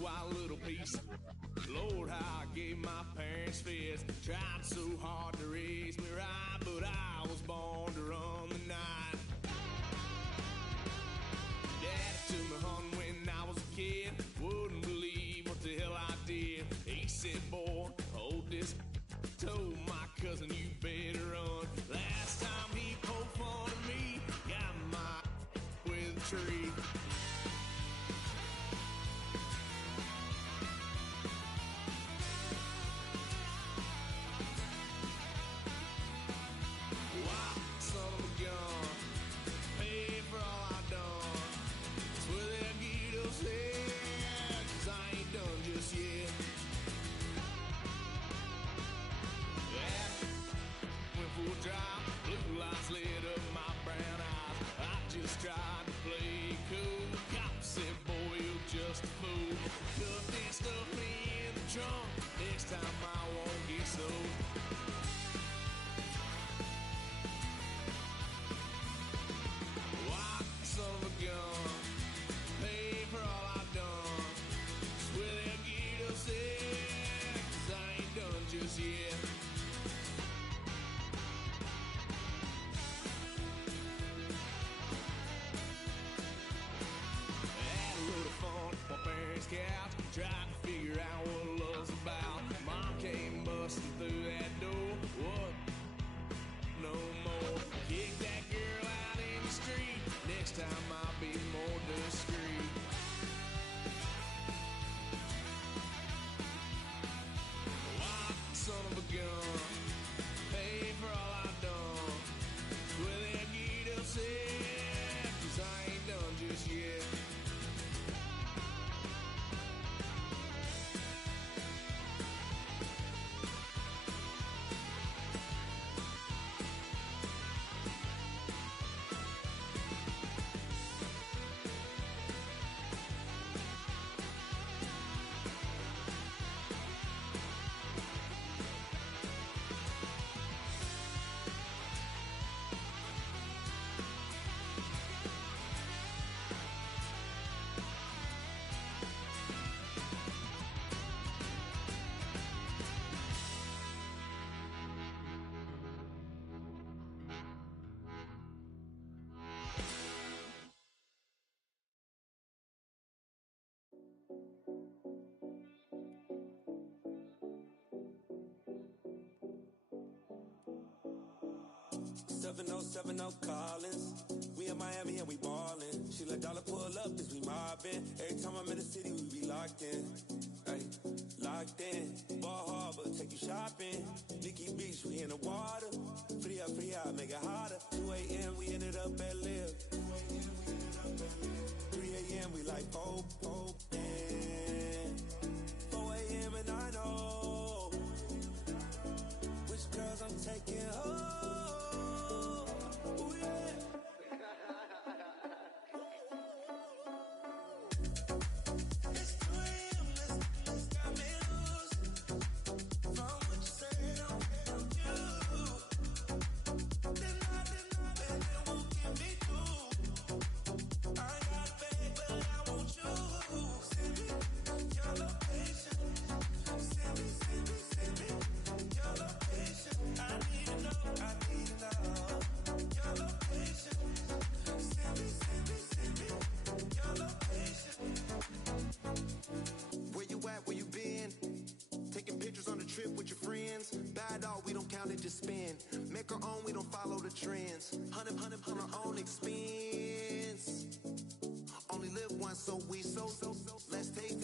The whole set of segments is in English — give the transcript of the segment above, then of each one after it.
Wild little piece. Lord, how I gave my parents fits. Tried so hard to raise me right, but I was born to run the night. Daddy took me hunting when I was a kid. Wouldn't believe what the hell I did. He said, boy, hold this. Told my cousin, you better run. Last time he poked fun at me, got my with a tree. Blue lights lit up my brown eyes. I just tried to play cool. Cop said, boy, you're just a fool. Cuffed and stuffed me in the trunk. Next time I won't get sold. White son of a gun, pay for all I've done. Swear they'll get upset, 'cause I ain't done just yet. My parents' couch, tried to figure out what love's about. Mom came busting through that door. What? No more. Kick that girl out in the street. Next time I'll be more discreet. Wild son of a gun, pay for all I've done. Swear they'll get upset, 'cause I ain't done just yet. Seven oh 70 Collins. We in Miami and we ballin'. She let dollar pull up cause we mobbin'. Every time I'm in the city we be live. locked in, ay, locked in. Bar Harbor, take you shopping. Nikki Beach, we in the water. Free up, make it harder. 2 a.m. we ended up at Live. 3 a.m. we like Pope, and 4 a.m. and I know which girls I'm taking home. Ooh, yeah. It's 2 a.m. This got me loose. From what you said, I'm you. Then it won't get me through. I ain't got a bag, but I want you. Send me your location. Send me your location. I need to know your location. Send me your location. Where you at, where you been? Taking pictures on the trip with your friends. Bad all, we don't count it, just spend. Make our own, we don't follow the trends. Hundred on our own expense. Only live once, so we so. Let's take,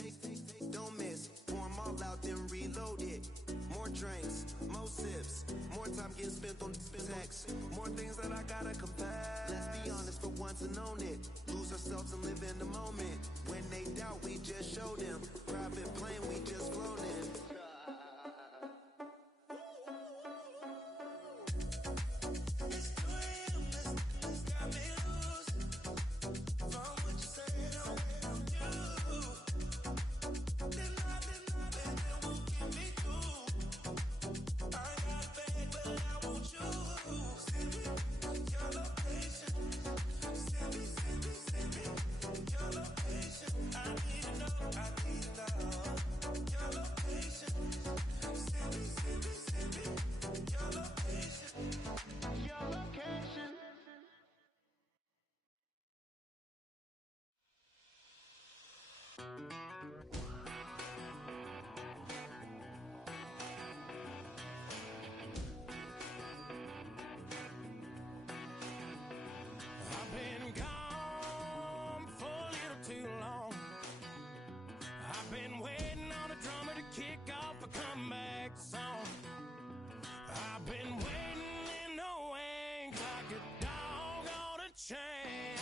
don't miss. Pour 'em all out, then reload it. More drinks, more sips. More time getting spent on text. More things that I gotta confess. Let's be honest for once and own it. Lose ourselves and live in the moment. When they doubt, we just show them. Private plane, we just float in. It's 2 a.m. This got me loose. From what you said, I'm you. Then it won't get me through. I ain't got a bag, but I want you. Send me your location. Send me your location. I need to know your location. Send me your location. Your location. I've been gone for a little too long. I've been waiting on a drummer to kick off a comeback song. I've been waiting in the wings like a dog on a chain.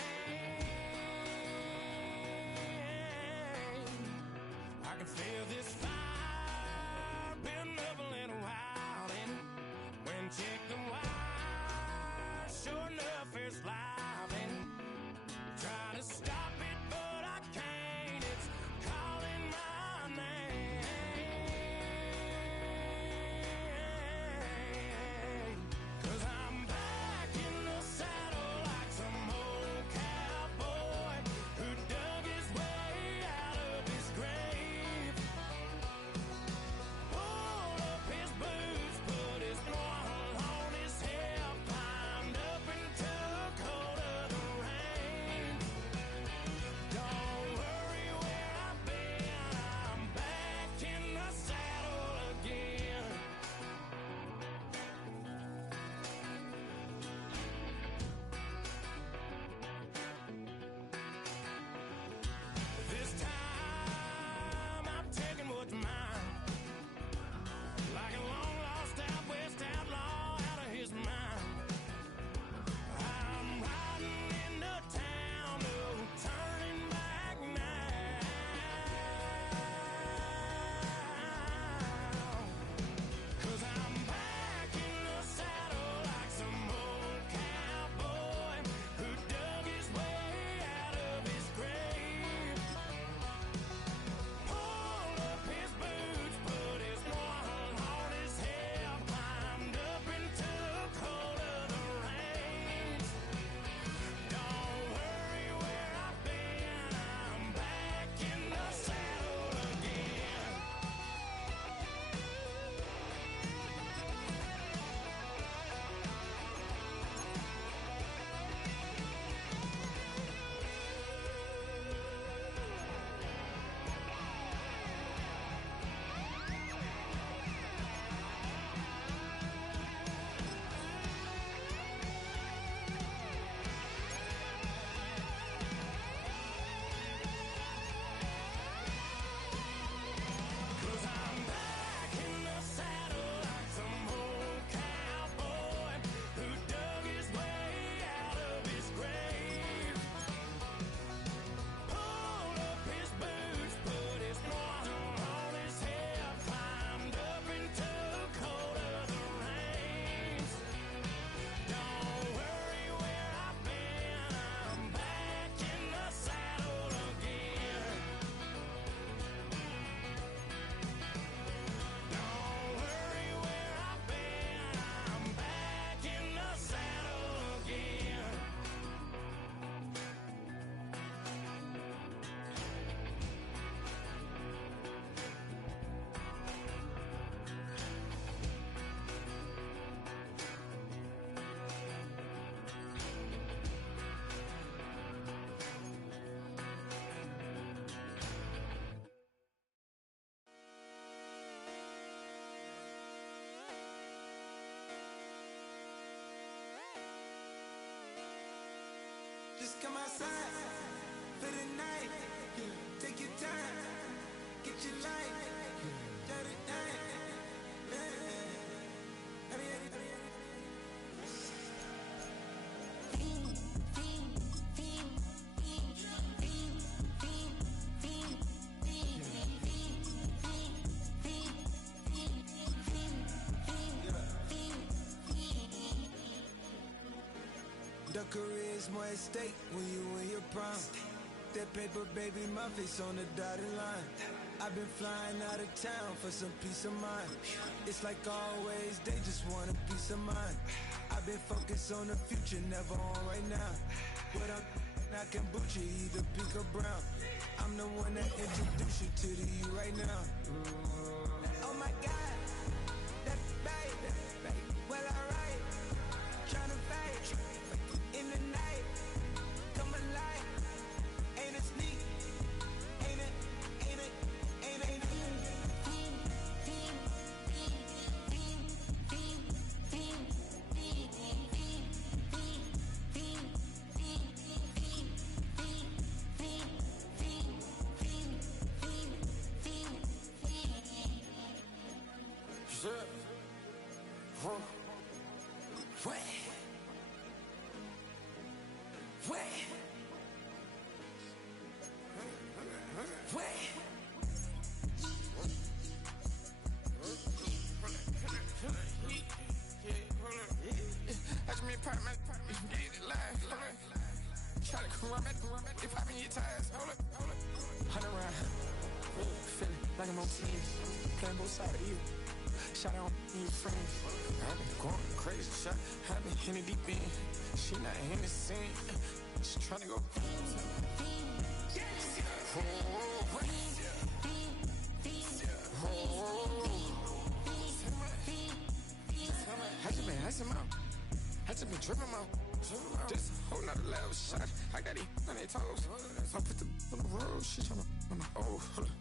come outside for the night. Take your time, get your life. Dirty night. The career's more at stake when you win your prime. That paper, baby, my face on the dotted line. I've been flying out of town for some peace of mind. It's like always, they just want a piece of mind. I've been focused on the future, never on right now. What I'm not kombucha, either pink or brown. I'm the one that introduced you to the you right now. Oh my God, that baby, well alright. Tryna fight in the night, come alive. Ain't it sneak? Ain't it? Ain't it? Ain't it? Ain't it? Like I'm on team, playing both sides of you. Shot out on your friends. I've been going crazy, shot. I've been hitting deep in. She not in the scene. She tryna go. I just been tripping out. Just holding out the loud shot. I got it on their toes. I put the on the road. She tryna. Oh, hold on.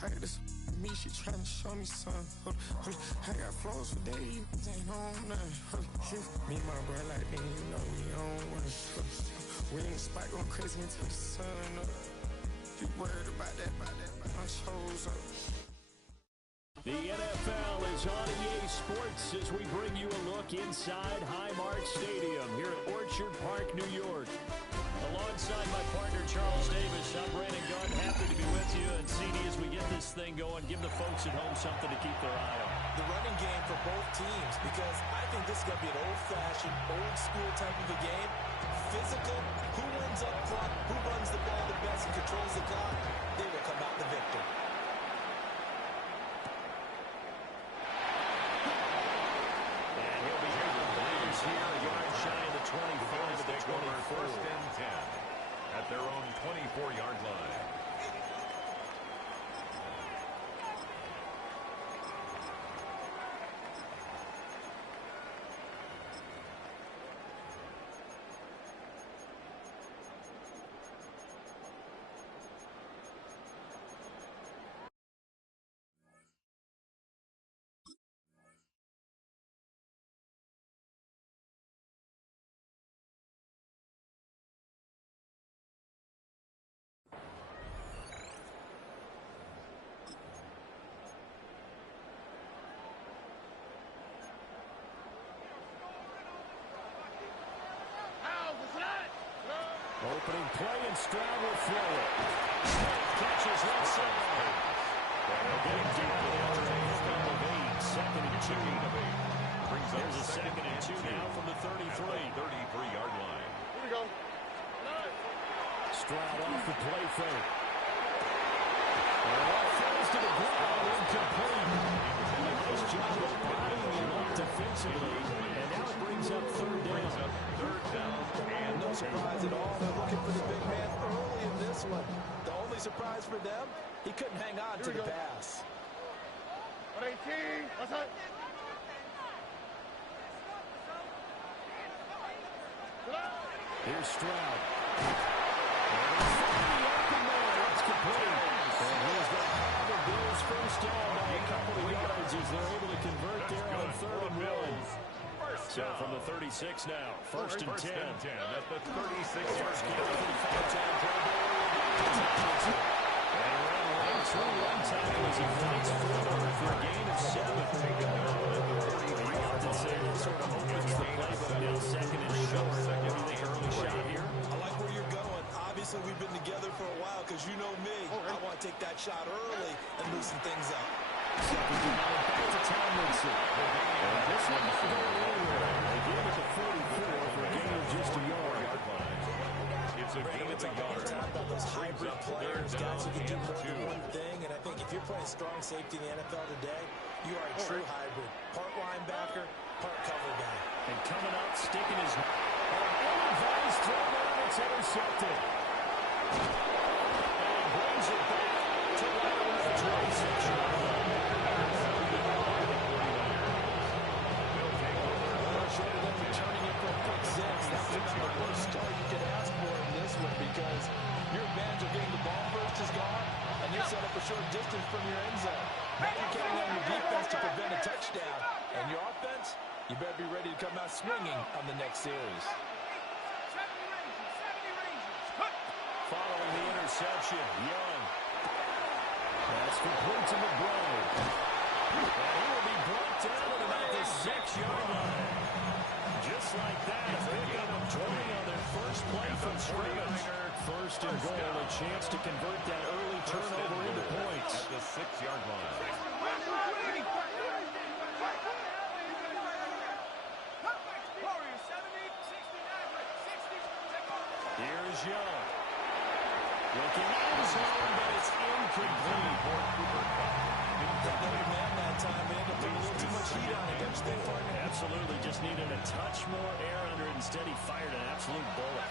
I got this me. She tryna show me something. Hold on. I got flows for days. Ain't on nothing. Me and my bro like me. You know we on one. We in the spot going crazy until the sun up. You worried about that? My show's up. The NFL is on EA Sports as we bring you a look inside Highmark Stadium here at Orchard Park, New York. Alongside my partner, Charles Davis, I'm Brandon Gunn. Happy to be with you. And CD, as we get this thing going, give the folks at home something to keep their eye on. The running game for both teams, because I think this is going to be an old-fashioned, old-school type of a game. Physical, who wins up front, who runs the ball the best and controls the clock, they will come out the victor. Here, a yard shy of the 25 to the 24. First and 10 at their own 24-yard line. Opening play, and Stroud will throw it. Catches left side. Getting deep to the other end. Second and 2. There's a second and 2 now from the 33. 33-yard line. Here we go. Stroud off the play fake. And that falls to the ground, incomplete. Nice job of bodying him up defensively. And now it brings up third down. And no surprise at all. They're looking for the big man early in this one. The only surprise for them, he couldn't hang on to the pass. 118. What's up? Here's Stroud. It's complete. And he's going to have the Bills first down by a couple of yards as they're able to convert there on 3rd and 1. So from the the 36 now. First and 10. At the 36. First carry for the five-time Pro Bowler. And around through one tackle as he fights forward for a gain of 7. We often say that sort of opens the playbook. Now second and short. What do you think, early shot here? I like where you're going. Obviously, we've been together for a while because you know me. I want to take that shot early and loosen things up. Second down and back to Tomlinson. And this one not going anywhere. They gave it to 44 for a gain of just a yard. It's a gain of a yard. About those hybrid players, guys who can do more than one thing. And I think if you're playing strong safety in the NFL today, you are a true hybrid. Part linebacker, part cover guy. And coming up, sticking his ill-advised throw down, it's intercepted. And brings it back to right around the 26-yard line. Shorter than returning it for a quick 6. That's about the worst start you could ask for in this one because your advantage of getting the ball first is gone, and you're set up a short distance from your end zone. Now you're counting on your defense to prevent a touchdown, and your offense, you better be ready to come out swinging on the next series. Following the interception, Young. That's complete to McBride. And he will be brought down at about the 6-yard line. Just like that, a pickup of 20 on their first play from scrimmage. First and goal, a chance to convert that early turnover into points. At the 6-yard line. Here's Young. Looking at his own, but it's incomplete. Another man that time, man, but put a little too much heat on it, don't you think, partner? Absolutely, just needed a touch more air under it. Instead, he fired an absolute bullet.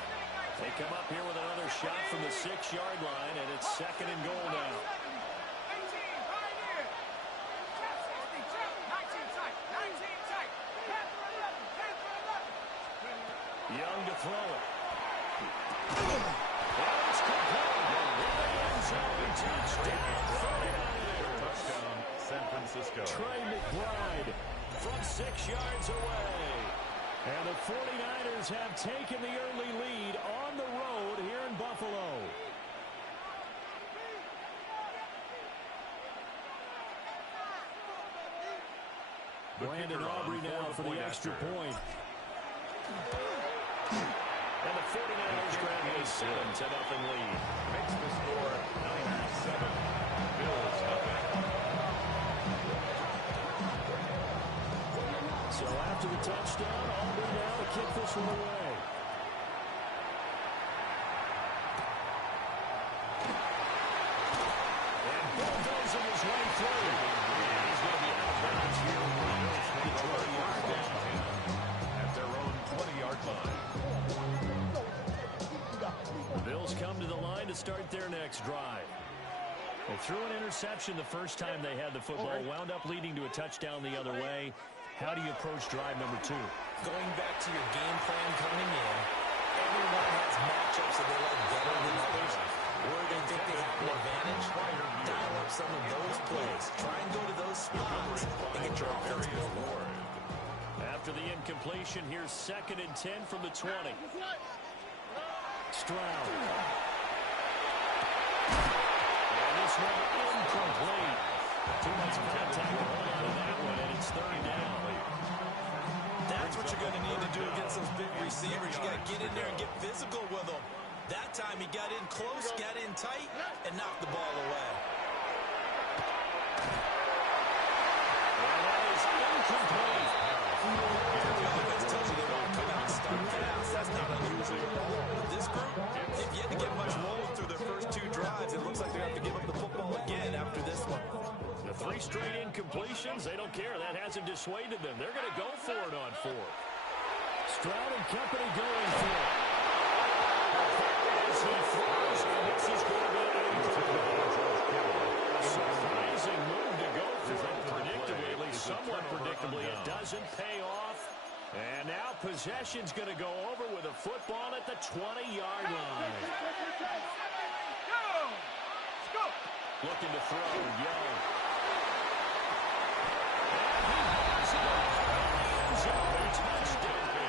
They come up here with another shot from the 6-yard line, and it's second and goal now. Young to throw it. And it's complete. End zone touchdown. Touchdown, San Francisco. Trey McBride from 6 yards away. And the 49ers have taken the early lead on the road here in Buffalo. Brandon Aubrey now for the extra point. And the 49ers grab a 7-0 lead. Makes the score 9-7. Bills nothing. So after the touchdown, Aubrey now to kick this one away. And bulldozing his way through. And he's going to be out of bounds here. Bills with a yard down. At their own 20-yard line. The Bills come to the line to start their next drive. They threw an interception the first time they had the football, wound up leading to a touchdown the other way. How do you approach drive number 2? Going back to your game plan coming in, everyone has matchups that they like better than others. Where they think they have an advantage, dial up some of those plays. Try and go to those spots and get your offense going. After the incompletion, here's second and 10 from the 20. Stroud. And this one incomplete. Too much contact to hold on to that one, and it's third down. That's what you're going to need to do against those big receivers. You got to get in there and get physical with them. That time he got in close, got in tight, and knocked the ball away. And that is incomplete. The offense tells you they want to come out and start fast. That's not unusual at all. But this group, they've yet to get much rolling through their first 2 drives. It looks like they're going to have to give up the football again after this one. The 3 straight incompletions, they don't care. That hasn't dissuaded them. They're going to go for it on 4. Stroud and company going for it. As he throws, and this is going to be a surprising move to go for it. Predictably, at least somewhat predictably, it doesn't pay off. And now possession's going to go over with a football at the 20-yard line. Looking to throw, Young. And he has it. Ends up a touchdown.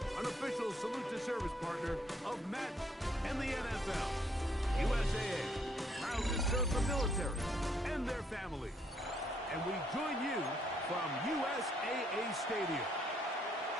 an official salute-to-service partner of Madden and the NFL. USAA, proud to serve the military and their families. And we join you from USAA Stadium.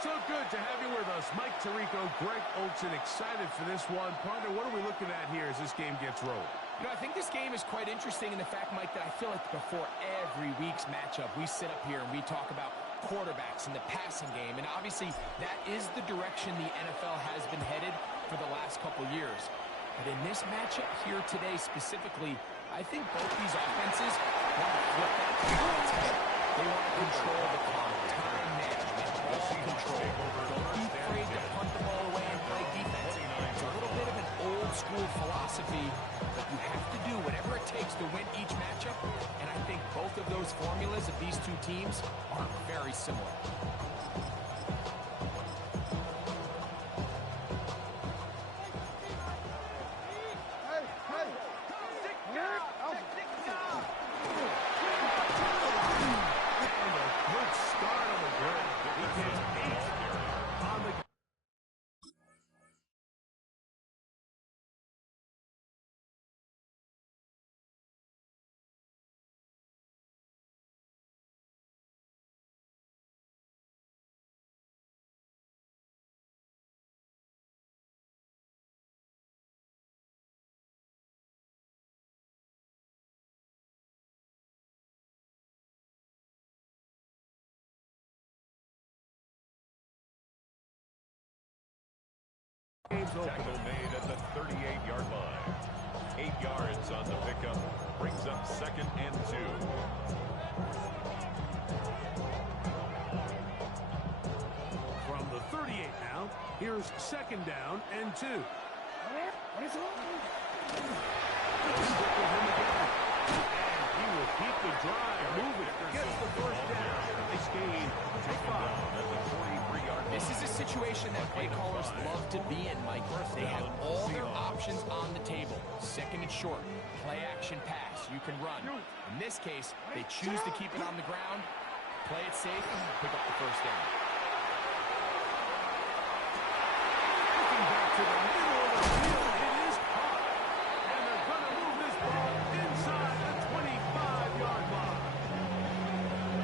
So good to have you with us. Mike Tirico, Greg Olson, excited for this one. Partner, what are we looking at here as this game gets rolled? You know, I think this game is quite interesting in the fact, Mike, that I feel like before every week's matchup, we sit up here and we talk about quarterbacks and the passing game. And obviously, that is the direction the NFL has been headed for the last couple years. But in this matchup here today specifically, I think both these offenses want to flip that on its head. They want to control the clock, time management, ball control. Don't be afraid to punt the ball away and play defense. It's a little bit of an old-school philosophy, but you have to do whatever it takes to win each matchup, and I think both of those formulas of these two teams are very similar. Tackle made at the 38-yard line. 8 yards on the pickup. Brings up 2nd and 2. From the 38 now, here's 2nd down and 2. Stick with him again. And he will keep the drive moving. Gets the first down. They gain to 5. This is a situation that play callers love to be in, Mike. They have all their options on the table. 2nd and short, play action pass, you can run. In this case, they choose to keep it on the ground, play it safe, pick up the first down. Looking back to the middle of the field, it is caught. And they're going to move this ball inside the 25-yard line.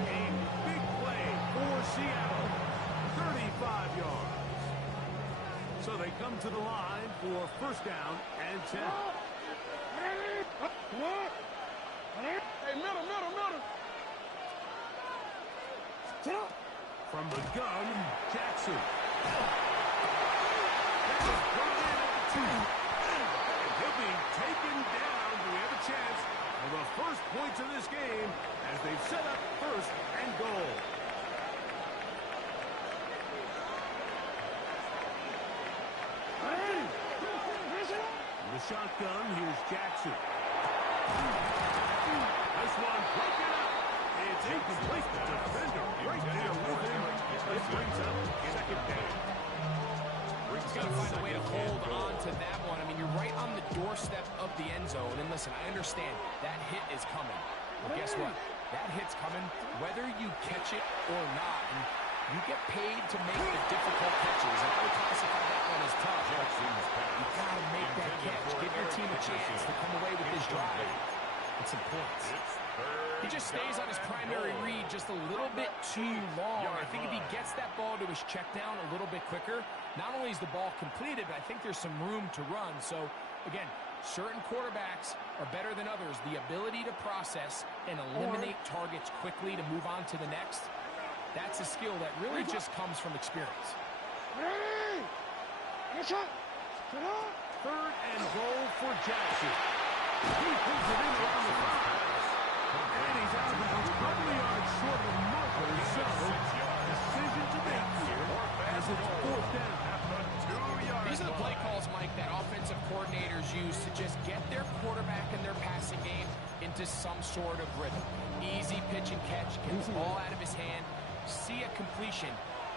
A big play for Seattle. 35 yards. So they come to the line for 1st down and 10. Hey, middle. From the gun, Jackson. That is brought in at the 2. And he'll be taken down. Do we have a chance for the first points of this game as they've set up 1st and goal? The shotgun, here's Jackson. This one broken up. It's incomplete. The defender right there with him. It brings up 2nd down. He's got to find a way to hold on to that one. I mean, you're right on the doorstep of the end zone. And listen, I understand that hit is coming. But guess what? That hit's coming whether you catch it or not. And you get paid to make the difficult catches. And I would classify that one as tough. You got to make that catch. Give your team a chance to come away with this drive and some points. He just stays on his primary read just a little bit too long. I think if he gets that ball to his check down a little bit quicker, not only is the ball completed, but I think there's some room to run. So, again, certain quarterbacks are better than others. The ability to process and eliminate targets quickly to move on to the next, that's a skill that really just comes from experience. 3rd and goal for Jackson. He pulls it in around the 5. And he's out of a couple of yards short of Marker. So, decision to make here as it's 4th down. These are the play calls, Mike, that offensive coordinators use to just get their quarterback and their passing game into some sort of rhythm. Easy pitch and catch, get the ball out of his hand, see a completion.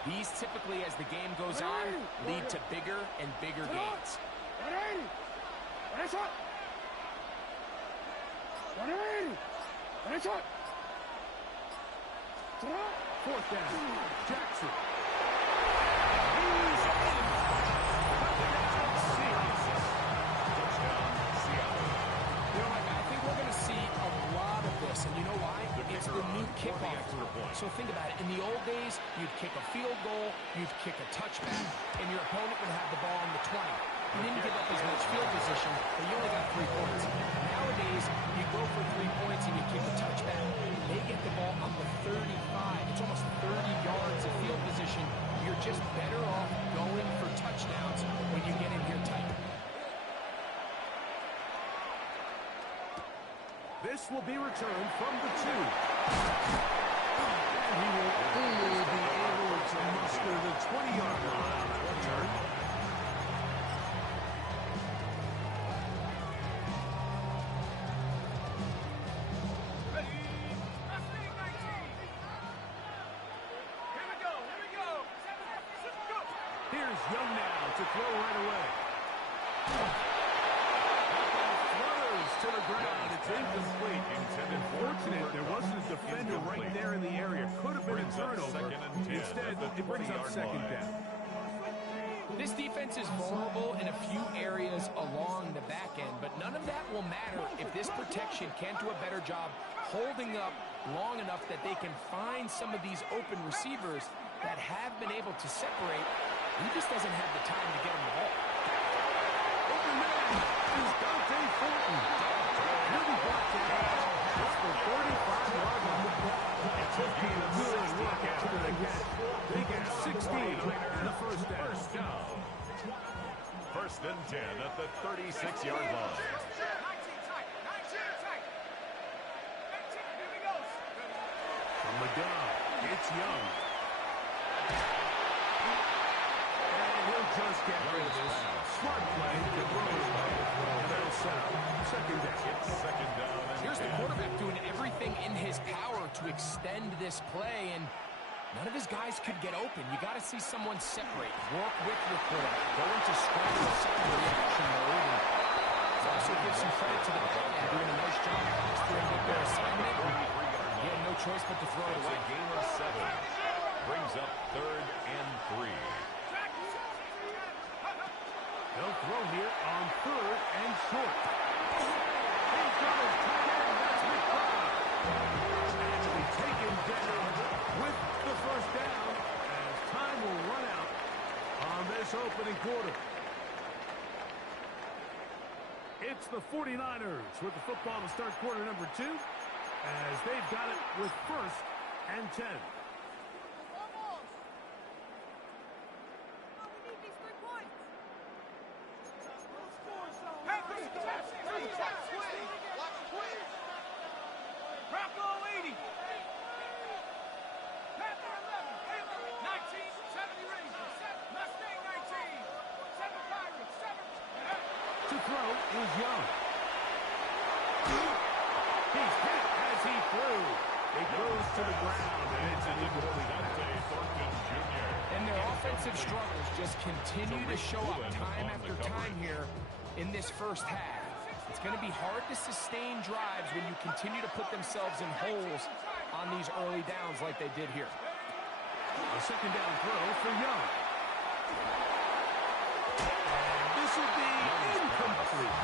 These typically, as the game goes on, lead to bigger and bigger gains. 4th down. Jackson. He's So think about it. In the old days, you'd kick a field goal, you'd kick a touchback, and your opponent would have the ball on the 20. You didn't give up as much field position, but you only got 3 points. Nowadays, you go for 3 points and you kick a touchback. They get the ball on the 35. It's almost 30 yards of field position. You're just better off going for touchdowns when you get in here tight. This will be returned from the 2. And he will only be able to muster the 20-yard line on that return. Here's Young now to throw right away. To the ground. It's incomplete. Unfortunate there wasn't a defender right there in the area. Could have been a turnover. Instead, it brings up second down. This defense is vulnerable in a few areas along the back end, but none of that will matter if this protection can't do a better job holding up long enough that they can find some of these open receivers that have been able to separate. He just doesn't have the time to get him the ball. Open man is Dante Thornton. He'll be brought down. It's the 45-yard line. It's a good look after the catch. They get 16 and a first down. First and 10 at the 36-yard line. From the gun, it's Young. And he'll just get rid of this. Smart play to throw it away. And that'll set up second down. It's second down. Here's the quarterback doing everything in his power to extend this play, and none of his guys could get open. You got to see someone separate. Work with your quarterback. Go into scramble secondary action mode. And also give some credit to the backman doing a nice job mastering their assignment. He had no choice but to throw it away. It's a gain of 7. Brings up 3rd and 3. They'll throw here on 3rd and short. He's got his tight end. That's McBride. And he'll be taken down with the first down as time will run out on this opening quarter. It's the 49ers with the football to start quarter number 2 as they've got it with 1st and 10. To throw is Young. He's hit as he threw. It goes to the ground, and it's an incomplete. And their offensive struggles just continue to show up time after time here in this first half. It's going to be hard to sustain drives when you continue to put themselves in holes on these early downs like they did here. A second down throw for Young. This will be incomplete.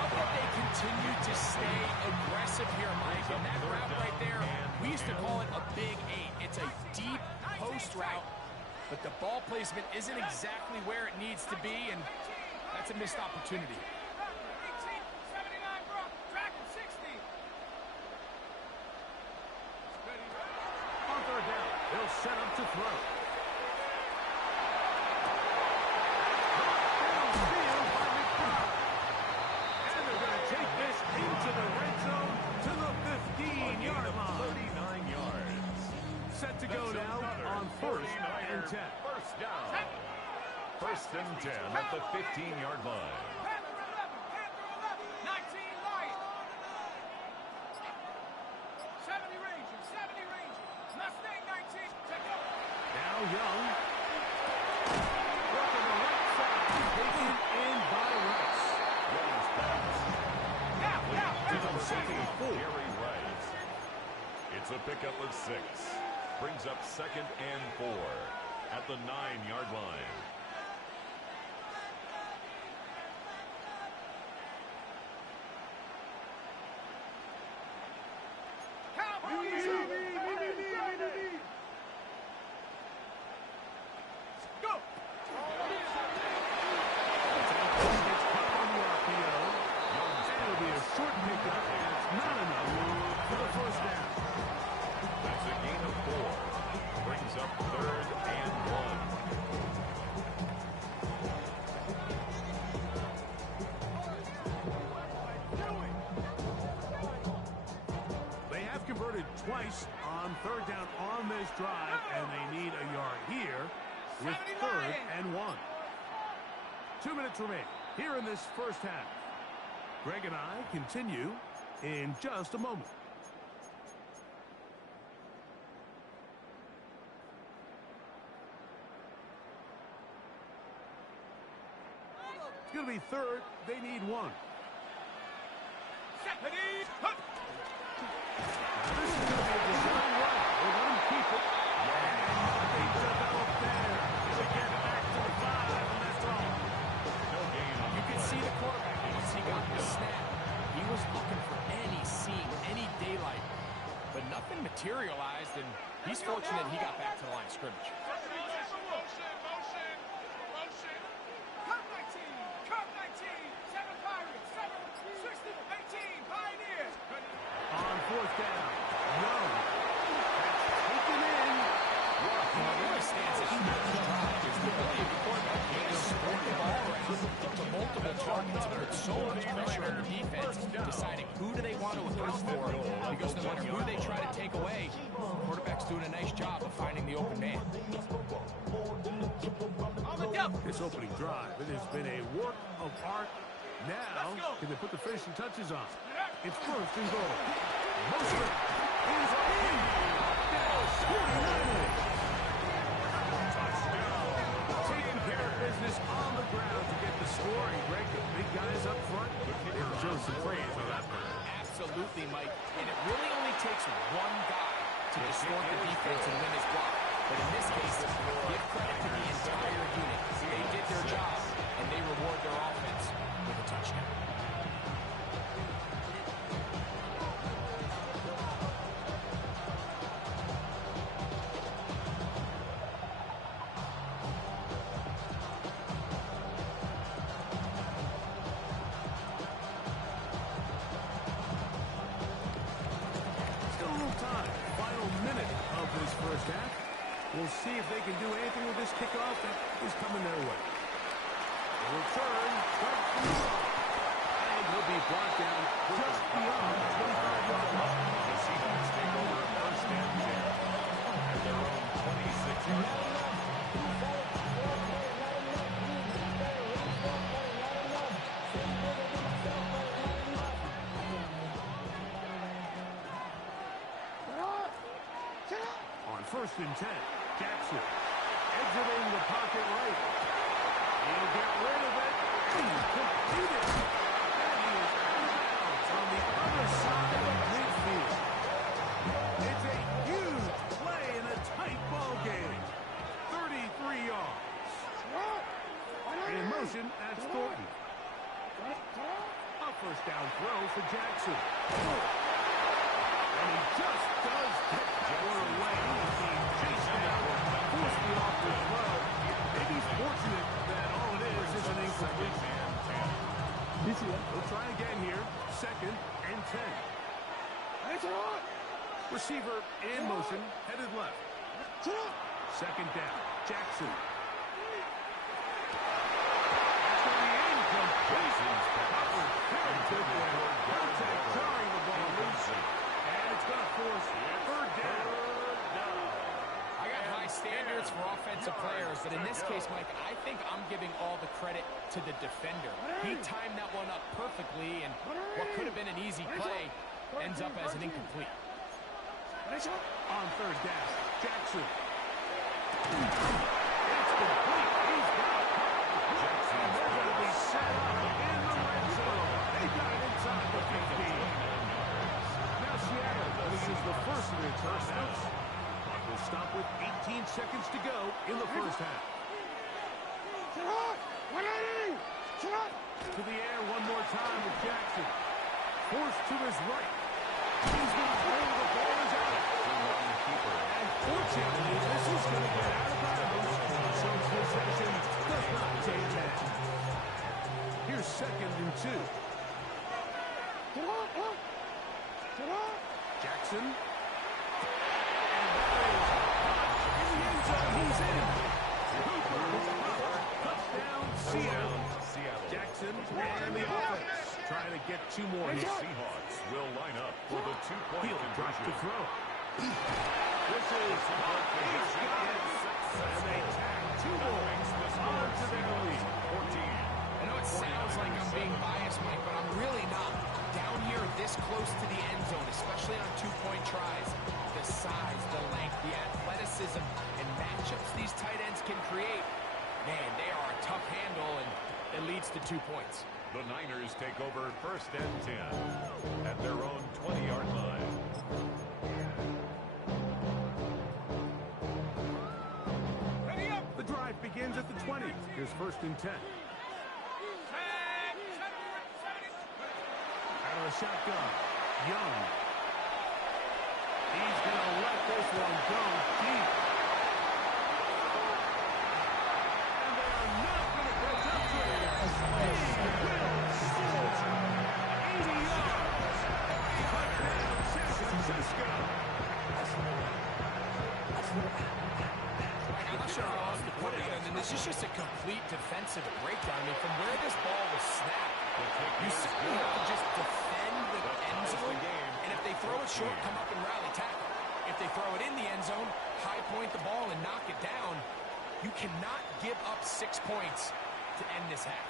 Love that they continue to stay aggressive here, Mike. And that route right there, we used to call it a big 8. It's a deep post route, but the ball placement isn't exactly where it needs to be, and that's a missed opportunity. On 3rd down, they'll set up to throw. Downfield by McBride. And they're going to take this into the red zone to the 15-yard line. 39 yards. Set to go now on 1st and 10. First down. 1st and 10 at the 15-yard line. Now Young. Working the right side. Taken in by Rice. Young's pass. To the second and 4. Gary Rice. It's a pickup of 6. Brings up 2nd and 4 at the 9-yard line. gets caught on the RPO. And it'll be a short pickup, and it's not enough for the first down. That's a gain of 4. Brings up 3rd and 1. They have converted twice on 3rd down on this drive, and they need a yard here with 3rd and 1. 2 minutes remain here in this first half. Greg and I continue in just a moment. It's going to be 3rd. They need 1. Now this is going to be a design run. They let him keep it. And they develop there to get back to the 5, and that's all. No gain on You can see the quarterback once he got the snap. He was looking for any seam, any daylight, but nothing materialized, and he's fortunate he got back to the line of scrimmage. On 4th down. No. That's taken in. What really stands out in this drive is the ability of the quarterback to spread the ball around to multiple targets and put so much pressure on the defense, deciding who do they want to account for, because no matter who they try to take away, the quarterback's doing a nice job of finding the open man. This opening drive, it has been a work of art. Now, can they put the finishing touches on? It's 1st and goal. Motion is in. Dallas 49ers. Taking care of business on the ground to get the score. And Greg, the big guys up front, they deserve some praise on that one. Absolutely, Mike. And it really only takes one guy to distort the defense and win his block. But in this case, give credit to the entire unit. They did their job, and they reward their offense with a touchdown. Still a little time. Final minute of this first half. We'll see if they can do anything with this kickoff that is coming their way. Return. And he'll be brought down just beyond the 25-yard line. The Seahawks take over 1st and 10 at their own 26-yard line. On 1st and 10, Jackson exiting the pocket right. He'll get rid of it. Completed. And he is out of bounds on the other side of midfield. It's a huge play in a tight ball game. 33 yards. In motion, that's Thornton. A 1st down throw for Jackson. And he just does get that one away. He's chased down, forced me off the throw. Maybe he's fortunate that all it is an incomplete. He'll try again here. 2nd and 10. Receiver in motion, headed left. 2nd down, Jackson. That's going to be incomplete. Very good there. Contact jarring the ball loose. And it's going to force 3rd down. I got high standards for offensive players, but in this case, Mike, I think I'm giving all the credit to the defender. He timed that one up perfectly, and what could have been an easy play ends up as an incomplete. On 3rd down, Jackson. It's complete. He's got it. Jackson. And they're going to be set up in the red zone. They got it inside the 15. Now Seattle will use the first of their touchdowns. Clock will stop with 18 seconds to go in the first half. To the air one more time with Jackson. Forced to his right. He's going to hold the ball is out. And fortunately, this is going to get out of bounds. So possession does not take that. 2. Jackson. And that is in the end zone. He's in. Cooper. Touchdown, Seattle. Jackson and the offense trying to get 2 more The here. Seahawks will line up for the 2-point Drops conversion. to throw. This is caught. He's got it. And they tag 2 more onto their lead. 14. I know it sounds like I'm being biased, Mike, but I'm really not. Down here this close to the end zone, especially on 2-point tries, the size, the length, the athleticism, and matchups these tight ends can create, man, they are a tough handle, and it leads to 2 points. The Niners take over 1st and 10 at their own 20-yard line. The drive begins at the 20. Here's 1st and 10. Out of the shotgun, Young. He's going to let this one go deep. And they are not going to catch up to it. He will score. 80 yards. Touchdown, San Francisco. I'm not sure how else to put it, and this is just a complete defensive breakdown. I mean, from where this ball was snapped, you simply have to just defend the end zone, and if they throw it short, come up and rally tackle. If they throw it in the end zone, high point the ball and knock it down. You cannot give up 6 points to end this half.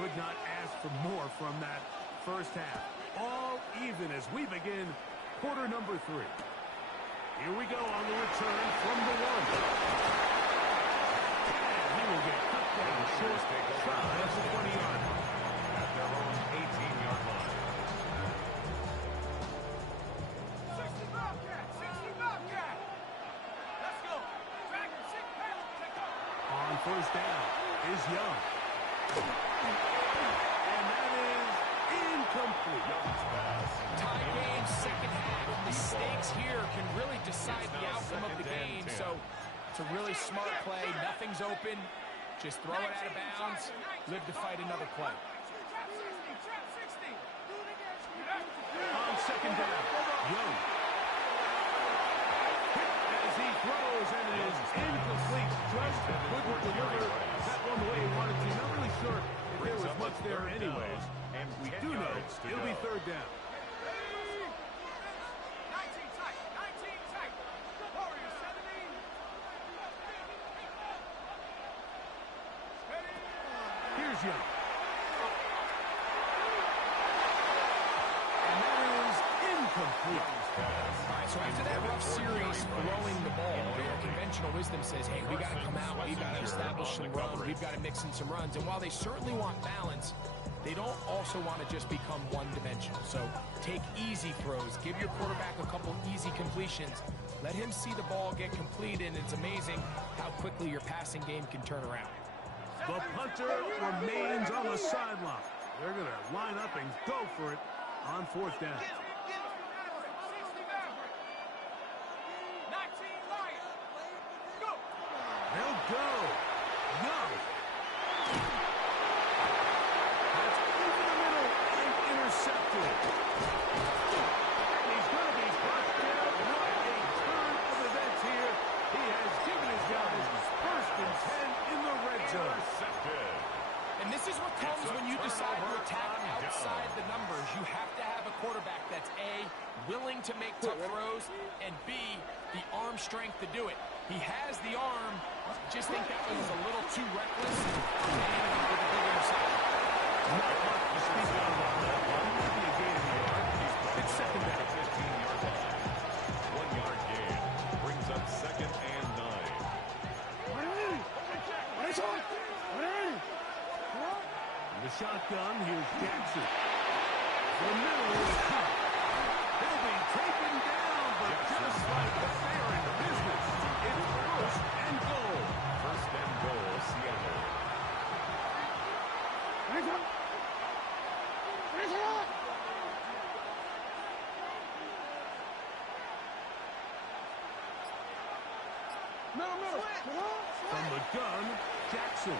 Could not ask for more from that first half. All even as we begin quarter number 3. Here we go on the return from the 1. And he will get cut down short. That's the 20-yard line. At their own 18-yard line. 60 Bobcat! 60 Bobcat! Let's go! Dragon, 6 pounds, take off! On 1st down is Young. And that is incomplete. Young's pass. Tie game, second half. Mistakes here can really decide the outcome of the game. So it's a really smart play. Nothing's open. Just throw it out of bounds. Live to fight another play. Trap 60! Trap 60! On 2nd down, Young. As he throws, and it is incomplete. Just couldn't deliver that one the way he wanted to. Not really sure if there was much there anyways. And We do know it'll be 3rd down. 19 tight! 19 tight! Warriors 17! Ready? Here's Young. And that is incomplete. All right, so after that rough series throwing the ball, conventional wisdom says, hey, we got to come out, we got to establish some runs, we've got to mix in some runs. And while they certainly want balance, they don't also want to just become one-dimensional. So take easy throws, give your quarterback a couple easy completions, let him see the ball get completed, and it's amazing how quickly your passing game can turn around. The punter remains on the sideline. They're going to line up and go for it on 4th down. 60 Maverick! 19 Lion! Go! They'll go. Young. That's over the middle and intercepted. And he's going to be brought down. What a turn of events here. He has given his guys 1st and 10 in the red zone. Intercepted. And this is what comes when you decide to attack outside the numbers. You have to have a quarterback that's A, willing to make tough throws, and B, the arm strength to do it. He has the arm. Just think that was a little too reckless. And he ended up with a big interception. Not much to speak of on that one. Maybe a gain of a yard. It's 2nd down. 15-yard line. 1-yard gain. Brings up 2nd and 9. The shotgun, here's Jackson. The middle is cut. He'll be taken down, but just like they're in business, it's 1st and goal. 1st and goal, Seattle. From the gun, Jackson.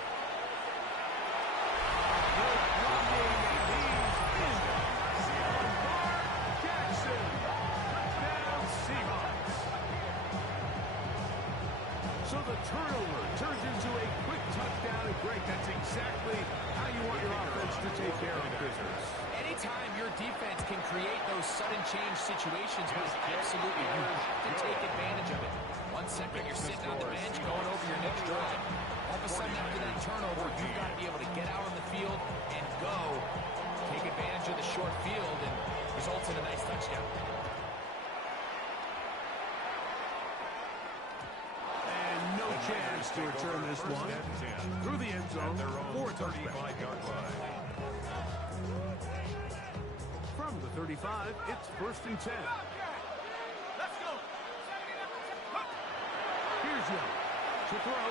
Jackson. Touchdown, Seahawks. So the turnover turns into a quick touchdown. And Greg, that's exactly how you want your offense to take care of business. Anytime your defense can create those sudden change situations, absolutely, you have to take advantage of it. 1 second, you're sitting on the bench going over your next drive. All of a sudden, after that turnover, you've got to be able to get out on the field and go. Take advantage of the short field and results in a nice touchdown. And no chance to return this one through the end zone for a touchback. From the 35, it's 1st and 10. Let's go. Here's Young to throw.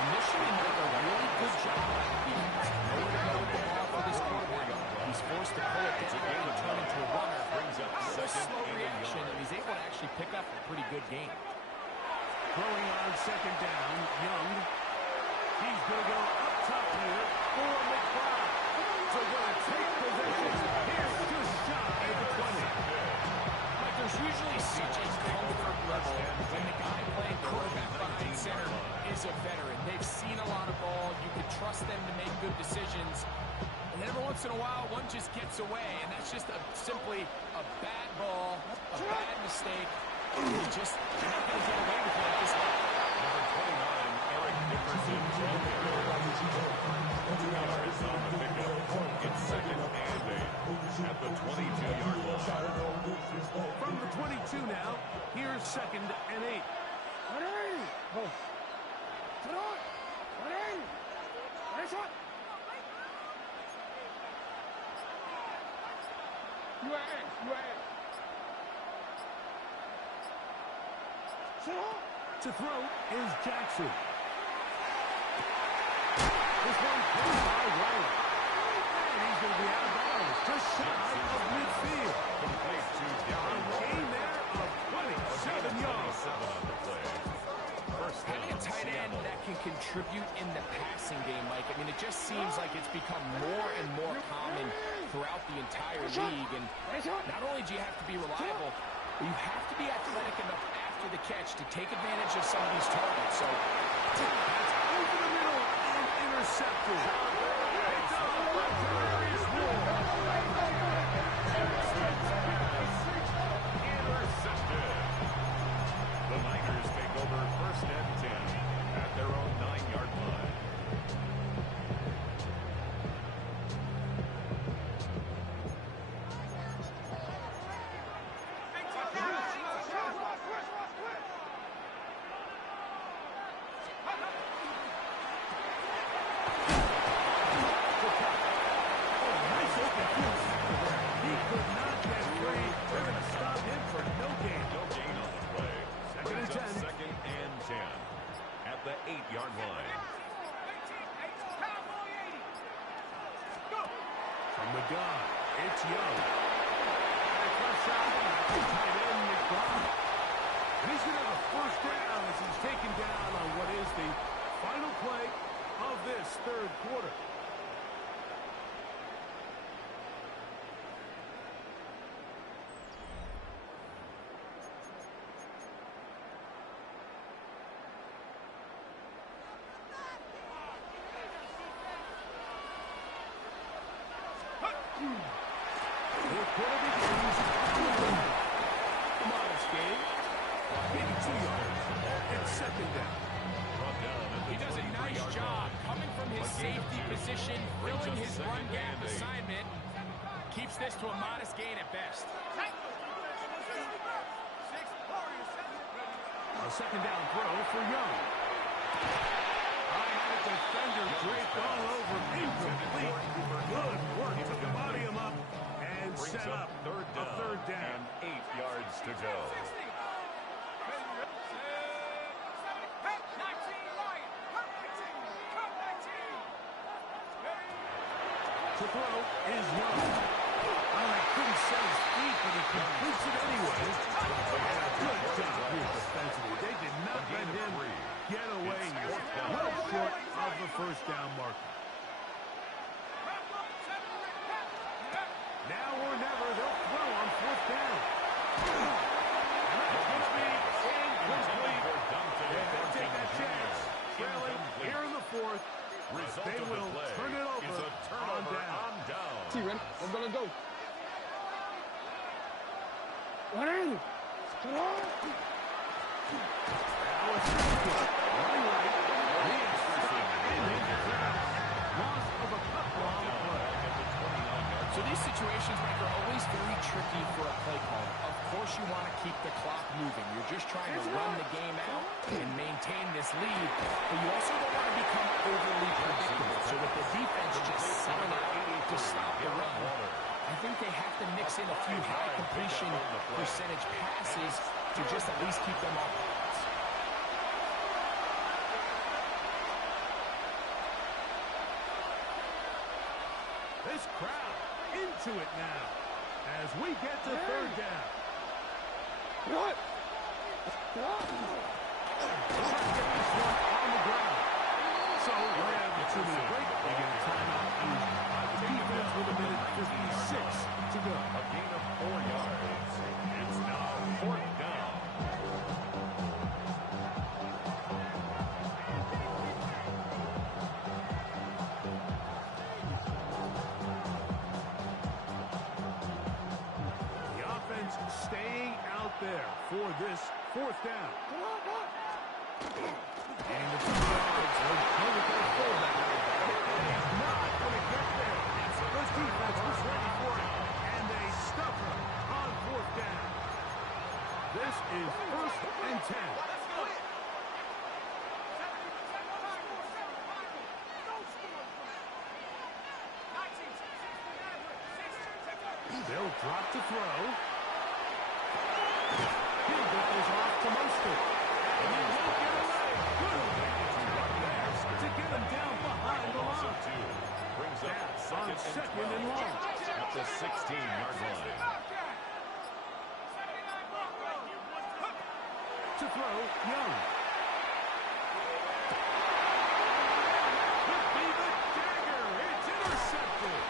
Initially made a really good job by the defense. Nowhere to go with the ball for this quarterback. He's forced to pull it down and turn into a runner. Brings up A slow second reaction, and he's able to actually pick up a pretty good game. Throwing on 2nd down, Young. He's going to go up top here for McBride. So going to take possession. Here's just shy of the 20. Like, there's usually such a comfort level when the guy playing quarterback behind center is a veteran. They've seen a lot of ball. You can trust them to make good decisions. And then every once in a while, one just gets away, and that's just simply a bad ball, a bad mistake. You're just not going to get away with it at this level. Number 29, Eric Nickerson. 2 yards on the pickup. It's 2nd and 8 at the 22-yard line. From the 22 now, here's 2nd and 8. To throw is Jackson. This one goes by Wright. And he's going to be out of bounds, just shy of midfield. Complete to Darren Gain there of 27 yards. Having a tight end that can contribute in the passing game, Mike, I mean, it just seems like it's become more and more common throughout the entire league. And not only do you have to be reliable, but you have to be athletic enough after the catch to take advantage of some of these targets. So that's over the middle and intercepted. It's a hilarious move. Intercepted. The Niners take over 1st and 10 at their own 9-yard line. The 8-yard line. From the gun, it's Young. Back left side, the tight end, McBride. And he's going to have a 1st down as he's taken down on what is the final play of this 3rd quarter. He does a nice job coming from his safety position, filling his run gap assignment. Keeps this to a modest gain at best. A 2nd down throw for Young. I had a defender draped all over him. Incomplete. Good work to body him up and set up a 3rd down. And 8 yards to go. To throw is Young. Oh, he couldn't set his feet, but he completes it anyway. And a good job here defensively. Let's go. Running. So these situations, Mike, are always very tricky for a play caller. Of course you want to keep the clock moving. You're just trying to run the game out and maintain this lead, but you also don't want to become overly predictable. So with the defense just selling out to stop the run, I think they have to mix in a few high completion percentage passes to just at least keep them off balance. This crowd into it now as we get to third down. What? Let's get this one on the ground. So we're at the 2-minute break. They get a timeout used by the defense with a minute 56 to go. A gain of 4 yards. It's now fourth down. The offense staying out there for this fourth down. And the 2 yards are over their fullback. He's not going to get there. The defense was ready for it, and they stuff him on fourth down. This is 1st and 10. They'll drop to throw. He'll get this off to Mostert. And he won't get away. Good right there to get him down behind the line. Brings up on second and long. At the 16-yard line. To throw, Young. Could be the dagger. It's intercepted.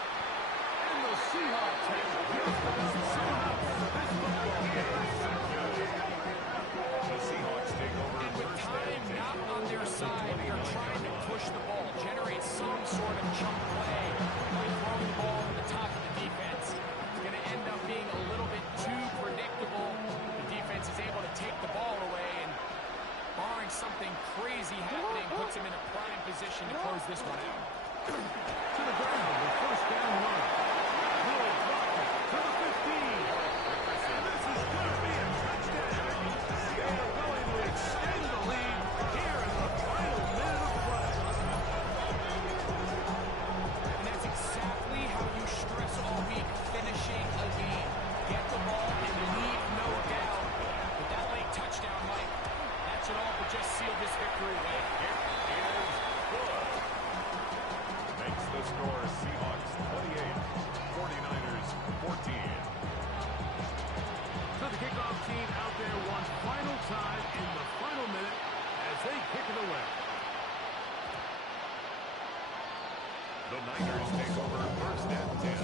And the Seahawks have The Seahawks take over. And with time not on their side, they're trying to push the ball, generate some sort of chunk play by throwing the ball to the top of the defense. It's going to end up being a little bit too predictable. The defense is able to take the ball away, and barring something crazy happening, puts them in a prime position to close this one out. to the ground with first down one. Will drop it to the 15. And this is going to be a touchdown. They are going to extend the lead here in the final minute of play. And that's exactly how you stress all week, finishing a game. Get the ball and leave no doubt. But that late touchdown, Mike, that should all but just seal this victory away. It is good. Makes the score Seahawks 28, 49ers 14. So the kickoff team out there one final time in the final minute as they kick it away. The Niners take over first and 10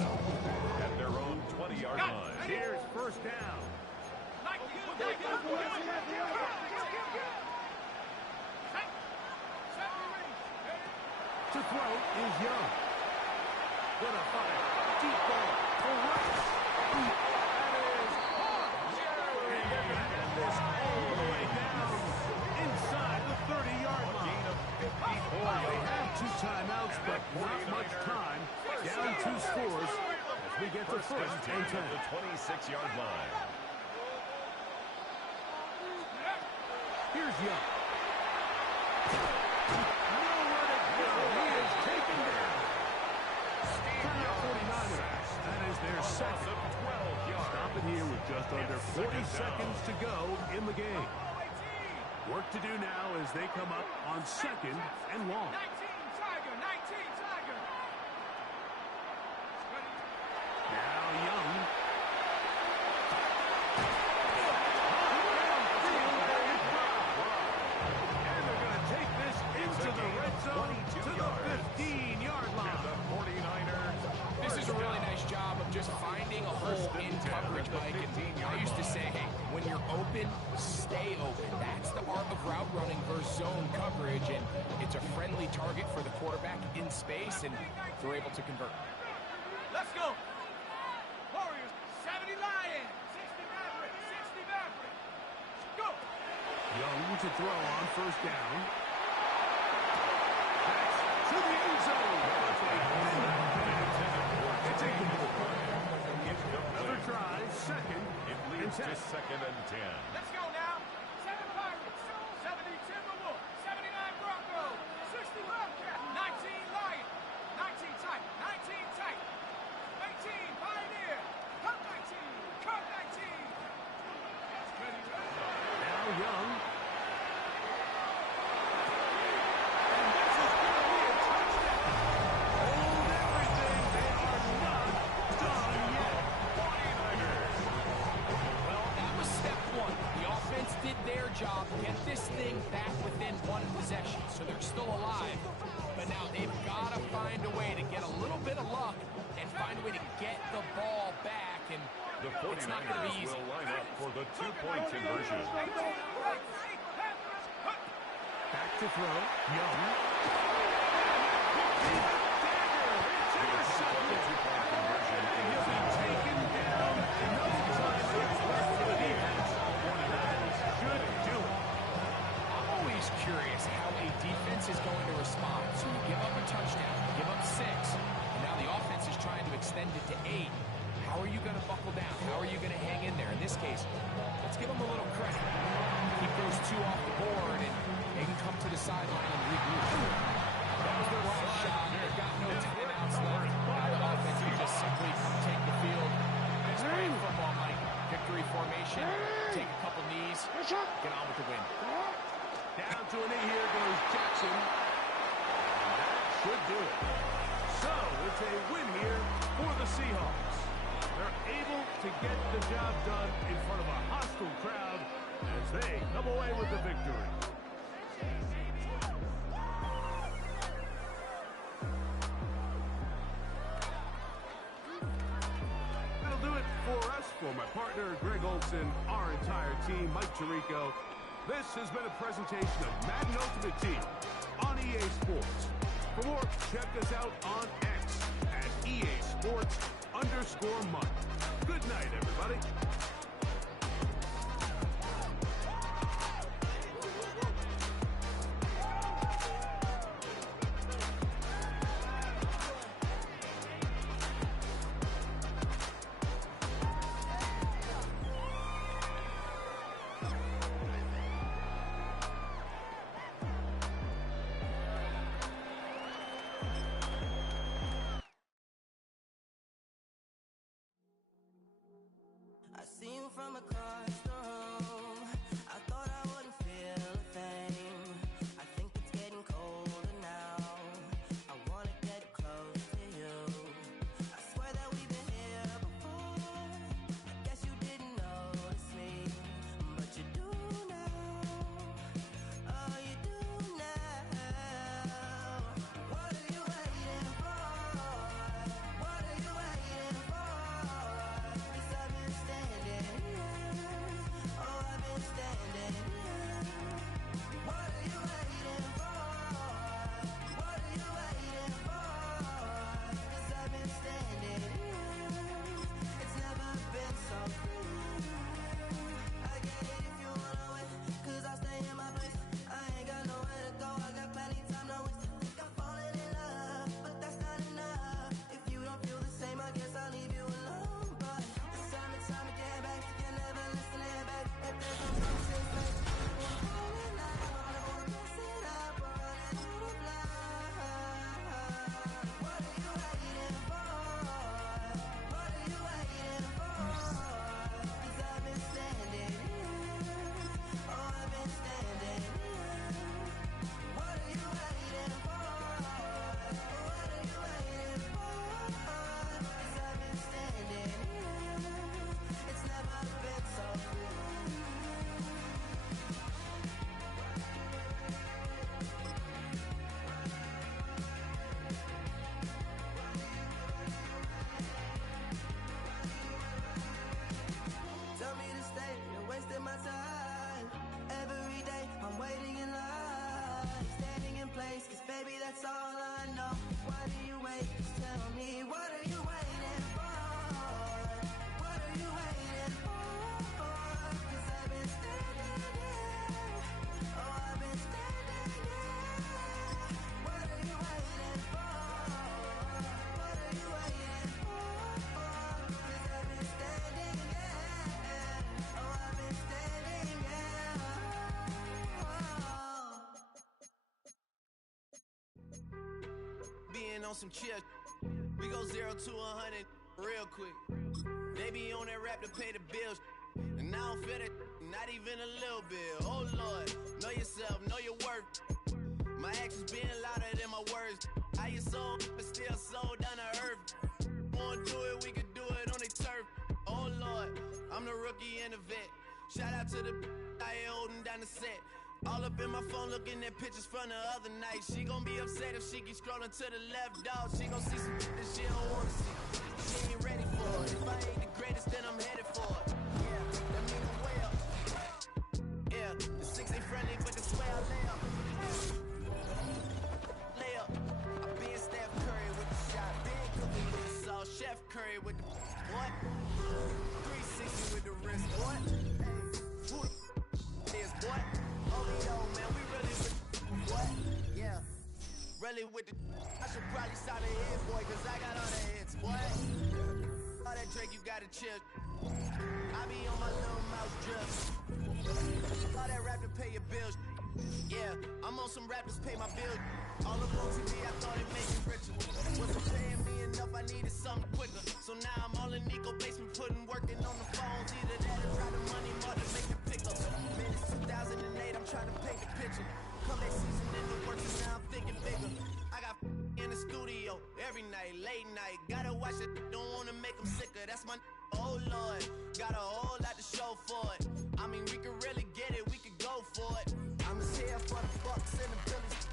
at their own 20-yard line. Here's first down. To throw is Young. Gonna fire. Deep ball. Correct. That is hard. And they're gonna end this all the way down inside the 30-yard line. They have 2 timeouts, but not much time. Down 2 scores as we get to first and 10. At the 26-yard line. Here's Young. Nowhere to go. He is taken down. Timeout 49ers. That is their second. Stop it here with just under 40 seconds to go in the game. Work to do now as they come up on second and long. 19 Tiger. Now Young. And they're going to take this into the red zone to the 15-yard line. The 49ers. This is a really nice job of just finding a hole in coverage, Mike. And I used to say, hey, when you're open, stay open. That's the art of route running versus zone coverage, and it's a friendly target for the quarterback in space, and they're able to convert. Let's go. Young to throw on first down. Pass to the end zone. It's incomplete. Another try, second It and leads 10. to second and 10. Let's go now. 7 Pirates, 70 Timberwolves, 79 Broncos, 60 Bobcats, 19 Lions, 19 Titans, 19 Titans, 18 Pioneer, Cup 19, Cup 19. Now Young. Did their job, get this thing back within one possession, so they're still alive. But now they've got to find a way to get a little bit of luck and find a way to get the ball back. And The it's not going to be 49ers easy. will line up for the two-point conversion. Back to throw. Young. Two-point conversion He'll be taken down. Another time for the defense. 49ers should do it. I'm always curious how a defense is going to respond. So you give up a touchdown, you give up 6, and now the offense is trying to extend it to 8. How are you going to buckle down? How are you going to hang in there? In this case, let's give them a little credit. Keep those 2 off the board, and they can come to the sideline and regroup. That was their last shot. They've got no timeouts left. Now the offense can just simply take the field. It's playing football, Mike. Victory formation, take a couple knees, get on with the win. Down to a knee here goes Jackson. And that should do it. So it's a win here for the Seahawks. They're able to get the job done in front of a hostile crowd as they come away with the victory. That'll do it for us. For my partner, Greg Olson, our entire team, Mike Tirico. This has been a presentation of Madden Ultimate Team on EA Sports. For more, check us out on X at EA Sports_Mike. Good night, everybody. I see you from across the room. I thought I wouldn't feel a thing. I think it's getting colder now. I wanna get close to you. I swear that we've been here before. I guess you didn't notice me, but you do now. Oh, you do now. What are you waiting for? What are you waiting for? 'Cause I've been standing here on some chill. We go 0 to 100 real quick. They be on that rap to pay the bills. And I don't feel it, not even a little bit. Oh Lord, know yourself, know your worth. My actions being louder than my words. How you sold, but still sold down to earth. Wanna do it, we could do it on the turf. Oh Lord, I'm the rookie and the vet. Shout out to the I ain't holding down the set. All up in my phone looking at pictures from the other night. She gon' be upset if she keep scrolling to the left, dog. She gon' see some that she don't wanna see. She ain't ready for it. If I ain't the greatest, then I'm headed for it. Yeah, that mean I'm way up. Yeah, the 6 ain't friendly, but the swear I lay up. Lay up. I been Steph Curry with the shot. Been cooking with the sauce. Chef Curry with the what? 360 with the wrist, what? Who the is what? OVO, man, we really with what? Yeah, really with the I should probably start a hit, boy, cause I got all the hits, what? All that Drake, you gotta chill. I be on my little mouse drip. All that rap to pay your bills. Yeah, I'm on some rappers pay my bills. All up on TV, I thought it made me richer. Wasn't paying me enough, I needed something quicker. So now I'm all in Nico basement, working on the phones. Either that or try the money more to make the pickups. Man, it's 2008, I'm trying to paint the picture. Comeback season in the works, and now I'm thinking bigger. I got in the studio every night, late night. Gotta watch it, don't wanna make them sicker. That's my oh Lord, got a whole lot to show for it. I mean, we could really get it, we could go for it. I'm just here for the Bucks and the Billies.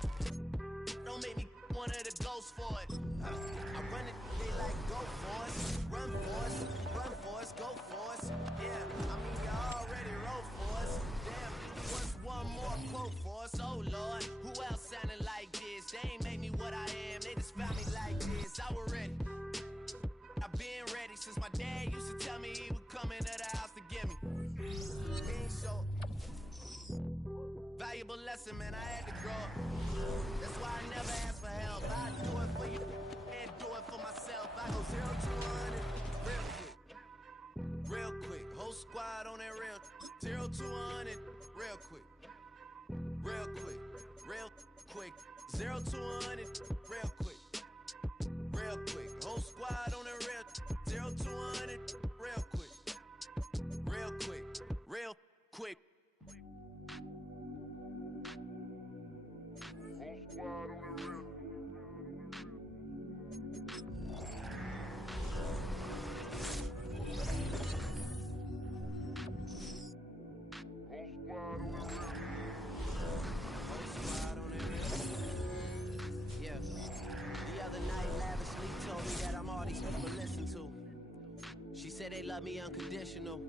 Don't make me one of the ghosts for it. I run it, they like go for us, run for us, run for us, go for us. Yeah, I mean, you already wrote for us. Damn, what's one more quote for us? Oh Lord, who else sounded like this? They ain't made me what I am, they just found me like this. I was ready. I've been ready since my dad used to tell me he would come into the house to get me. He ain't so valuable lesson, man, I had to grow up. That's why I never ask for help. I do it for you and do it for myself. I go 0 to 100 real quick. Whole squad on that real 0 to 100 real quick. Real quick, real quick. 0 to 100 real quick. Real quick, whole squad on the real 0 to 100 real quick. Real quick, real quick. Whole squad on the real. Yeah. The other night, Lavishly told me that I'm all these people listen to. She said they love me unconditional.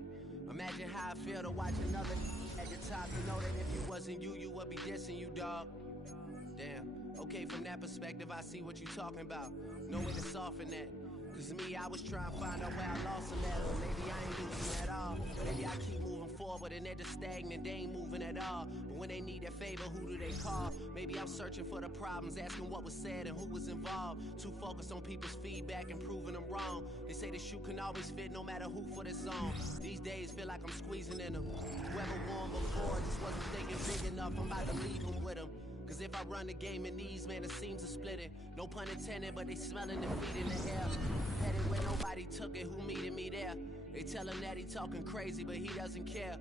Imagine how I feel to watch another at the top. You know that if you wasn't you, you would be dissing you, dog. Damn. Okay, from that perspective, I see what you talking about. No way to soften that. Cause me, I was trying to find out where I lost them at. But maybe I ain't losing at all. Maybe I keep moving forward and they're just stagnant. They ain't moving at all. But when they need a favor, who do they call? Maybe I'm searching for the problems, asking what was said and who was involved. Too focused on people's feedback and proving them wrong. They say the shoe can always fit no matter who for the song. These days feel like I'm squeezing in them. Whoever won before just wasn't thinking big enough. I'm about to leave them with them. Cause if I run the game in these, man, the seams are splitting. No pun intended, but they smelling defeat in the air. Headed where nobody took it, who meeted me there? They tell him that he talking crazy, but he doesn't care.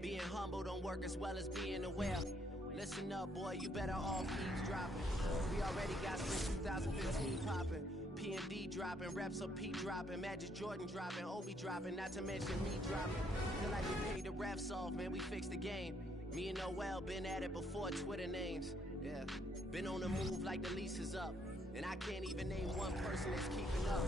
Being humble don't work as well as being aware. Listen up, boy, you better all keep dropping. We already got spring 2015 popping. P&D dropping, reps up P dropping, Magic Jordan dropping, Obi dropping, not to mention me dropping. Feel like we paid the refs off, man, we fixed the game. Me and Noel been at it before Twitter names. Yeah, been on the move like the lease is up. And I can't even name one person that's keeping up.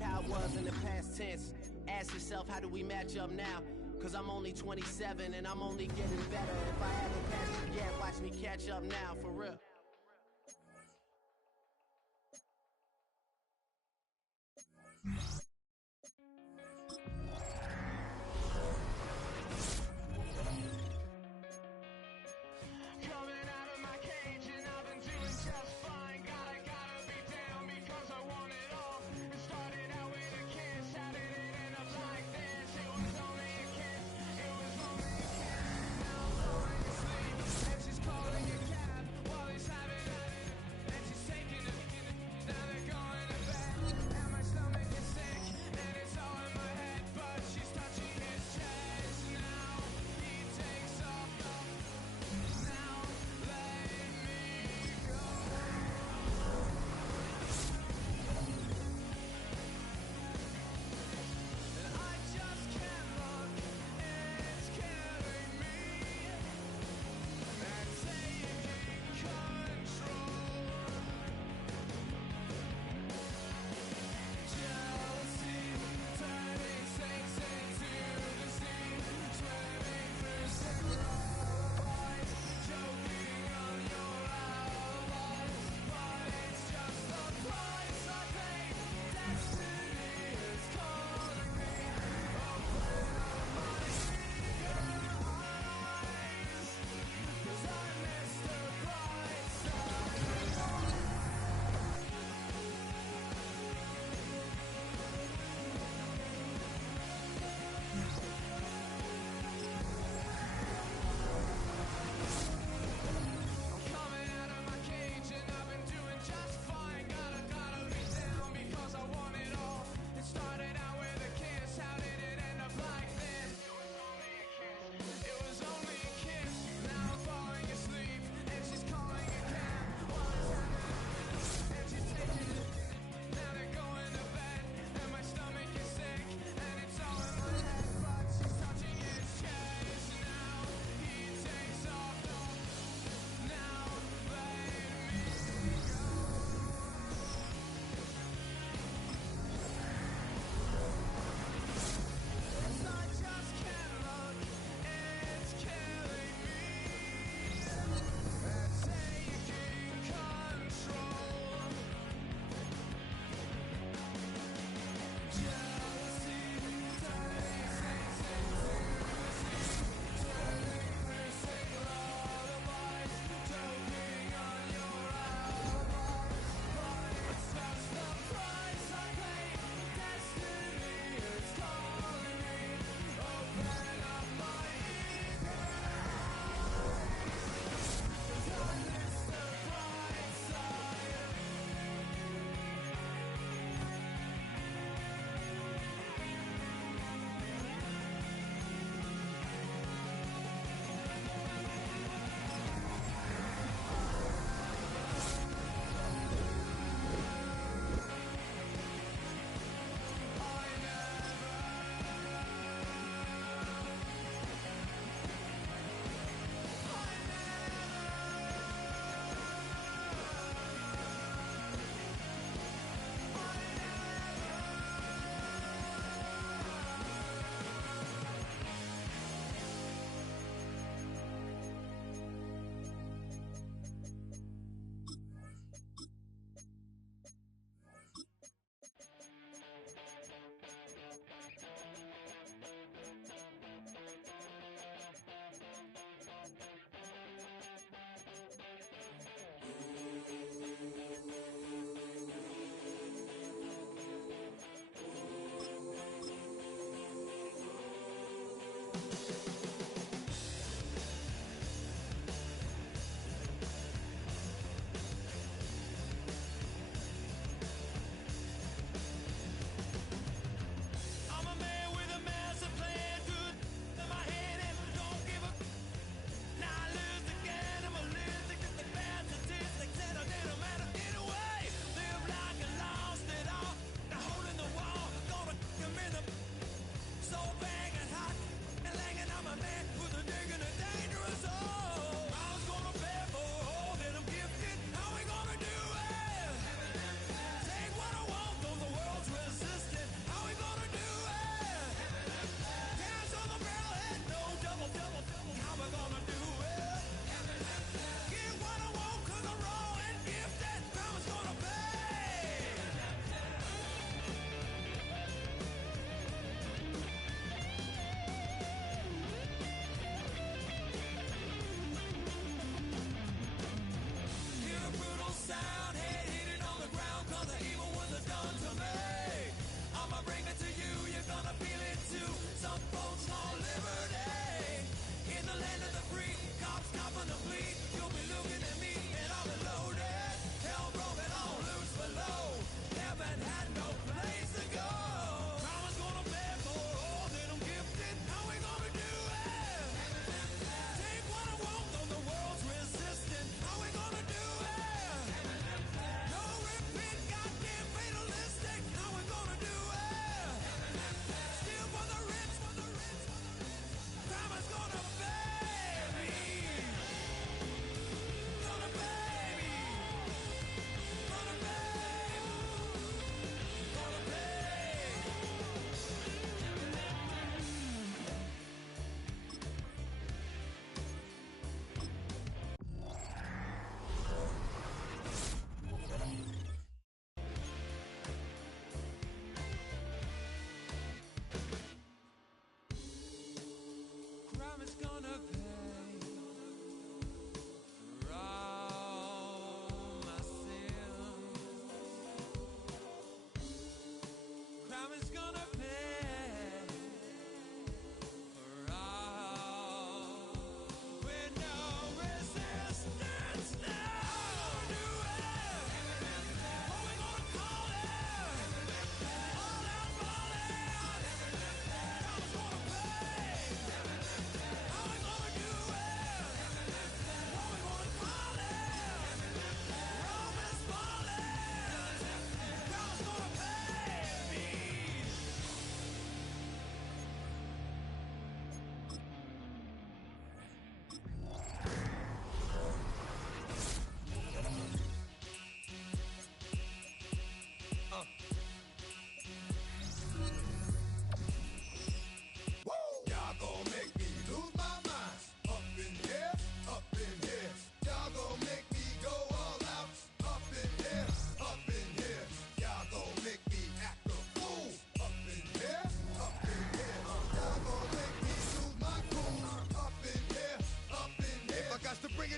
Yeah. How it was in the past tense. Ask yourself, how do we match up now? Cause I'm only 27 and I'm only getting better. If I haven't passed you yet, watch me catch up now, for real. Calling a cab while he's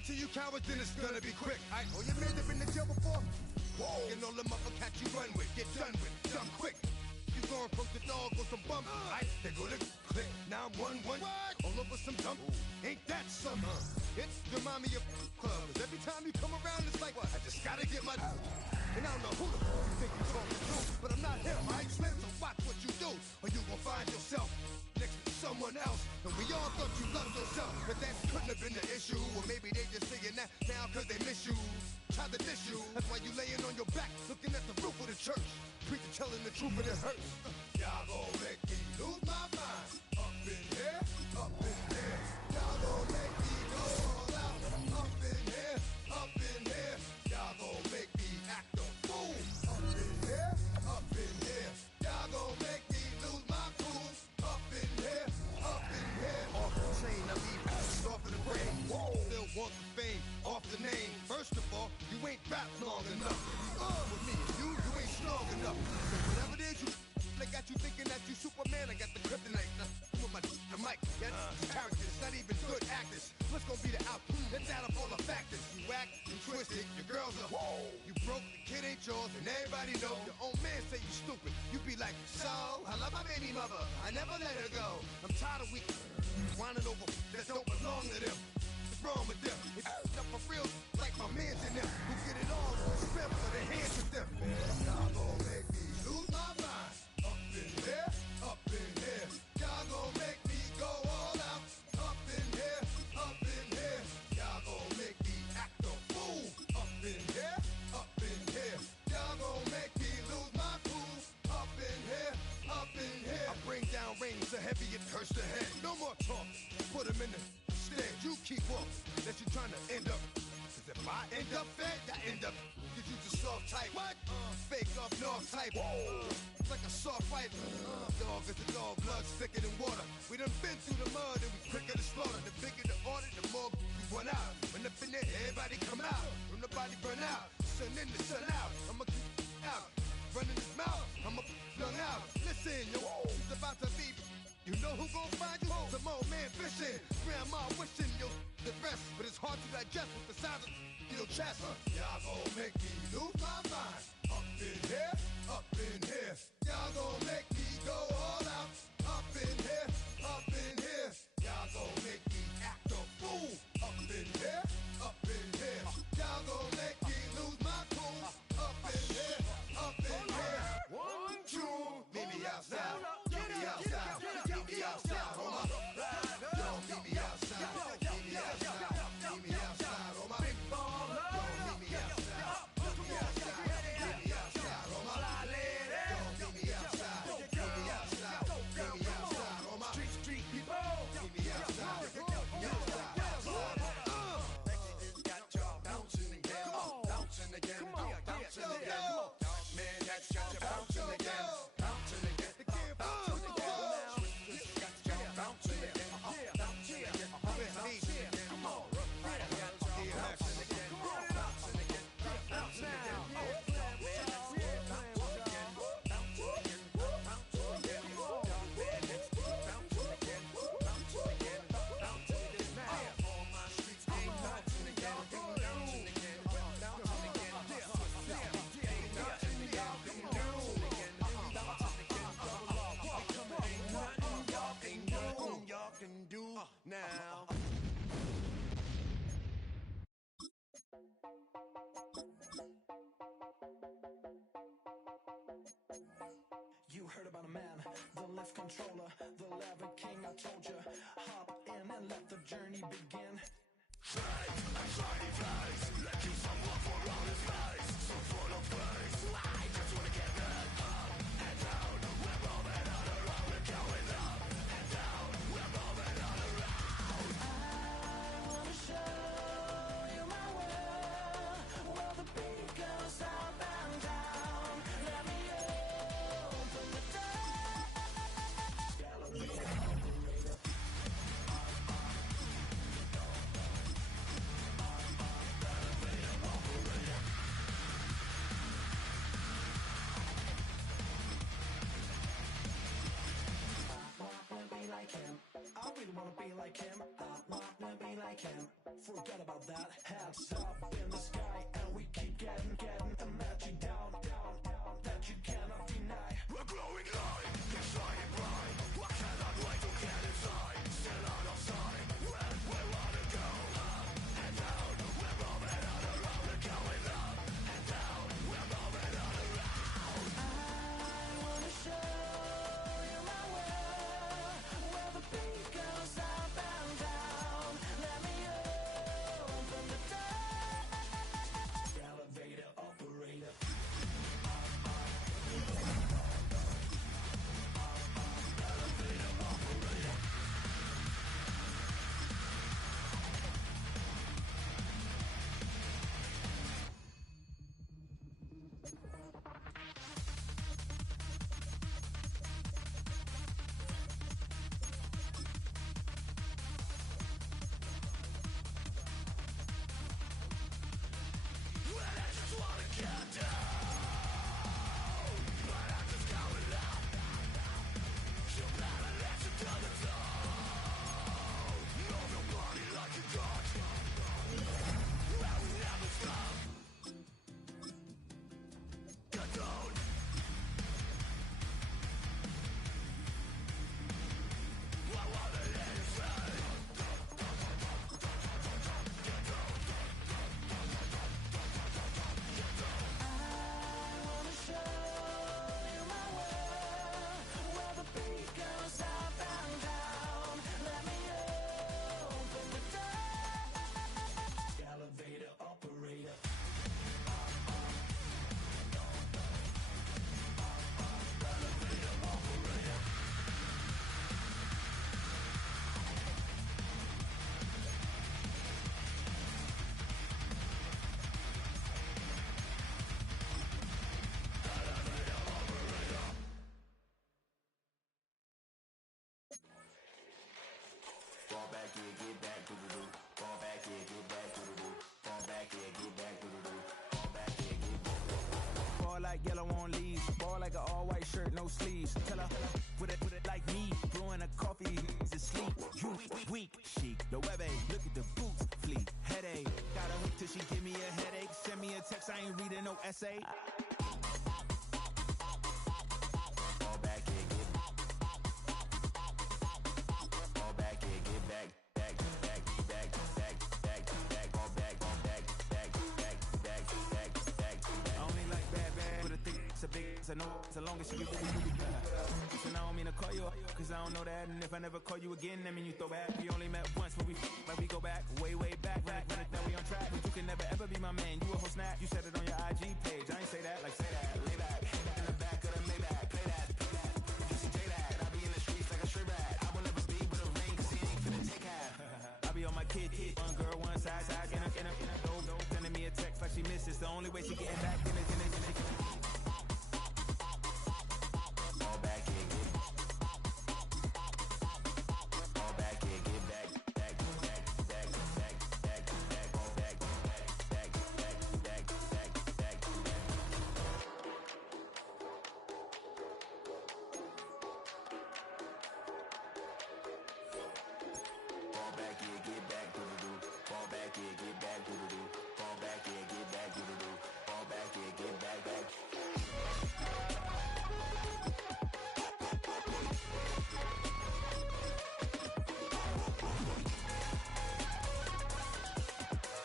to you cowards, then it's gonna be quick. Oh, you made it in the jail before? Whoa. And all them upper cats you run with, get done with, done quick. You going from the dog or some bum? They go to click. Now I'm 1-1. All over some dump. Ain't that some? It's remind me of clubs. Every time you come around, it's like, I just gotta get my. And I don't know who the fuck you think you're talking to, but I'm not him, right? Slim, so watch what you do, or you gon' find yourself next to someone else. And we all thought you loved yourself, but that couldn't have been the issue. Or maybe they just saying that now cause they miss you. Try to diss you. That's why you laying on your back, looking at the roof of the church. Preacher telling the truth, but it hurts. Y'all gon' make me lose my mind. Up in here, up in here. Y'all gon' make me go all out. Up in here, up in here. Y'all gon' make me act a fool. Up in here, up in here. Y'all gon' make me lose my cool. Up in here, up in here. Off the chain, I leave off of the brain. Still want the fame, off the name. First of all, you ain't rap long enough. With me and you ain't strong enough. So whatever it is they got you thinking that you Superman. I got the kryptonite. With my the mic, yeah, characters, not even good actors. What's gonna be the outcome? Let's add up all the factors. You act, you twisted, your girls are you broke, the kid ain't yours, and everybody know. Your own man say you stupid. You be like, so, I love my baby mother, I never let her go. I'm tired of weak whining over that don't belong to them. What's wrong with them? It's up for real, like my mans in them. Who get it all, spent for their hands with them. Y'all gon' make me lose my mind. Up in here, up in here. Y'all gon' make me go all out. Up in here, up in here. Y'all gon' make me act a fool. Up in here, up in here. Y'all gon' make me lose my cool. Up in here, up in here. I bring down rings so heavy it hurts the head. No more talk, put them in the stand. You keep walking, unless you're trying to end up. Cause if I end up fed, I end up. Cause you just soft type. What? Fake up north type. It's like a soft fight. Dog is a dog, blood thicker than water. We done been through the mud and we quicker to slaughter. The bigger the order, the more we run out. When up in there, everybody come out. When nobody burn out. Sun in the sun out. I'ma keep out. Running his mouth. I'ma flung out. Listen, yo, it's about to be. You know who gon' find you? Some old man fishing. Grandma wishing you the best. But it's hard to digest with the size of your chest. Y'all gon' make me lose my mind. Up in here, up in here. Y'all gon' make me go all out. Up in here, up in here. Y'all gon' make me act a fool. Up in here, up in here. Y'all gon' make me lose my cool. Up in here, up in here. 1, 2, meet me outside. Meet me outside. Meet me outside. Hold up. Don't meet me outside. Meet me outside. Meet me outside. On my big ball. Don't meet me outside. Meet me outside. Meet me outside. On my don't meet me outside. Meet me outside. Meet me outside. On my street people. Meet me outside. Meet me outside. Got y'all bouncing again. Bouncing again. Bouncing again. Man, that's got you bouncing again. Bouncing again. Bouncing again. Got y'all bouncing again. Bouncing again. Bouncing again. Come on. Got y'all bouncing again. Bouncing again. Bouncing again. Now. You heard about a man, the lift controller, the lever king. I told you, hop in and let the journey begin. like him. I really wanna be like him. I wanna be I can forget about that. Hands up in the sky, and we keep getting the magic down, that you cannot deny. We're glowing light, keep shining bright. I cannot wait to get inside. Still out of sight, when we wanna go up and down. We're moving on around, we're going up and down. We're moving on around. I wanna show you my world, where the beat goes up and down. Let me open the door. Elevator operator. Fall back here, get back to the roof. Fall back here, get back to the roof. Fall back here, get back to the roof. Fall back here, get back to the roof. Ball like yellow on leaves. Ball like an all-white shirt, no sleeves. Tell her, put it like me. Blowing a coffee, he's asleep. You weak, chic. The web look at the boots, fleet. Headache, gotta wait till she give me a headache. Send me a text, I ain't reading no essay. Fall back here, get back. Fall back here, get back. Back. Fall back. I only like bad, with a thick, it's a big, it's a no, as long as she be really good. So now I don't mean to call you up, cause I don't know that. And if I never call you again, that mean you throw back. We only met once, but we go back, way back. Run it down, we on track. But you can never ever be my man, you a whole snap. You said it on your IG page, I ain't say that, like say that. Lay back, in the back of the Maybach, play that. Just say that, I be in the streets like a stray rat. I will never be with a ring, cause he ain't finna take half. I be on my kid, one girl, one side, in a dope, sending me a text like she misses. The only way she getting back in it. Fall back here, get back. Fall back here, get back. Fall back. Fall back here, get back to the roof. Fall back here, get back to the roof. Fall back here, get back to the roof. Fall back here, get back.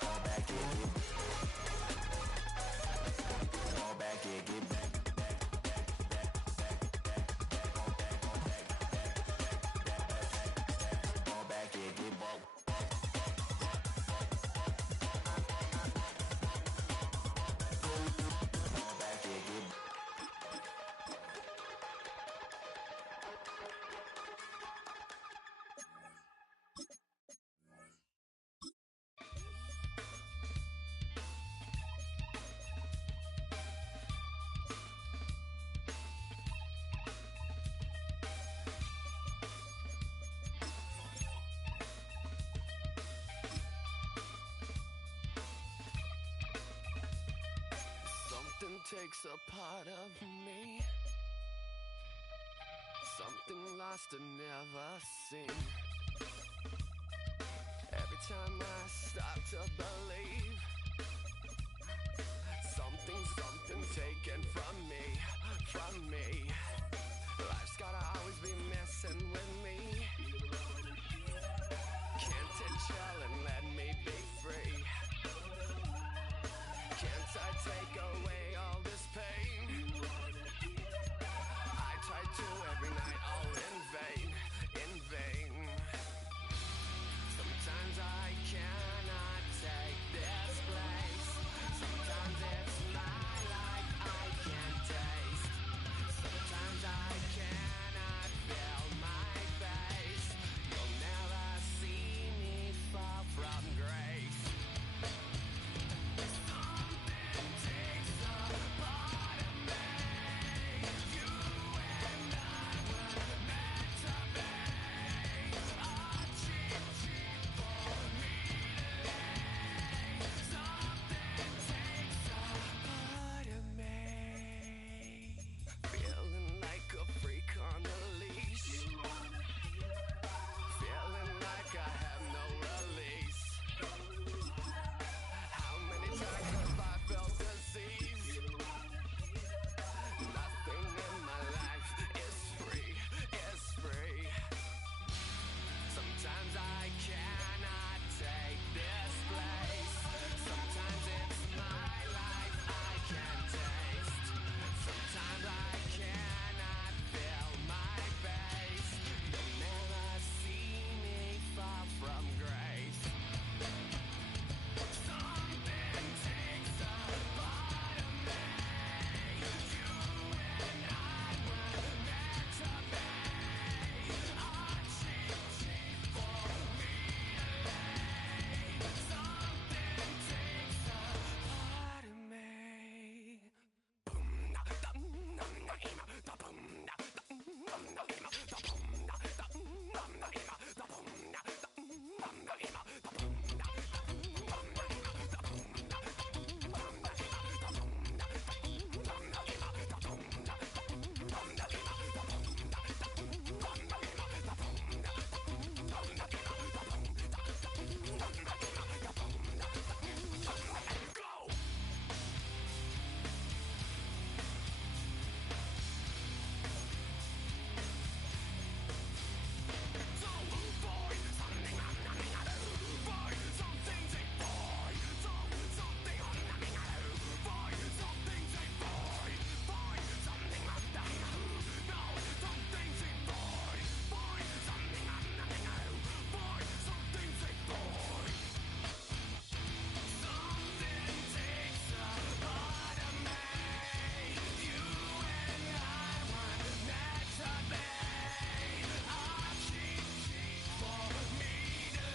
Fall back here, get back. Fall back here, get back. Fall back here, get back. Fall back here, get back. Something takes a part of me, something lost and never seen. Every time I stop to believe something taken from me. Life's gotta always be messing with me. Can't it chill and let me be free? Can't I take away all this pain? I try to every night, all in vain. Sometimes I cannot take this place. Sometimes it's my life I can't taste. Sometimes I cannot feel my face. You'll never see me fall from grace. Something takes a part of me. You and I were meant to be. A cheap for me to lay. Something takes a part of me. Feeling like a freak on a leash. Feeling like I have no release. How many times have I felt disease? Nothing in my life is free. Sometimes I cannot take this place. Sometimes it's my life I can't taste. Sometimes I cannot feel my face. You'll never see me fall from grace. Something takes a part of me. You and I were meant to be. A cheap for me to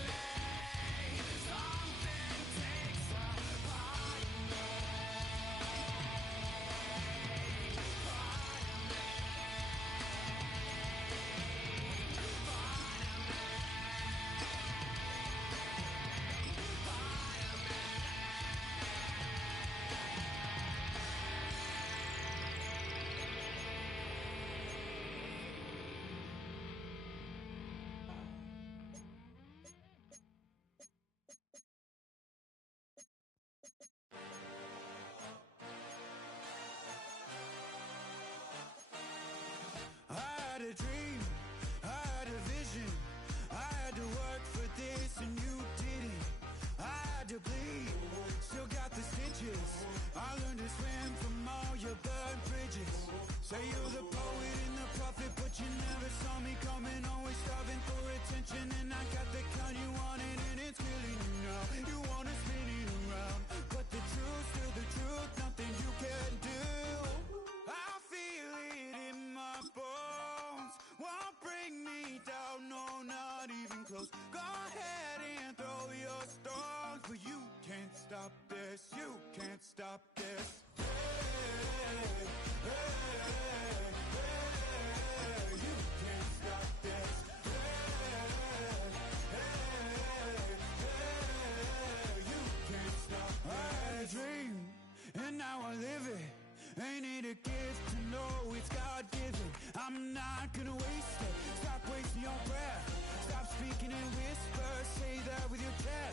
lay. Something takes a part of me. I had a dream, I had a vision. I had to work for this and you didn't. I had to bleed, still got the stitches. I learned to swim from all your burned bridges. Say you're the poet and the prophet, but you never saw me coming. Always starving for attention, and I got the kind you wanted, and it's killing you now. You wanna spin it around, but the truth's still the truth. Nothing you can do. I feel it in my bones. Won't bring me down, no, not even close. Go ahead and throw your stones, but you can't stop this. You can't stop this. Hey, hey, hey, you can't stop this. Hey, hey, hey, you can't stop this. I had a dream, and now I live it. Ain't it a gift to know it's God-given? I'm not gonna waste it. Stop wasting your breath. Stop speaking in whispers. Say that with your chest.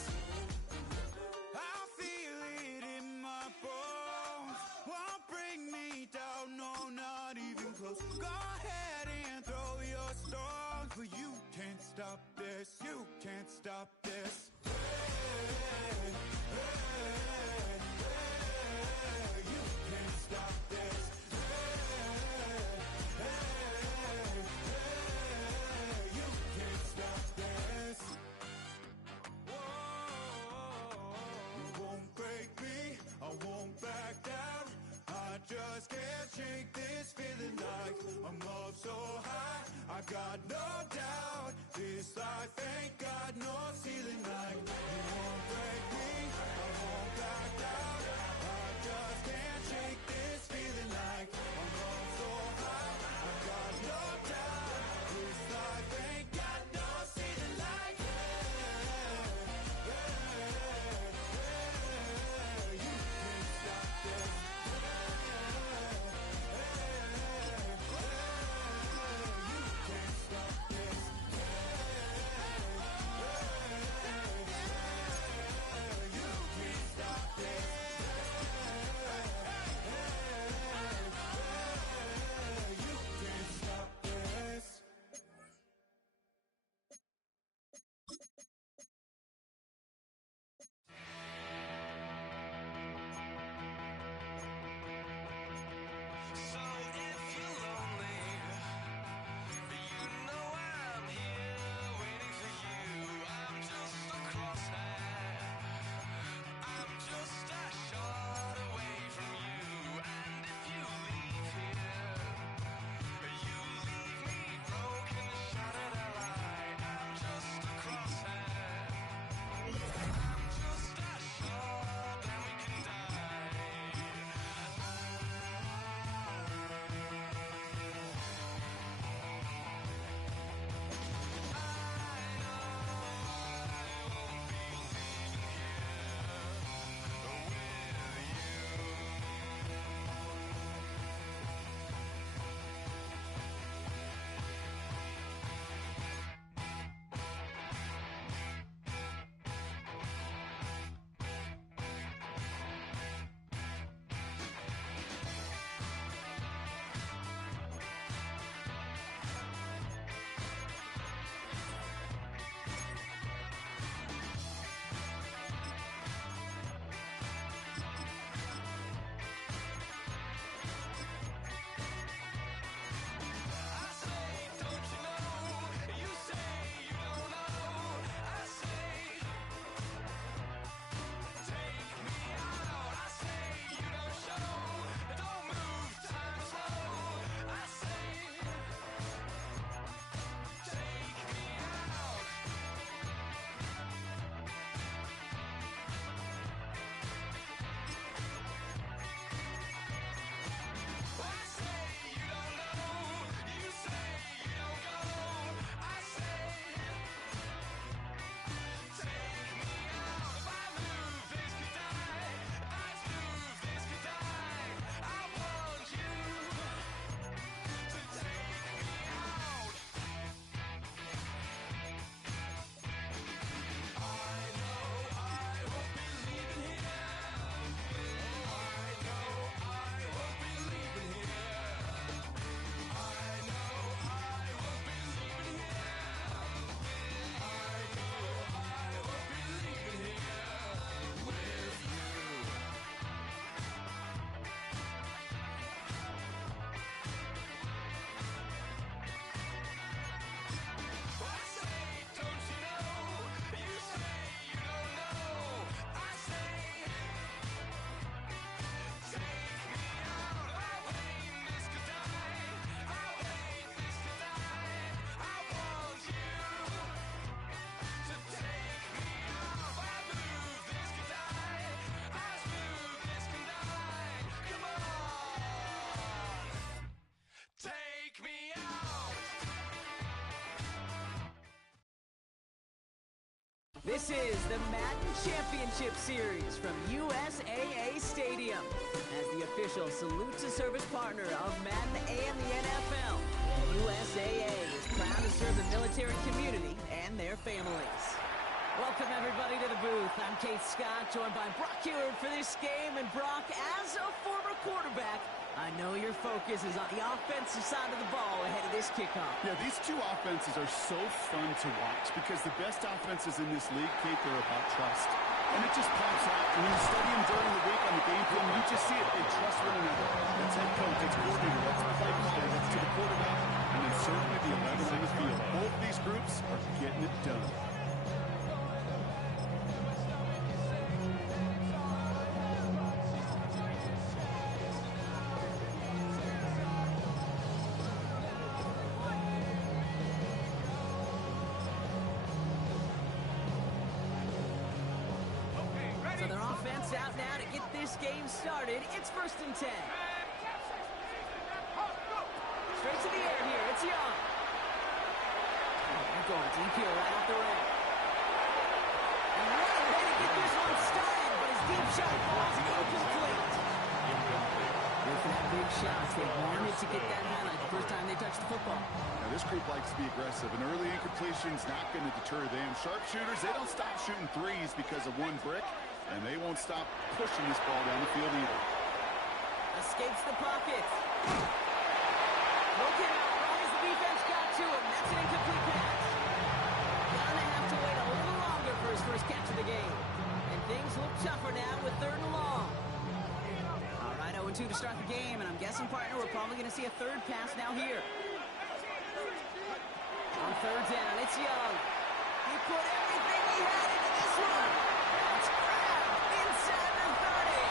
This is the Madden Championship Series from USAA Stadium. As the official salute to service partner of Madden and the NFL, USAA is proud to serve the military community and their families. Welcome, everybody, to the booth. I'm Kate Scott, joined by Brock Ewert for this game. And Brock, as a former quarterback, I know your focus is on the offensive side of the ball ahead of this kickoff. Yeah, these two offenses are so fun to watch because the best offenses in this league, Kate, they're about trust. And it just pops out. When you study them during the week on the game film, you just see it. They trust one another. That's head coach, that's coordinator, that's the play caller, that's to the quarterback, and then certainly the 11 on the field. Both these groups are getting it done. So their offense out now to get this game started. It's 1st and 10. Straight to the air here. It's Young. They're going deep here right off the rim. And what a way to get this one started, but his deep shot falls incomplete. Go for that big shot. They wanted to get that highlight the first time they touched the football. Now, this group likes to be aggressive. An early incompletion's not going to deter them. Sharpshooters, they don't stop shooting threes because of one brick, and they won't stop pushing this ball down the field either. Escapes the pocket. Broken out right as the defense got to him. That's an incomplete pass. Gonna have to wait a little longer for his first catch of the game. And things look tougher now with 3rd and long. All right, 0-2 to start the game, and I'm guessing, partner, we're probably going to see a third pass now here. On 3rd down, it's Young. He put everything he had into this one. That's grabbed inside the 30.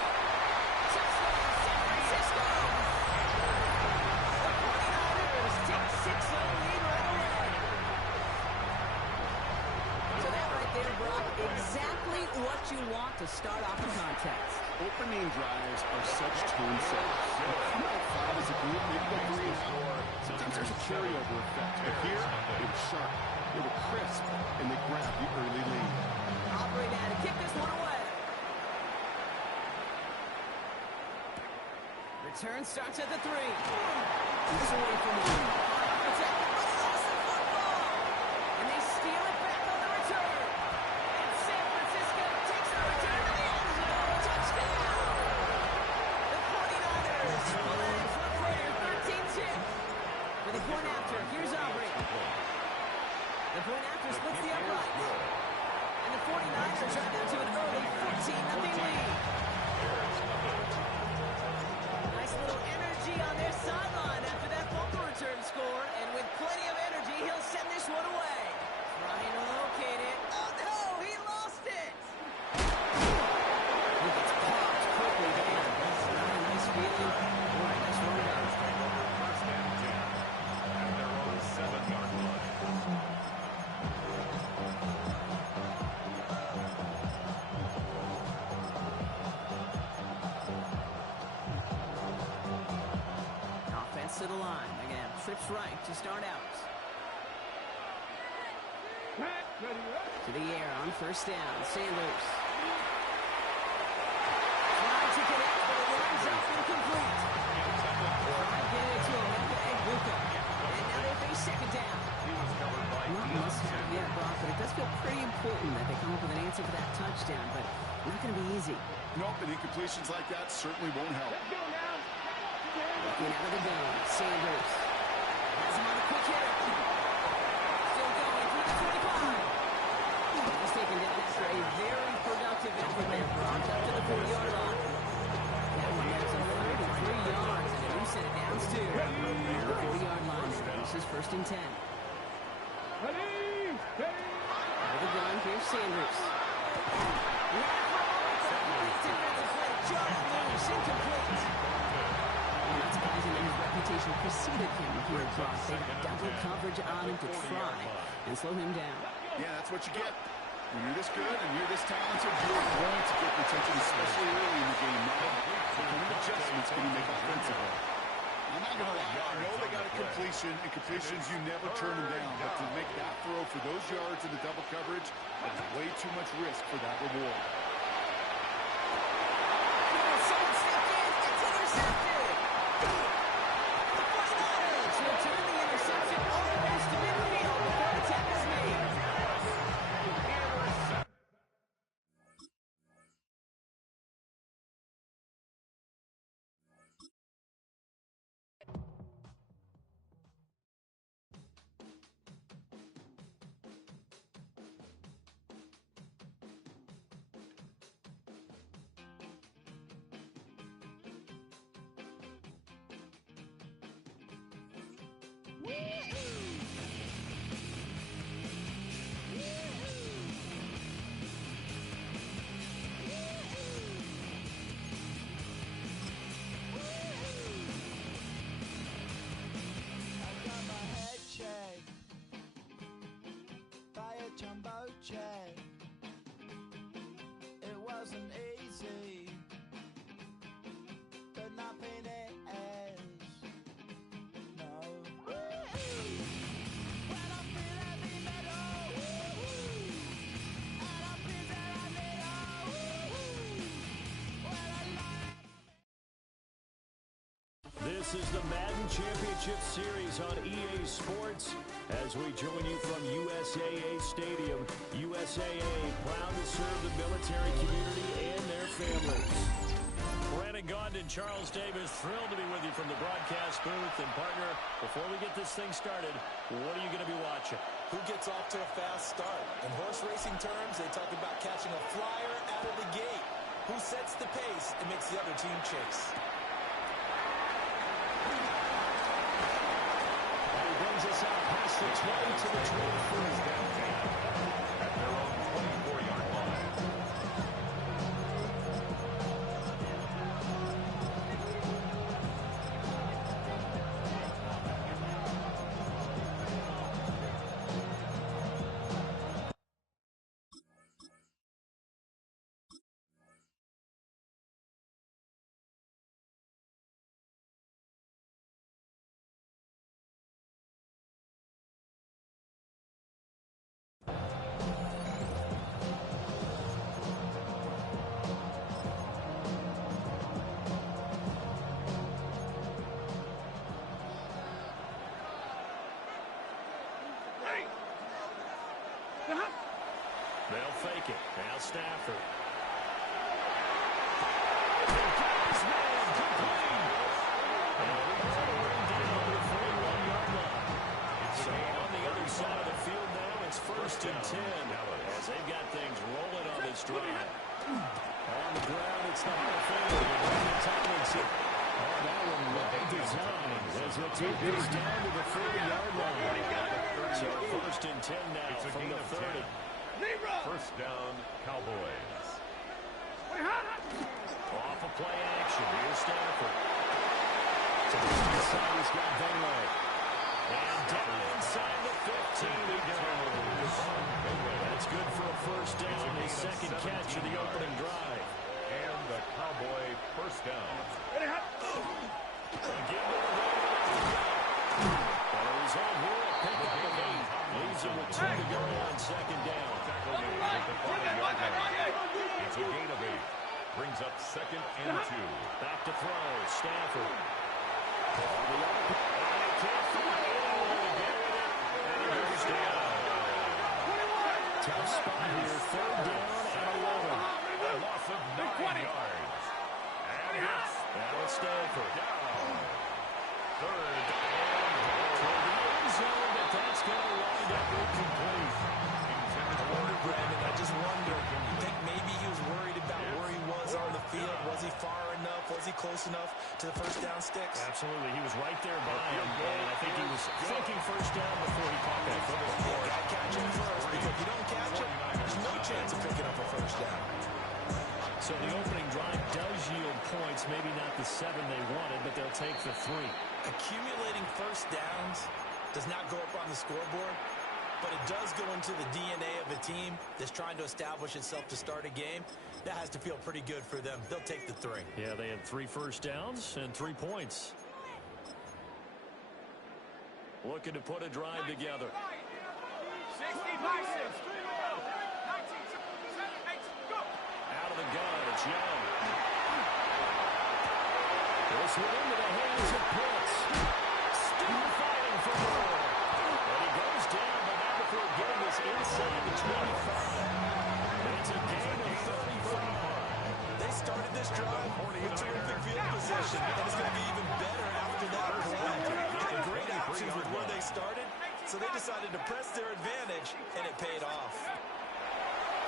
Touchdown, San Francisco. The 49ers take 6-0 lead right away. So that right there, Brock, exactly what you want to start off a contest. Opening drives are such tone setters. They come out five as a group, maybe go 3 and out. Sometimes there's a carryover effect. But here, they were sharp, they were crisp, and they grabbed the early lead. Aubrey now to kick this one away. Return starts at the 3. This away from one. Protected, but he lost the football. And they steal it back on the return. And San Francisco takes the return to the end zone. Touchdown. The 49ers pull it in front later, 13-6. With a point after, here's Aubrey. The point after splits the upright. And the 49ers drive out to an early 14-0 lead. Nice little energy on their sideline after that bumper return score. And with plenty of energy, he'll send this one away. Trying to locate it. Oh, no, he lost it. He gets popped quickly down. That's not a nice feeling. All right, let's roll it out. First and 10 at their own 7-yard line. Offense to the line. Again, trips right to start out. To the air on 1st down. Sanders. Trying to get it, but it lines up incomplete. Trying to get it to Emeka Egbuka. And now they face 2nd down. Not must have yet, Brock, but it does feel pretty important that they come up with an answer for that touchdown, but not going to be easy. Nope, and incompletions like that certainly won't help. Looking out of the gun, Sanders has him on a quick hitter. Still going through the 25. He's taken down after a very productive effort there, Brock, up to the 40-yard line. That one has him 33 yards, and a new set of downs, too. The 40-yard line, this is 1st and 10. Out of the gun, here's Sanders. Defensive play, just loose, incomplete. Not surprising that his reputation preceded him here, Brock. They double coverage on him to try and slow him down. Yeah, that's what you get. When you're this good and you're this talented, you're going to get attention, especially early in the game. Now, what kind of adjustments can you make offensively? I'm not going to lie. I know they got a completion, and completions, you never turn them down. But to make that throw for those yards in the double coverage, that's way too much risk for that reward. Someone stepped in. It's intercepted. The 49ers return the interception almost to midfield before the tackle is made. I got my head checked by a jumbo jet. It wasn't easy, but nothing is. No. When I feel heavy metal, and I feel that I need when I lie. This is the Madden Championship Series on EA Sports as we join you from USAA Stadium. USAA, proud to serve the military community and their families. Brandon Gaudin, Charles Davis, thrilled to be with you from the broadcast booth. And partner, before we get this thing started, what are you going to be watching? Who gets off to a fast start? In horse racing terms, they talk about catching a flyer out of the gate. Who sets the pace and makes the other team chase? And he brings us out past the 20 to the 23. At their own 24-yard line. They'll fake it. Now Stafford. So on the other side of the field now, it's 1st and 10 as they've got things rolling on this drive. On the ground, it's the Hall of Famer, Brandon Tomlinson. Oh, that one well designed as it takes us down to the 30-yard line. So 1st and 10 now from the 30. First down, Cowboys. Off a play action. Here's Stafford. To the inside, he's got Benway. And down inside the 15 he goes. That's good for a first down. His second catch of the opening drive. And the Cowboy first down. Again to the and a result here, a pickup of 8. Leaves him with 2 to go on second down. It's a gain of 8. Brings up 2nd and 2. Back to throw. Stafford. And he can't find anyone to get with it. And he goes down. Tough spot here. 3rd down and 11. A loss of 9 yards. And it's now it's Stafford. down. 3rd and toward the end zone, but that's going to wind up incomplete. I wonder, Brandon, I just wonder, you think maybe he was worried about where he was on the field? Was he far enough? Was he close enough to the first down sticks? Absolutely. He was right there by him, and I think he was thinking first down before he caught that football. You got to catch it first, because if you don't catch it, there's no chance of picking up a first down. So the opening drive does yield points, maybe not the 7 they wanted, but they'll take the 3. Accumulating first downs does not go up on the scoreboard, but it does go into the DNA of a team that's trying to establish itself to start a game. That has to feel pretty good for them. They'll take the 3. Yeah, they had 3 first downs and 3 points. looking to put a drive together. 60 by 6. 19, 7, 8, go. Out of the gun, it's Young. This one into the hands of Pitts. Still fighting for more. And he goes down, but now before getting this inside the 25. It's a gain of 35. They started this drive with terrific field position, and it's going to be even better after that play. Had great options with where they started, so they decided to press their advantage, and it paid off.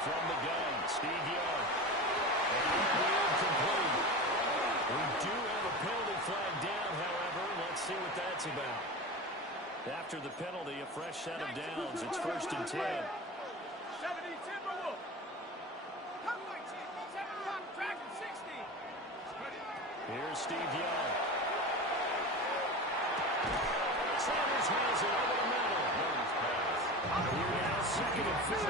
From the gun, Steve Young. And complete. We do have a penalty flag down, however. Let's see what that's about. After the penalty, a fresh set of downs. It's 1st and 10. 70 Timberwolves. 7 block track and 60. Here's Steve Young. Sanders has it over the middle. Here now, 2nd and 4.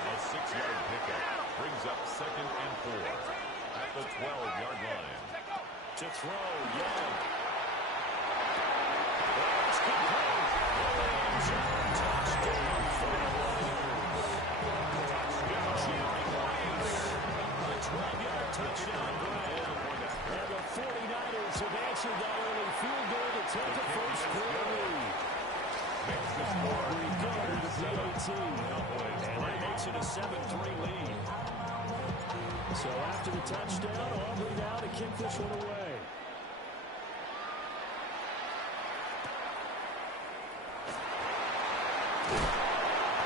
A 6-yard pickup brings up 2nd and 4 at the 12-yard line. To throw, Young. It's complete. Williams, touchdown for the Warriors. Jimmy Williams, a 12-yard touchdown grab. And the 49ers have answered that early field goal to take a first quarter lead. Regard to the 18. And that makes it a 7-3 lead. So after the touchdown, Aubrey now to kick this one away.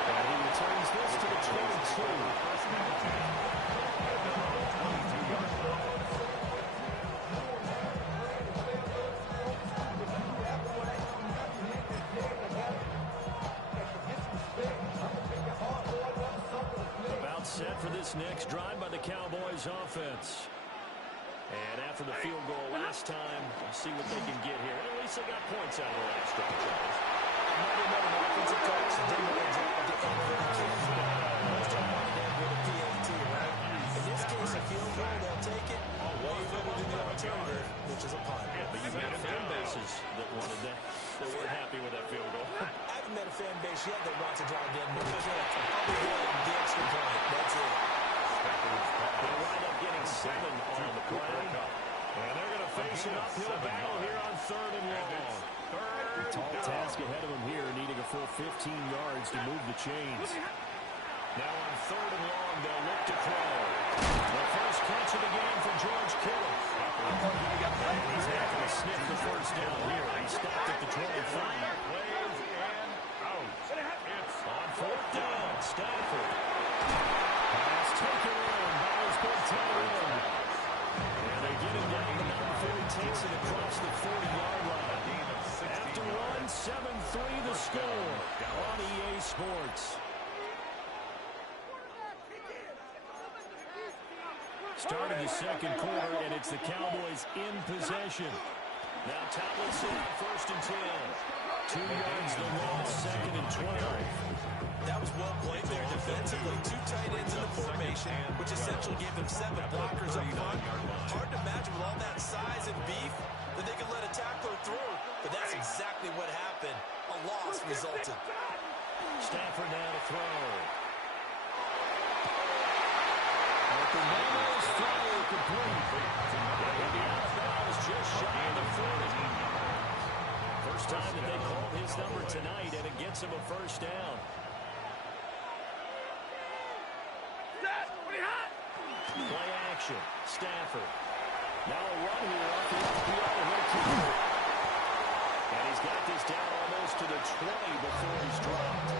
And he returns this to the 22. About set for this next drive by the Cowboys offense. And after the field goal last time, we'll see what they can get here. At least they got points out of the last drive. Another offensive coach, they know their job to end very carefully. Most don't want to end with a PAT, right? In this case, a field goal, they'll take it way better than the alternative, which is a punt. But you've got fan bases that wanted that. They weren't happy with that field goal. I haven't met a fan base yet that wants to drive in, but we can't. I'll be good on the extra point. That's it. They'll wind up getting 7 on the play. And they're going to face an uphill battle here on 3rd and long. A tall task ahead of them here, needing a full 15 yards to move the chains. Now on 3rd and long, they'll look to throw. The first catch of the game for George Kittle. He's not going to sniff the first down here. He stopped at the 25. Plays and out. It's On 4th down, Stafford. Pass taken in by his big tight end. And they get him down the number 4. He takes it across the 40-yard line. After one, 7-3 the score on EA Sports. Started the second quarter, and it's the Cowboys in possession. Now Tomlinson, 1st and 10. 2 yards the loss, 2nd and 12. That was well played there defensively. 2 tight ends in the formation, which essentially gave them 7 blockers up front. Hard to imagine with all that size and beef that they could let a tackler through, but that's exactly what happened. A loss resulted. Stafford now to throw. Fernandez throw complete. And the out is just shy of the 40. First time that they called his number tonight, and it gets him a first down. Play action. Stafford. Now a run here off the FPL. And he's got this down almost to the 20 before he's dropped.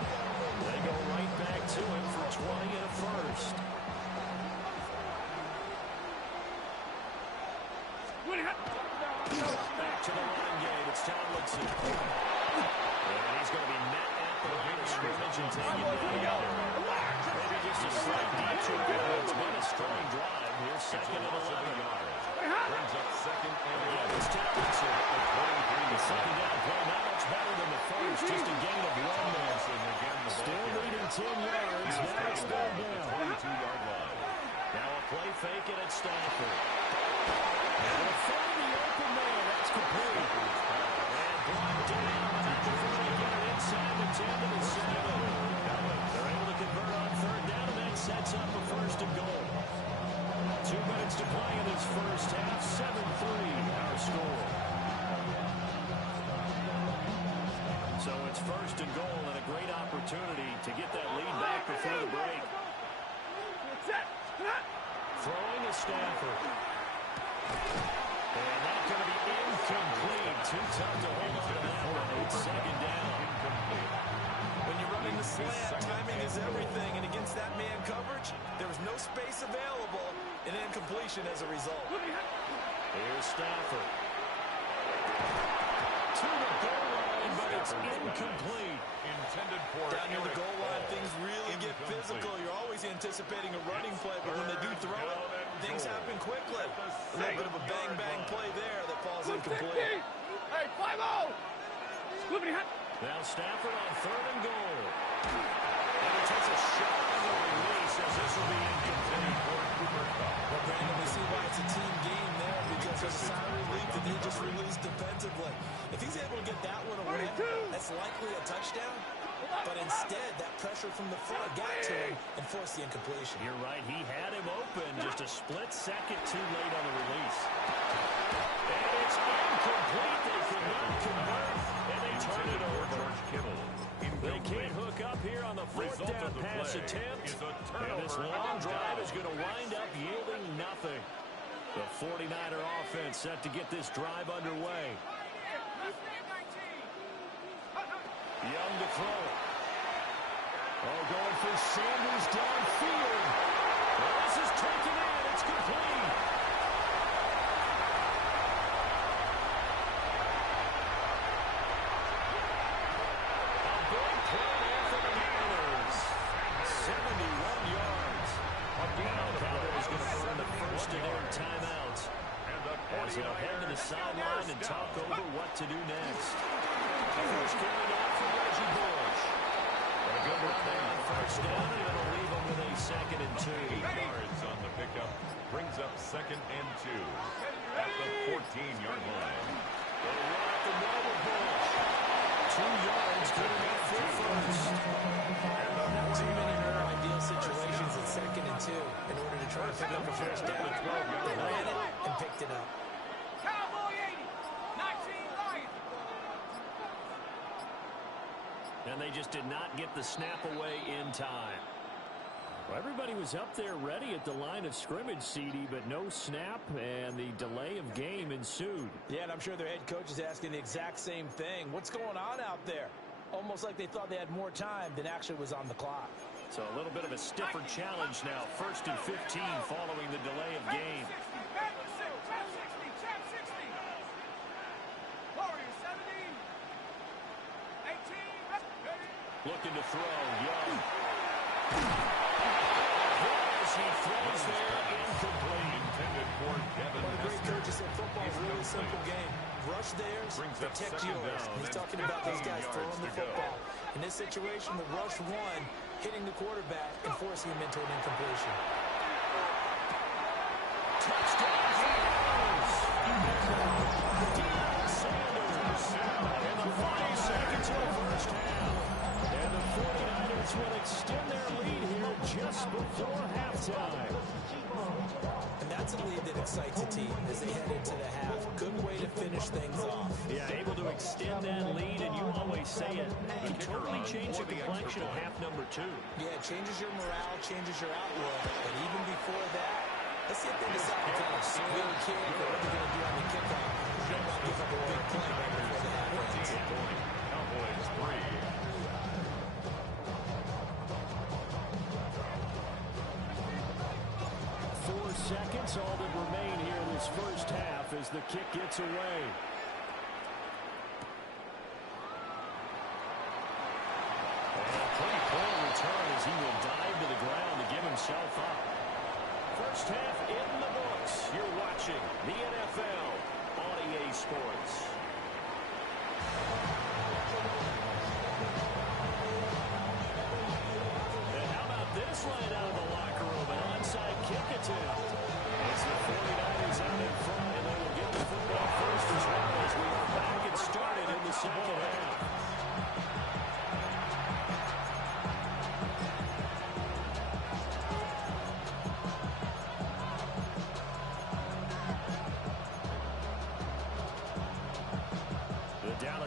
They go right back to him for 20 and a first. Back to the running game. It's Tomlinson. And he's going to be met at the line of scrimmage and taken down. Maybe just a slight detour. It's been a strong drive. Here's 2nd and 11. brings up 2nd and 11. It's Tomlinson. The second down play not much better than the first. Just a gain of 1 there. Still leading 10 yards. Now it's 3rd down. 22-yard line. Now a play fake and it's Stafford. And find the open man. That's complete. And blocked down before they get it inside the 10 to the 7. They're able to convert on third down, and that sets up a first and goal. 2 minutes to play in this first half. 7-3 our score. So it's first and goal and a great opportunity to get that lead back before the break. Throwing to Stafford. And that's going to be incomplete. Too tough to hold on to that one. It's second down. When you're running the slant, timing is everything. And against that man coverage, there was no space available. An incompletion as a result. Here's Stafford. To the goal line, but it's incomplete. Intended for down near the goal line, things really get physical. You're always anticipating a running play, but when they do throw it, things happen quickly. A little bit of a bang-bang play there that falls incomplete. Hey, 5-0! Now Stafford on third and goal. And he takes a shot on the release as this will be incomplete. Well, Brandon, we see why it's a team game there because there's a sign of relief that they just released defensively. If he's able to get that one away, that's likely a touchdown. But instead, that pressure from the front got to him and forced the incompletion. You're right. He had him open just a split second too late on the release. And it's incomplete. They could not convert, and they turn it over. They can't hook up here on the fourth down pass attempt. And this long drive is going to wind up yielding nothing. The 49er offense set to get this drive underway. Young to throw. Oh, going for Sanders downfield. Well, this is taken in. It's complete. A big play there for the Mariners. 71 yards. Now Cowboys going to burn the first of their timeouts as they'll head to the sideline and talk over what to do next. First carry now for Reggie Bush. A good run there on first down, and it'll leave him with a 2nd and 2. 8 yards on the pickup. Brings up 2nd and 2 at the 14-yard line. They run up the middle of Bush. 2 yards, good enough for first. Not too many more ideal situations at 2nd and 2 in order to try to pick up a first down. They ran it and picked it up. Cowboy 80, 19 Lions. And they just did not get the snap away in time. Well, everybody was up there ready at the line of scrimmage, CD, but no snap, and the delay of game ensued. Yeah, and I'm sure their head coach is asking the exact same thing. What's going on out there? Almost like they thought they had more time than actually was on the clock. So a little bit of a stiffer challenge now. 1st and 15 following the delay of game. Looking to throw, Young. As he throws there, incomplete. Intended for Devin. One of the great coaches said football is a really simple game. Rush theirs, protect yours. He's talking about those guys throwing the football. In this situation, the rush one, hitting the quarterback and forcing him into an incompletion. Touchdown, Jaguars! Deion Sanders. And the 40 seconds of the first half. And the 49ers will extend their lead here just before halftime. And that's a lead that excites a team as they head into the half. Good way to finish things off. Yeah, able to extend that lead, and you always say it can totally change the complexion of half number 2. Yeah, it changes your morale, changes your outlook. But even before that, let's see if they decide to kind of swing kick or what they're going to do on the kickoff. You don't want to give up a big play right before the half ends. Cowboys 3. 4 seconds, all that remain here in this first half as the kick gets away. And a pretty poor return as he will dive to the ground to give himself up. First half in the books. You're watching the NFL on EA Sports. And how about this line out of the locker room? An onside kick attempt. It's the 49ers out in front, and they will get the football first as well as we are back and started in the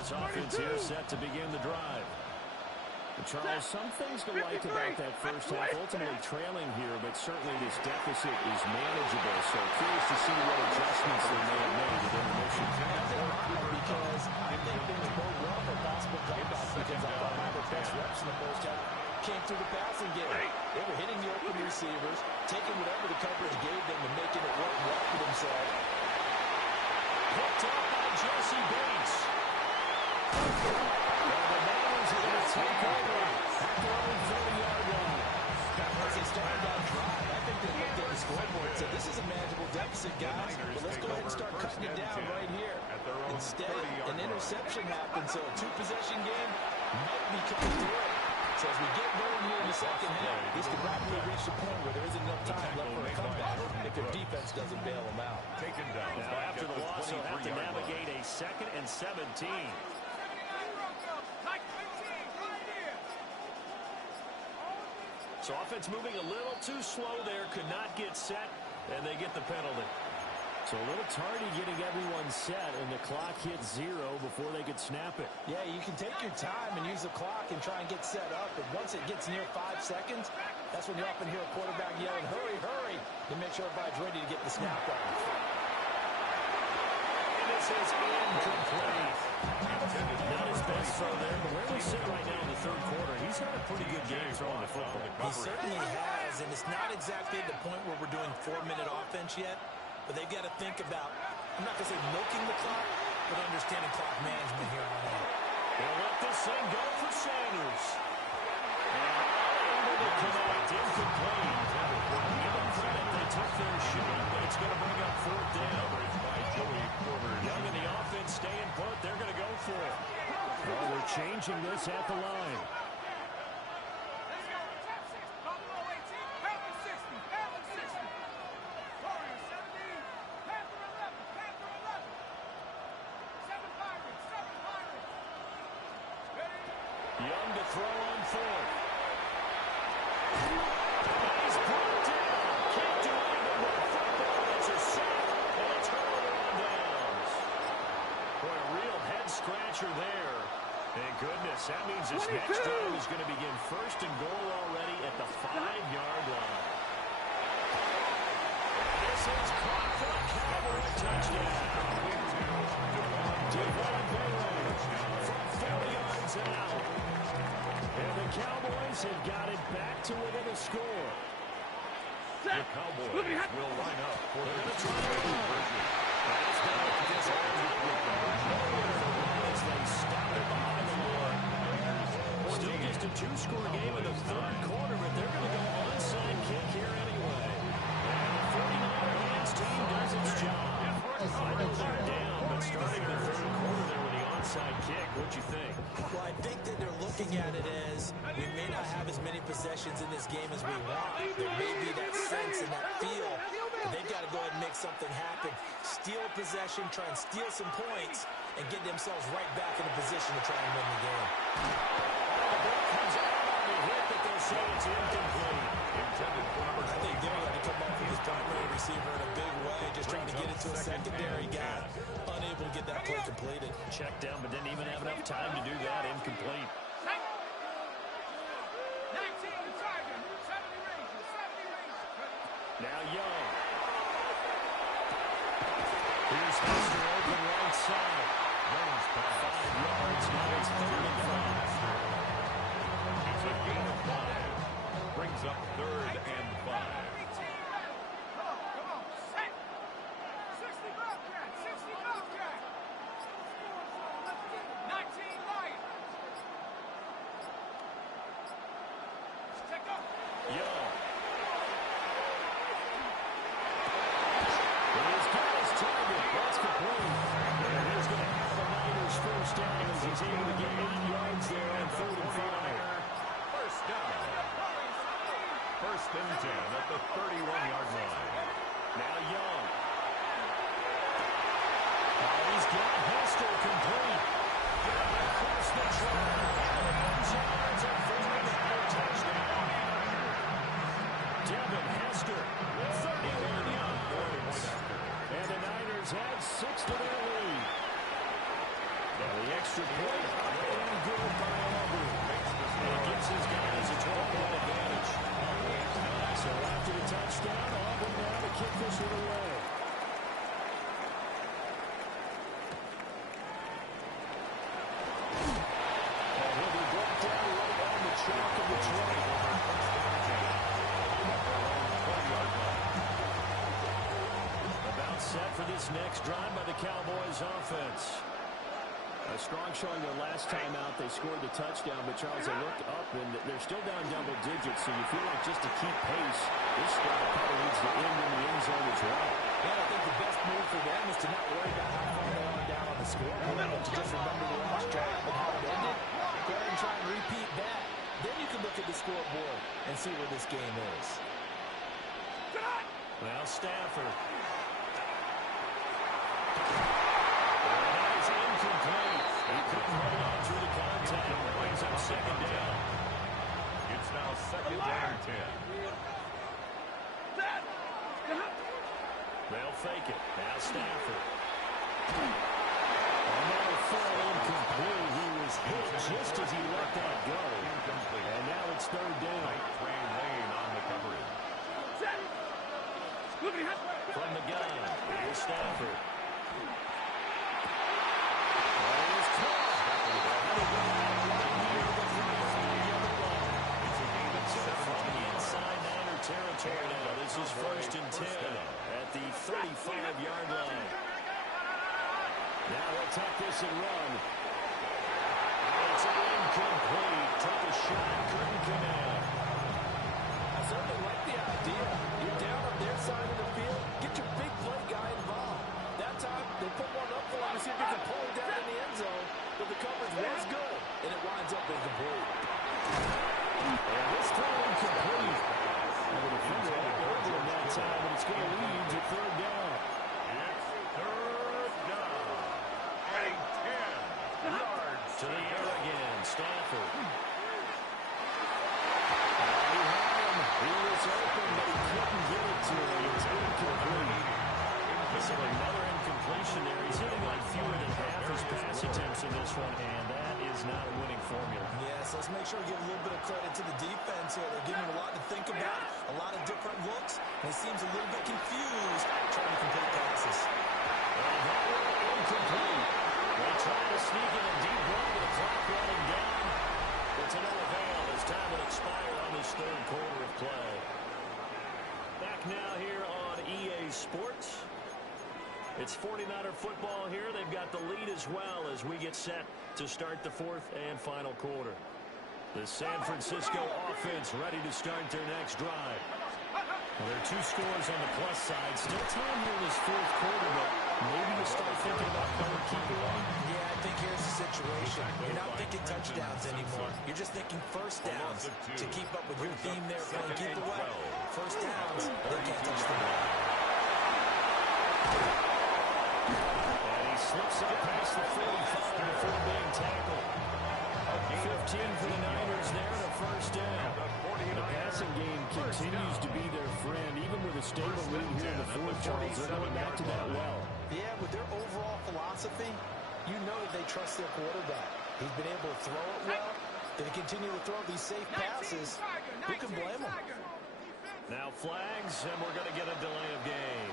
this offense here set to begin the drive. But Charles, some things to like about that first half. Ultimately trailing here, but certainly this deficit is manageable. So curious to see what adjustments they may have made at intermission. Because I think things bode well for possible comebacks because I thought one of their best reps in the first half came through the passing game. They were hitting the open receivers, taking whatever the coverage gave them and making it work well for themselves. Hooked up by Jesse Bates. The Niners are going to take over at their own 30-yard line. As they started that drive, I think they looked at the scoreboard and said, this is a manageable deficit, guys, but let's go ahead and start cutting it down right here. Instead, an interception happened, so a two-possession game might be coming through. So as we get going here in the second half, this could rapidly reach the point where there isn't enough time left for a comeback if their defense doesn't bail them out. Now after the loss, they'll have to navigate a 2nd and 17. So offense moving a little too slow there, could not get set, and they get the penalty. So a little tardy getting everyone set, and the clock hits 0 before they could snap it. Yeah, you can take your time and use the clock and try and get set up, but once it gets near 5 seconds, that's when you often hear a quarterback yelling, hurry, hurry, to make sure everybody's ready to get the snap on. And this is incomplete. Not his best throw there, but where we sit right now in the third quarter, he's had a pretty good game throwing the football. He certainly has, and it's not exactly the point where we're doing 4-minute offense yet, but they've got to think about, I'm not going to say milking the clock, but understanding clock management here on out. They'll let this thing go for Sanders. And able to connect, incomplete. Give them credit, they took their shot, but it's going to bring up 4th down. Young in the offense staying put, they're going to go for it. Well, we're changing this at the line. Young to throw on 4th. He's brought down. Can't do anything with the football. It's a sack and a turnover on downs. Boy, a real head scratcher there. Thank goodness. That means this next drive is going to begin 1st and goal already at the 5-yard line. This is caught for a Cowboy touchdown. Devon Bailey from 40 yards out. And the Cowboys have got it back to within a score. The Cowboys will line up for the conversion. That's not a as they stop it behind the line. Still just a 2-score game in the third quarter, but they're going to go onside kick here anyway. And the 49er hands team does its job. I know they're down, but starting in the third quarter there with the onside kick, what'd you think? Well, I think that they're looking at it as we may not have as many possessions in this game as we want. There may be that sense and that feel, but they've got to go ahead and make something happen. Steal a possession, try and steal some points, and get themselves right back in a position to try and win the game. The ball comes out on the hit, but they'll say it's incomplete. I think they're going to come up with his primary receiver in a big way, just trying to get it to a secondary guy, unable to get that play completed. Checked down, but didn't even have enough time to do that. Incomplete. Now Young. Here's Hester open right side. 5 yards, now it's 3rd and 5. It's a gain of 5. Brings up 3rd and 5. Young. He's got his target. That's complete. And he's going to have the Niners first down as he's able to get 8 yards there on 3rd and 5. First down. 1st and 10 at the 31-yard line. Now Young. He's got Hester complete. Across the track. Out of bounds yards and 4-yard touchdown. Devin Hester, 31 yards. And the Niners have 6 to their lead. The extra point up and good by Auburn. And it gives his guys a 12-point advantage. So after the touchdown, Auburn now to kick this one away. And he'll be brought down right on the track of the train. About set for this next drive by the Cowboys offense. A strong showing their last time out. They scored the touchdown, but Charles, they looked up, and they're still down double digits, so you feel like just to keep pace, this drive probably needs to end in the end zone as well. And I think the best move for them is to not worry about how far they are down on the scoreboard, but to just remember the last drive and how it ended. Go ahead and try and repeat that. Then you can look at the scoreboard and see where this game is. Well, Stafford. Incomplete. He couldn't hold on through the contact. Brings up second down. It's now second down and 10. They'll fake it. Now Stafford. Another throw incomplete. He was hit just as he let that go. And now it's third down. Right train lane on the coverage. From the gun, here's Stafford. Territory now. This is first and 10 at the 35-yard line. Now they'll tuck this and run. It's incomplete. Took a shot, couldn't connect. I certainly like the idea. You're down on their side of the field. Get your big play guy involved. That time, they put one up for him to see if he can pull it down in the end zone. But the coverage was good, and it winds up incomplete. And this throw incomplete. The defender had over in that time, and it's going to lead to third down. It's third down. And 10 yards to the air again. Stafford. He was open, but he couldn't get it to him. It's incomplete. So another incompletion there. He's hitting like fewer than half his pass attempts in this one, and that is not a winning formula. Yes, let's make sure we give a little bit of credit to the defense here. They're giving him a lot to think about, a lot of different looks, and he seems a little bit confused trying to complete passes. And that one incomplete. They try to sneak in a deep run with the clock running down. But to no avail as time will expire on this third quarter of play. Back now here on EA Sports. It's 49er football here. They've got the lead as well as we get set to start the fourth and final quarter. The San Francisco offense ready to start their next drive. Well, there are two scores on the plus side. Still time here in this fourth quarter, but maybe you start thinking about going keeper on. Yeah, I think here's the situation. You're not thinking touchdowns anymore. You're just thinking first downs to keep up with your theme there playing keep away. First downs, they can't touch the ball. Slips up past the 45 before being tackled. 15 for the Niners there and a first down. The passing game continues to be their friend. Even with a stable lead here in the fourth, Charles, they're going back to that well. Yeah, with their overall philosophy, you know that they trust their quarterback. He's been able to throw it well. They continue to throw these safe passes. Who can blame them? Now flags, and we're going to get a delay of game.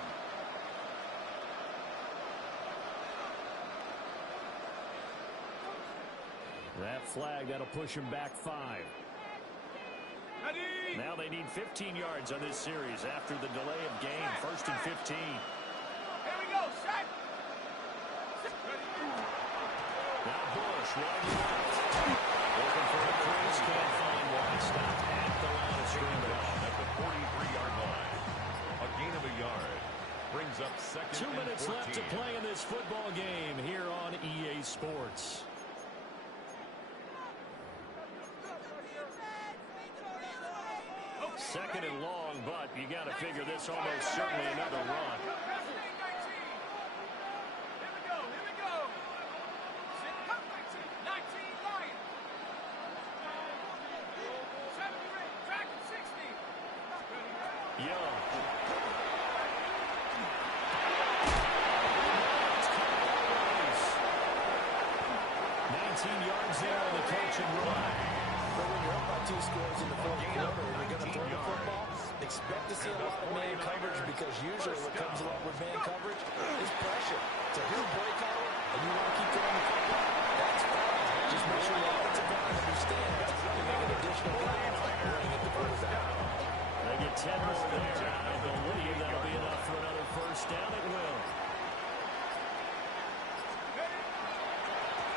That flag, that'll push him back 5. Now they need 15 yards on this series after the delay of game. First and 15. Here we go, set. Now Bush, wide left. Looking for a crease, can't find one. Stopped at the line of scrimmage. At the 43-yard line. A gain of a yard. Brings up second 2 minutes 14. left to play in this football game here on EA Sports. Second and long, but you got to figure this almost certainly another run. Young. yards there on the catch and run. But when you're up by 2 scores in the fourth quarter and you're going to throw the football, expect to see a lot of man coverage because usually what comes along with man coverage is pressure. It's a good play caller, and you want to keep throwing the football. That's fine. Just make sure the offensive line understands and make an additional play running at the quarterback. They get 10 more there. I believe that'll be enough for another first down. It will.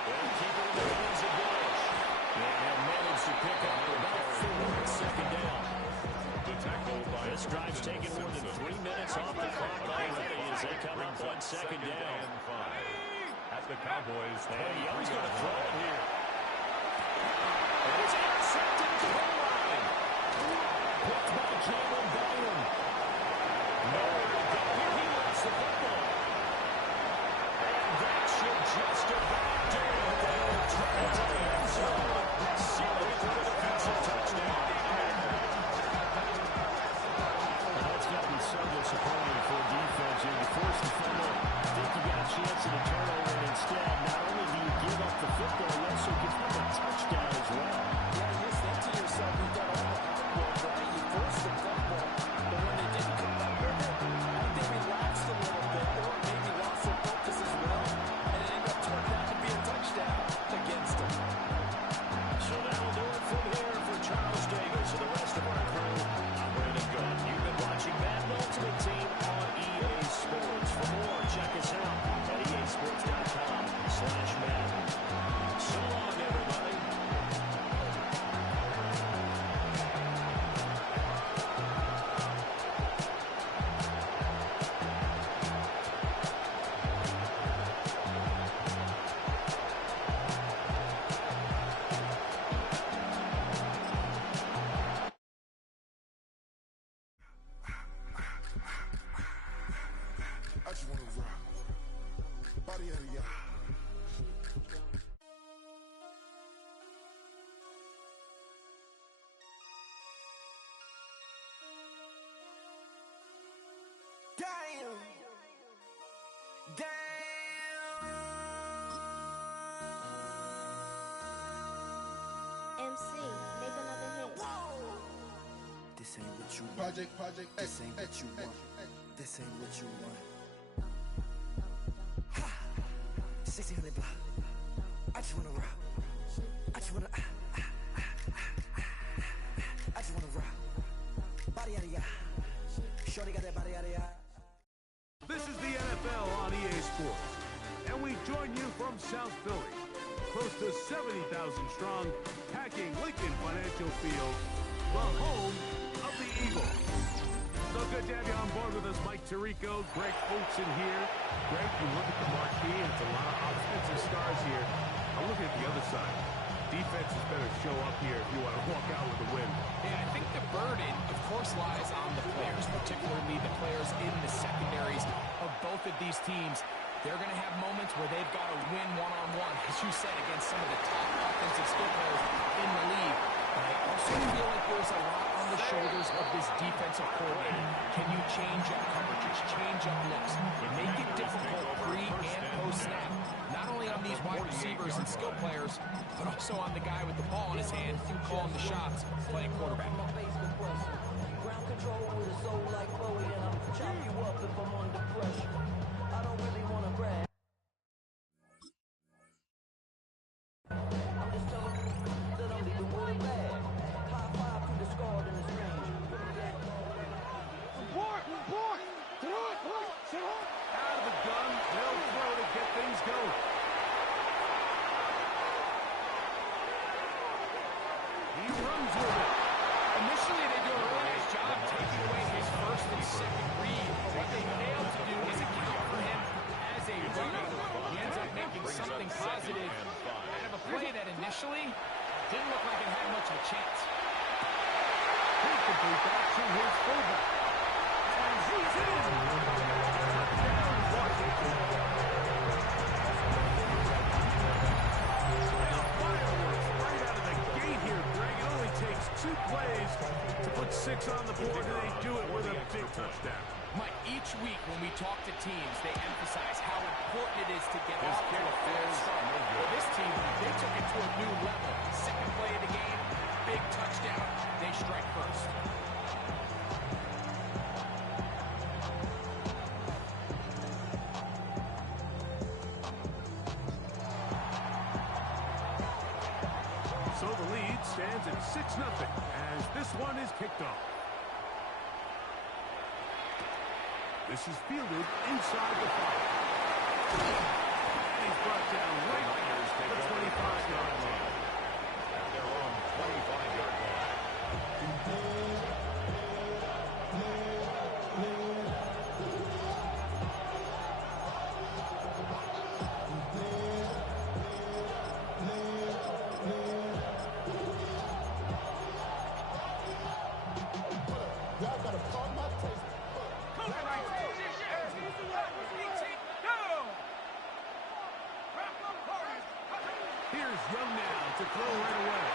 They'll keep it in the hands of Bush. And they'll manage to pick up about 4 on second down. This drive's taken more than 3 minutes off the clock already as they come up on second down. At the Cowboys, and Young's going to throw it here. And it's intercepted at the goal line. Picked by Cameron Bynum. Nowhere to go here. He lost the football. And that should just about do it. They return it to the end zone. Seal it with a defensive touchdown. That's got to be so disappointing for a defense. You force the fumble, think you got a chance at a turnover, and instead, not only do you give up the football, you also give up a touchdown as well. Yeah, you think to yourself, you've done all the hard work, right? You forced the football, but when they didn't come back with it, I think they relaxed a little bit, or maybe lost their focus as well, and it ended up turning out to be a touchdown against them. So that'll do it from here for Charles Davis and the rest of our crew. I'm Brandon Gunn. You've been watching Madden Ultimate Team on EA Sports. For more, check us out at easports.com/Madden. So long, everybody. I just want to rock. Body out of y'all. Damn. MC, make another hit. This ain't what you want. Project, This ain't what you want. This ain't what you want. 1600 block. I just wanna rock. I just wanna. I just wanna rock. Body out of ya. Shorty got that body out of ya. This is the NFL on EA Sports, and we join you from South Philly, close to 70,000 strong, packing Lincoln Financial Field, the home of the Eagles. So good to have you on board with us, Mike Tirico, Greg Olson here. Greg, you look at the marquee, and it's a lot of offensive stars here. I'm looking at the other side. Defenses better show up here if you want to walk out with a win. Yeah, I think the burden, of course, lies on the players, particularly the players in the secondaries of both of these teams. They're going to have moments where they've got to win one-on-one, as you said, against some of the top offensive skill players in the league. But I also feel like there's a lot on the shoulders of this defensive coordinator. Can you change up coverages, change up looks, and make it difficult pre- and post-snap? Not only on these wide receivers and skill players, but also on the guy with the ball in his hand, calling the shots, playing quarterback. Ground control with a soul like Bowie, and I'll chop you up if I'm under pressure. I don't really want to brag. I'm just telling you that I'm leaving with a bag. High five to the scarred in this range. Report! Out of the gun, they'll throw to get things going. He runs with it. Initially, they do a really nice job taking away his first and second read. What they failed to do is account for him as a runner. He ends up making something positive out of a play that initially didn't look like it had much of a chance. He complete that to his fullback. And he's in. Touchdown, Washington. And fireworks right out of the gate here, Greg. It only takes 2 plays to put 6 on the board, and they do it with a big touchdown. Mike, each week when we talk to teams, they emphasize how important it is to get off to a fast start. Well, this team, they took it to a new level. Second play of the game, big touchdown. They strike first. So the lead stands at 6-0 as this one is kicked off. This is fielded inside the 5. And he's brought down right at the 25-yard line. At their own 25-yard line. Y'all gotta calm my taste. Here's Young now to throw right away.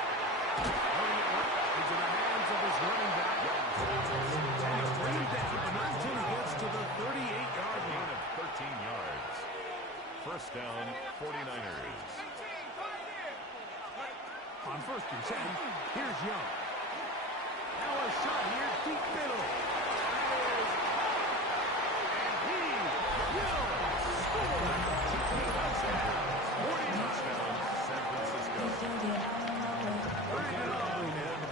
Throwing it right into the hands of his running back. And he's bringing down until he gets to the 38-yard line. Gain of 13 yards. First down, 49ers. On 1st and 10, here's Young. Now a shot here, deep middle. And he will score. Touchdown, San Francisco. Bring it on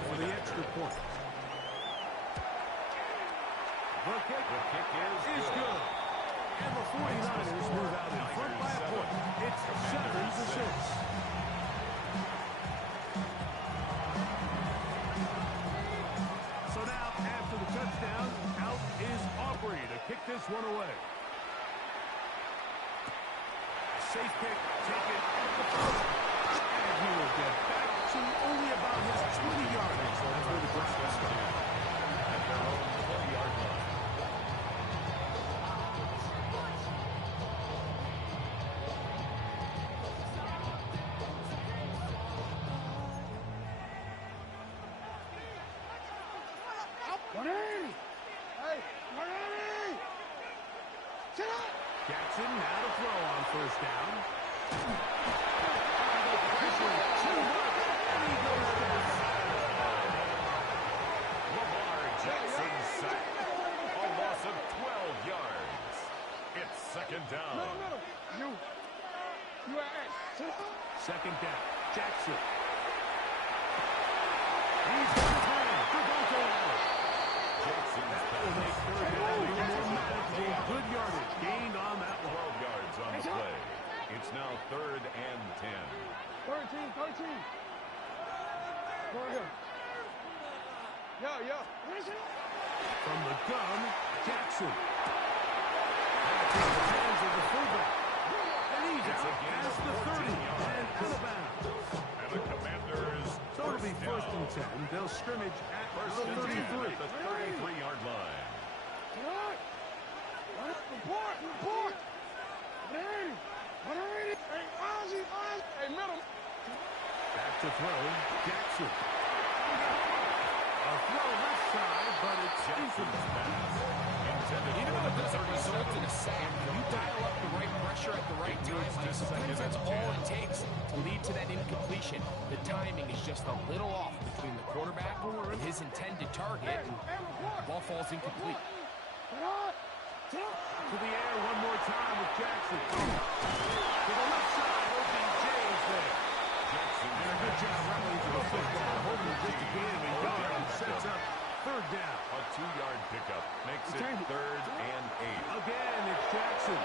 for the extra point. The kick is good. And the 49ers move out in front by a point. It's 7-6. So now, after the touchdown, out is Aubrey to kick this one away. Safe kick, take it. And he will get back to only about his 20 yards. That's where the ground is started. At their own 20-yard line. Jackson now to throw on 1st down. Lamar Jackson sacked. A loss of 12 yards. It's 2nd down. Second down. Jackson. He's got his hand. Devontae Adams. Jackson's Will make 3rd down a little more manageable. Good yardage gained on that one. 12 yards on the play. It's now 3rd and 10. 13. Go ahead. Yeah. From the gun, Jackson. Into the hands of the fullback. And he's out past the 30 and out of bounds. And the Commanders. So it'll be 1st and 10. They'll scrimmage at the 33. At the 33-yard line. Report. Hey, middle. Back to throw, Jackson. A throw left side, but it's incomplete. Even though it doesn't result in a sack, you dial up the right pressure at the right time. Like, sometimes that's all it takes to lead to that incompletion. The timing is just a little off between the quarterback and his intended target. The ball falls incomplete. To the air one more time with Jackson. To the left side, OBJ is there. Jackson And a good job rallying to the football, holding just a gain of a yard and sets up 3rd down. A 2-yard pickup makes it 3rd and 8. Again, it's Jackson.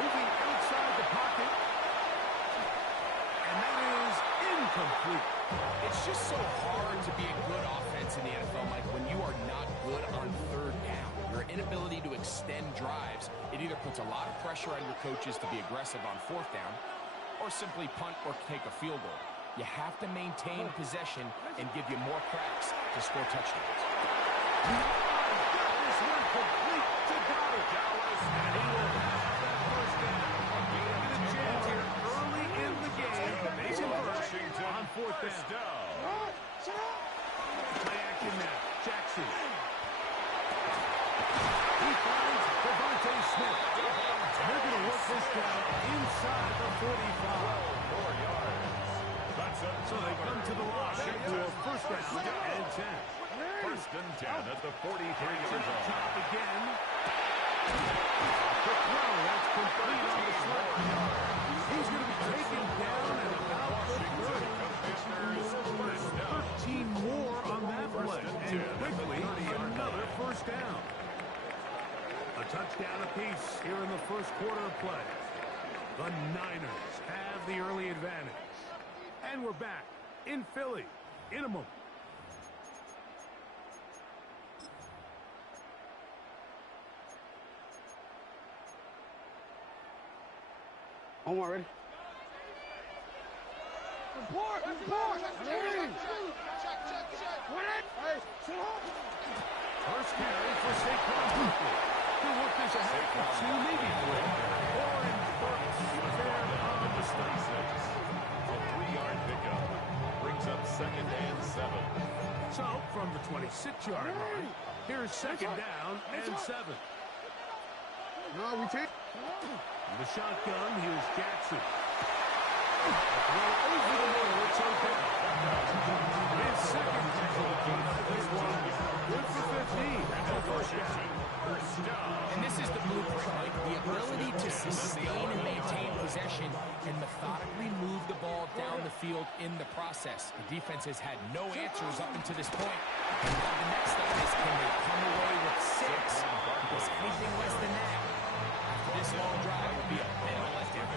Moving outside the pocket. And that is incomplete. It's just so hard to be a good offense in the NFL, Mike, when you are not good on 3rd down. Your inability to extend drives, it either puts a lot of pressure on your coaches to be aggressive on 4th down or simply punt or take a field goal. You have to maintain possession and give you more cracks to score touchdowns. This one complete to Dallas, and he will have that 1st down. Get a chance here early in the game. They convert on 4th down. Play action now. Jackson. Touchdown apiece here in the first quarter of play. The Niners have the early advantage. And we're back in Philly in a moment. I'm already. Report! First carry for Saquon Barkley. He'll work this ahead for 2, maybe 3. Oren Burks there on the stop. A 3-yard pickup. Brings up 2nd and 7. So, from the 26-yard line, here's 2nd down and 7. No, we take. The shotgun, here's Jackson. Throw over the middle, it's okay. His second tackle of this one. Good for 15 and a first down. And this is the blueprint, Mike. The ability to sustain and maintain possession and methodically move the ball down the field in the process. The defense has had no answers up until this point. And now the next step is, can they come away with 6? Because anything less than that, after this long drive, will be a bit of a letdown.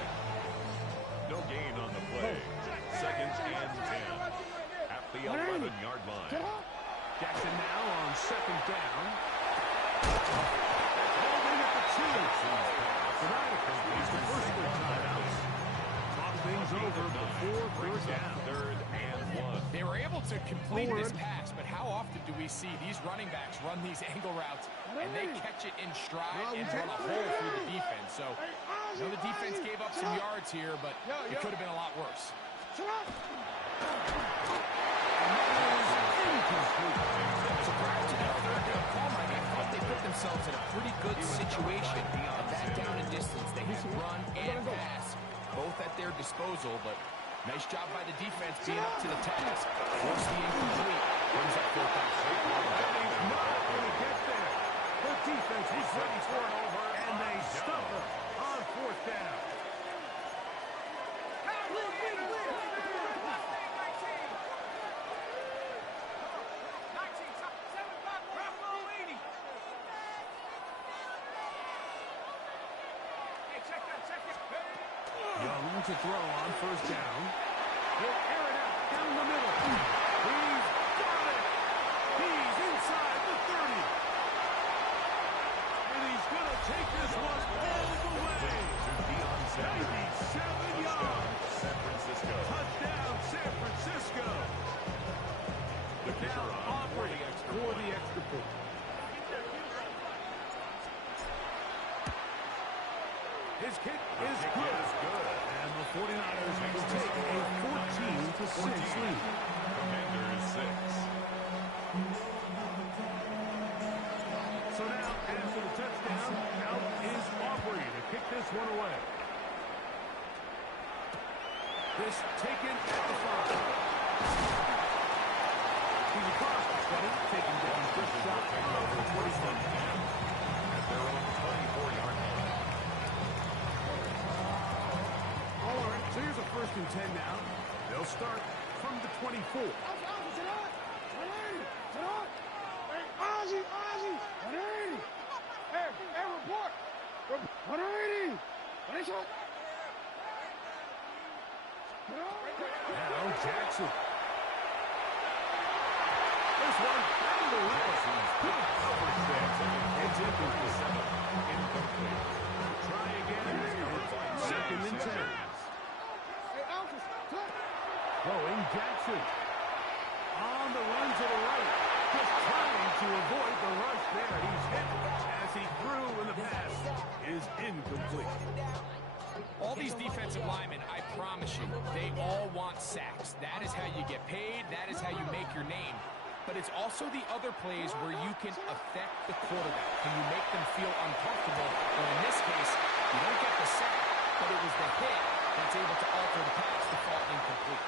No gain on the play. 2nd and 10. At the 11-yard line. Jackson now on 2nd down. Holding at the 2. So that accomplishes the first of their timeouts. Talk things over before first down. 3rd and 1. They were able to complete this pass, but how often do we see these running backs run these angle routes and they catch it in stride and run a hole through the defense? So, I know the defense gave up some yards here, but it could have been a lot worse. And that is incomplete. So prior to that third down call, Mike, I thought they put themselves in a pretty good situation of that down and distance. They had run and pass, both at their disposal, but nice job by the defense being up to the task. Force the incomplete. Brings up 4th down. And he's not going to get there. The defense was ready for it over, and they stumble on 4th down. Young to throw on 1st down. He'll air it out down the middle. He's got it. He's inside the 30. And he's going to take this one all the way. 97 yards. San Francisco. Touchdown, San Francisco. The kicker on for the extra point. His kick is good. And the 49ers will take a 14-6 lead. Commanders 6. So now, after the touchdown, out is Aubrey to kick this one away. This taken at the 5. He's across the 20, taking down first shot of the 27. At their own 24-yard line. All right, so here's a 1st and 10 now. They'll start from the 24. Now Jackson. This one out of the way. Good coverage there. It's incomplete. Incomplete. Try again. 2nd and 10. Going Jackson. On the run to the right. Just trying to avoid the rush there. He's hit as he threw, and the pass is incomplete. All these defensive linemen, I promise you, they all want sacks. That is how you get paid. That is how you make your name. But it's also the other plays where you can affect the quarterback. Can you make them feel uncomfortable? Well, in this case, you don't get the sack, but it was the hit that's able to alter the pass to fall incomplete.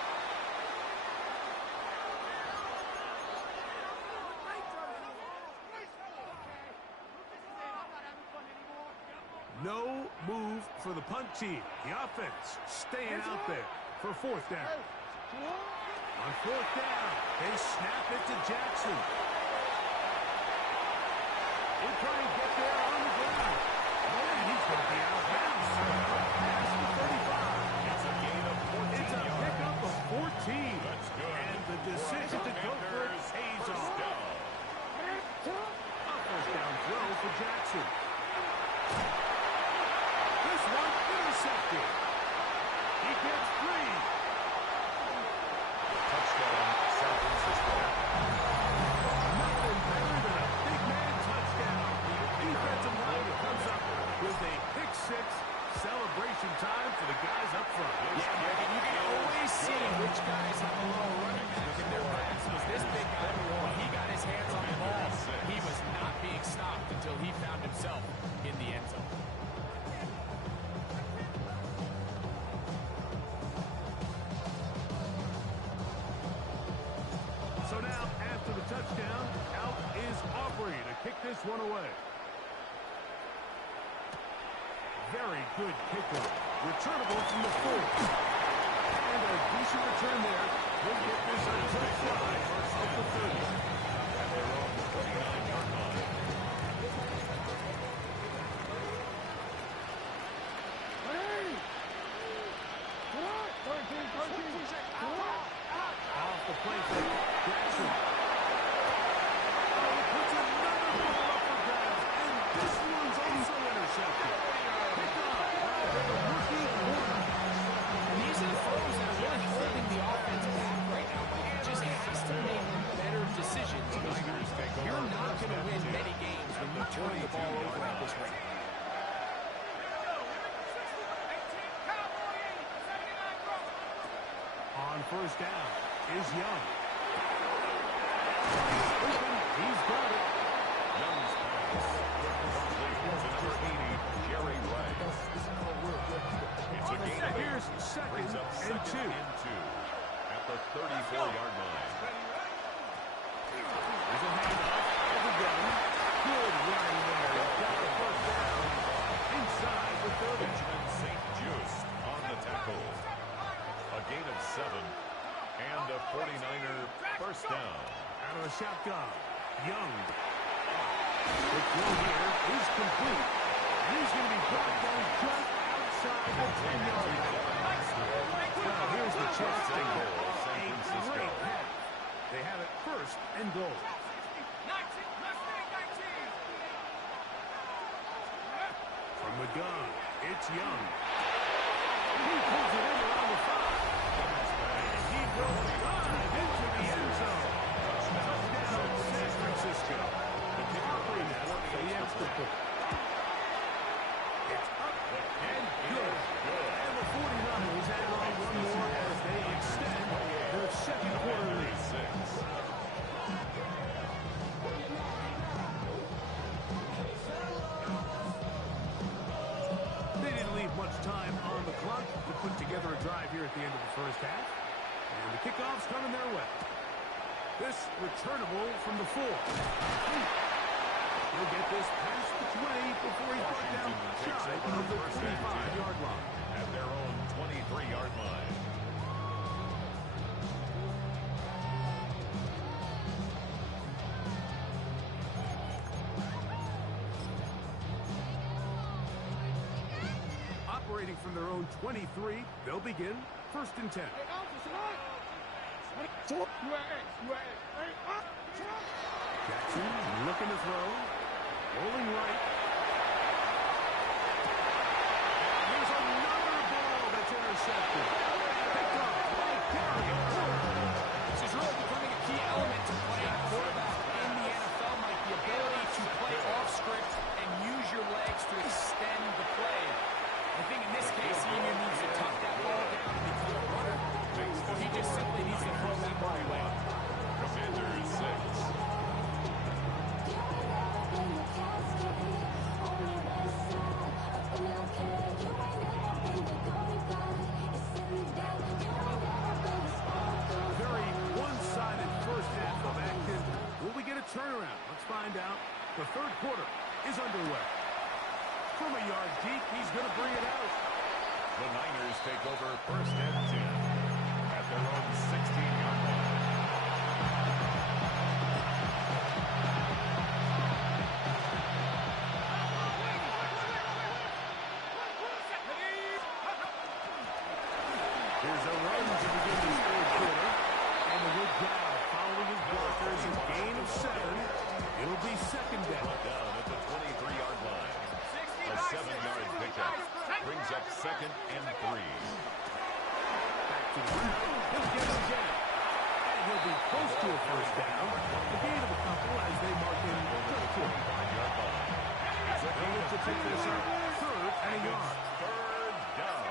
No move for the punt team. The offense staying out there for 4th down. On 4th down, they snap it to Jackson. He'll try and get there on the ground. Such guys have a little running back in their backs. Was this big guy, when he got his hands on the ball, he was not being stopped until he found himself in the end zone. So now, after the touchdown, out is Aubrey to kick this one away. Very good kickoff. Returnable from the 4. And a decent return there. We'll get this on the side of the 30. At their own 49-yard line. Off the play fake. Jackson. Oh, puts another ball up for grabs. And this one's also intercepted. Picked off by the rookie corner. And these are the throws that are really holding the offense back right now. It just has to make better decisions because you're not going to win many games when you turn the ball over at this rate. On first down is Young. He's got it. Young's pass. Complete to number 80, Jerry Rice. It's a gain of 8. Here's second Brings up and 2. At the 34-yard line. There's a handoff out of the gun. Good running there. Got the first down. Inside the 30. Benjamin St. Just on the tackle. A gain of 7 and a 49er first down. Out of the shotgun. Young. The throw here is complete. He's going to be brought down just outside the 10-yard line. Well, here's the chance to get a great pass. They have it first and goal. From the gun, it's Young. He pulls it in around the 5. And he goes drive into the end zone. Touchdown, San Francisco. The Aubrey now for the extra point. It's up and good. And the 49ers add on one more as they extend their second quarter lead. They didn't leave much time on the clock to put together a drive here at the end of the first half. And the kickoff's coming their way. This returnable from the 4. He'll get this past the 20 before he's brought down shy of the 25-yard line. At their own 23-yard line. Operating from their own 23, they'll begin first and 10. Jackson looking to throw. Rolling right. Here's another ball that's intercepted. Picked up by Gary. This is really becoming a key element to playing quarterback in the NFL, Mike. The ability to play off script and use your legs to extend the play. I think in this case, he either needs to tuck that ball down and become a runner, or he just simply needs to throw that ball away. Commanders 6. Very one-sided first half of action. Will we get a turnaround? Let's find out. The third quarter is underway. From a yard deep, he's going to bring it out. The Niners take over first and 10 at their own 16-yard line. Here's a run to begin this third quarter. And a good job following his blockers. A gain of 7. It'll be second down. Down at the 23-yard line. A 7-yard pickup brings up second and 3. Back to the ground. He'll get him again. And he'll be close to a first down. A gain of a couple as they mark him just to a 5-yard line. They'll look to pick this up. Third and a yard. Third down.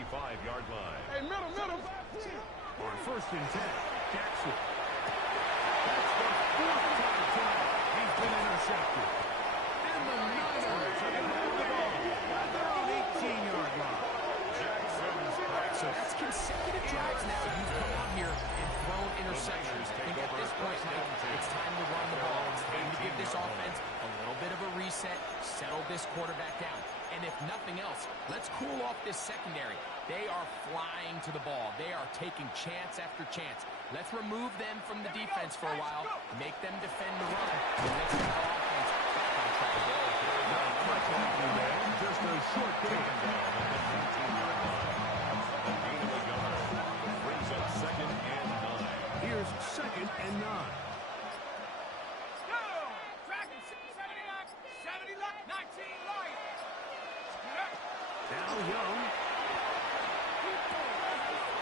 25-yard line. Hey, middle. On 1st and 10, Jackson. That's the 4th time tonight he's been intercepted. And the Niners are going to have the ball at their own 18-yard line. So that's consecutive drives now. You've come out here and thrown interceptions. I think at this point, Mike, it's time to run the ball. It's time to give this offense a little bit of a reset, settle this quarterback down. And if nothing else, let's cool off this secondary. They are flying to the ball. They are taking chance after chance. Let's remove them from the defense for a while, make them defend the run, and let's get our offense back on track. Not much happening there. Just a short gain. Brings up 2nd and 9. Here's 2nd and 9. Go! Dragon 79, 70 left, 19 right. Now Young.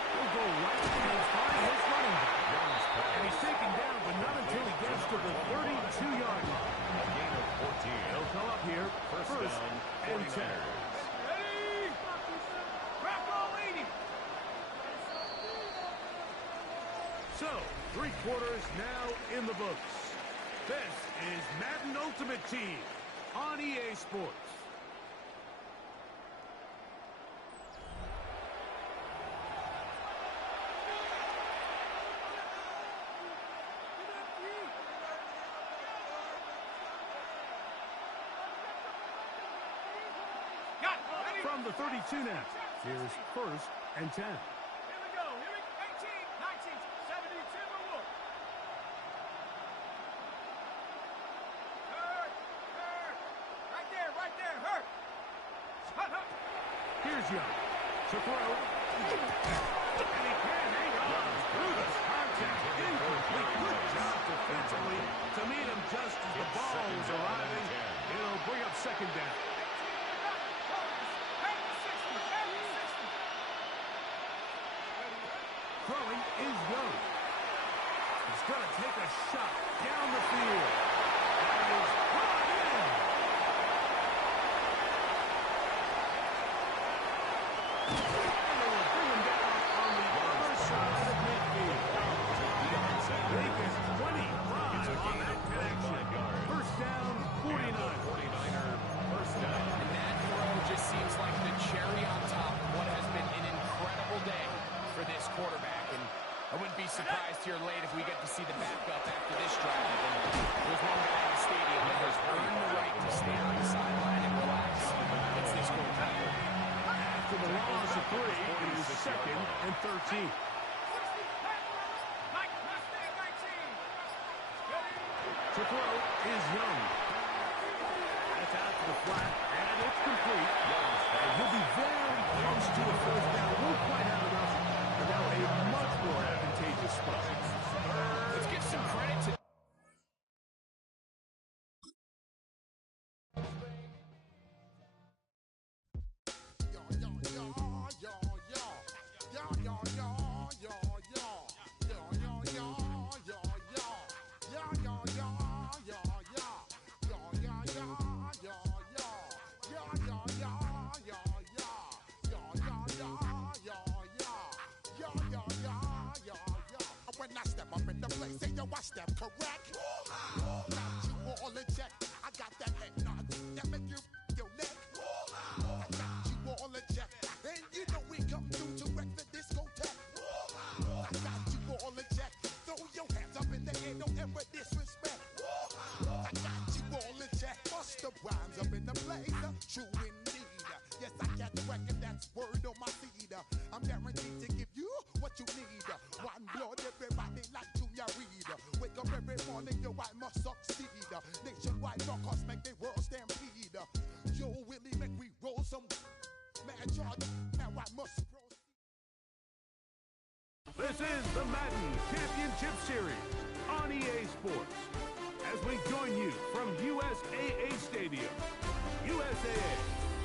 He'll go right and find his running back. And he's taken down, but not until he gets to the 32-yard line. A gain of 14. He'll come up here, first down, and 10. Ready? Crack all 80. So, 3 quarters now in the books. This is Madden Ultimate Team on EA Sports. From the 32 now, here's 1st and 10. Here we go. 18, 19, 70, Timberwolf. Hurt. Right there, hurt. Here's Young to throw. And he can hang on through the contact. Incomplete. Good job defensively to meet him just as the ball was arriving. It'll bring up 2nd down. Throwing is Young. He's going to take a shot down the field. That is brought in. And they will bring him down on the other side of midfield. They get 25 on that connection. 1st down, 49. 49er, 1st down. And that throw just seems like the cherry on top of what has been an incredible day for this quarterback. And I wouldn't be surprised here late if we get to see the backup after this drive. And there's one guy in the stadium that has earned the right to stay on the sideline and relax. It's this quarterback. After the loss of 3, it is 2nd and 13. To throw is Young. That's out to the flat, and it's complete. And he'll be very close to a 1st down. Won't quite have enough, but now a much more advantageous spot. Let's give some credit to... When I step up in the place, say yo, I step correct. Got you all in check. I got that head nod that make you your neck. I got you all in check, and you know we come through to wreck the discotheque. I got you all in check. Throw your hands up in the air, don't ever disrespect. I got you all in check. Bust the rhymes up in the place, true indeed. Yes, I got the record, that's word on my feed. I'm guaranteed to give you what you need. One blood, everybody like Junior Reed. Wake up every morning, yo, I must succeed. Nationwide knockouts make the world stampede. Yo, Willie, make we roll some mad charge. Now I must proceed. This is the Madden Championship Series on EA Sports. As we join you from USAA Stadium. USAA,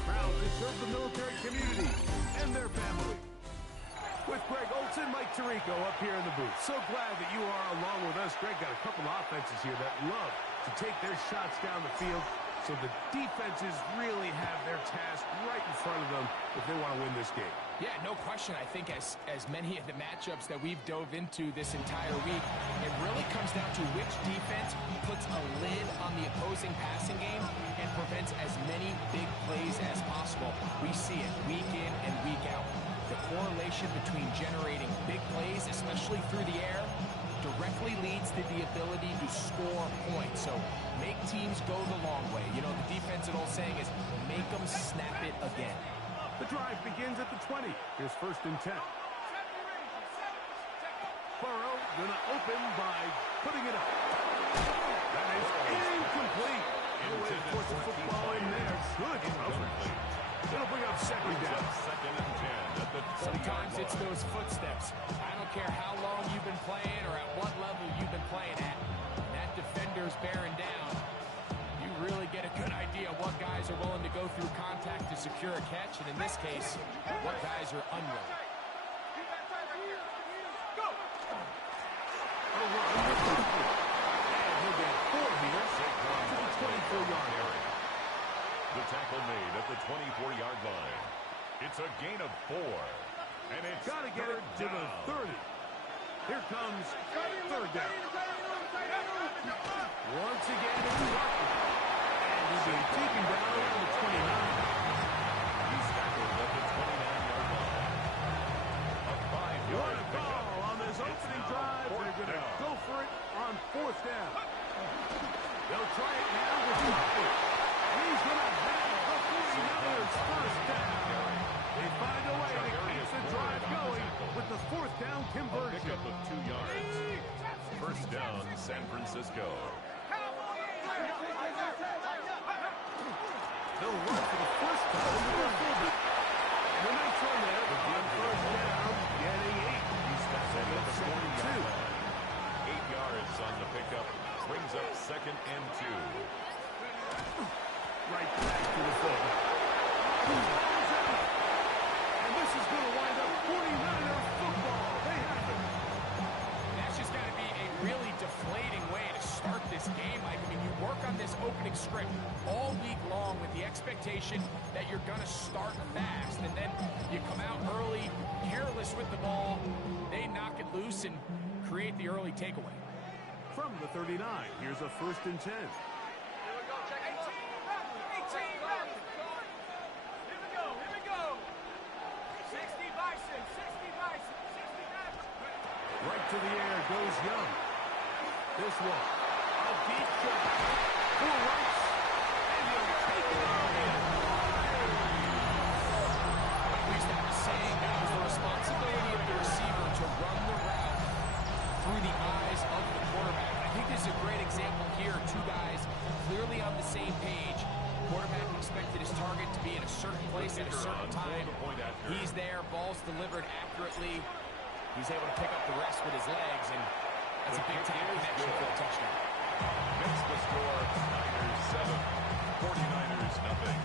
proud to serve the military community and their families. With Greg Olson, Mike Tirico up here in the booth. So glad that you are along with us. Greg got a couple of offenses here that love to take their shots down the field, so the defenses really have their task right in front of them if they want to win this game. Yeah, no question. I think as many of the matchups that we've dove into this entire week, it really comes down to which defense puts a lid on the opposing passing game and prevents as many big plays as possible. We see it week in and week out. The correlation between generating big plays, especially through the air, directly leads to the ability to score points. So make teams go the long way. You know, the defensive old saying is make them snap it again. The drive begins at the 20. Here's 1st and 10. Burrow gonna open by putting it up. That is incomplete. No way to force the football in there. Good coverage. It'll bring up 2nd down. 2nd and 10 at the 20-yard Sometimes line. it's those footsteps. I don't care how long you've been playing or at what level you've been playing at. When that defender's bearing down, you really get a good idea of what guys are willing to go through contact to secure a catch, and in this case, what guys are unwilling. And he'll get 4 here to the 24-yard area. The tackle made at the 24-yard line. It's a gain of 4. And it's got to get it to the 30. Here comes 3rd down. Once again, it's Walker. And he's been taken down around the 29. He's tackled at the 29-yard line. A 5-yard call on this opening drive. They're going to go for it on 4th down. They'll try it now with Walker. He's going to have the 49ers 1st down. They find a way to keep the drive going with the 4th down conversion. A pickup of 2 yards. 1st down, San Francisco. They'll run for the 1st time with their fullback. And a nice run there. On 1st down, getting 8. He's got that at the 42. 8 yards on the pickup. Brings up 2nd and 2. Right back to the fullback. And this is going to wind up 49er football. They have it. That's just got to be a really deflating way to start this game, Mike. I mean, you work on this opening script all week long with the expectation that you're going to start fast, and then you come out early, careless with the ball, they knock it loose and create the early takeaway. From the 39, here's a 1st and 10. Right to the air goes Young. This one, a deep shot. 4 rights, and he'll take it on in. We used to have a saying that it was the responsibility of the receiver to run the route through the eyes of the quarterback. I think this is a great example here. 2 guys clearly on the same page. Quarterback expected his target to be in a certain place at a certain time. He's there, ball's delivered accurately. He's able to pick up the rest with his legs, and that's a big-time connection for the touchdown. Makes the score Niners 7, 49ers nothing.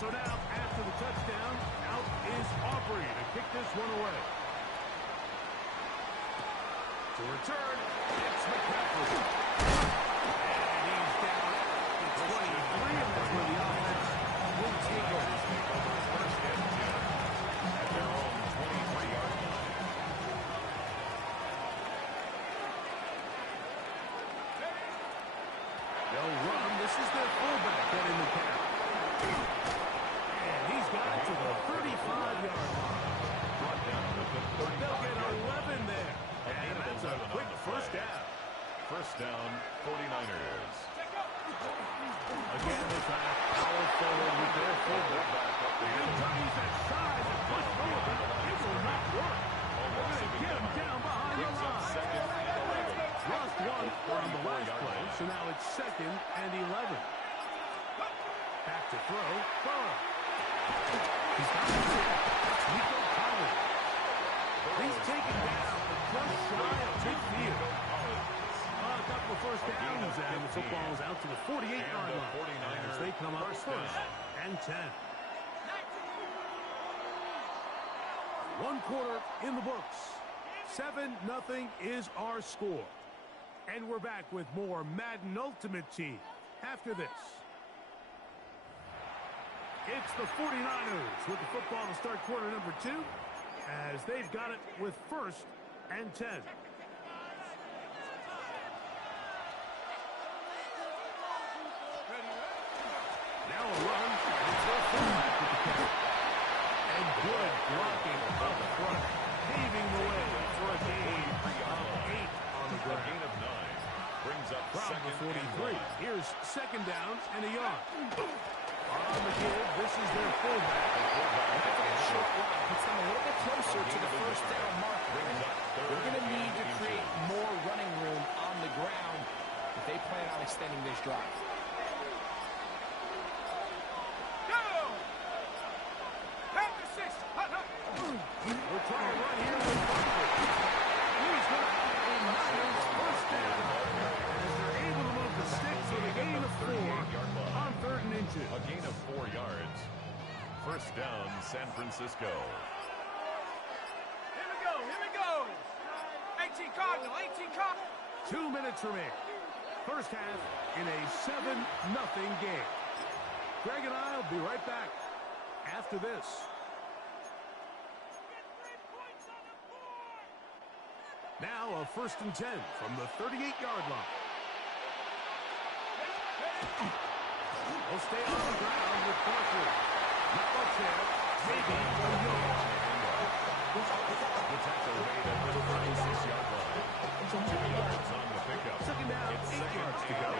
So now, after the touchdown, out is Aubrey to kick this one away. To return, it's McCaffrey. And he's down at the 23, and that's where the offense will take over. 1st and 10 at their own 23-yard line. They'll run. This is their fullback getting the count. And he's got it to the 35-yard line. Brought down at the 35. They'll get 11 there. And that's a quick 1st down. 1st down, 49ers. Again, they try to power forward with their fullback. And tries that side and push forward, but it will not work. They're going to get him down behind the line. 2nd and 11. Lost 1 on the last play, so now it's 2nd and 11. Back to throw, Burrow. He's got it. That's Nico Collins. He's taken down just shy of midfield. A couple of 1st downs, and the football is out to the 48-yard line as they come up 1st and 10. One quarter in the books. 7-0 is our score. And we're back with more Madden Ultimate Team after this. It's the 49ers with the football to start quarter number 2 as they've got it with 1st and 10. Now a run. It's their fullback with the catch. And good blocking up front, paving the way for a gain of 8 on the ground. A gain of 9 brings up From second the 43. and 1. Here's second down and a yard. On the give, this is their fullback. That's a short run. Puts them a little bit closer to the first down marker. They're going to need to create more running room on the ground if they plan on extending this drive. We're trying to run here with Parker. He's going to have a Niners first down. As they're able to move the sticks with a gain of 4 on 3rd and inches. A gain of 4 yards. First down, San Francisco. Here we go. 18 Cardinal, 18 Cardinal. 2 minutes remain. First half in a 7-0 game. Greg and I will be right back after this. Now a 1st and 10 from the 38-yard line. They'll stay on the ground with Parker. Not much there. Maybe a yard. The tackle made at the 36-yard line. 2 yards on the pickup. Second down, 8 yards to go.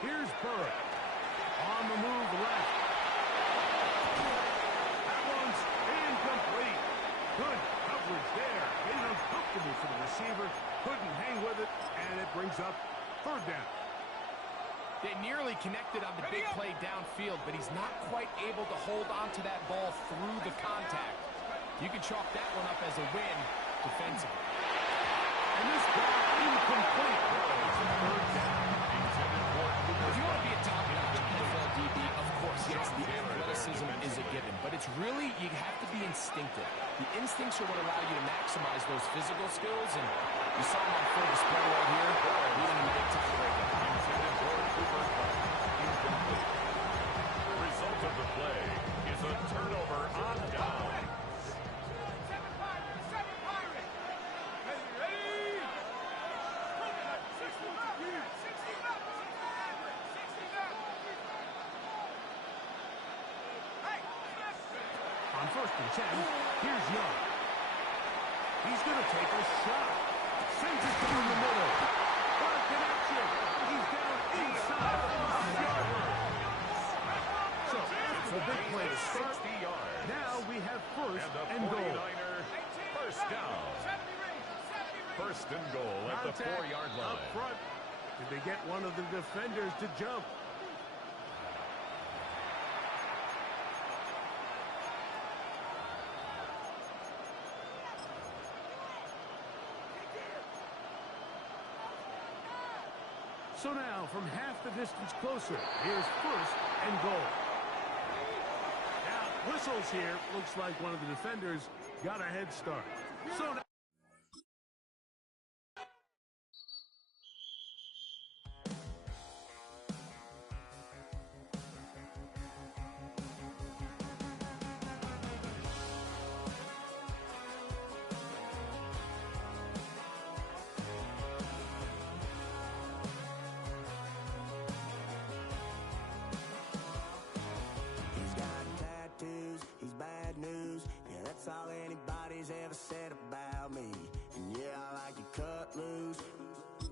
Here's Burrow. On the move left. That one's incomplete. Good coverage there. Made it uncomfortable for the receiver. Couldn't hang with it, and it brings up 3rd down. They nearly connected on the big play downfield, but he's not quite able to hold on to that ball through the contact. You can chalk that one up as a win defensively. And this ball incomplete. It's a 3rd down. If you want to be a top-notch NFL DB, of course, yes, the athleticism is a given, but it's really, you have to be instinctive. The instincts are what allow you to maximize those physical skills, and you saw them on full display right here, leading in the big-time breakup. The result of the play is a turnover on down. On 1st and 10, here's Young. He's going to take a shot. Sends it down the middle. What a connection. He's down inside the 5-yard line. So after the big play to start, now we have 1st and goal. First down. 1st and goal at the 4-yard line. Up front. Did they get one of the defenders to jump? So now, from half the distance closer, here's 1st and goal. Now, whistles here. Looks like one of the defenders got a head start. So now... That's all anybody's ever said about me. And yeah, I like you cut loose,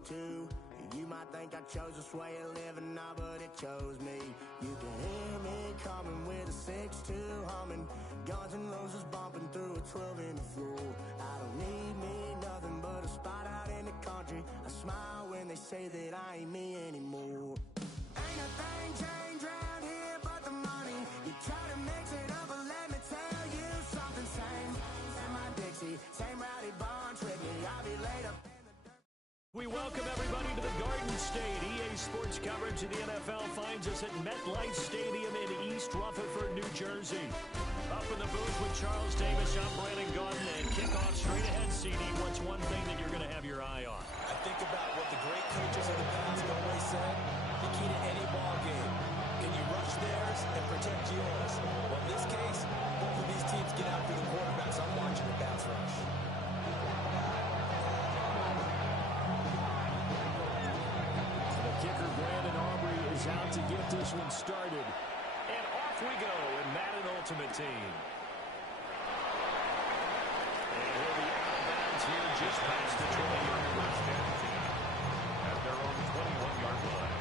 too. You might think I chose this way of living now, but it chose me. You can hear me coming with a 6-2 humming. Guns and Roses bumping through a 12 in the floor. I don't need me nothing but a spot out in the country. I smile when they say that I ain't me anymore. Ain't a thing changed around here but the money. You try to mix it up, but let me tell you something. Same my Dixie, same rowdy barn trick me. I'll be laid up. We welcome everybody to the Garden State EA Sports coverage of the NFL finds us at MetLife Stadium in East Rutherford, New Jersey. Up in the booth with Charles Davis, I'm Brandon Gaudin, and kickoff straight ahead, CD. What's one thing that you're going to have your eye on? I think about what the great coaches of the past always said. The key to any ball game. Can you rush theirs and protect yours? Well, in this case, both of these teams get after the quarterbacks. I'm watching the pass rush. The kicker, Brandon Aubrey, is out to get this one started. And off we go in Madden Ultimate Team. And he'll be out of bounds here just past the 20-yard line. At their own 21-yard line.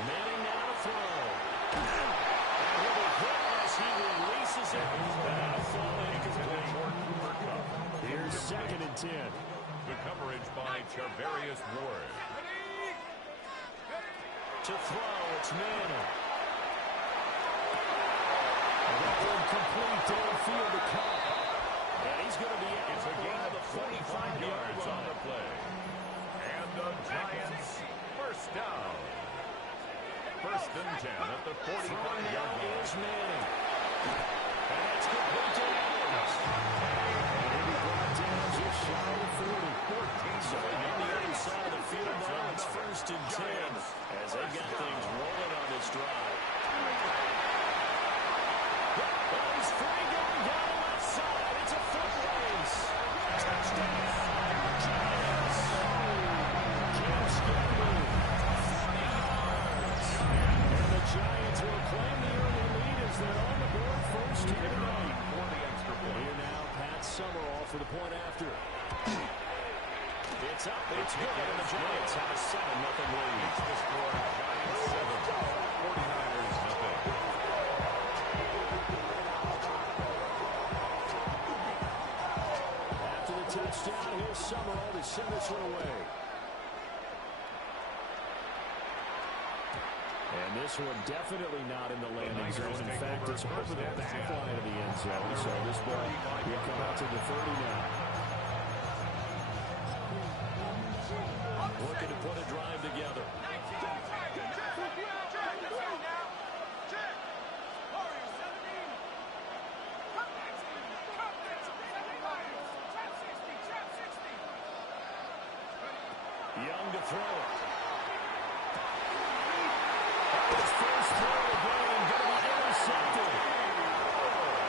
Manning now to throw. And he'll be hit as he releases it. That'll fall incomplete. Here's 2nd and 10. The coverage by Charvarius Ward. To throw, it's Manning. That one complete downfield to Cobb. And he's going to be out. It's a gain of the 45 yards on the play. And the Giants first down. 1st and 10 at the 45-yard line. Is Manning. And that's complete to Adams. And he'll be brought down just shy of 40. So on the other side of the field now, it's 1st and 10 as they've got things rolling on this drive. Oh, he's free going down the left side. It's a foot race. Touchdown. Giants. Cam Scatterman. 40 yards. And the Giants will claim the early lead as they're on the board first here tonight. For the extra point. Here now, Pat Summerall for the point after. It's up, it's good, and the Giants have a 7-0 lead. The score, Giants 7, 49ers nothing. After the touchdown, here's Summerall to send this one away. And this one definitely not in the landing zone. In fact, it's over the back line of the end zone. So this ball will come out to the 30 now. Looking to put a drive together. Young to throw it. His first throw of the game going to be intercepted.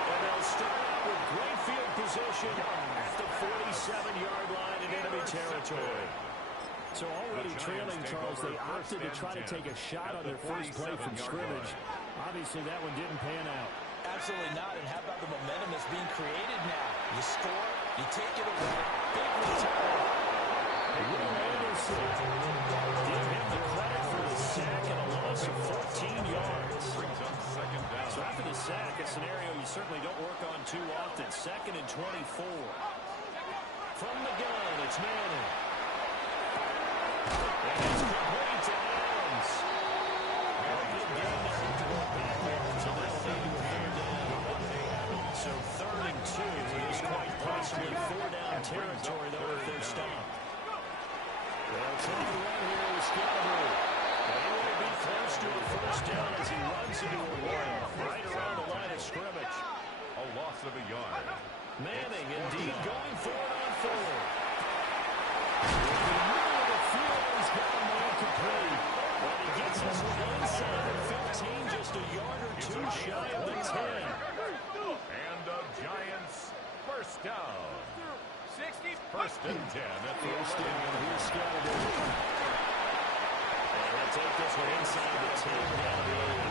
And they'll start out with great field position at the 47-yard line in enemy territory. So already trailing, Charles, they opted to try to take a shot on their first play from scrimmage. Obviously, that one didn't pan out. Absolutely not. And how about the momentum that's being created now? You score, you take it away, big return. Will Anderson, give him the credit for the sack and a loss of 14 yards. Brings up 2nd down. So after the sack, a scenario you certainly don't work on too often. 2nd and 24. From the gun, it's Manning. And it's complete to Adams. Good game there to go back there. So they'll need to third down. So 3rd and 2 is quite possibly 4-down territory, though, if they're stopped. They'll take the run here with Scalaboo. And he will be close to a first down as he runs into a wall right around the line of scrimmage. A loss of a yard. Manning indeed going for it on 4. In the middle of the field, he's got a man complete. But he gets this one inside the 15, just a yard or two shy of the 10. And the Giants first down. 1st and 10 at the first down. Here's Scalaboo. And they'll take this one inside the 10 down the 8.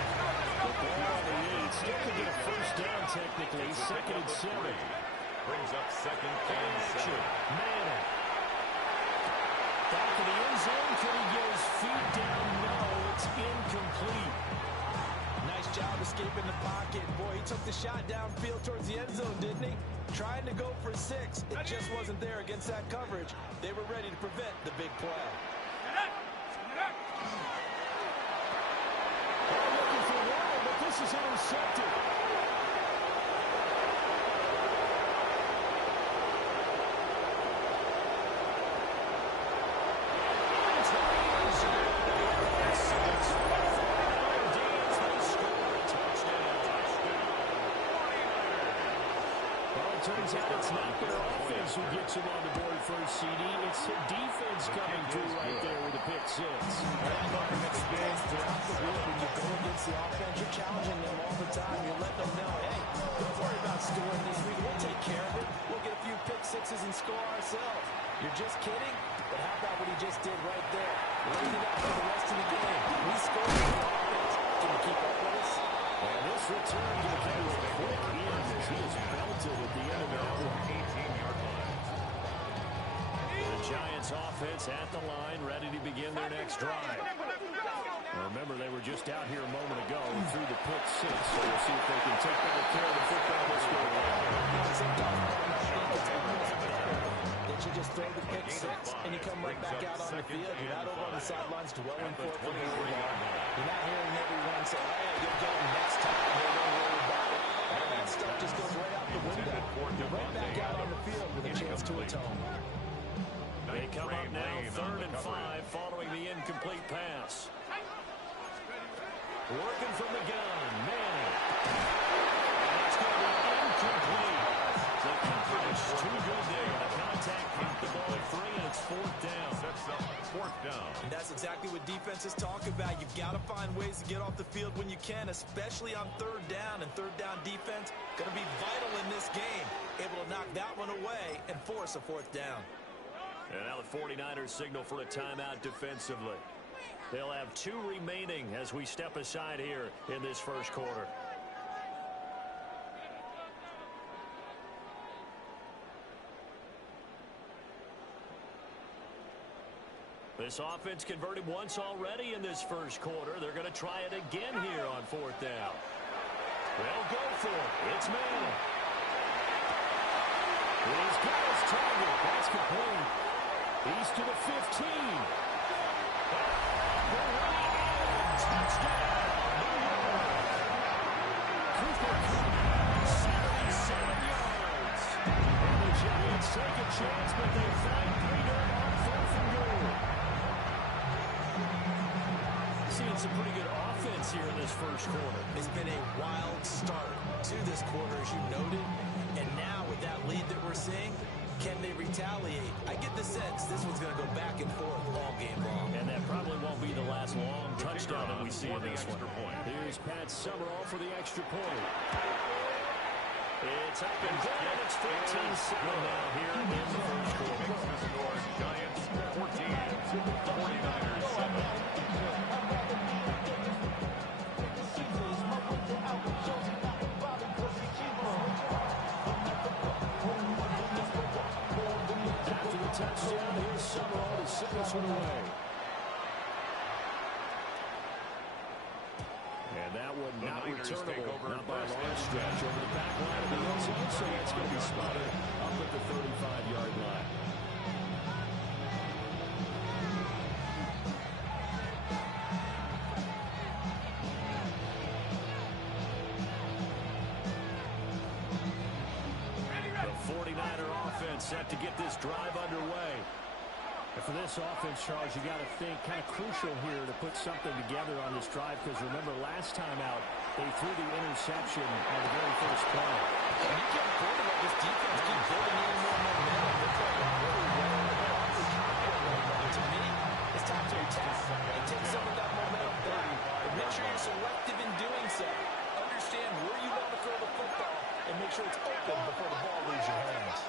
The ball on the 8. Still could get a first down technically. 2nd and 7. Brings up 2nd and 7. Manning. Back to the end zone. Can he get his feet down he took the shot downfield towards the end zone, didn't he? Trying to go for 6. It just wasn't there against that coverage. They were ready to prevent the big play. They're looking for one, but this is intercepted. Turns out it's not their offense who gets them on the board first, CD. It's the defense coming through right there with a pick 6. From experience throughout the week, when you go against the offense, you're challenging them all the time. You're letting them know, hey, don't worry about scoring this week. We'll take care of it. We'll get a few pick 6s and score ourselves. You're just kidding? But how about what he just did right there? Laid it out for the rest of the game. We scored the offense. Can you keep up with us? And this return to the camera quick in as he is belted at the end of that one. 18-yard line. The Giants offense at the line, ready to begin their next drive. Remember, they were just out here a moment ago through the pick 6, so we'll see if they can take better care of the football this go around. That you just throw the pick 6 and you come right back out on the field. You're not over on the sidelines dwelling for it. You're not hearing everyone say, hey, you'll get it next time. Don't worry about it. All that stuff just goes right out the window. You're right back out on the field with a chance to atone. They come up now 3rd and 5 following the incomplete pass. Working from the gun, Manning. And it's going to be incomplete. The coverage too good there. The contact kept the ball at 3, and it's 4th down. Sets up 4th down. And that's exactly what defenses talk about. You've got to find ways to get off the field when you can, especially on 3rd down. And 3rd down defense going to be vital in this game. Able to knock that one away and force a 4th down. And now the 49ers signal for a timeout defensively. They'll have 2 remaining as we step aside here in this first quarter. This offense converted once already in this first quarter. They're going to try it again here on 4th down. They'll go for it. It's Manning. He's got his target. That's complete. He's to the 15. Touchdown, New York. Cooper Kupp, 77 yards. And the Giants take a chance, but they find pay dirt on 4th and goal. Seeing some pretty good offense here in this first quarter. It's been a wild start to this quarter, as you noted. And now with that lead that we're seeing, can they retaliate? I get the sense this one's going to go back and forth all game long. And that probably won't be the last long touchdown that we see in this one. Here's Pat Summerall for the extra point. It's up and down. It's 14-7 now here in the first quarter. Giants 14, 49ers 7. Touchdown, here's Summerall to send us one away. And that one not returnable, not by a long stretch, over the back line of the end zone, so it's going to be spotted up at the 35-yard line. Set to get this drive underway. And for this offense, Charles, you got to think kind of crucial here to put something together on this drive, because remember last time out they threw the interception on the very first play. And you can't afford to let this defense keep building in more momentum. To me, it's time to attack and take some of that momentum back. But make sure you're selective in doing so. Understand where you want to throw the football and make sure it's open before the ball leaves your hands.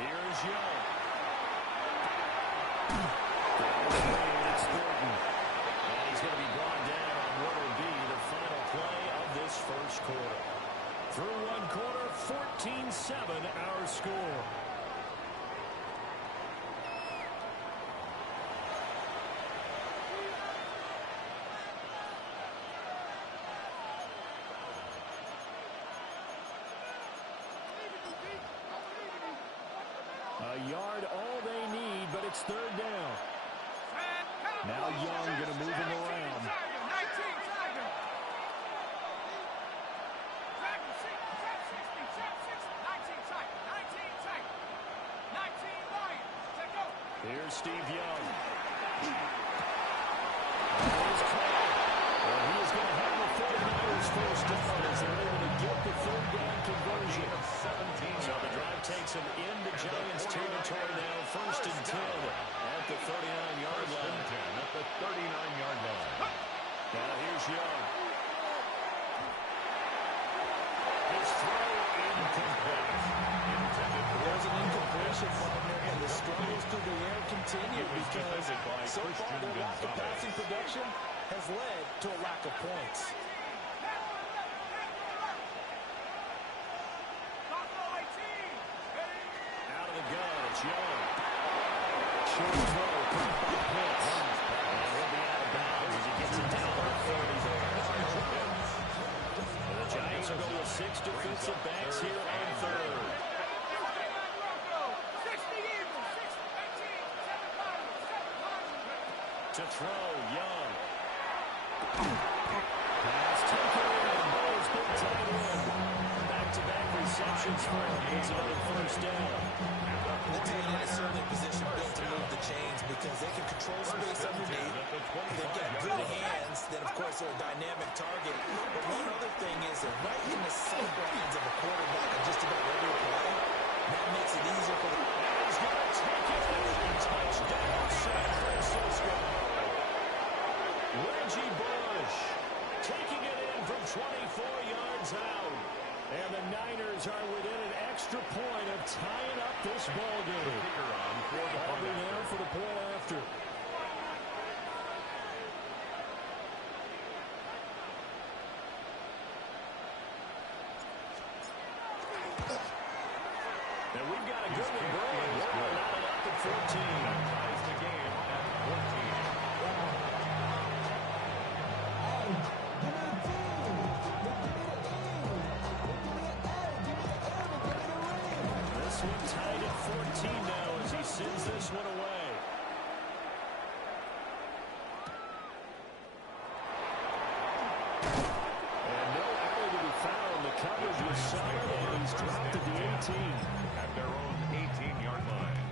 Here's Young. It's Gordon. And he's going to be brought down on what will be the final play of this first quarter. Through one quarter, 14-7 our score. A yard, all they need, but it's third down. Now Young going to move him around. 19 Tiger. 19 Lion. Take go. Here's Steve Young. He's caught. Well, he is going to have the 49ers first down as they're able to get the third down conversion. 17. So the drive takes him into Giants territory now. First and 10 at the 39-yard line. At the 39-yard line. Now here's Young. His throw incomplete. There's an incompletion from him, and the struggles through the air continue because so far their lack of passing production has led to a lack of points. Out of the gun, it's Young. Short throw, caught by Pitts. And he'll be out of bounds as he gets it down to 30 there. The Giants will go with 6 defensive backs here on third. To throw, Young. Pass taken in. Ball's been tied in. Back-to-back receptions for him. It's another first down. The tight end is certainly a position built to move the chains because they can control space underneath. They've got good hands. Then, of course, they're a dynamic target. But one other thing is they're right in the sight lines of a quarterback and just about ready to play. That makes it easier for the... He's going to take it in. Touchdown, San Francisco. Reggie Bush taking it in from 24 yards out. And the Niners are within an extra point of tying up this ball game. Aubrey now for the point after. And we've got a good one going. We're not up at 14. Ties the game at 14. This one tied at 14 now as he sends this one away. And no error to be found. The coverage was solid, and he's dropped at the 18. At their own 18-yard line.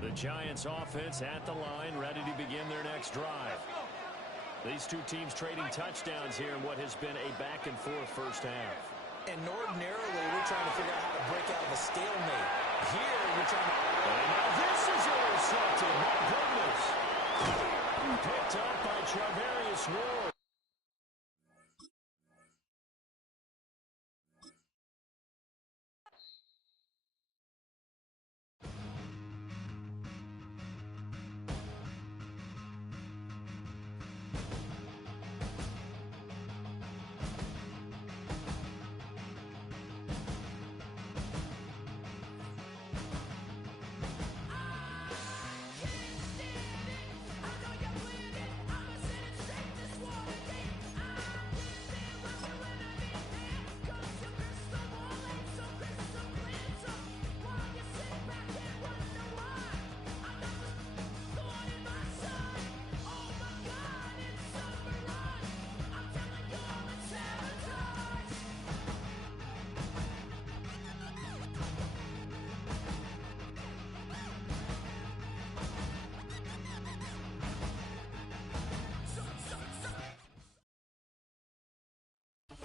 The Giants offense at the line, ready to begin their next drive. These two teams trading touchdowns here in what has been a back-and-forth first half. And ordinarily, we're trying to figure out how to break out of a stalemate. Here, we're trying to... And now this is intercepted. My goodness. Picked up by Charvarius Ward.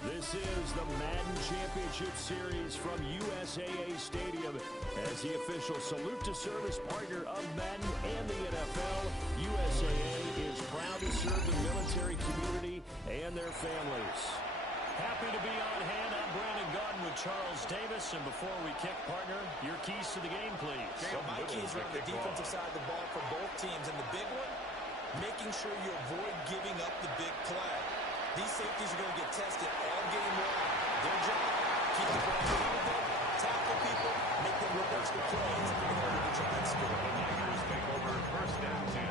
This is the Madden Championship Series from USAA Stadium. As the official salute to service partner of Madden and the NFL, USAA is proud to serve the military community and their families. Happy to be on hand. I'm Brandon Gordon with Charles Davis. And before we kick, partner, your keys to the game, please. My keys are on the defensive side of the ball for both teams. And the big one, making sure you avoid giving up the big play. These safeties are going to get tested all game long. Their job, Keep the ball moving, tackle people, make them run extra plays in order to try and score. The Niners take over first and 10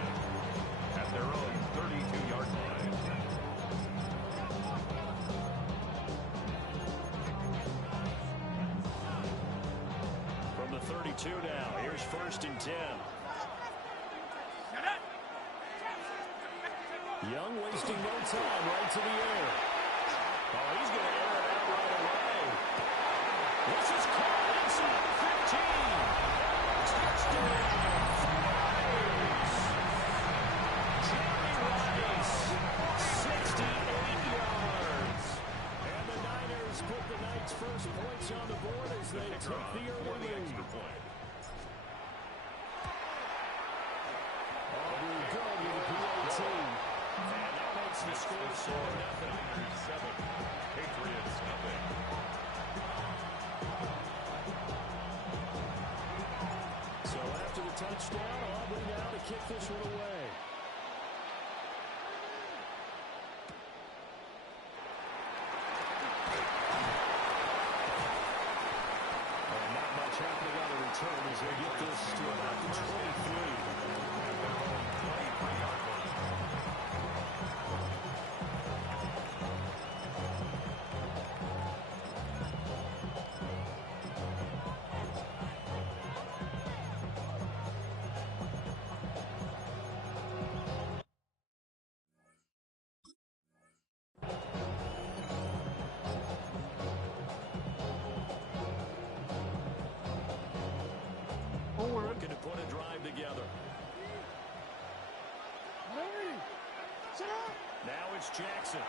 at their own 32-yard line. From the 32 now, here's first and 10. Young wasting no time, right to the air. Oh, he's going to air it out right away. This is caught inside the 15. Touchdown, Rice. Jerry Rice, 68 yards. And the Niners put the Knights' first points on the board as they took the early lead. Aubrey good with the PAT. And that makes the score 7-0. Niners 7, Patriots nothing. So after the touchdown, Aubrey now to kick this one away. And not much happening on the return as they get this to about the 23. Looking to put a drive together. Now it's Jackson.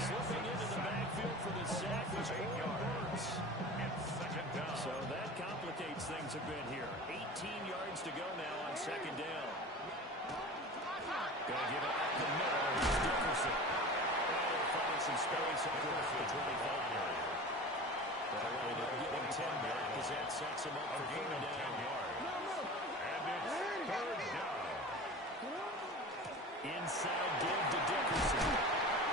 Slipping into the backfield for the sack was 8 yards. So that complicates things a bit here. 18 yards to go now on second down. Gonna give it up the middle. Here's Dickerson. They'll find some space across the 25 area. They'll give him 10 back as that sets him up for third down. And it's third down. Inside give to Dickerson.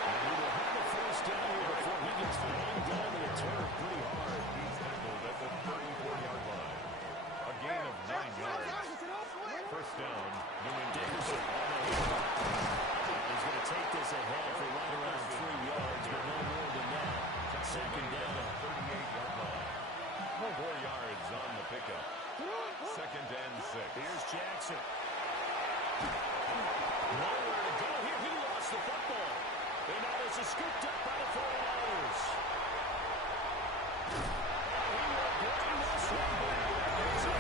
And he will have the first down here before he gets banged down to the turf pretty hard. He's tackled at the 34-yard line. A gain of 9 yards. First down, New England. Dickerson on the hit. He's going to take this ahead for right around 3 yards, but no more than that. Second down. 38-yard line. 4 yards on the pickup. Second and 6. Here's Jackson. Nowhere to go here. He lost the football. And now this is scooped up by the 49ers. He will bring this one back. There's a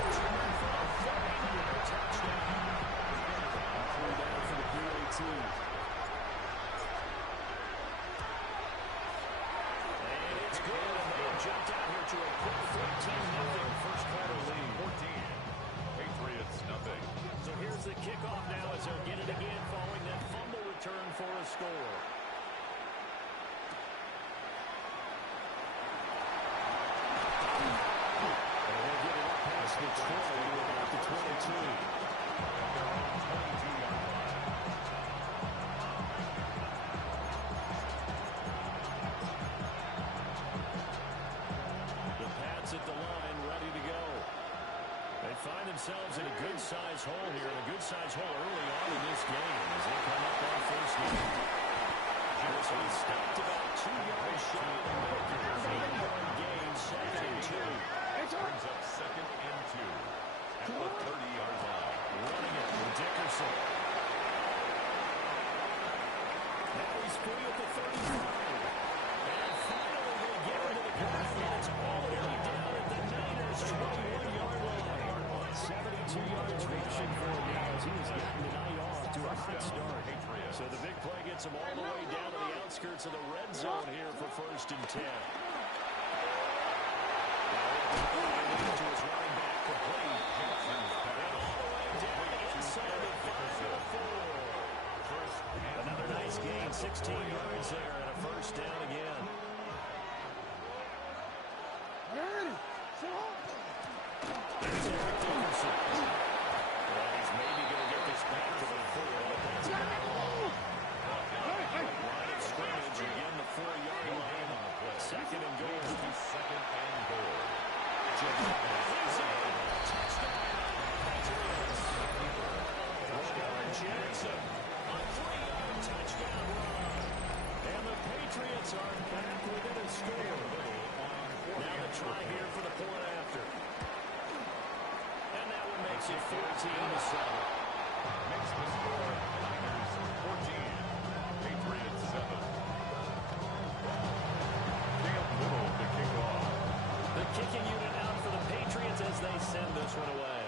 return for a 49er touchdown. Throw down for the PAT. And it's good. And they have jumped out here to a quick 14-0 first quarter lead. 14. Patriots nothing. So here's the kickoff now as they'll get it again following that fumble return for a score. And they'll get it up past the 20 to about the 22. Their own 22-yard line. The Pats at the line, ready to go. They find themselves in a good-sized hole here, and a good-sized hole early on in this game as they come up on first down. This one stopped about 2 yards shy of the middle. 8-yard gain, second and 2. Brings up second and 2 at the 30-yard line. Running it with Dickerson. Now he's free at the 35. And finally they get into the ground, and it's all the way down at the Niners' 21-yard line. 72 yards rushing for him now as he has gotten tonight off to a hot start. So the big play gets him all the way down to the outskirts of the red zone here for first and 10. To his running back, complete. And all the way down inside the 5-4. Another nice gain, 16 yards there, and a first down again. There's Eric Dickerson. Well, he's maybe going to get this back to the 4, but that's not all. Jackson, a 3-yard touchdown run. And the Patriots are back within a score. Now the try here for the point after. And that one makes it 14-7. Makes the score Niners 14, Patriots 7. Cam Little to kick off. The kicking unit out for the Patriots as they send this one away.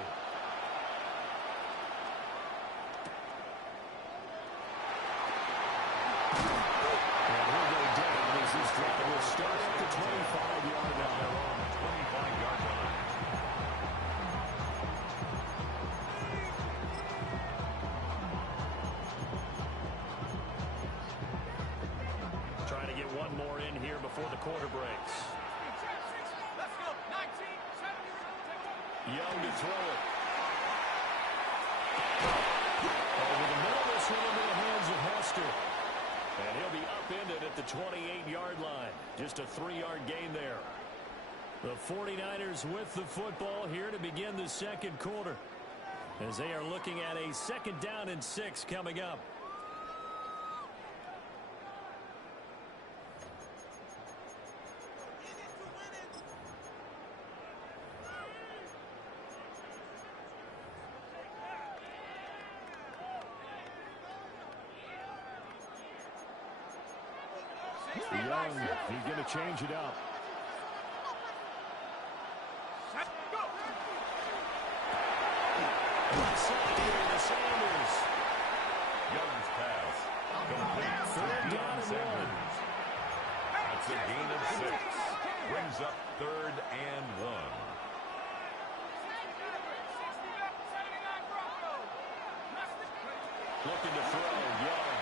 And he'll go down as this drive will start at the 25-yard line. They're on the 25-yard line. Trying to get one more in here before the quarter breaks. Let's go. 19, 70. Young to throw it. Over the middle, this one into the hands of Hester. And he'll be upended at the 28-yard line. Just a 3-yard gain there. The 49ers with the football here to begin the second quarter, as they are looking at a 2nd down and 6 coming up. Young, he's going to change it up. Young's pass complete. 3rd down and 1. That's a gain of 6. Brings up 3rd and 1. Looking to throw, Young.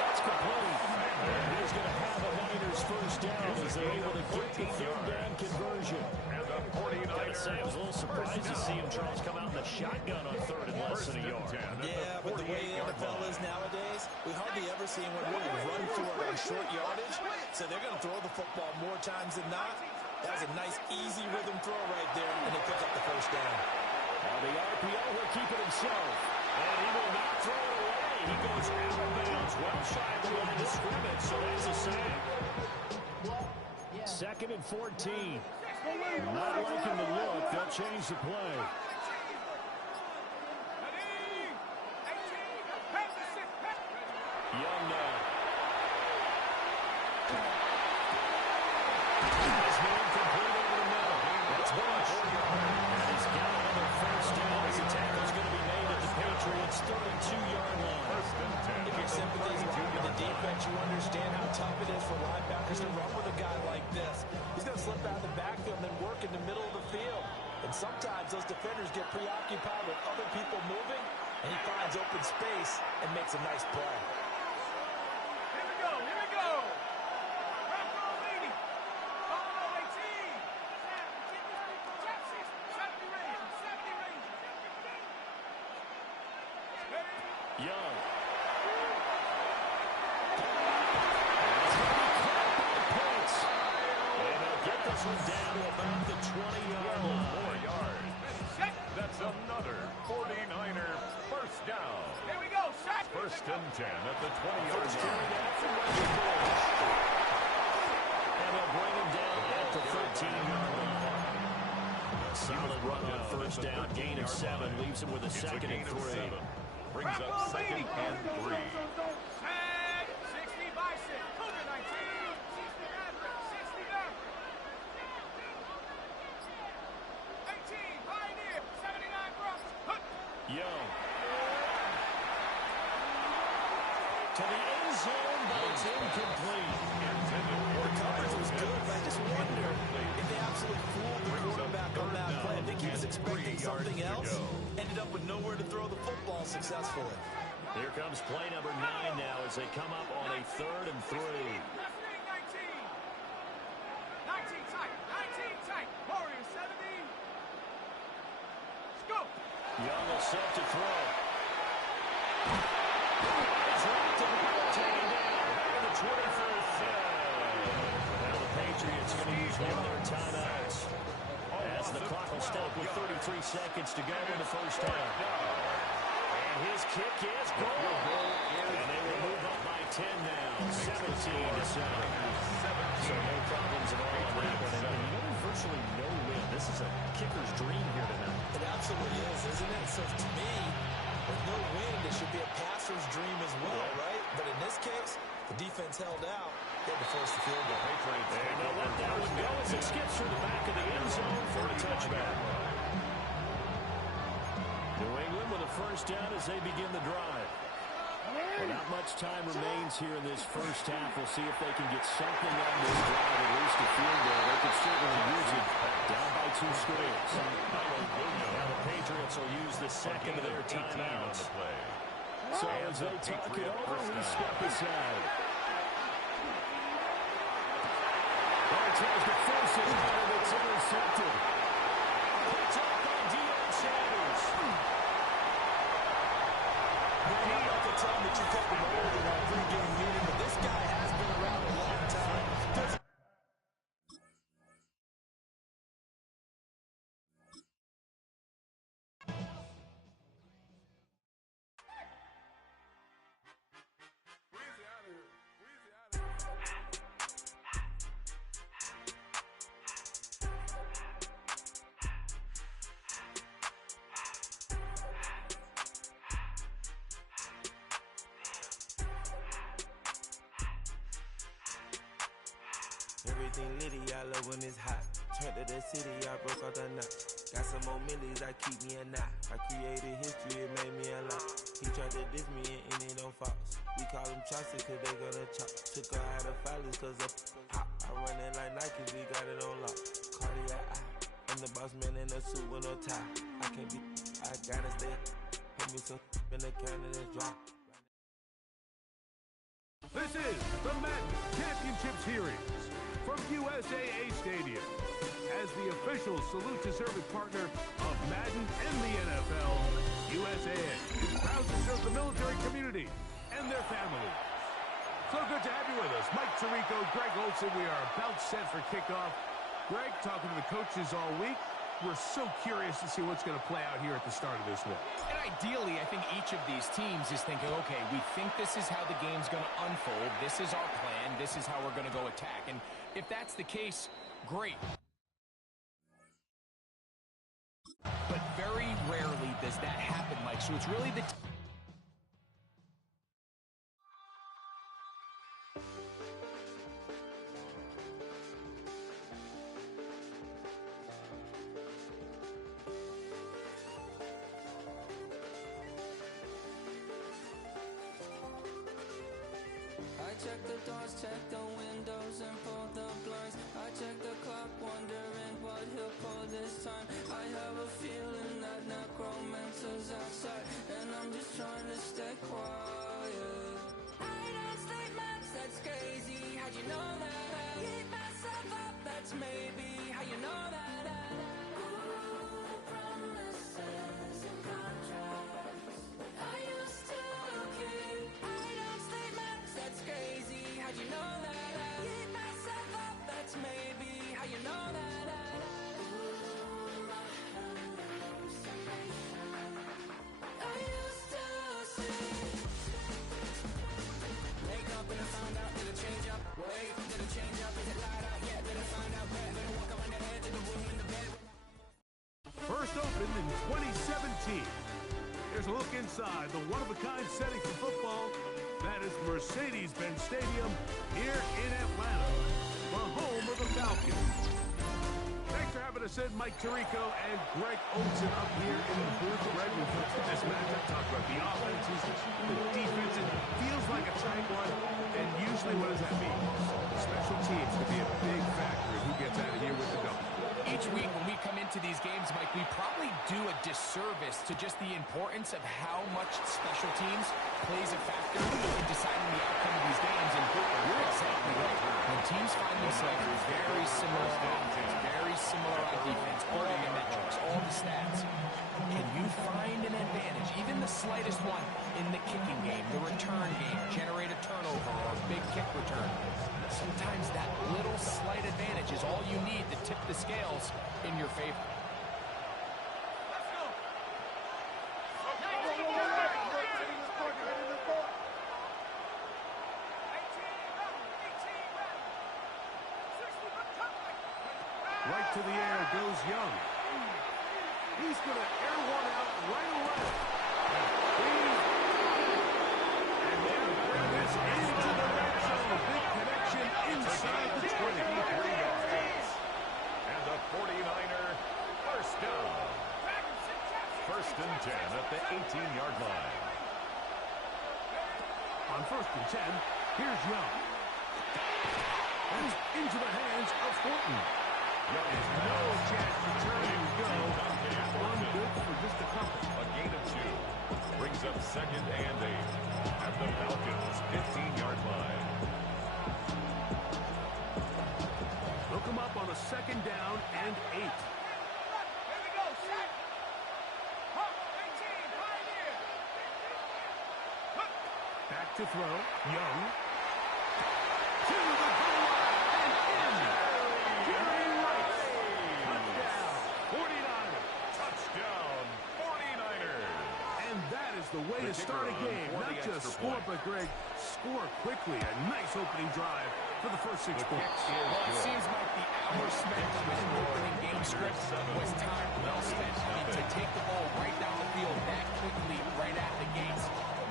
That's complete. And he's going to have a Niners first down as they're able to get the 3rd down conversion. And the 49ers. Gotta say, I was a little surprised to see him, Charles, come out in the shotgun on 3rd and less than a yard. Yeah, but the way the NFL is nowadays, we hardly ever see anyone really run for it on short yardage. So they're going to throw the football more times than not. That was a nice, easy rhythm throw right there, and they pick up the first down. Now the RPO will keep it himself. And he will not throw it away. He goes out of bounds, well shy of the line of scrimmage, so that's a sack. 2nd and 14. Not liking the look. They'll change the play. Young now. His man complete over the middle. That's Bush. And he's got another first down as the tackle's going to be made at the Patriots' 32-yard line. If your sympathies are with the defense, you understand how tough it is for linebackers to run with a guy like this. He's going to slip out of the backfield and then work in the middle of the field. And sometimes those defenders get preoccupied with other people moving, and he finds open space and makes a nice play. Here we go. Here we go. Bronco leading. Bronco 18. Trap 6. 70 range. 70 range. Young. And they'll get this one down to about the 20-yard line. 4 yards. That's another 49er first down. Here we go. Shot. 1st and 10 at the 20-yard line. And they'll bring him down at the 13-yard line. Solid run on 1st down. Gain of 7. Leaves him with a 2nd and 3. Brings up 2nd and 3. Tag. 60 by 6. Cougar 19. 60 Maverick. 60 Maverick. 18 Pioneer. 79 Bronx. Young. To the end zone, but it's incomplete. The coverage was good, but I just wonder if they absolutely fooled the quarterback on that play. I think he was expecting something else. Ended up with nowhere to throw the football successfully. Here comes play number 9 now as they come up on a 3rd and 3. 19 tight. 19 tight. Warrior 70. Scoop. Young is set to throw. It's wrapped and taken down in the 24th. Now the Patriots going to use one of their timeouts as the clock will step with 33 seconds to go in the first half. And his kick is good. And they will move up by 10 now, 17-7. So no problems at all on that one. And there's virtually no win. This is a kicker's dream here tonight. It absolutely is, isn't it? So to me, with no win, it should be a passer's dream as well, right? But in this case, the defense held out. They had to force the field goal. And they'll let that one go as it skips through the back of the end zone for a touchback. New England with a first down as they begin the drive. Well, not much time remains here in this first half. We'll see if they can get something on this drive, at least a field goal. They could certainly use it down by 2 scores. Now the Patriots will use the second of their timeouts. So as they talk it over, we step aside. Tries to force it out, and it's intercepted. Picked up by Deion Sanders. Man, I'd like to tell him that you kept him old in our pregame meeting, but this guy has been around a long time. Everything litty, I love when it's hot. Turned to the city, I broke out the knot. Got some more millies, that keep me a knot. I created history, it made me a lot. He tried to diss me and it don't false. We call them chopsticks cause they gonna chop. Took her out of filers cause of pop. I run it like Nike, we got it on lock. Cardiac eye. I'm the boss man in a suit with no tie. I can't be, I gotta stay. Put me some in the can and it's drop. This is the Madden Championship Series from USAA Stadium. As the official salute to service partner of Madden and the NFL, USAA is proud to serve the military community and their families. So good to have you with us. Mike Tirico, Greg Olson, we are about set for kickoff. Greg, talking to the coaches all week. We're so curious to see what's going to play out here at the start of this one. And ideally, I think each of these teams is thinking, okay, we think this is how the game's going to unfold. This is our plan. This is how we're going to go attack. And if that's the case, great. But very rarely does that happen, Mike. So it's really the... Check the doors, check the windows, and pull the blinds. I check the clock, wondering what he'll pull this time. I have a feeling that necromancer's outside, and I'm just trying to stay quiet. I don't stay much, that's crazy. How'd you know that? Keep myself up, that's maybe how you know that. Ooh, promises and contracts I used to keep. I don't stay much, that's crazy. How'd you know that? Keep myself up, that's maybe how you know that. Ooh, my hallucination I used to see. Wake up and I found out, did it change up? Wait, did it change up? Is it light out? Yeah, did it find out? Better than walk around the edge of the room in the bed. First opened in 2017. Here's a look inside the one-of-a-kind setting for football. That is Mercedes-Benz Stadium here in Atlanta, the home of the Falcons. Thanks for having us in, Mike Tirico and Greg Olson up here in the booth. Greg, we put this matchup, talk about the offenses, the defenses. Feels like a tight one, and usually what does that mean? Special teams could be a big factor in who gets out of here with the double. Each week when we come into these games, Mike, we probably do a disservice to just the importance of how much special teams plays a factor in deciding the outcome of these games. And you're exactly right. When teams find themselves very similar on offense, very similar on defense, all the metrics, all the stats, can you find an advantage, even the slightest one, in the kicking game, the return game, generate a turnover or a big kick return? Sometimes that little slight advantage is all you need to tip the scales in your favor. to the air goes Young. He's going to air one out right away. And now bring this into the red zone. Big connection inside the 20. And the 49er first down. First and 10 at the 18-yard line. On first and 10, here's Young. That's into the hands of Thornton. Young has no chance to turn and go. That one good for just a couple. A gain of 2. Brings up second and 8 at the Falcons' 15-yard line. Look him up on a second down and 8. Back to throw. Young. To the goal line and in. Jerry Rice. Touchdown. 49ers. Touchdown. 49ers. And that is the way to start a game. Not just score, but, Greg, score quickly. A nice opening drive for the first 6 points. Well, it seems like the hour spent on this opening game script was time well spent. I mean, to take the ball right down the field that quickly right at the gates,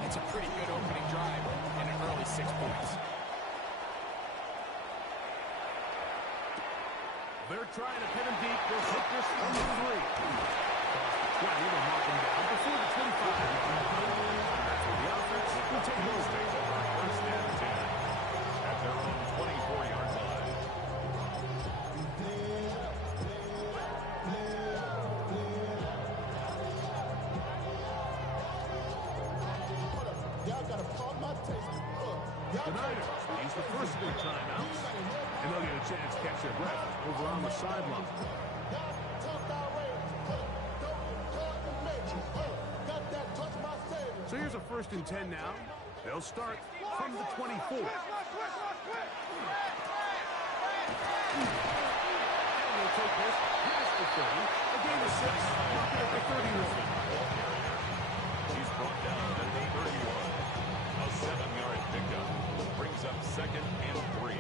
it's a pretty good opening drive and an early 6 points. They're trying to pin him deep. They'll hit this from the 3. Yeah, we're going to mark him down before the 25. That's where the offense will take over. First and 10 at their own 24-yard line. Y'all gotta pump my taste. The Niners use the first of their timeouts, and they'll get a chance to catch their breath over on the sideline. So here's a first and 10 now. They'll start from the 24. And they'll take this past the 30. A gain of 6. Mark it at the 31. He's brought down at the 31. A 7-yard pickup. Brings up second and 3.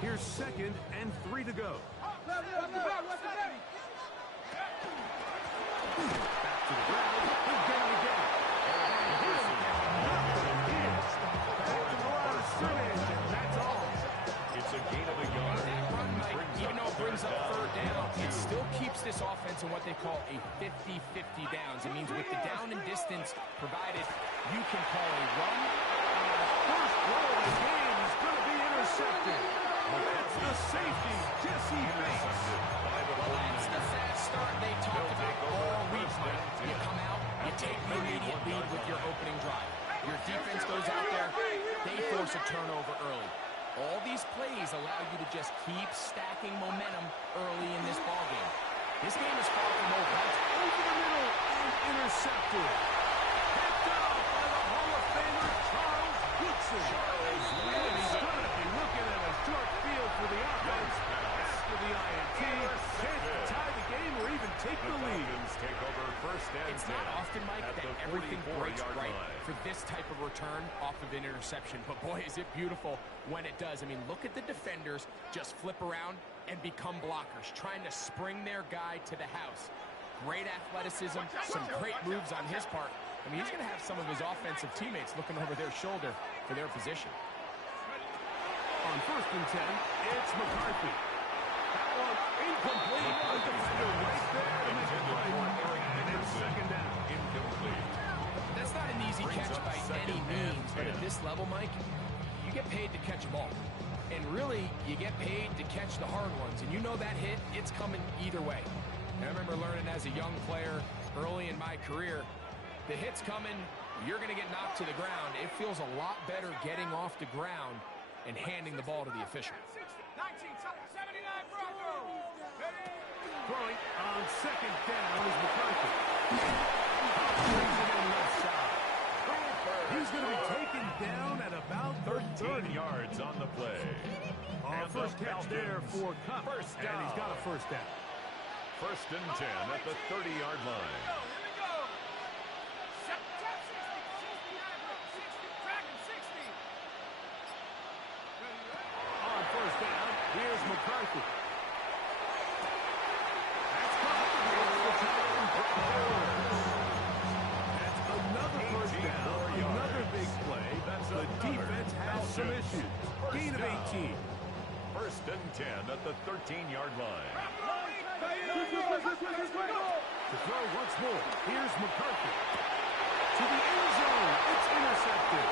Here's second and 3 to go. Back to the ground. He'll get it again. Back to the line of scrimmage, and that's all. It's a gain of a yard. That run, Mike, even though it brings up third down, it still keeps this offense in what they call a 50-50 downs. It means with the down and distance provided, you can call a run. First throw of the game is going to be intercepted. That's the safety, Jesse Bates. That's the fast start they talked about all week, Mike. You come out, you take the immediate lead with your opening drive. Your defense goes out there, they force a turnover early. All these plays allow you to just keep stacking momentum early in this ballgame. This game is far from over. That's over the middle and intercepted. Picked off by the Hall of Famer Charles Woodson. And he's going to be looking at a short field for the offense after the INT. Chance to tie the game or even take the lead. Take over first and 10. It's not often, Mike, that everything breaks right for this type of return off of an interception. But boy, is it beautiful when it does. I mean, look at the defenders just flip around and become blockers, trying to spring their guy to the house. Great athleticism, some great moves on his part. I mean, he's going to have some of his offensive teammates looking over their shoulder for their position. On first and 10, it's McCarthy. That one incomplete. The defender right there to make it play. And then second down. Incomplete. That's not an easy catch by any means, but at this level, Mike, you get paid to catch a ball. And really, you get paid to catch the hard ones. And you know that hit, it's coming either way. And I remember learning as a young player early in my career, the hit's coming, you're going to get knocked to the ground. It feels a lot better getting off the ground and handing the ball to the official. 79 Broncos. Throwing on second down is McCarthy. Brings it in left side. He's going to be taken down at about 13 yards on the play. First catch there for Cup. First down. And he's got a first down. First and 10 at the 30-yard line. On first down, here's McCarthy. 10 at the 13-yard line. To throw once more. Here's McCarthy. To the end zone. It's intercepted.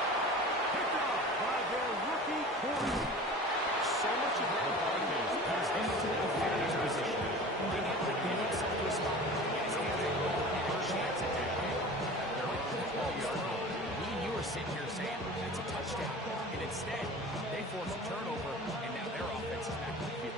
Picked off by their rookie corner. So much of what McCarthy is passed into the defender's position. Being able to get himself to a spot where the guy's hands are low and a chance at that hit. They're on the 12-yard line. Me and you are sitting here saying that's a touchdown. And instead, they force a turnover, and now their offense is back on the field.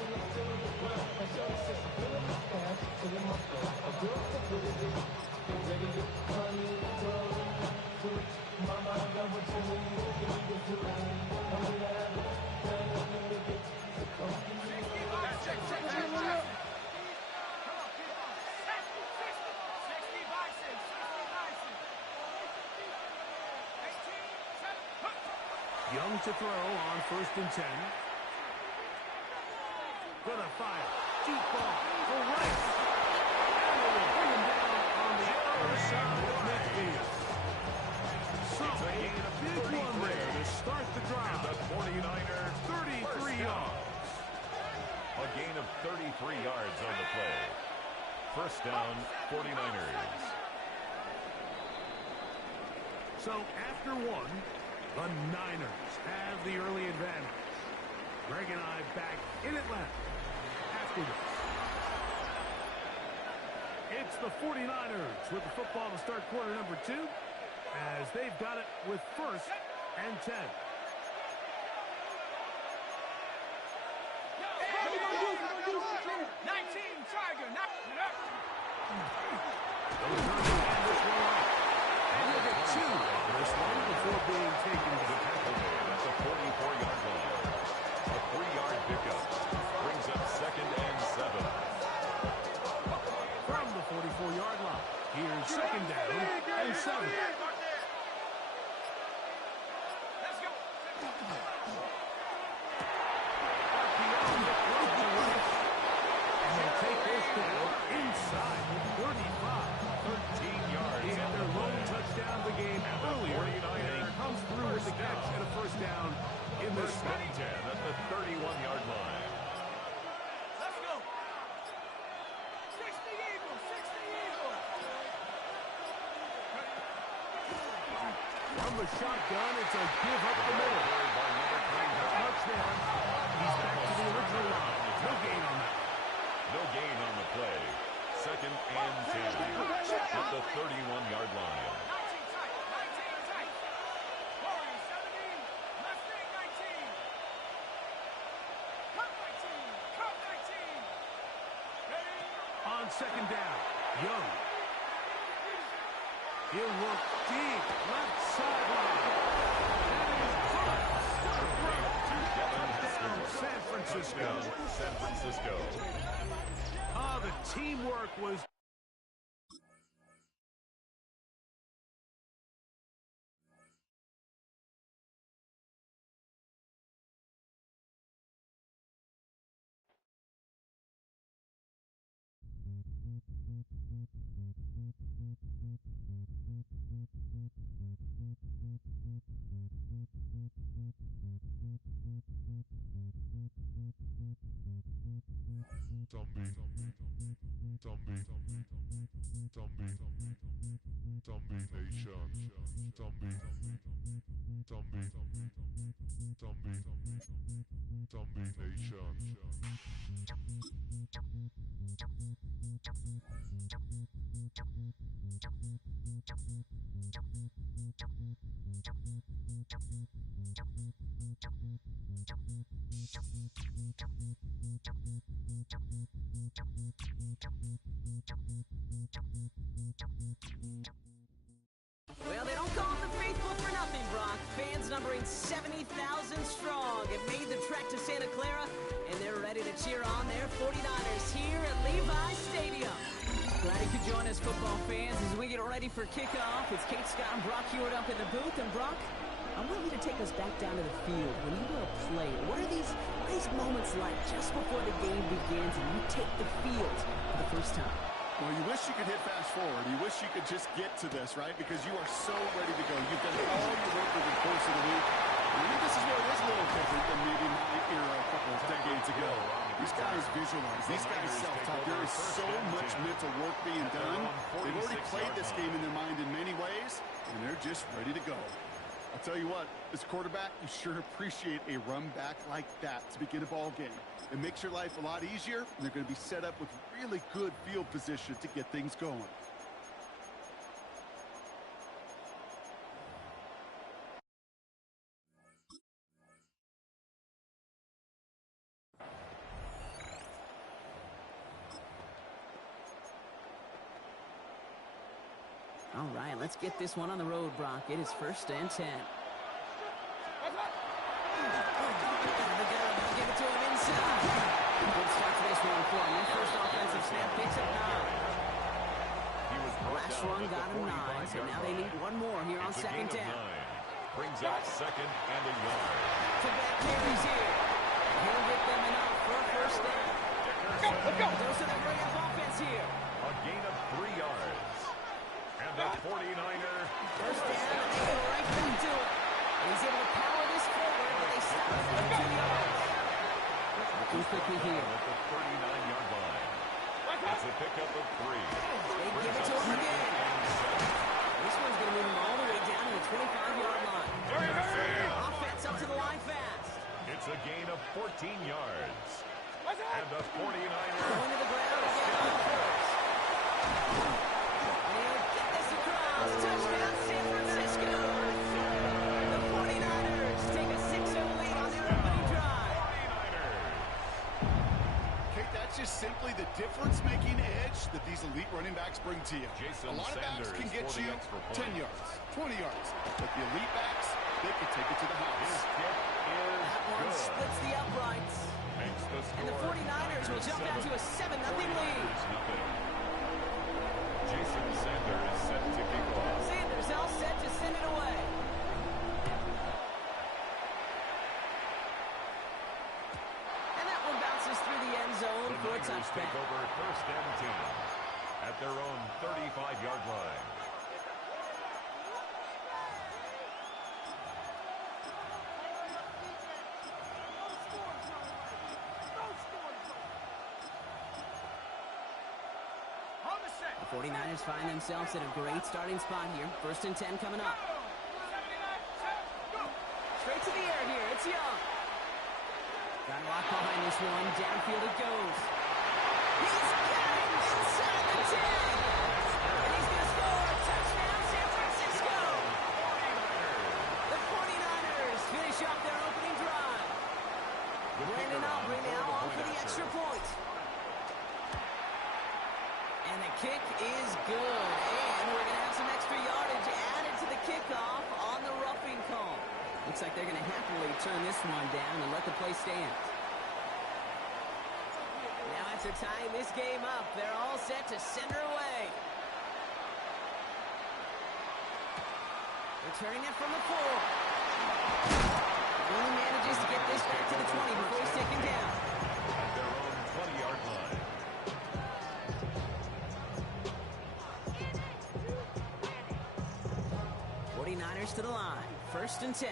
Young to throw on 1st and 10. Gonna fire. Deep ball for Rice. And they will bring him down on the other side of midfield. So a big one there to start the drive. And the 49ers 33 yards. A gain of 33 yards on the play. First down, 49ers. So after one, the Niners have the early advantage. Greg and I back in Atlanta after this. It's the 49ers with the football to start quarter number 2 as they've got it with 1st and 10. 19, Tiger, knock it up. And you'll get 2 on this one before being taken to the tackle at the 44-yard line. A 3-yard pickup brings up 2nd and 7. From the 44-yard line, here's 2nd down and 7. Let's go. And they take this down inside the 35. 13 yards. He had their lone touchdown of the game earlier, and he comes through with the catch and a 1st down in this First and 10 at the 31-yard line. Let's go. 60 Eagles, 60 Eagles. From the shotgun, it's a give up the middle. Touchdown. He's back to the original line. No gain on that. No gain on the play. 2nd and 2 at the 31-yard line. 19 tight, 19 tight. Warriors 17, left wing 19. Cut 19, cut 19. On 2nd down, Young. He'll work deep, left sideline. Touchdown, San Francisco. San Francisco. The teamwork was... Well, they don't call them the faithful for nothing, Brock. Fans numbering 70,000 strong have made the trek to Santa Clara, and they're ready to cheer on their 49ers here at Levi Stadium. Glad you could join us, football fans, as we get ready for kickoff. It's Kate Scott and Brock Hewitt up in the booth. And Brock, I want you to take us back down to the field. When you go to play, what are these moments like just before the game begins and you take the field for the first time? Well, you wish you could hit fast forward. You wish you could just get to this, right? Because you are so ready to go. You've done all your work over the course of the week. Maybe this is where it is a little different than maybe my era a couple of decades ago. These guys visualize. These guys self-talk. There is so much mental work being done. They've already played this game in their mind in many ways, and they're just ready to go. I'll tell you what, as a quarterback, you sure appreciate a run back like that to begin a ball game. It makes your life a lot easier, and they're going to be set up with really good field position to get things going. All right, let's get this one on the road, Brock. It is 1st and 10. Give it to him inside. Good start to this one for him. Their first offensive snap picks up 9. Last run got him 9, so now they need one more here on 2nd down. Brings up 2nd and a yard. Quebec carries here. He'll get them enough for a 1st down. Let's go. Those are the hurry-up offense here. A gain of 3 yards. And the 49er. 1st down, and they go right back to it. And he's able to power this forward, but they stop him at 2 yards. Looking quickly here. At the 39-yard line. It's a pickup of 3. They give it to him again. This one's going to move him all the way down to the 25-yard line. Offense up to the line fast. It's a gain of 14 yards. And the 49er. Going to the ground again on first. And he'll get this across. Touchdown, San Francisco. The 49ers take a 6-0 lead on their opening drive. Okay, that's just simply the difference-making edge that these elite running backs bring to you. A lot of backs can get you 10 yards, 20 yards, but the elite backs, they can take it to the house. That one splits the uprights. And the 49ers will jump down to a 7-0 lead. Jason Sanders set to kick off. Sanders all set to send it away. And that one bounces through the end zone for a touchdown. Take over 1st and 10 at their own 35-yard line. The 49ers find themselves at a great starting spot here. 1st and 10 coming up. Straight to the air here. It's Young. Got locked behind this one. Downfield it goes. He's got it inside the 10. And he's going to score. Touchdown, San Francisco. The 49ers finish off their opening drive. Brandon Aubrey now on for the extra point. And the kick is good. And we're going to have some extra yardage added to the kickoff on the roughing call. Looks like they're going to happily turn this one down and let the play stand. Now after tying this game up, they're all set to send her away. Returning it from the 4. Only manages to get this back to the 20 before he's taken down. At their own 20-yard line. 49ers to the line. 1st and 10.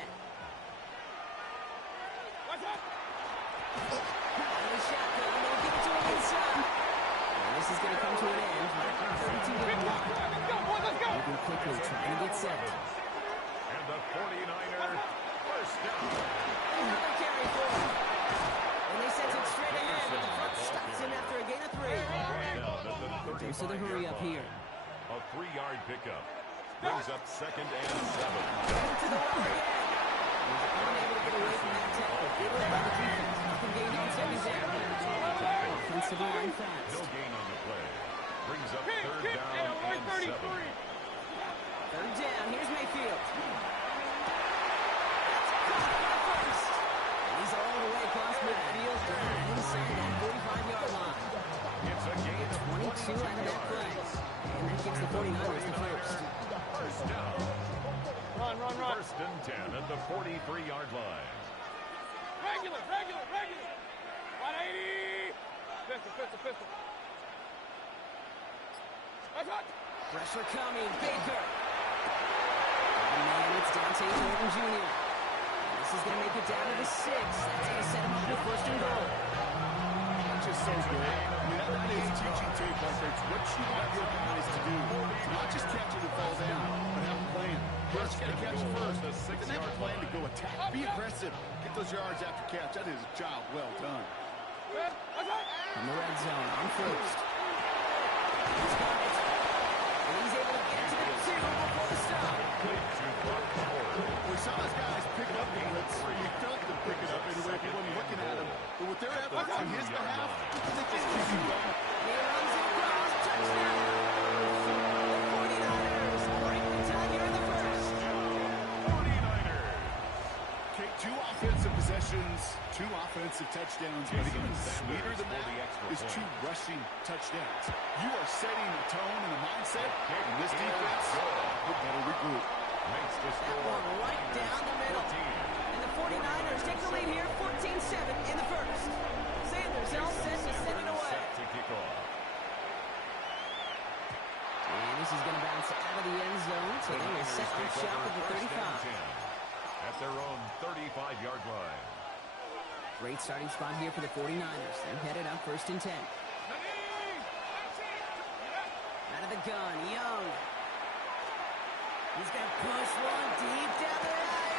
Shotgun. They'll give it to him inside. And this is going to come to an end. 32-1. Moving quickly, trying to get set. And the 49er 1st down. Another carry for him. And they sent it straight ahead, but the front stops him after a gain of 3. Dose of the hurry up here. A 3-yard pickup. Brings up 2nd and 7. To the wall again. He's unable to get away from that tackle. Good by the defense. Nothing gained on 2nd down. Offensive line fast. No gain on the play. Brings up 3rd down and 7. 3rd down. Here's Mayfield. That's caught for the first. And he's all the way across midfield inside that 45-yard line. It's a gain of 22 out of that play. And that gives the 49ers the first. 1st down. Run. 1st and 10 at the 43-yard line. Regular. 180. Pistol. That's hot. Pressure coming. Baker. And man, it's Dante Jordan Jr. This This is going to make it down to the 6. That's going to set him up with first and goal. That's just so good. I mean, that is teaching tape right there. It's what you want your guys to do. To not just catch it and fall down, but have a plan. First, you got to catch it first. Then have a plan to go attack. Be aggressive. Get those yards after catch. That is a job well done. In the red zone on first. He's got it. And he's able to get to the 2 before the stop. We saw those guys pick up the blitz. We felt them pick it up anyway if you wasn't looking at them. But with their efforts on his behalf, they just keep him going. He runs it across. Touchdown. The 49ers break the tie here in the first. 49ers. Okay, 2 offensive possessions, 2 offensive touchdowns. But even sweeter than that is 2 rushing touchdowns. You are setting a tone and a mindset, and this defense would better regroup. That one right down the middle. And the 49ers take the lead here, 14-7 in the first. Sanders all set to send it away. And this is going to bounce out of the end zone, so they will set up shop at the 35. At their own 35-yard line. Great starting spot here for the 49ers. They're headed up first and 10. Out of the gun, Young. He's going to push one deep down the right.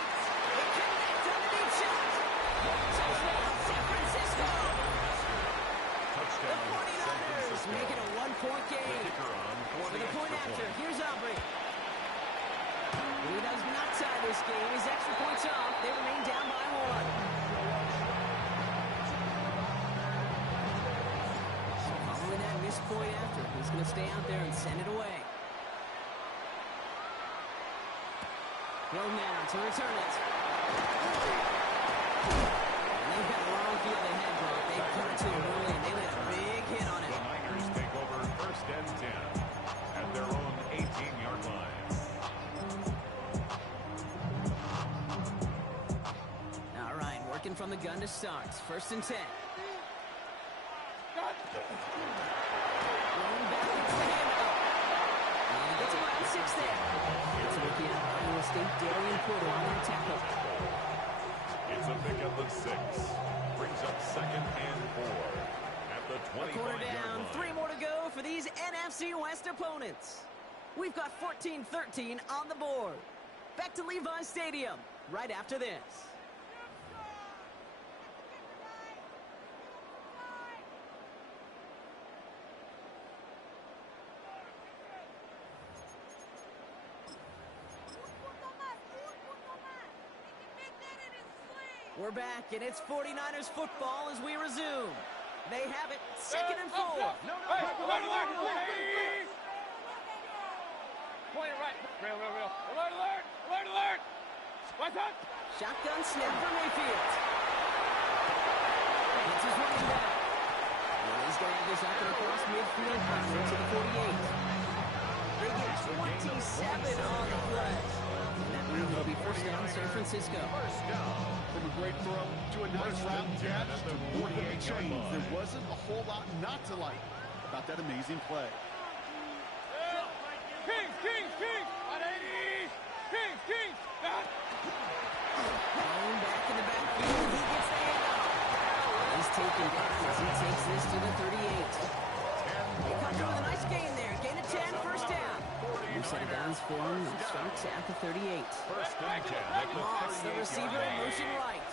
It connects on the deep shot. Touchdown, San Francisco. The 49ers make it a 1-point game. For the point after, here's Aubrey. He does not tie this game. His extra points off. They remain down by 1. Following that missed point after, he's going to stay out there and send it away. Roll now to return it. And they've got a long field ahead, Brock. They come to him early, and they lay a big hit on it. The Niners take over first and 10 at their own 18-yard line. All right, working from the gun to start. First and 10. Rolling back into the handoff. And he gets around 6 there. It's a rookie out of Iowa State, Darian Porter on that tackle. It's a pickup of 6. Brings up second and 4 at the 25-yard down, line. 3 more to go for these NFC West opponents. We've got 14-13 on the board. Back to Levi Stadium right after this. We're back, and it's 49ers football as we resume. They have it, second and 4. Point it right. Real. Alert. What's up? Shotgun snap for Mayfield. It's his running back. And he's going to have this up and across midfield to the 48. They get 27 on the play. And that move will be first down, San Francisco. First down. From a great throw to a nice route catch to more than a change. There wasn't a whole lot not to like about that amazing play. Kings! 180! Kings! Going back in the backfield. He gets the handoff. He's taken down as he takes this to the 38. They come through with a nice gain there. Gain of 10, first down. New set of downs for him and starts at the 38. First and 10. Moss, the receiver, in motion right.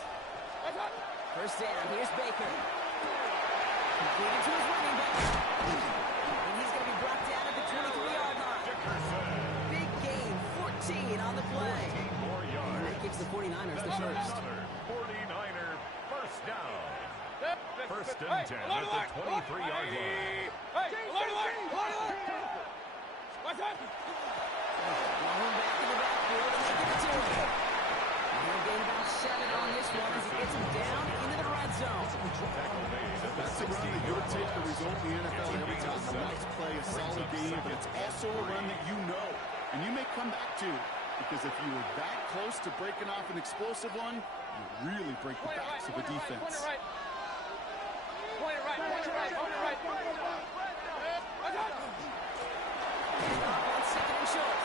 First down, here's Baker. Completed to his running back. And he's going to be brought down at the 23-yard line. Big gain, 14 on the play. 14 more yards. And that gives the 49ers the first. 49er first down. First and 10 at the 23-yard line. Alert! What's up? Rolling back in the backfield, and they give it to him. And he'll gain about 7 on this one as he gets him down into the red zone. That's a run that you'll take the result in the NFL every time. A nice play, a solid game, but it's also a run that you know and you may come back to, because if you were that close to breaking off an explosive one, you really break the backs of a defense. Point it right. On second and short.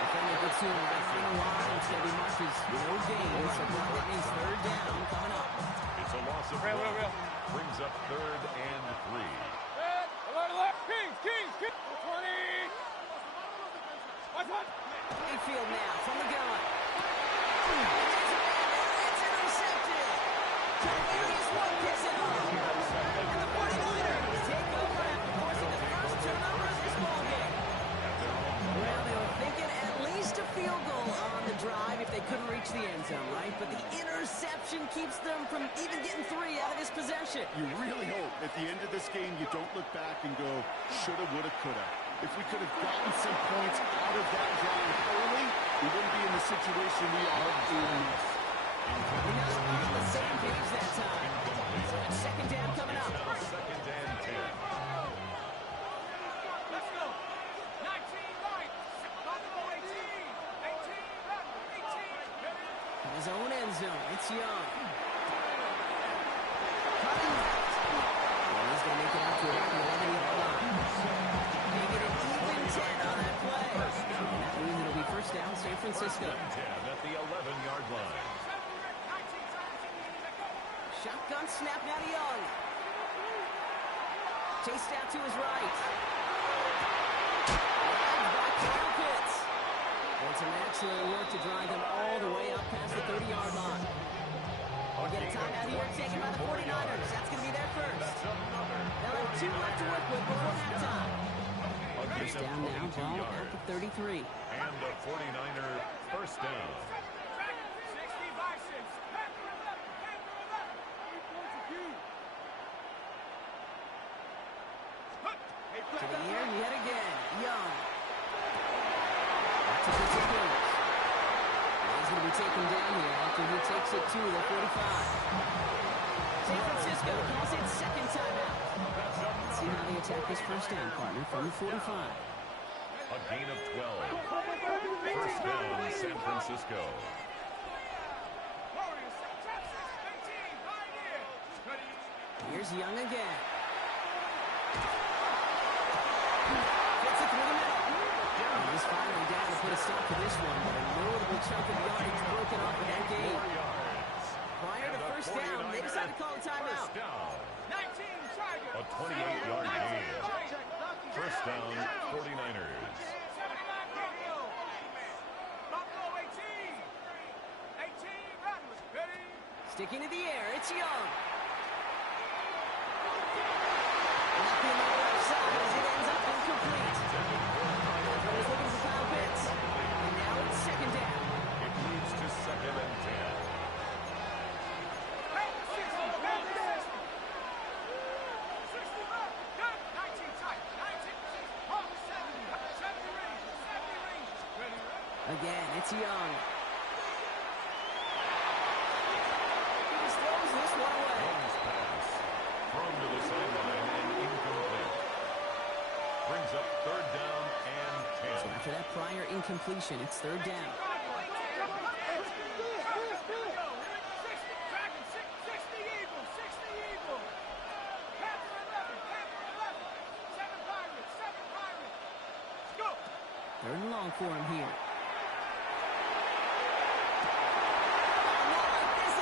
Defender gets to him right on the line to Chevy marches no gain, so that means third down coming up. It's a loss of one. Brings up 3rd and 3. Alert! Kings! 20! Mayfield now from the gun. It's intercepted. Tiberius Ward picks it up. And the 49ers take over after forcing the first turnover of this ballgame. Well, they were thinking at least a field goal on the drive if they couldn't reach the end zone, right? But the interception keeps them from even getting 3 out of this possession. You really hope at the end of this game you don't look back and go, shoulda, woulda, coulda. If we could have gotten some points out of that drive early, we wouldn't be in the situation we are in this. We're not on the same page that time. So it's second down coming up. 2nd and 10. Let's go. 19 Lions. Buffalo 18. 18 Buffalo 18. In his own end zone, it's Young. Cutting left. Well, he's going to make it out to about the 11-yard line. They get an even 10 on that play. And that means it'll be first down, San Francisco. 10 at the 11-yard line. Shotgun snap now to Young. Chased out to his right. Grabbed by Kyle Pitts. And some excellent work to drive them all the way up past the 30-yard line. We'll get a timeout here taken by the 49ers. That's going to be their first. They'll have 2 left to work with before halftime. First down now, ball at the 33. And a 49er first down. 60 Bisons. Panther 11. Panther 11. 3 points of view. To the air yet again. Young. Back to Pittsburgh. He's going to be taken down here after he takes it to the 45. San Francisco calls it second timeout. Let's see how they attack this first down, partner, from the 45. A gain of 12. First down, San Francisco. Here's Young again. Gets it through the middle. He's finally down to put a stop to this one, but a notable chunk of yardage broken off of that game. Prior to first down, they decided to call a timeout. A 28-yard gain. First down, 49ers. 79 Buffalo 18. 18 Rattlers. Ready? Sticking to the air, it's Young. Nothing on the left side as it ends up incomplete. He's looking for Kyle Pitts. And now it's second down. It leads to 2nd and 10. Again, it's Young. He just throws this one away. Young's pass thrown to the sideline and incomplete. Brings up 3rd down and 10. So after that prior incompletion, it's third down. Third and long for him here.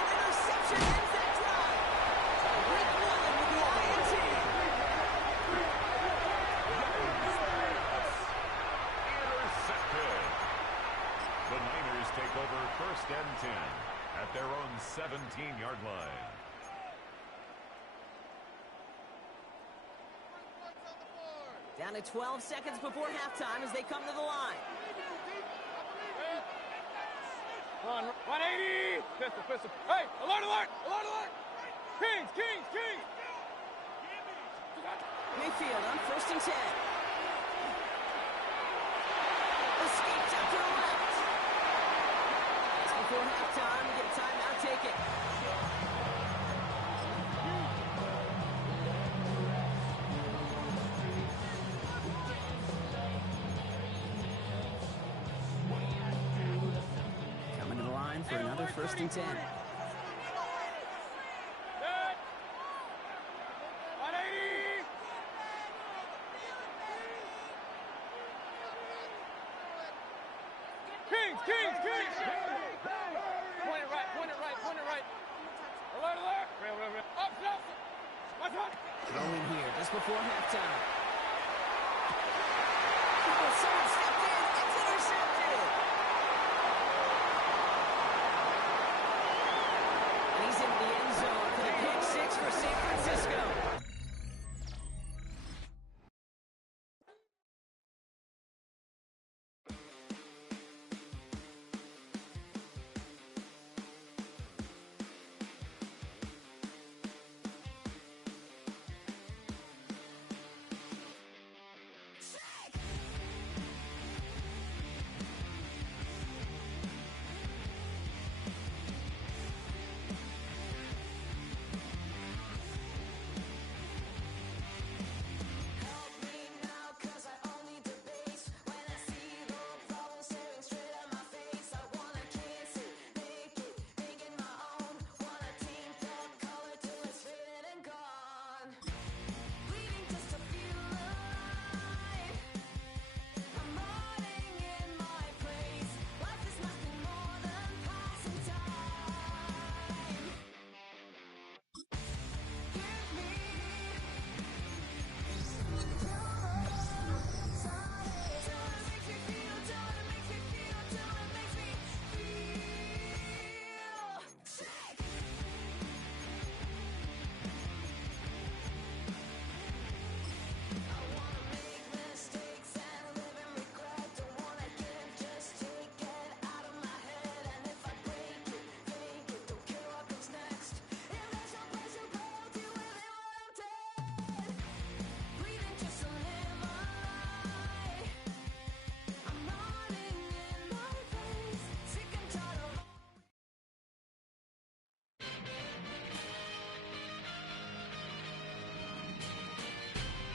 Interception ends that drive. Rick Woolen with the INT. Intercepted. The Niners take over 1st and 10 at their own 17-yard line. Down to 12 seconds before halftime as they come to the line. On 180. Pistol. Hey, alert. Kings. Mayfield on 1st and 10. Escapes out to the left. Just before halftime, we get a timeout taken. Coming to the line for another 1st and 10. 180. Kings. Throwing here just before halftime. Oh, someone stepped in. It's intercepted. And he's in the end zone for the pick six for San Francisco.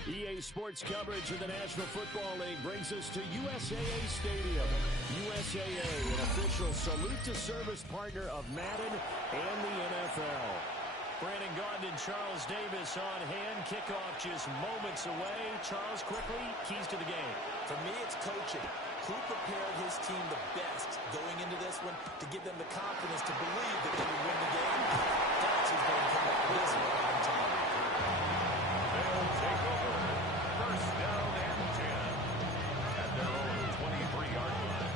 EA Sports coverage of the National Football League brings us to USAA Stadium. USAA, an official salute-to-service partner of Madden and the NFL. Brandon Gaudin and Charles Davis on hand. Kickoff just moments away. Charles, quickly, keys to the game. For me, it's coaching. Who prepared his team the best going into this one to give them the confidence to believe that they would win the game? That's who's going to come up with this one on time. They'll take over. First down and 10 at their own 23-yard line.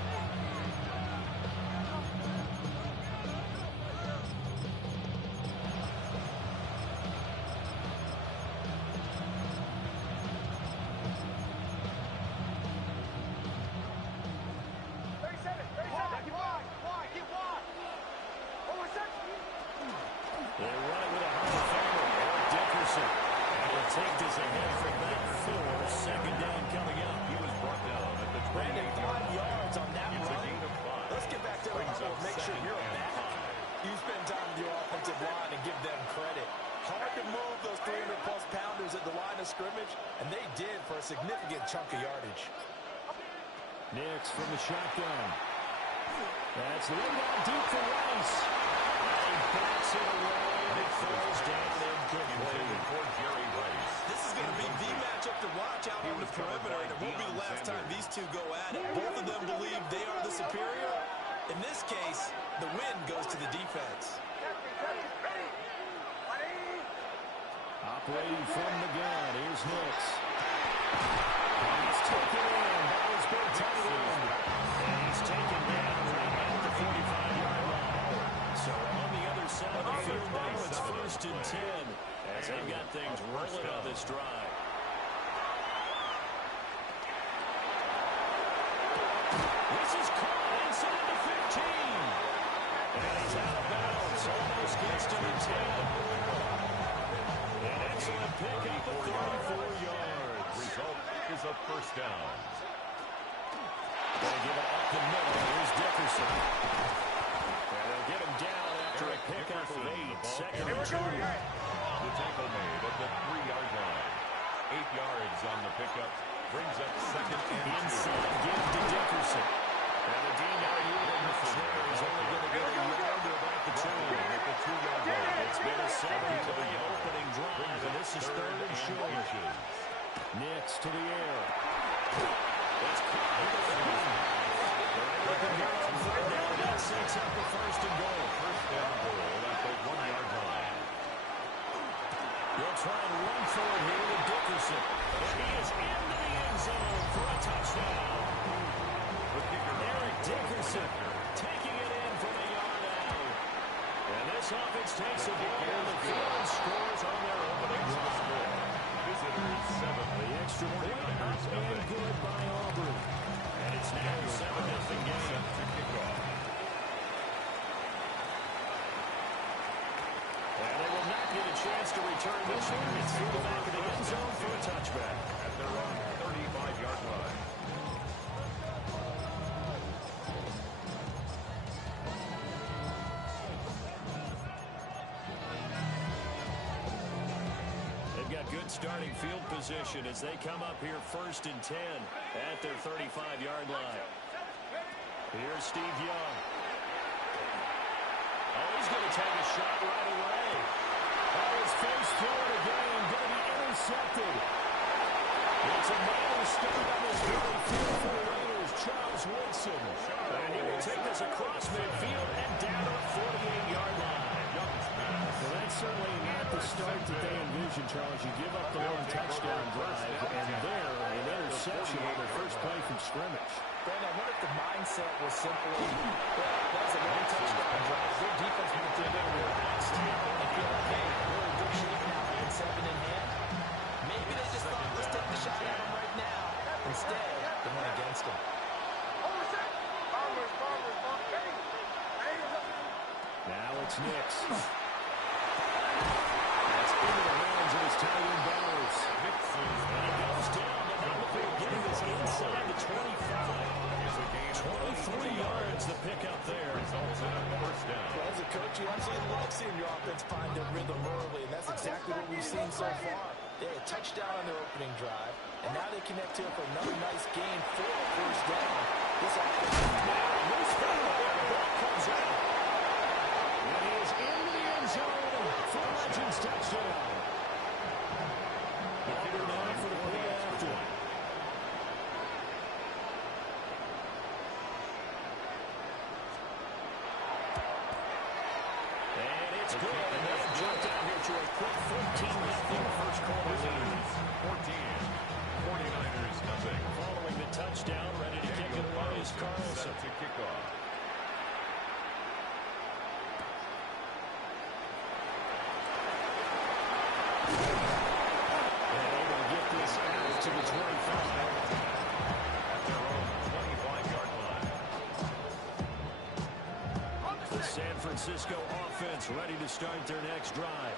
They run it with a Hall of Famer, Eric Dickerson. And the take is ahead for back four. Second down coming up. He was brought down at the 5 yards on that It's a run. gain of 5. Let's get back to the huddle and make sure you're back. You spend time with your offensive line and give them credit. Hard to move those 300-plus pounders at the line of scrimmage, and they did for a significant chunk of yardage. Nix from the shotgun. That's laid out deep for Rice. He backs it away, and it falls down incomplete. For Jerry Rice. This is going to be the matchup to watch out on the perimeter, and it won't be the last time these two go at it. Both of them believe they are the superior. In this case, the win goes to the defense. Operating from the gun, here's Nix. He's taken in by his big tight end. And he's taken down right at the 45-yard line. So on the other side of the field now, it's first and 10 as they've got things rolling on this drive. This is caught inside the 15. And he's out of bounds. Almost gets to the 10. An excellent pickup of 34 yards. Result is a first down. They'll give it up the middle. Here's Dickerson. And they'll get him down after a pickup of 8. Second and 2. The tackle made at the 3-yard line. 8 yards on the pickup. Brings up second and 2. Inside, give to Dickerson. And the D now using the chair is only going to get a yard to about the 2. At the 2-yard line. It's been a 7-play opening drive, and this is third and short. Nix to the air. It's caught at the 5. They're looking here on third down. That sets up the first and goal. First down goal at the 1-yard line. They'll try and run for it here with Dickerson. And he is into the end zone for a touchdown. Eric Dickerson taking it in from a yard out. And this offense takes the ball on the field and scores on their opening drive. Visitors 7. The extra point up and good by Auburn. And it's now 7-0 game. To kick off. And they will not get a chance to return this one. It's through the back of the end zone for a touchback. At their own 35-yard line. They've got good starting field position as they come up here 1st and 10 at their 35-yard line. Here's Steve Young. Oh, he's going to take a shot right away. Oh, his first throw of the game going to be intercepted. It's a minor stop on this very field for the Raiders, Charles Woodson. And he will take this across midfield and down to the 48-yard line. Well, that's certainly not the start that they envisioned, Charles. You give up the one touchdown drive, and there, an interception on their first play from scrimmage. Brandon, what if the mindset was simply, well, that's a one touchdown drive. Their defense would have been relaxed and feel like, hey, we're in good shape now, and 7 in hand. Maybe they just thought, let's take the shot at him right now. Instead, they went against him. Now it's Nix. That's into the hands of his tight end Bowers. And he goes down, but now they're getting this inside the 25. 23 yards the pickup there. Results in a first down. Well, as a coach, you absolutely love seeing your offense find their rhythm early, and that's exactly what we've seen so far. They had a touchdown on their opening drive, and now they connect here for another nice gain for a first down. This offense loose ball, the ball comes out. And he is into the end zone for Legends touchdown. Auburn now for the play after. And it's good. And they've jumped out here to a quick 14-0 first quarter lead. 14. 49ers nothing. Following the touchdown, ready to kick it away is Carlson. Set to kick off. And able to get this out to the 25. At their own 25-yard line. The San Francisco offense ready to start their next drive.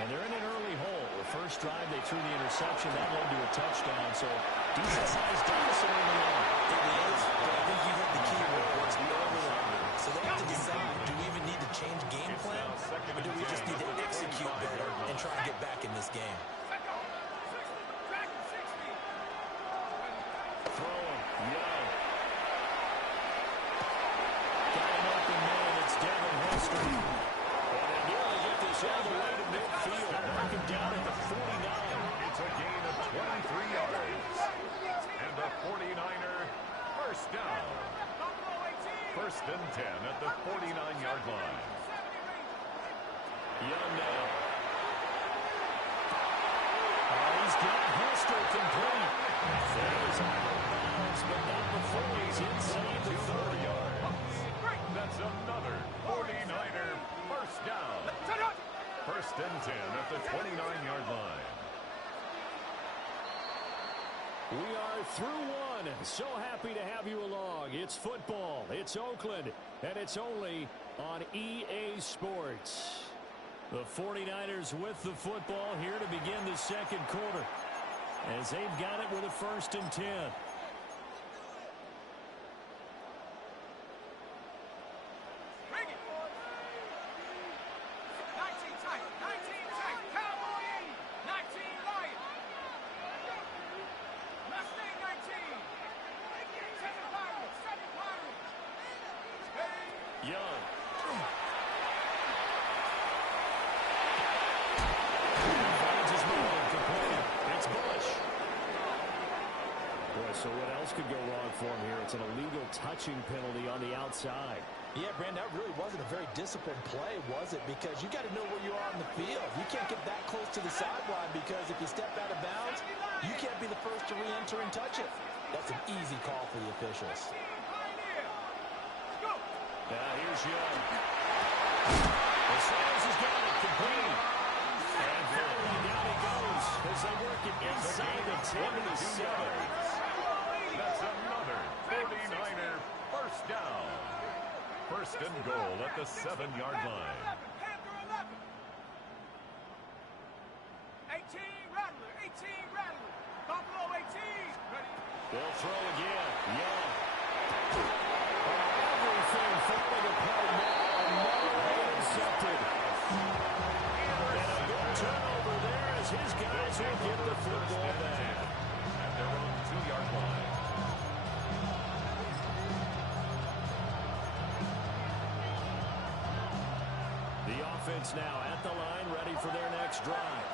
And they're in an early hole. The first drive, they threw the interception. That led to a touchdown. So, decent-sized deficit early on. It is, but I think you hit the key word was early on. So they have to decide, do we even need to change game plan, or do we just need to execute better and try and get back in this game? Throwing, Young. Got an open man. It's Devin Hester. And they nearly get this all the way to midfield. Marking down at the 49. It's a gain of 23 yards. And the 49er first down. First and 10 at the 49-yard line. Young now. He's got Hester complete. That is out of bounds, but not before he's inside the 30 yards. That's another 49er first down. First and 10 at the 29-yard line. We are through one. So happy to have you along. It's football. It's Oakland. And it's only on EA Sports. The 49ers with the football here to begin the second quarter. As they've got it with a 1st and 10. Young. Finds his man, complete. It's Bush. Boy, so what else could go wrong for him here? It's an illegal touching penalty on the outside. Yeah, Brandon, that really wasn't a very disciplined play, was it? Because you got to know where you are on the field. You can't get that close to the sideline because if you step out of bounds, you can't be the first to re-enter and touch it. That's an easy call for the officials. Here's Young. Sanders has got it complete. And finally down he goes as they work it inside the 10-7. That's another 49er first down. First and goal at the 7-yard line. 18 Rattler, 18 Rattler. Buffalo 18. Ready? They'll throw again. Young. Everything falling apart now. Another intercepted. And a good turnover there as his guys will get the football back. At their own 2-yard line. The offense now at the line, ready for their next drive.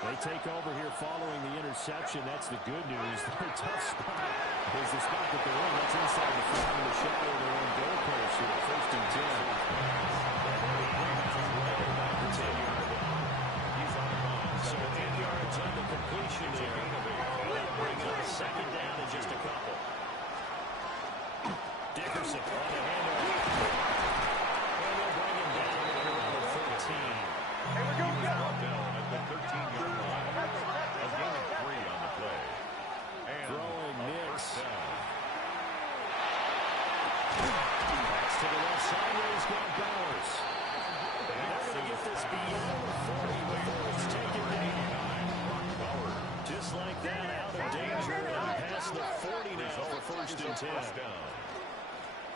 They take over here following the interception. That's the good news. Their tough spot is the spot that they're in. That's inside the 5 in the shadow of their own goalpost here. First and 10. The 10-yard line. He's on the run. So 10 yards on the completion there. That brings up a second down in just a couple. Dickerson on the handoff. And they'll bring him down at around the 13. He was brought down at the 13-yard line. A gain of 3 on the play. And throwing Nix. That's to the left sideways, got Bowers. And they're going to get this beyond the 40 before it's taken down. Just like that, out of danger and past the 40 now for first and 10.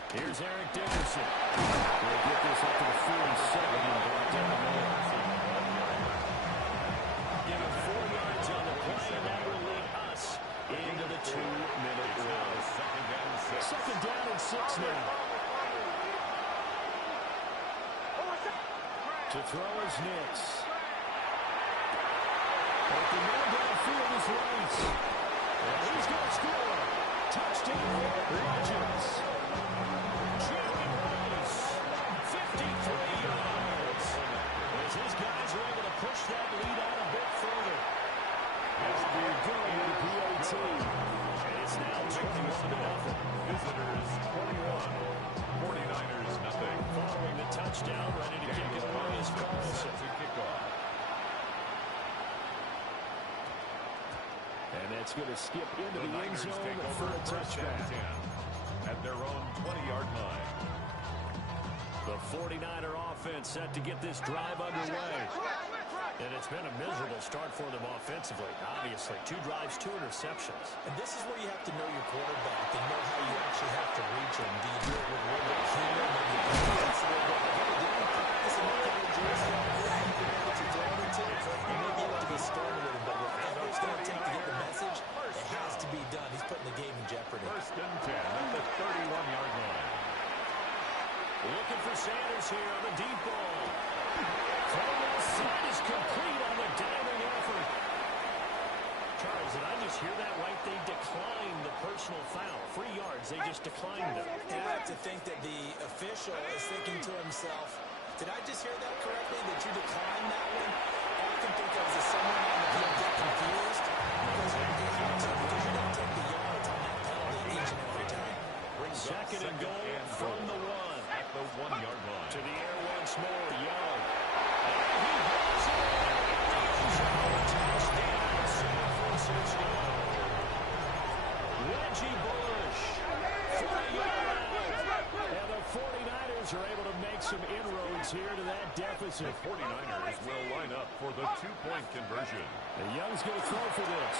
Here's Eric Dickerson. We'll get this up to the 47 and brought down there. Give him 4 yards on the play, and that will lead us into the 2-minute drill. Second down and 6 now. To throw is Nix. But the man downfield is Rice. And he's going to score. Touchdown, Legends. Jerry Rice, 53 yards. As his guys are able to push that lead out a bit further. As we go to the PAT. It's now 21-0. Visitors 21. 49ers nothing. Following the touchdown, ready to kick it away is Carlson. To kick off. And that's going to skip into the end zone for a touchback. At their own 20-yard line. The 49er offense set to get this drive underway. And it's been a miserable start for them offensively. Obviously, 2 drives, 2 interceptions. And this is where you have to know your quarterback and know how you actually have to reach him. Do you do it with a little bit of humor? Maybe you can pass a little bit. Like, hey, didn't practice enough to get jersey on the right? You know what you're throwing it to? You may be able to be stern with him, but whatever it's going to take to get the message, it has to be done. He's putting the game in jeopardy. First and 10 at the 31-yard line. Looking for Sanders here on the deep ball. Throw side is complete on the diving effort. Charles, did I just hear that right? They declined the personal foul. 3 yards, they just declined them. And I have to think that the official is thinking to himself, did I just hear that correctly, that you declined that one? All I can think of is someone on the field get confused because you're going to take the yards on that penalty each and every time. Second and goal from the 1. At the 1-yard line. To the air once more, Young. And he hits it in the end zone. Touchdown, San Francisco. Reggie Bush, 40 yards. And the 49ers are able to make some inroads here to that deficit. The 49ers will line up for the 2-point conversion. And Young's going to throw for this.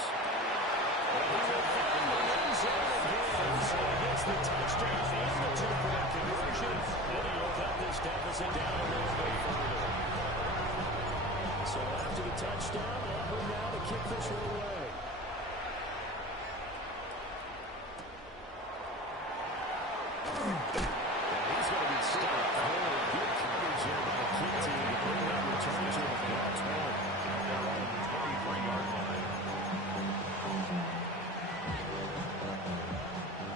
And he will find the end zone again. So he gets the touchdown and the 2-point conversion. And he'll cut this deficit down a little bit further. So after the touchdown, Auburn now to kick this one away. And he's going to be stopped. Good coverage there by the kick team to bring that return to the Browns home. Their own 23-yard line.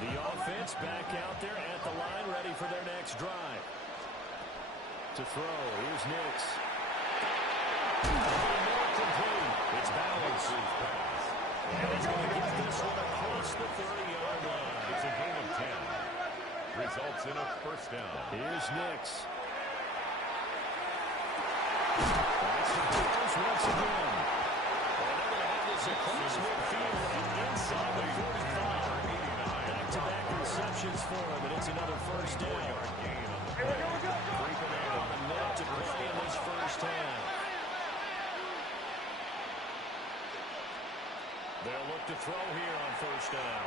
The offense back out there at the line, ready for their next next drive. To throw, here's Nix. Complete. It's Bowers. And he's going to get this one across the 30-yard line. It's a gain of 10. Results in a first down. Here's Nix. That's the Bears once again. And they're going to have this across midfield and inside the 45. Back-to-back receptions for him, and it's another first down. Creeping in on a minute to play in this first half. They'll look to throw here on first down.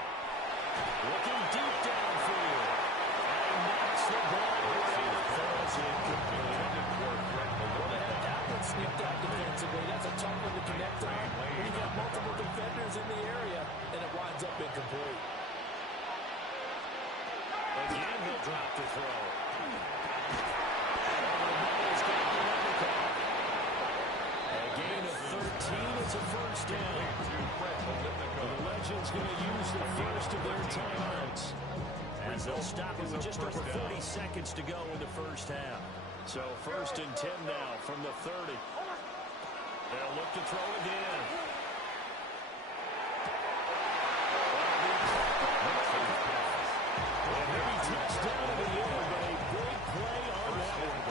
Looking deep downfield. And knocks the ball away. Throws it completed. That one sneaked out defensively. That's a tough one to connect on when you got multiple defenders in the area, and it winds up incomplete. Again, he'll drop the throw. A gain of 13. It's a first down. The Legends going to use the first of their timeouts. As they'll stop it with just over 40 seconds to go in the first half. So first and 10 now from the 30. They'll look to throw again. Touchdown in the end, but a big play on that one.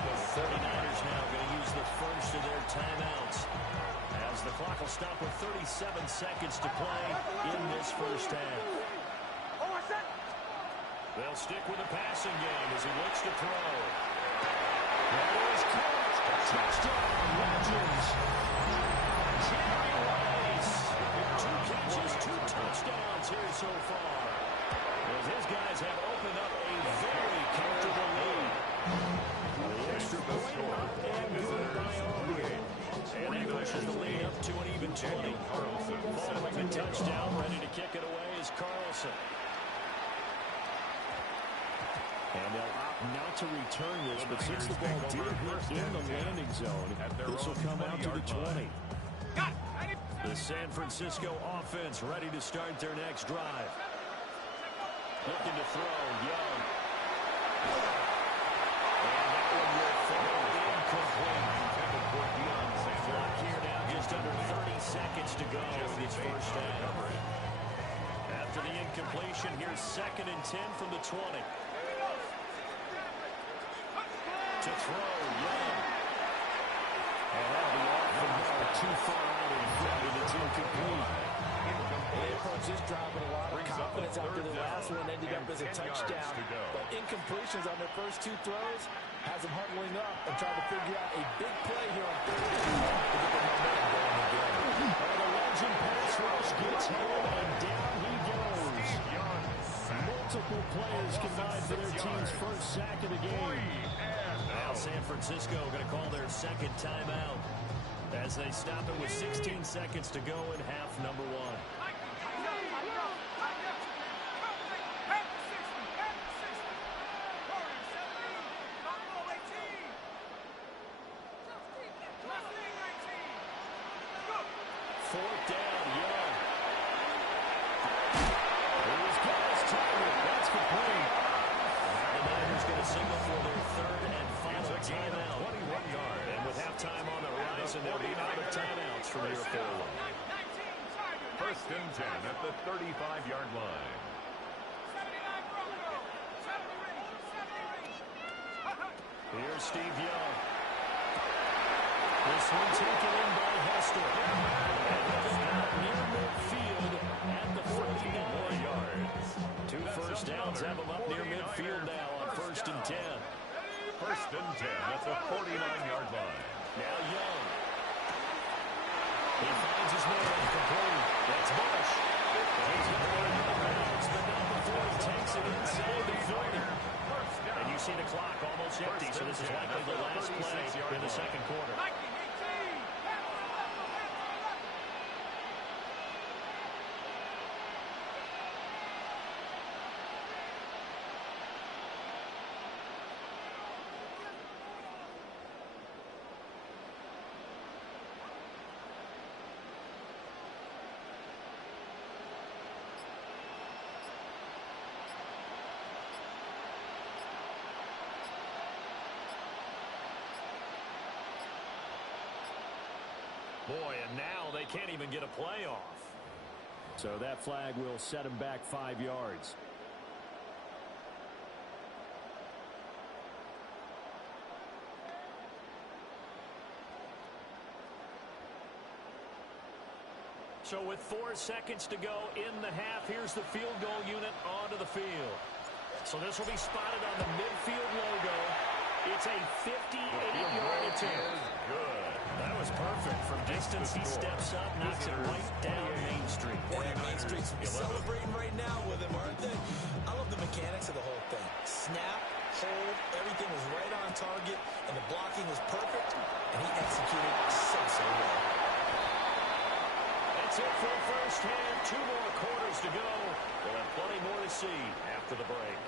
The 49ers now going to use the first of their timeouts as the clock will stop with 37 seconds to play in this first half. They'll stick with the passing game as he looks to throw. That is caught. Touchdown, Legends. Jerry Rice. 2 catches, 2 touchdowns here so far. As his guys have opened up a very comfortable lead. The extra point up and good by Aubrey. And he pushes the lead up to an even 20. Following the touchdown, ready to kick it away is Carlson. And they'll opt not to return this, but since the ball did hit in the landing zone, this will come out to the 20. The San Francisco offense ready to start their next drive. Looking to throw, Young. And that one will fall incomplete. Clock here now, just under 30 seconds to go in this first half. After the incompletion, here's 2nd and 10 from the 20. To throw, Young. And that'll be off the mark, too far out in front, and it's incomplete. They approached this drive with a lot of confidence after the last one ended up as a touchdown. But incompletions on their first 2 throws has them huddling up and trying to figure out a big play here on 3rd down to get the momentum going again. The Legend pass rush gets home, and down he goes. Multiple players combined for their team's first sack of the game. Now San Francisco going to call their 2nd timeout as they stop it with 16 seconds to go in half number 1. Fourth down, Young. Here's Gall's target. That's complete. Now the Niners going to signal for their 3rd and final timeout. 21 yards. And with halftime on the horizon, they'll be out of timeouts from here forward. First and 10 at the 35-yard line. Here's Steve Young. This one taken in by Hester. Near midfield at the 49 yards. 2 first downs have him up near midfield now on 1st and 10. First and 10 at the 49-yard line. Now Young. He finds his man complete. That's Bush. He's got one rounds, but not before he takes it inside the 40. And you see the clock almost empty, so this is likely the last play in the 2nd quarter. Boy, and now they can't even get a play off. So that flag will set him back 5 yards. So with 4 seconds to go in the half, here's the field goal unit onto the field. So this will be spotted on the midfield logo. It's a 58-yard attempt. Good. That was perfect. From distance, he steps up, knocks it right down Main Street. Yeah, Main Street's celebrating right now with him, aren't they? I love the mechanics of the whole thing. Snap, hold, everything was right on target, and the blocking was perfect, and he executed so well. That's it for the first half. 2 more quarters to go. We'll have plenty more to see after the break.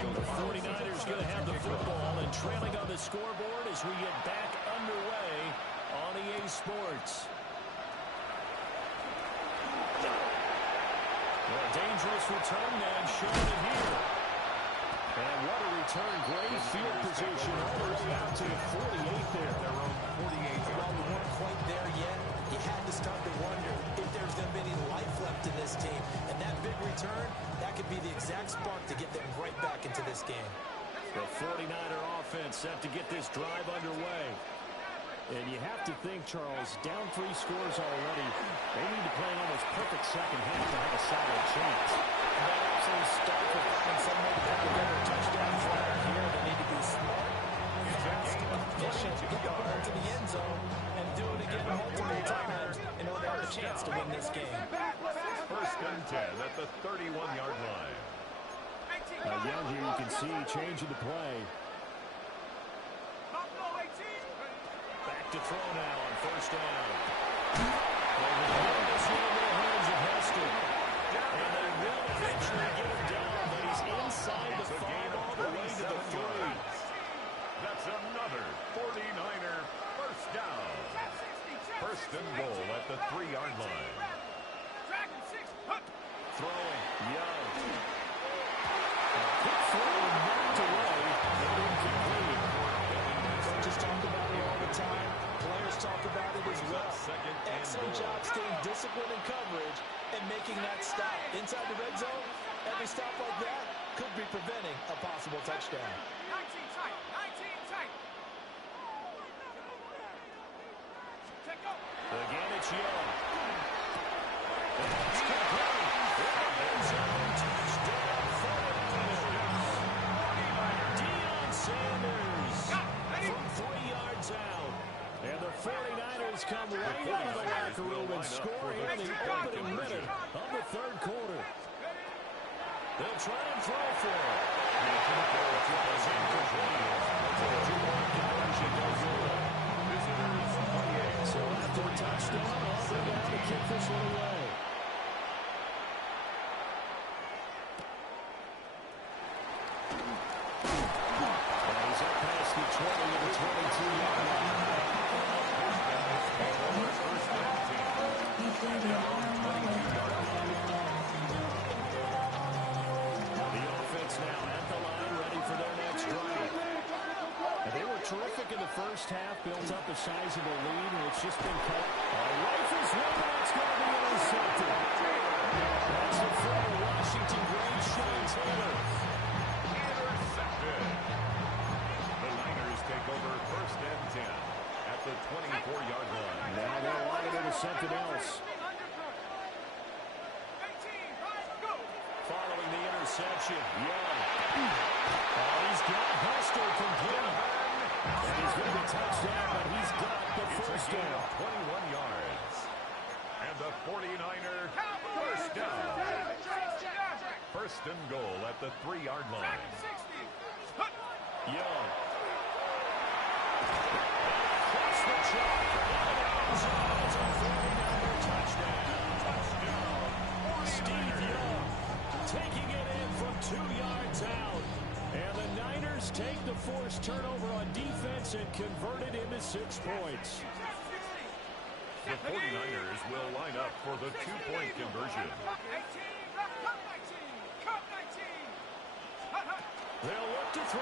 The 49ers going to have the football and trailing on the scoreboard as we get back underway on EA Sports. A dangerous return man shown in here. And what a return. Great field position all the way out to the 48 there. Their own 48. While we weren't quite there yet, you had to start to wonder if there's going to be any life left in this team. And that big return, that could be the exact spark to get them right back into this game. The 49er offense set to get this drive underway. And you have to think, Charles, down 3 scores already. They need to play an almost perfect second half to have a solid chance. That absolutely start with having some way to put together a touchdown flyer here. They need to be smart, fast, efficient, get the ball to the end zone, and do it again multiple times in order to have a chance to win this game. First and 10 at the 31-yard line. Young here, you can see changing the play. Back to throw now on first down. And they will eventually get him down, but he's inside the 5 all the way to the 3. That's another 49er first down. First and goal at the 3-yard line. Throwing, Young. Quick throw knocked away and incomplete. Coaches talk about it all the time. Players talk about it as well. Excellent job staying disciplined in coverage and making that stop. Inside the red zone, every stop like that could be preventing a possible touchdown. 19 tight, 19 tight. Take go. Again, it's Young. That's complete. End zone touchdown, 49ers. Deion Sanders from 3 yards out. And the 49ers come right out of the locker room and score here in the opening minute of the 3rd quarter. They'll try and throw for it. So after the touchdown, all they got to kick this one away. And he's up past the 20 to the 22-yard line. The offense now at the line, ready for their next drive. And they were terrific in the first half, built up a sizable lead, and it's just been cut. Rifles one, that's going to be intercepted. That's the former Washington great Sean Taylor. Intercepted. The Niners take over first and 10 at the 24-yard line. Now they're lining into something else. Following the interception, Young. Oh, he's got Hester complete. And he's going to be touchdown, but he's got the first down. 21 yards. And the 49er first down. First and goal at the 3-yard line. Young. Across the chalk. It's a 49er touchdown. Steve Young taking it in from 2 yards out. And the Niners take the forced turnover on defense and convert it into 6 points. The 49ers will line up for the 2-point conversion. They'll look to throw.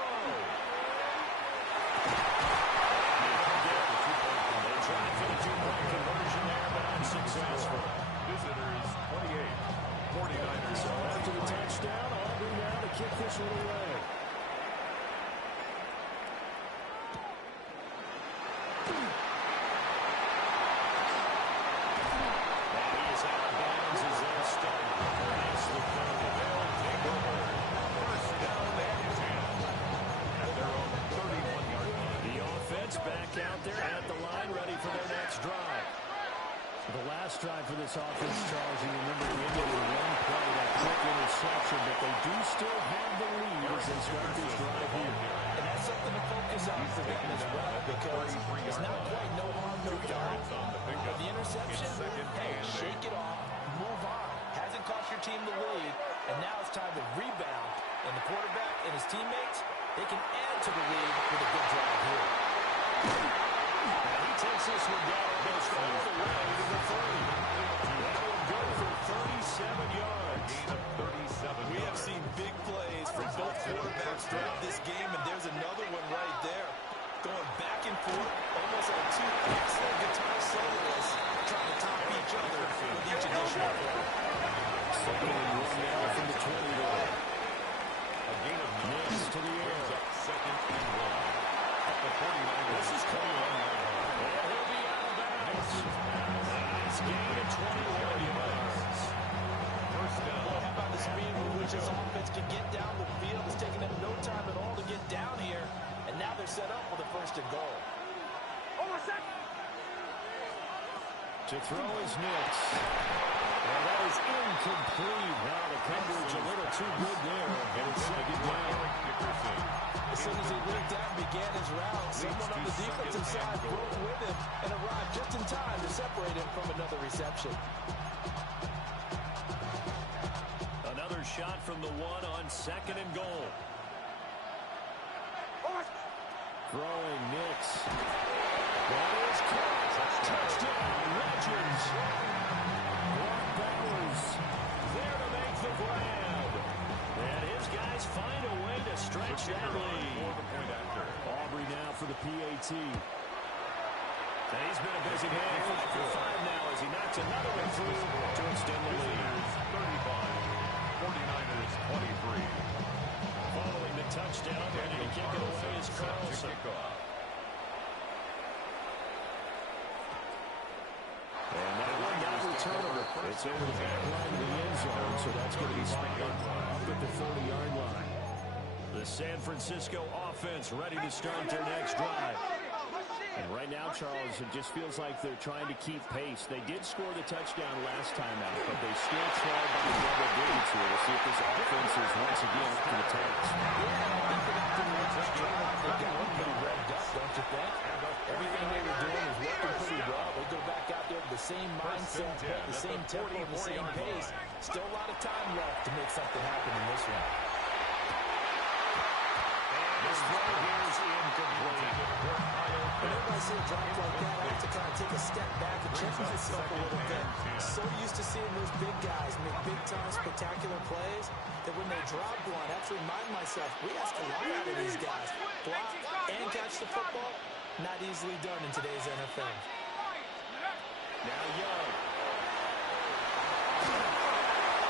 They tried for the two-point conversion there, but unsuccessful. Visitors 28, 49ers. So after the touchdown, Aubrey now to kick this one away. Drive for this offense, Charles. You remember the end of the one play, that quick interception, but they do still have the lead as they start this drive here. And that's something to focus on for them as well, because it's not quite no harm, no foul. But the interception, hey, shake it off, move on. Hasn't cost your team the lead, and now it's time to rebound. And the quarterback and his teammates, they can add to the lead with a good drive here. Now he takes this one down and goes all the way to the 30. That will go for 37 yards. We have seen big plays from both quarterbacks throughout this game, and there's another one right there. Going back and forth, almost like two excellent guitar soloists trying to top each other with each additional play. Second and one now from the 20 there. A gain of Nix to the air. Second and one. The 49ers. This is coming on. He'll be out of bounds. Nice gain of 21 yards. First down. Boy, how about the speed with which this offense can get down the field? It's taking them no time at all to get down here, and now they're set up with a first and goal. To throw is Nix. And that is incomplete. Now the coverage a little too good there. And it's second down. As soon as he linked out and began his route, someone on the defensive side broke with him and arrived just in time to separate him from another reception. Another shot from the one on second and goal. Throwing Nix. That is caught. Touchdown, Legends. Brock Bowers there to make the grab. And his guys find a way to stretch that lead. Aubrey now for the PAT. And he's been a busy man. 5 for 5 now as he knocks another one through to extend the lead. 35, 49ers 23. Following the touchdown, ready to kick it away is Carlson. And that one got returned. It's over the back line of the end zone, so that's going to be spotted up at the 40-yard line. The San Francisco offense ready to start their next drive. And right now, Charles, it just feels like they're trying to keep pace. They did score the touchdown last time out, but they still trail by the double digits here. We'll see if this offense is once again up to the task. They got one pretty revved up, don't you think? Everything they were doing was working pretty well. They go back out there with the same mindset, the same tempo, the same pace. Still a lot of time left to make something happen in this one. This throw here is incomplete. Whenever I see a drive like that, I have to kind of take a step back and check myself a little bit. So used to seeing those big guys make big-time, spectacular plays that when they drop one, I have to remind myself, we ask a lot out of these guys. Block and catch the football, not easily done in today's NFL. Now Young.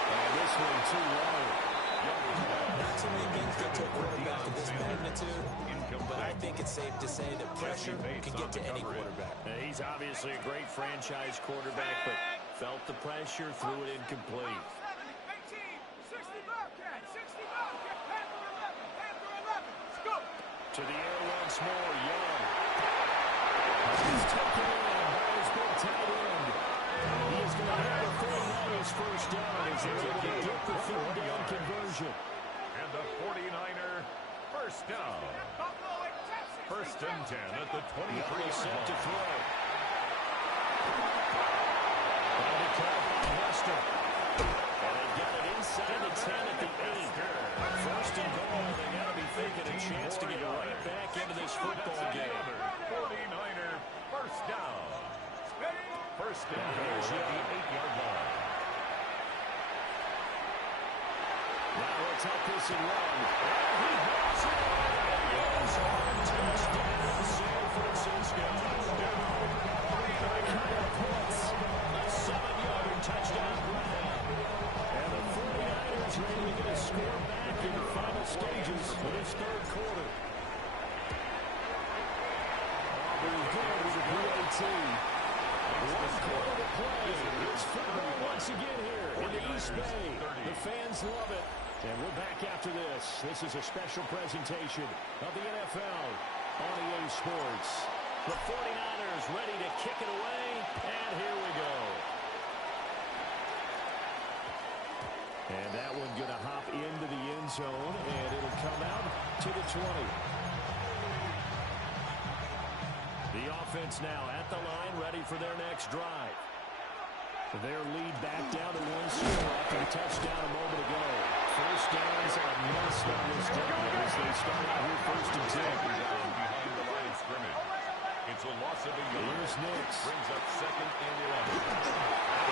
And this one too low. Not too many things get to a quarterback of this magnitude, but I think it's safe to say that pressure can get to any quarterback. He's obviously a great franchise quarterback, but felt the pressure, threw it incomplete. To the air once more, Young. He's taken in by his big tight end. He is going to have the 49ers first down as they're able to get the third down conversion. And the 49er first down. First and 10 at the 23-yard set to line. throw. By the call by Hester. And they got it inside the 10 at the 8. First and goal. They got to be thinking a chance to get right back into this football game. 49er first down. First and goal at the 8-yard line. Now tuck this and run. And he hits it. It's on touchdown, San Francisco. Kyle Pitts, a 7-yard touchdown grab. And the 49ers ready to get a score back in the final stages of this third quarter. Auburn good with a PAT. One quarter to play. It's football once again here in the East Bay. The fans love it. And we're back after this. This is a special presentation of the NFL on EA Sports. The 49ers ready to kick it away, and here we go. And that one going to hop into the end zone, and it'll come out to the 20. The offense now at the line, ready for their next drive. Their lead back down to 1 score after a touchdown a moment ago. First down's a must on this drive as they start out here 1st and 10. Behind the line of scrimmage. It's a loss of a yard. Here's Nix. Brings up 2nd and 11.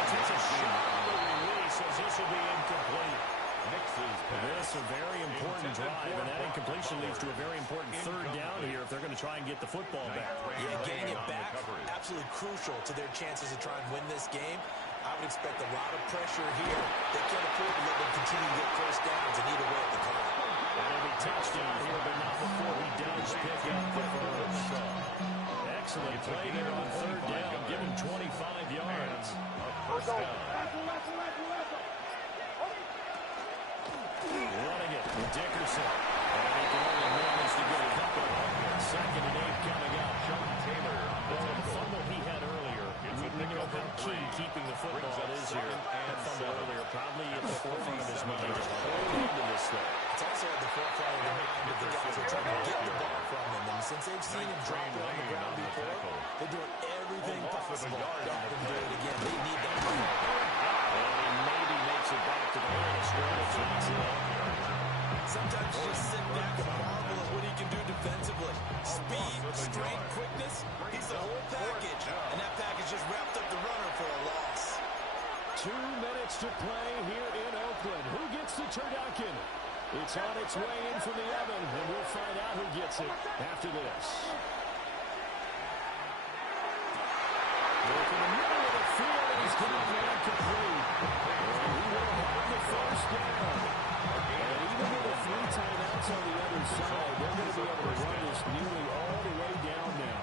It's a shot release as this will be incomplete. This a very important drive, and that incompletion leads to a very important 3rd down here if they're going to try and get the football back. Yeah, getting it back, absolutely crucial to their chances to try and win this game. I would expect a lot of pressure here. They can't afford to let them continue to get first downs and eat away at the clock. That'll be touchdown here, but not before he does pick up the first. Excellent play there on 3rd down. Give him 25 yards. First down. Running it with Dickerson. And he can only manage to get a couple of 2nd and 8 coming up. Sean Taylor on the fumble he had earlier. We know how key keeping the football is here. That fumble earlier probably at the forefront of his mind. Just hold into this thing. It's also at the forefront of the mind of the guys who are trying to get the ball from him. And since they've seen him drop it on the ground before, they're doing everything possible to help him do it again. They need that ball. And he maybe makes it back to the line of scrimmage. Sometimes you just sit back and marvel at what he can do defensively. Speed, strength, quickness, he's the whole package. And that package just wrapped up the runner for a loss. 2 minutes to play here in Oakland. Who gets the turducken? It's on its way in from the oven, and we'll find out who gets it after this. Look in the middle of the field, and he's going to be incomplete. And he will have the first down. And even with the 3 timeouts on the other side, they're going to be able to run this nearly all the way down now.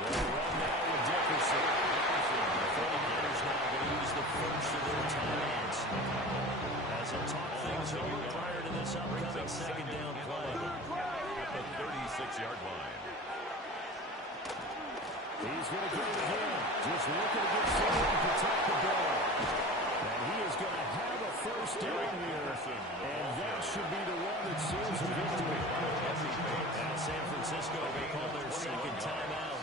They'll run now with Dickerson. The 49ers now going to use the first of their timeouts as they'll talk things over prior to this upcoming 2nd down play. At the 36-yard line. He's going to get it again. Just looking to get someone to protect the ball. And he is going to have a first down here. And that should be the one that seals the victory. And San Francisco will call their 2nd timeout.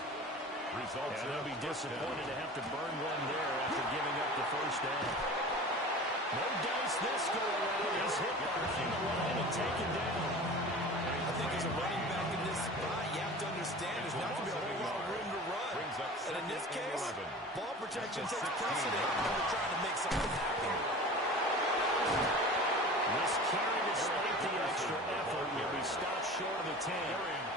And they'll be disappointed to have to burn one there after giving up the first down. No dice this go around. He's hit behind the line and taken down. I think as a running back in this spot, you have to understand there's not going to be a whole lot of room to run. And in this case, ball protection takes precedent when they're trying to make something happen. This carry, despite the extra effort, will be stopped short of the 10.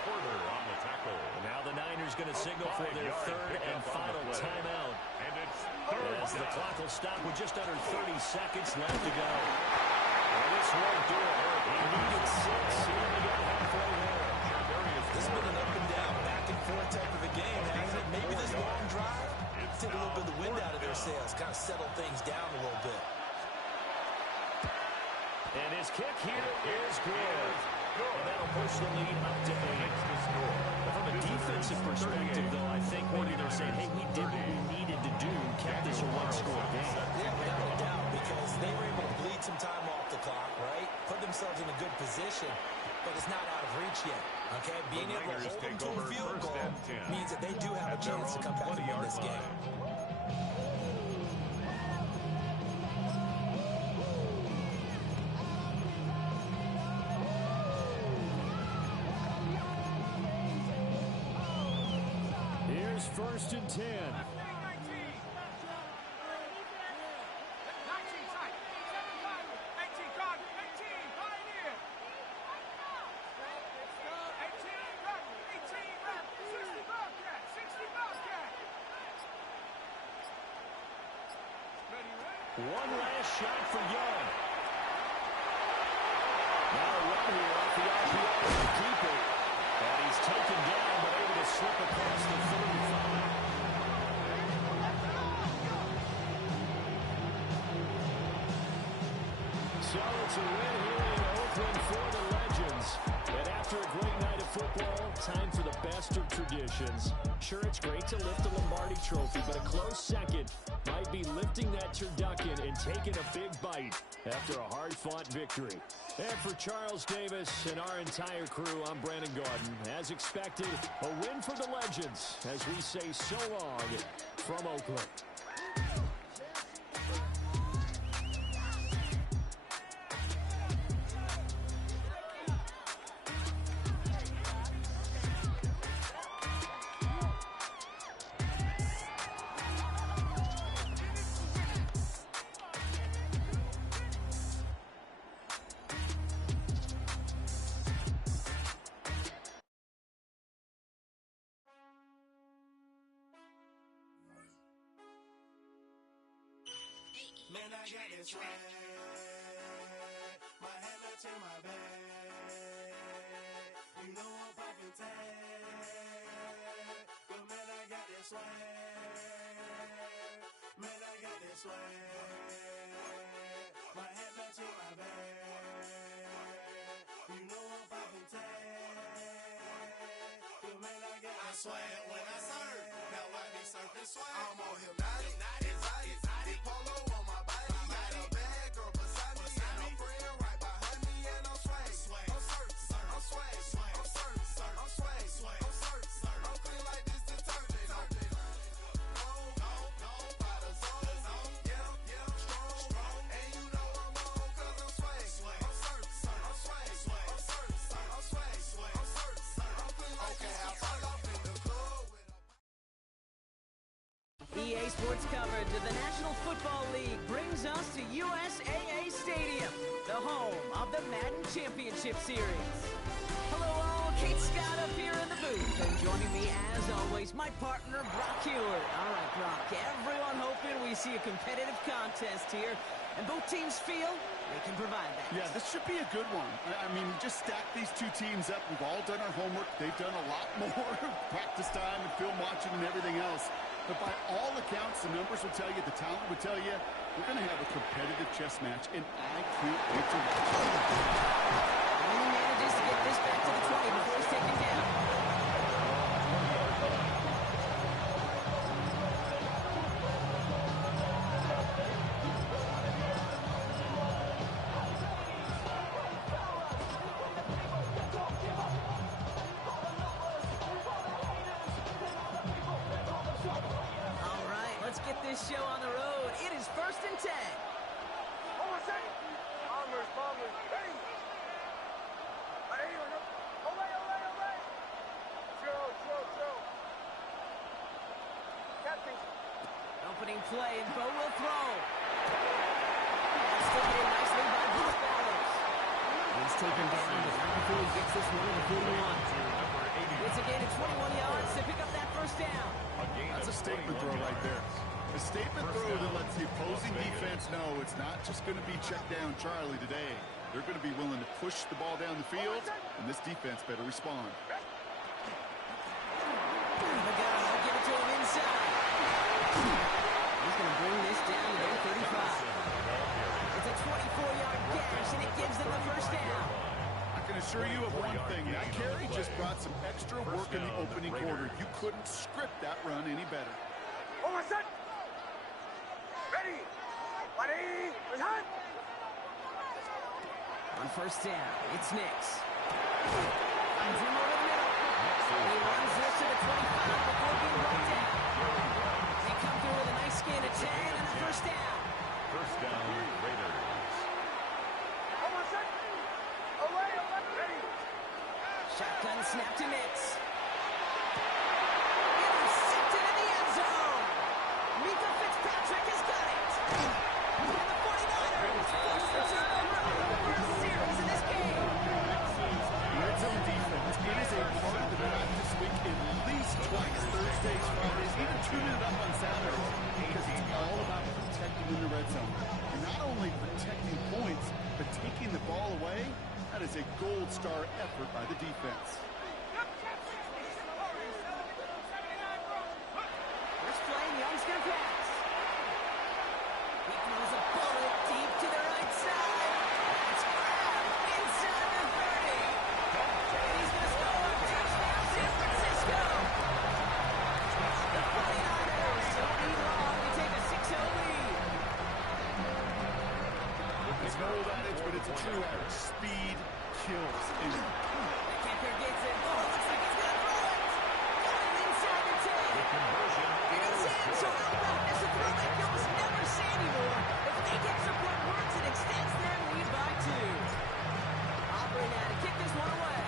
Porter on the tackle. Now the Niners going to signal for their 3rd and final timeout. And it's as the clock will stop with just under 30 seconds left to go. Well, this won't do it. He needed 6. He only got halfway there. This has been an up and down, back and forth type of a game, hasn't it? Maybe this long drive take a little bit of the wind out of their sails, kind of settle things down a little bit. And his kick here is good. And that'll push the lead up to 8. From a defensive perspective, though, I think maybe they're saying, hey, we did what we needed to do and kept this a one-score game. Yeah, without a doubt, because they were able to bleed some time off the clock, right? Put themselves in a good position, but it's not out of reach yet, okay? Being able to hold them to a field goal means that they do have a chance to come back and win this game. Here's 1st and 10. One last shot for Young. Now a run here off the RPO to keep it. And he's taken down, but able to slip across the 35. So it's a win here in Oakland for the Legends. And after a great night of football, time for the best of traditions. Sure, it's great to lift the Lombardi Trophy, but a close second might be lifting that turducken and taking a big bite after a hard-fought victory. And for Charles Davis and our entire crew, I'm Brandon Gaudin. As expected, a win for the Legends as we say so long from Oakland. Man, I got this swag. My head up to my bag. You know I'm poppin' tag. But man, I got this swag. Man, I got this swag. My head up to my bag. You know I'm poppin' tag. But man, I got this swag. When I serve, now I be surfing swag. I'm on hypnotic, exotic, polo on my body. Got a bad girl beside me, and a friend right behind me, and I'm swag. I'm swag, I'm swag, I'm swag, I'm swag, I'm clean like this detergent. No, by the zone, yeah, strong, and you know I'm on 'cause I'm swag. I'm swag, I'm clean like this. Okay, I fall off in the club with EA Sports coverage of the National Football League brings us to USAA Stadium, the home of the Madden Championship Series. Hello all, Kate Scott up here in the booth, and joining me as always, my partner Brock Heward. All right, Brock, everyone hoping we see a competitive contest here, and both teams feel they can provide that. Yeah, this should be a good one. I mean, you just stack these two teams up. We've all done our homework. They've done a lot more practice time and film watching and everything else. But by all accounts, the numbers will tell you, the talent will tell you, we're going to have a competitive chess match, and I can't wait to watch it. And he manages to get this back to the 20 before he's taken down. Let's get this show on the road. It is 1st and 10. Hold on a second. Bombers, ready. Olay. Drill. Captain. Opening play, and Bo will throw. That's taken in nicely by Bruce Bowers. He's taken down, but not before he gets this one to the 41. It's a gain of 21 yards to pick up that first down. That's a statement throw right there. A statement throw that lets the opposing defense know it's not just going to be check down Charlie today. They're going to be willing to push the ball down the field, and this defense better respond. I'll give it to him inside. He's going to bring this down to their 35. It's a 24-yard gash, and it gives them the first down. I can assure you of one thing. That carry just brought some extra work in the opening quarter. You couldn't script that run any better. Hold on a second. Ready. Ready. On first down, it's Nix. Finds him over the middle. He runs this to the 25 before being brought down. They come through with a nice gain of 10 and a first down. First down, Raiders. Hold on a second. Away. Ready. Shotgun snap to Nix. Intercepted in the end zone. Mika Fitzpatrick has got it. And the 49ers force the turnover on the first series in this game. Red zone defense. It is a part of the practice week at least twice. Thursdays, Fridays, even tuning it up on Saturdays. Because it's all about protecting effective in the red zone. And not only protecting points, but taking the ball away, that is a gold star effort by the defense. First play, Young's going to pass. He throws a bullet deep to the right side. That's grabbed inside the 30. And he's going to score. Touchdown, San Francisco. The 49ers don't need long to take a 6-0 lead. It's no old adage, but it's a true adage. Speed kills. And the kicker gets it. Oh, looks like he's going to throw it. Got it inside the 10. The conversion And it's in. So how about this? A throw like you'll just never see anymore. If they get support works, it extends their lead by 2. Aubrey now to kick this one away.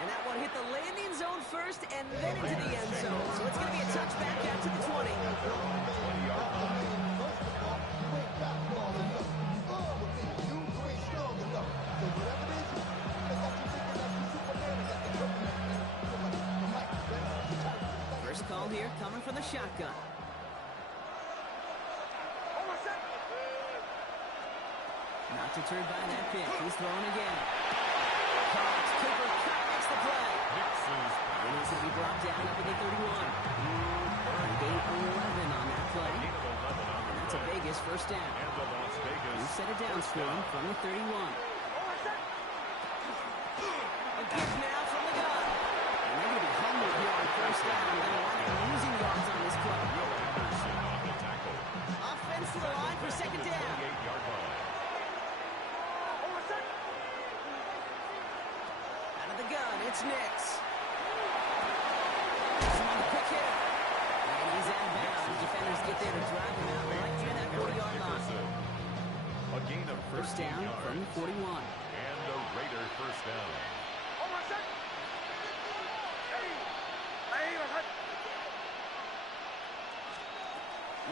And that one hit the landing zone first and then into the end zone. So it's going to be a touchback out to the 20. 20-yard line. First call here coming from the shotgun. Not deterred by that pitch. He's throwing again. Caught. Cooper Cup makes the play. And he's going to be brought down up at the 31. Gain 11 on that play. And that's a Vegas first down. He set it down for him from the 31. A give now from the gun. And they're going to be humbled here on first down. They're going to wind up losing yards on this play. Offense to the line for second down. Out of the gun, it's Nix. This one to pick here. And he's out of bounds. Defenders get there to drive him out right near that 40-yard line. A gain of First down from the 41. And the Raider first down.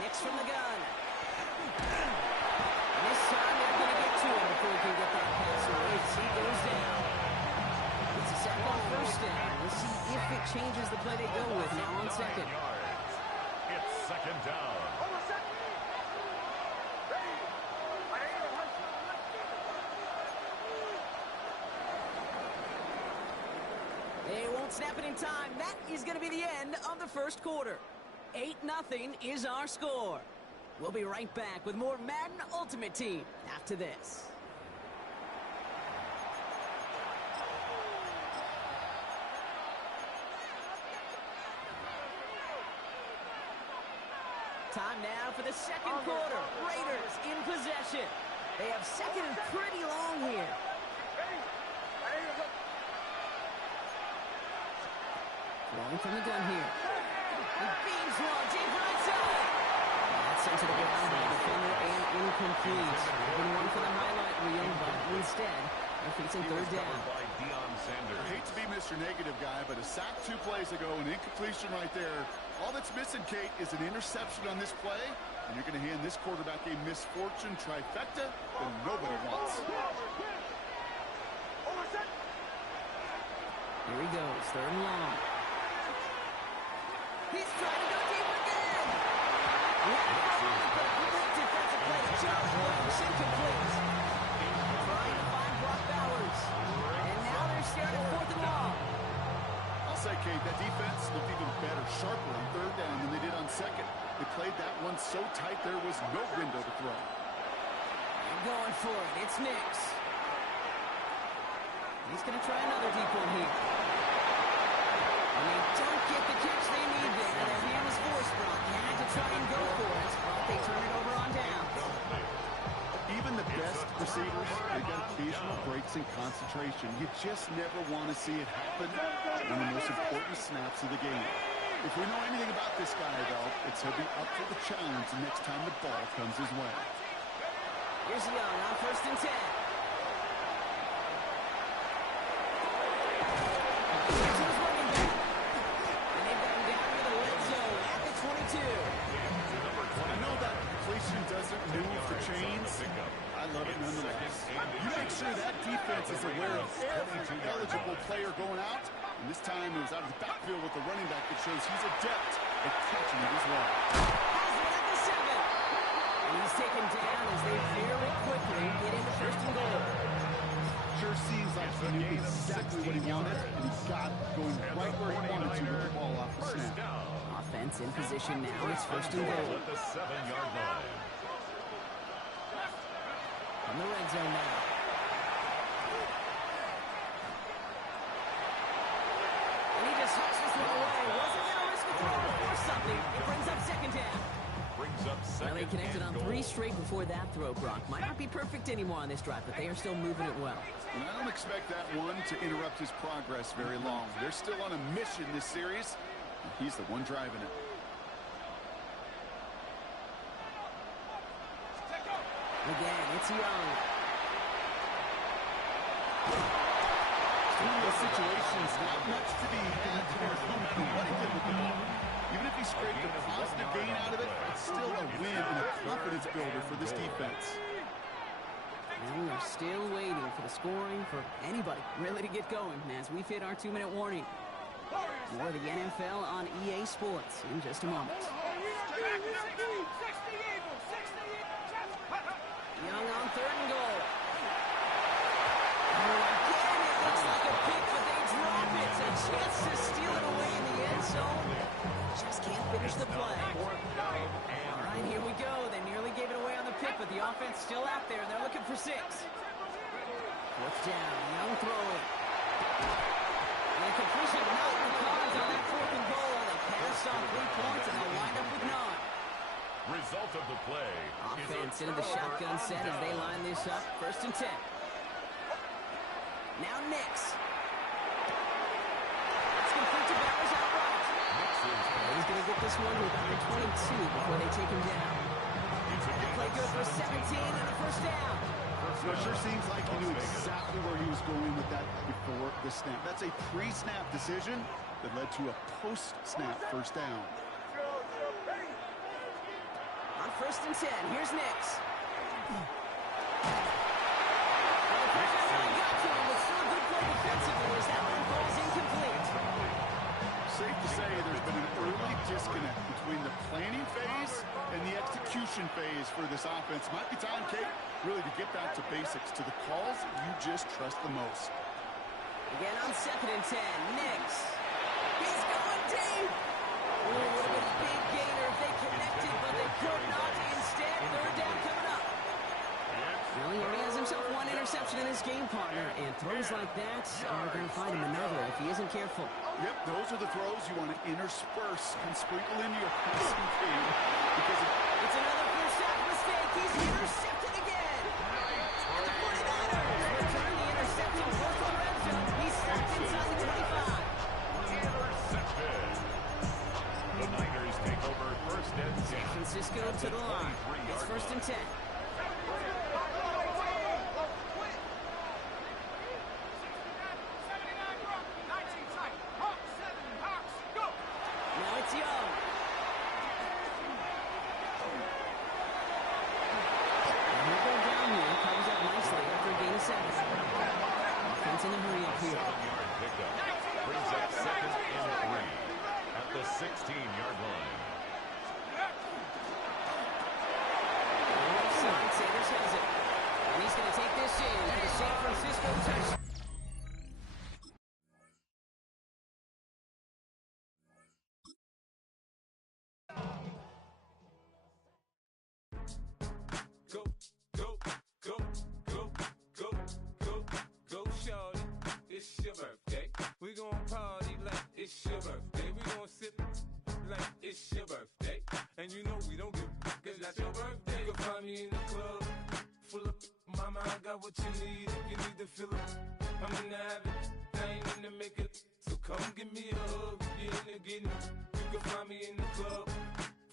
Nix from the gun. And this time they're going to get to him before he can get that pass away. He goes down. It's a sack on first down. We'll see if it changes the play they go with now on second. It's second down. They won't snap it in time. That is going to be the end of the first quarter. 8-0 is our score. We'll be right back with more Madden Ultimate Team after this. Time now for the second quarter. Raiders in possession. They have second and pretty long here. Throwing from the gun here. He beams one, deep right side. That's sent to the ground by the defender and incomplete. Been one for the highlight reel, but instead, they're facing third down. I hate to be Mr. Negative guy, but a sack 2 plays ago, an incompletion right there. All that's missing, Kate, is an interception on this play, and you're going to hand this quarterback a misfortune trifecta that nobody wants. Here he goes, third and long. He's trying to go deep again. Defensive play. John Williams incomplete. Trying to find Brock Bowers. And now they're staring at fourth and long. I'll say, Kate, that defense looked even better, sharper on third down than they did on second. They played that one so tight there was no window to throw. They're going for it. It's Nix. He's going to try another deep one here. And they don't get the catch they need there. Their hand was forced, Brock. Had to try and go for it, but they turn it over on down. Even the best receivers, they got occasional breaks in concentration. You just never want to see it happen on the most important snaps of the game. If we know anything about this guy, though, it's he'll be up for the challenge the next time the ball comes his way. Here's Young on first and 10. sure that defense is aware of every eligible player going out. And this time it was out of the backfield with the running back that shows he's adept at catching it as well. Has it at the 7. And he's taken down as they very quickly get into first and goal. Sure seems like he knew exactly what he wanted, and he got going right where he wanted to with the ball off the snap. Offense in position now. It's first and goal. At the 7-yard line. From the red zone now. And he just hucks this one away. Wasn't going to risk a throw or something. It brings up second down. Well, they connected on 3 straight before that throw, Brock. Might not be perfect anymore on this drive, but they are still moving it well. And I don't expect that one to interrupt his progress very long. They're still on a mission this series. He's the one driving it. Again, it's Young. In those situations, not much to be overcome for what he did with the ball. Even if he scraped a positive gain out of it, it's still a win and a confidence builder for this defense. And we are still waiting for the scoring for anybody really to get going as we've hit our 2-minute warning. More of the NFL on EA Sports in just a moment. Young on 3rd and goal. Again, it looks like a pick, but they drop it. A chance to steal it away in the end zone. Just can't finish the play. All right, here we go. They nearly gave it away on the pick, but the offense still out there. They're looking for 6. 4th down. Young throwing. And completion not in the cards on that 4th and goal. They passed on 3 points, and they'll wind up with 9. Result of the play. Offense into the shotgun set as they line this up. 1st and 10. Now Nix. It's complete to Bowers outright. He's going to get this one to about the 22 before they take him down. Play good for 17 and a 1st down. So it sure seems like he knew exactly where he was going with that before the snap. That's a pre-snap decision that led to a post-snap 1st down. On 1st and 10, here's Nix. Safe to say there's been an early disconnect between the planning phase and the execution phase for this offense. Might be time, Kate, really to get back to basics, to the calls you just trust the most. Again on 2nd and 10, Nix. He's going deep. Oh, would have been a big gainer if they connected, but they could not. Instead, 3rd down coming up. Well, he already has himself 1 interception in his game, partner, and throws like that are going to find him another if he isn't careful. Yep, those are the throws you want to intersperse and sprinkle into your passing game because it's another 1st down mistake. He's intercepted again. And the 49ers return the interception close to the red zone. He's stopped inside the 25. Intercepted. The Niners take over 1st and 10. San Francisco to the line. It's 1st and 10. Now it's Young. And he'll go down here. Comes up nicely after a gain of 7. Offense in a hurry up here. 7-yard pickup. Brings up 2nd and 3 at the 16-yard line. Offside, Sanders has it. And he's going to take this in for the San Francisco touchdown. It's your birthday. We gon' party like it's your birthday. We gon' sip like it's your birthday. And you know we don't give cause that's your birthday. You can find me in the club, full of mama, I got what you need. If you need to fill it, I'm in the habit, I ain't in the make it. So come give me a hug, if you're in the getting. You can find me in the club,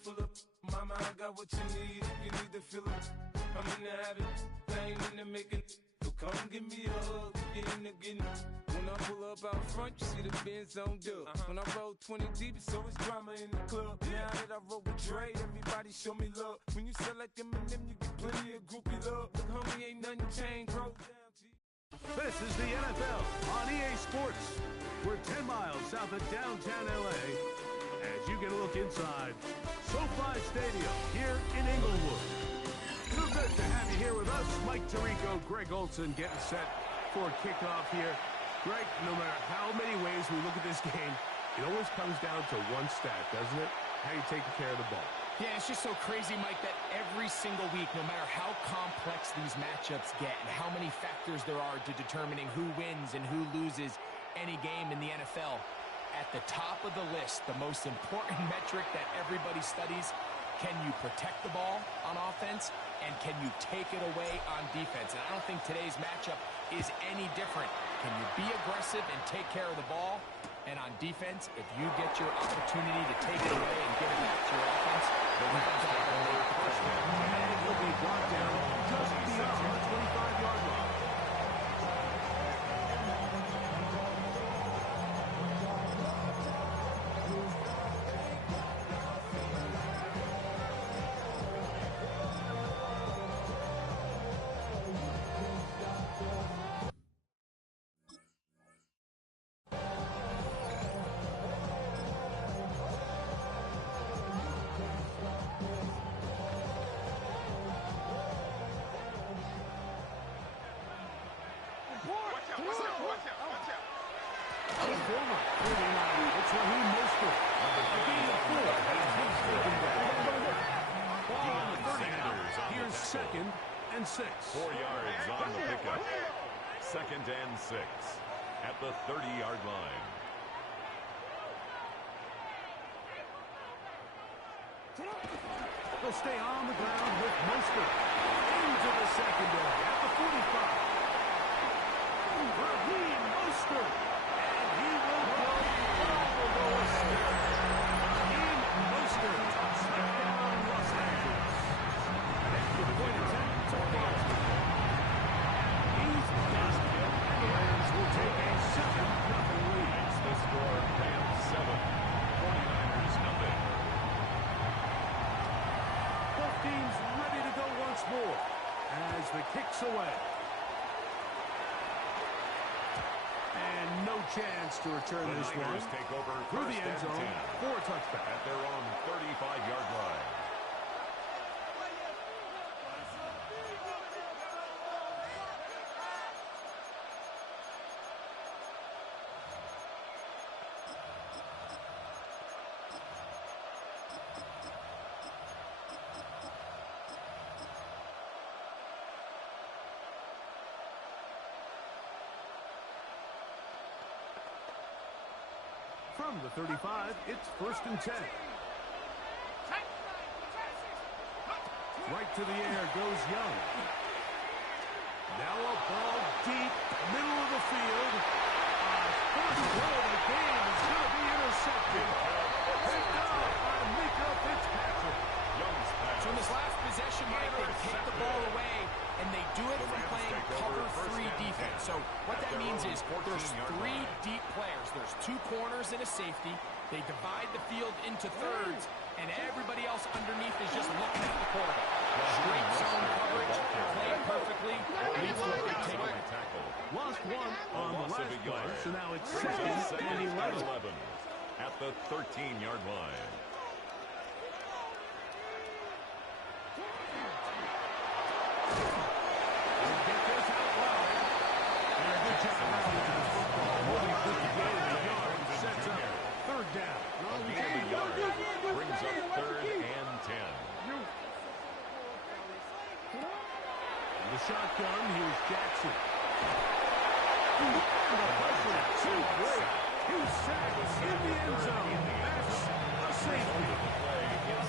full of mama, I got what you need. If you need to fill it, I'm in the habit, I ain't in the make it. So come give me a hug, get in the getting. When I pull up out front, you see the Benz on dub. When I roll 20 deep, it's always drama in the club. Now that I roll with Dre, everybody show me love. When you sell like Eminem, you get plenty of groupie love. Look, homie, ain't nothing changed, bro. This is the NFL on EA Sports. We're 10 miles south of downtown LA as you get a look inside SoFi Stadium here in Inglewood. So good to have you here with us. Mike Tirico, Greg Olson getting set for kickoff here. Greg, no matter how many ways we look at this game, it always comes down to one stat, doesn't it? How you taking care of the ball. Yeah, it's just so crazy, Mike, that every single week, no matter how complex these matchups get and how many factors there are to determining who wins and who loses any game in the NFL, at the top of the list, the most important metric that everybody studies, can you protect the ball on offense and can you take it away on defense? And I don't think today's matchup is any different. Can you be aggressive and take care of the ball? And on defense, if you get your opportunity to take it away and give it back to your offense, then you've got to make the first one. And he'll be brought down just beyond the 25-yard line. Here's 2nd and 6. 4 yards on the pickup. 2nd and 6 at the 30-yard line. They'll stay on the ground with Mostert into the secondary at the 45. Raheem Mostert, and he will go over the snap. Raheem Mostert, touchdown Los Angeles. And after the point attack to Boston. He's got it, and the Rams will take a 7-0 lead. It's the score, Rams 7, 49ers nothing. Both teams ready to go once more as the kick's away. And no chance to return this one take over through the end zone for a touchback. At their own 35-yard line. From the 35, it's 1st and 10. Right to the air goes Young. Now a ball deep, middle of the field. First goal of the game is going to be intercepted. Picked up by Mika Fitzpatrick. So in this last possession, Mike, they take the ball away, and they do it from playing cover 3 defense. So what that means is there's 3 deep players. There's 2 corners and a safety. They divide the field into thirds, and everybody else underneath is just looking at the quarterback. Straight zone coverage, played perfectly, leads to a big takeaway. Lost one on the last play, so now it's 2nd and 11. At the 13-yard line. Sets up 3rd down. Brings up 3rd and 10. The shotgun, here's Jackson. And the pressure, too great. He's sacked in the end zone. That's a safety.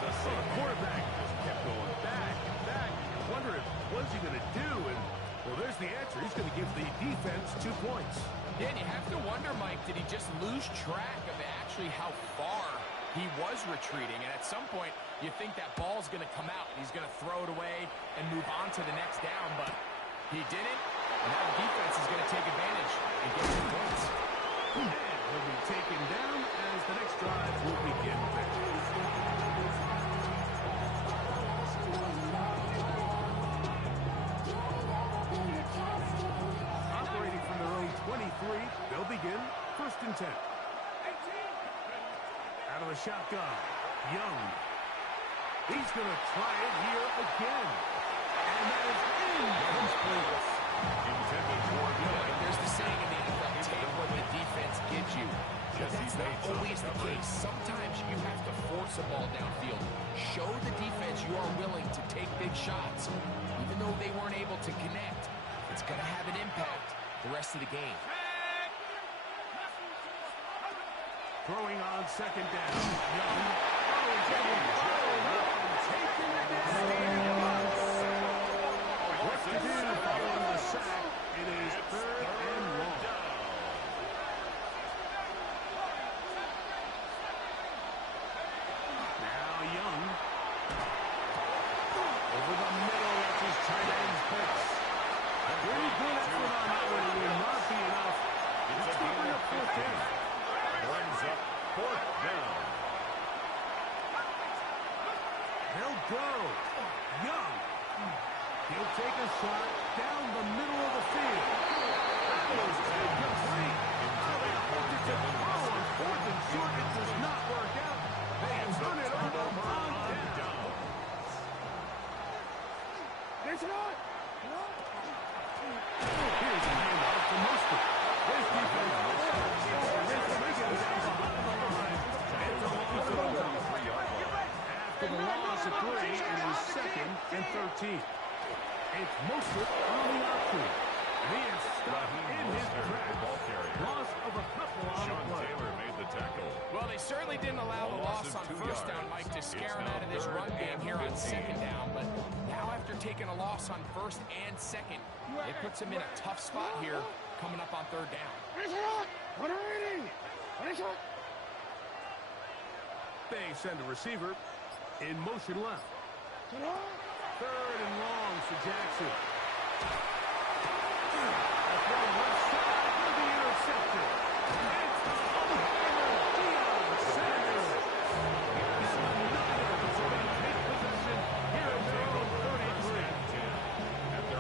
The quarterback just kept going back and back. Wondering what's he going to do, and well, there's the answer. He's going to give the defense 2 points. Yeah, and you have to wonder, Mike, did he just lose track of actually how far he was retreating? And at some point, you think that ball's going to come out, and he's going to throw it away and move on to the next down, but he didn't. And now the defense is going to take advantage and get 2 points. And he'll be taken down as the next drive will begin. the shotgun. Young. He's going to try it here again. And that is incomplete. Intended for There's the saying in the NFL, take what the defense gives you. But that's not always the case. Sometimes you have to force a ball downfield. Show the defense you are willing to take big shots. Even though they weren't able to connect, it's going to have an impact the rest of the game. Throwing on second down. Young. Taking it down. What to do following the sack? It is third and long. Now Young. Over the middle, that's his tight end's picks. A very good effort on that one. It will not be enough. It's coming up fourth down. Brings up fourth down. He'll go. Young. He'll take a shot down the middle of the field. That was incomplete. They attempted to throw on fourth and short. It does not work out. They have run it over on down. Here's a handoff to Mustard. This defense after the loss of 3, it is second and 13. It's Mostert on the option. He is stopped in his tracks. Loss of a couple on the play. Taylor made the tackle. Well, they certainly didn't allow the loss on first down, Mike, to scare him out of this run game here on second down. But now after taking a loss on first and second, it puts him in a tough spot here coming up on third down. They send a receiver in motion left. Third and long for Jackson. A throw left side for the interception. It's the home-runner, Deion Sanders. He's the Niners are going to take possession here at their own 33.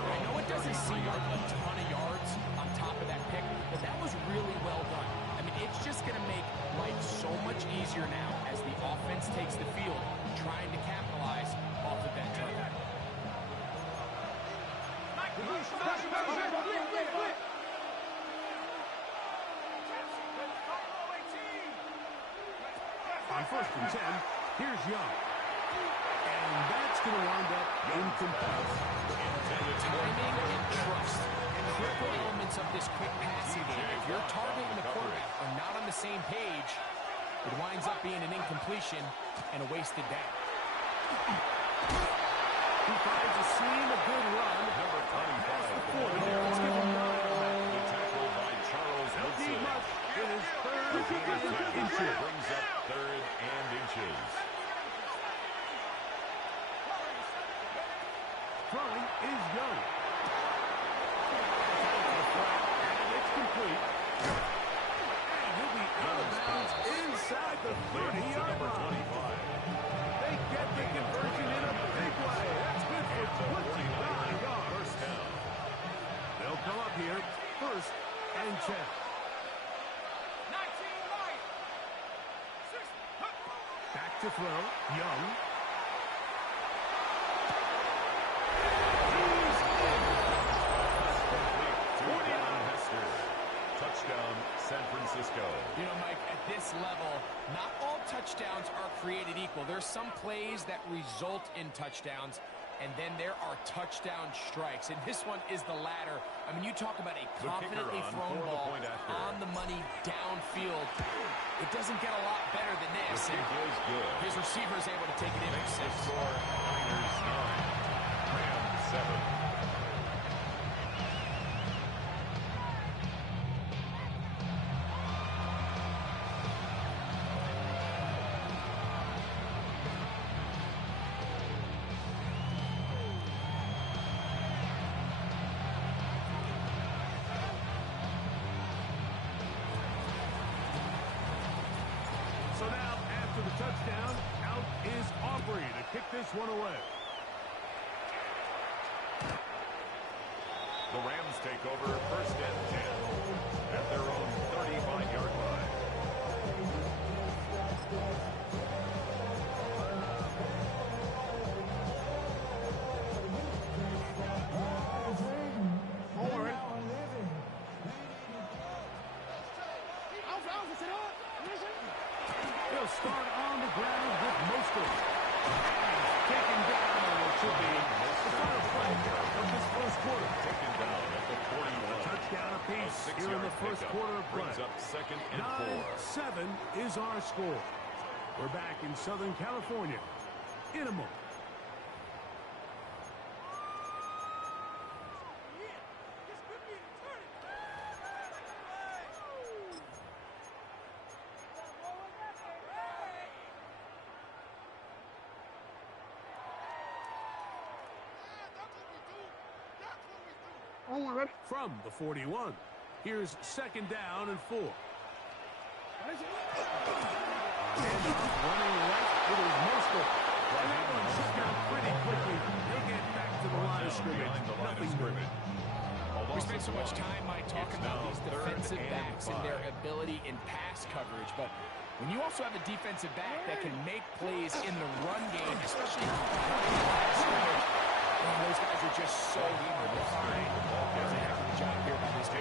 I know it doesn't seem like a ton of yards on top of that pick, but that was really well done. I mean, it's just going to make life so much easier now as the offense takes the field, trying to capitalize off of that turnover. On first and 10, here's Young. And that's going to wind up incomplete. Timing and trust, critical elements of this quick passing game. If your target and the quarterback are not on the same page, it winds up being an incompletion and a wasted down. He finds a seam, a good run. Number 25. Let's give him 9 on that. The tackle by Charles Woodson. Much. It is third and inches. Brings up third and inches. Throwing is Young. And it's complete. And he'll be out of bounds inside the 30-yard line. They get the conversion in a big way. That's good for 29 yards. First down. They'll come up here, first and 10. Back to throw, Young. Touchdown, San Francisco. You know, Mike, at this level, not all touchdowns are created equal. There's some plays that result in touchdowns, and then there are touchdown strikes. And this one is the latter. I mean, you talk about a confidently thrown ball on the money downfield. It doesn't get a lot better than this. The kick is good. His receiver is able to take it in. Makes the score Niners 9, Rams 7. So now, after the touchdown, out is Aubrey to kick this one away. The Rams take over first and 10 at their own 35-yard line. He'll start on the ground with most of it. Taken down on what should be the final play of this first quarter. Taken down at the 41. Touchdown apiece here in the first quarter of play. Brings up second and 4. 9-7 is our score. We're back in Southern California in a moment. From the 41, here's second down and 4. And running left, it is Mostert. And that one shook out pretty quickly. He'll get back to the line of scrimmage. We spend so much time, Mike, talking about these defensive backs and their ability in pass coverage, but when you also have a defensive back that can make plays in the run game, especially pass coverage, those guys are just so hard to find. There's a heck of a job here by this team.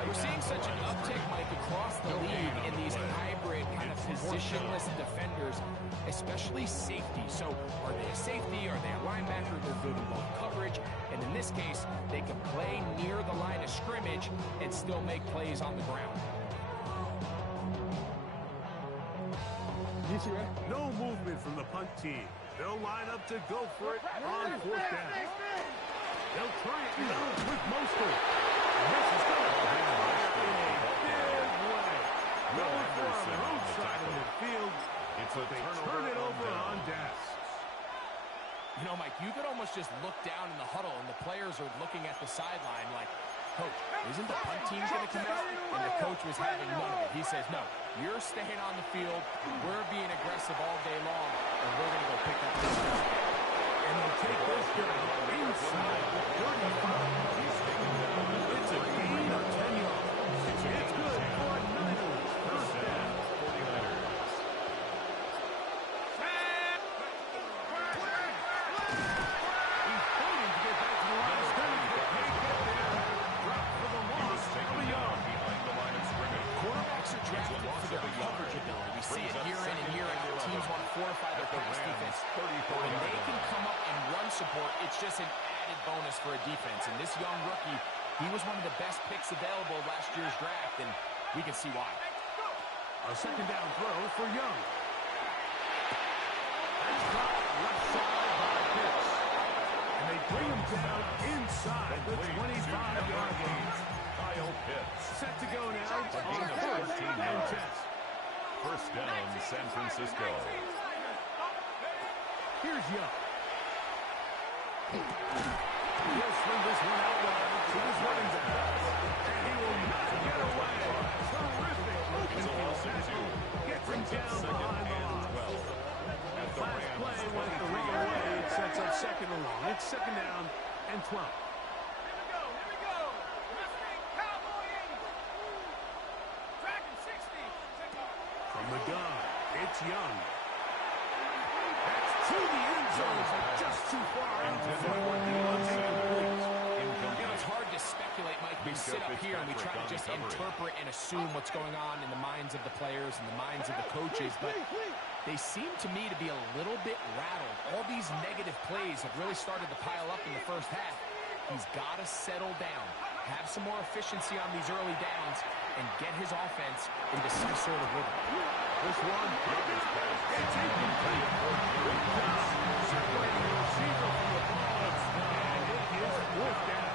We're seeing such an uptick, Mike, across the league in these hybrid kind of positionless defenders, especially safety. So are they a safety? Are they a linebacker? They're good in both coverage. And in this case, they can play near the line of scrimmage and still make plays on the ground. No movement from the punt team. They'll line up to go for it on fourth down. They'll try it now with Mostert. This is going to fire in a big way. Going for on their own side of the field. They turn it over on Dash. You know, Mike, you could almost just look down in the huddle and the players are looking at the sideline like, Coach, isn't the punt team going to come out? And the coach was having none of it. He says, no, you're staying on the field. We're being aggressive all day long, and we're going to go pick up this down. And they'll take this down inside the 35. It's a gain of 10 yards. It's good for Niners. First down. 49ers. He's fighting to get back to the line of scrimmage, but can't get there. Drop for the loss of a yard. Behind the line of scrimmage. Quarterbacks are drafted for their coverage ability. We see it year in and year out. Teams want to fortify their pass defense. But when they can come up and run support, it's just an added bonus for a defense. And this young rookie, he was one of the best picks available last year's draft, and we can see why. A second down throw for Young. That's dropped left side by Pitts. And they bring him down inside the 25-yard line. Kyle Pitts. Set to go now on first and 10. First down, San Francisco. Here's Young. He'll swing this one out wide to his running back. And he will not get away. Terrific looking tackle. Gets him down behind the line. Last play went the wrong way. It sets up second and long. It's second down and 12. From the gun, it's Young. That's to the end zone, but just too far out. It's hard to speculate, Mike. We sit up here and we try to just interpret and assume what's going on in the minds of the players and the minds of the coaches, but they seem to me to be a little bit rattled. All these negative plays have really started to pile up in the first half. He's got to settle down, have some more efficiency on these early downs, and get his offense into some sort of rhythm. This one, it's incomplete. Separating the receiver from the ball, and it is fourth down.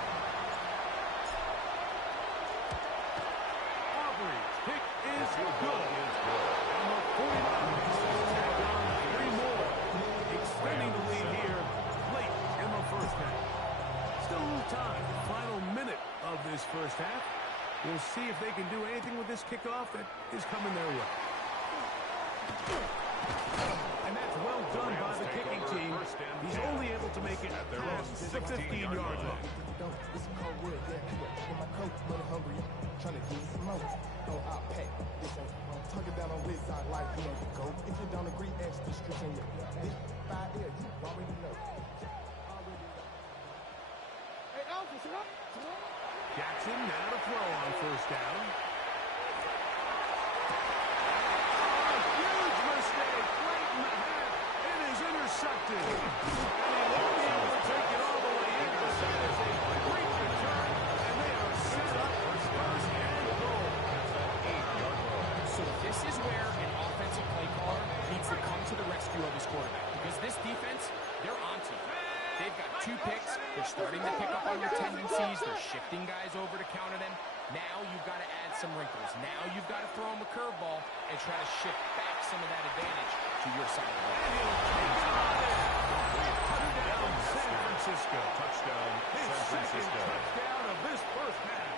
Aubrey's pick is good. And the 49ers tag on 3 more, extending the lead here late in the first half. Still a little time, final minute of this first half. We'll see if they can do anything with this kickoff that is coming their way. And that's well done by the kicking team. He's only able to make it past the 15-yard line. This is cold wood, yeah. And my coach, money hungry, trying to give some more. Oh, I'll pay. This ain't talking down on Wiz, I sound like he ain't the GOAT. If you don't agree, X the streets in your big five there, you already know. Hey, Alpha, sit up. Jackson now to throw on first down. Huge mistake late in the half. It is intercepted. And he won't be able to take it all the way in, but that is a great return, and they are set up for first and goal. So this is where an offensive play caller needs to come to the rescue of his quarterback, because this defense, they're onto you. They've got 2 picks. They're starting to pick up on your tendencies. They're shifting guys over to counter them. Now you've got to add some wrinkles. Now you've got to throw them a curveball and try to shift back some of that advantage to your side of the ball. Touchdown, San Francisco. Touchdown, His San Francisco. second touchdown of this first half.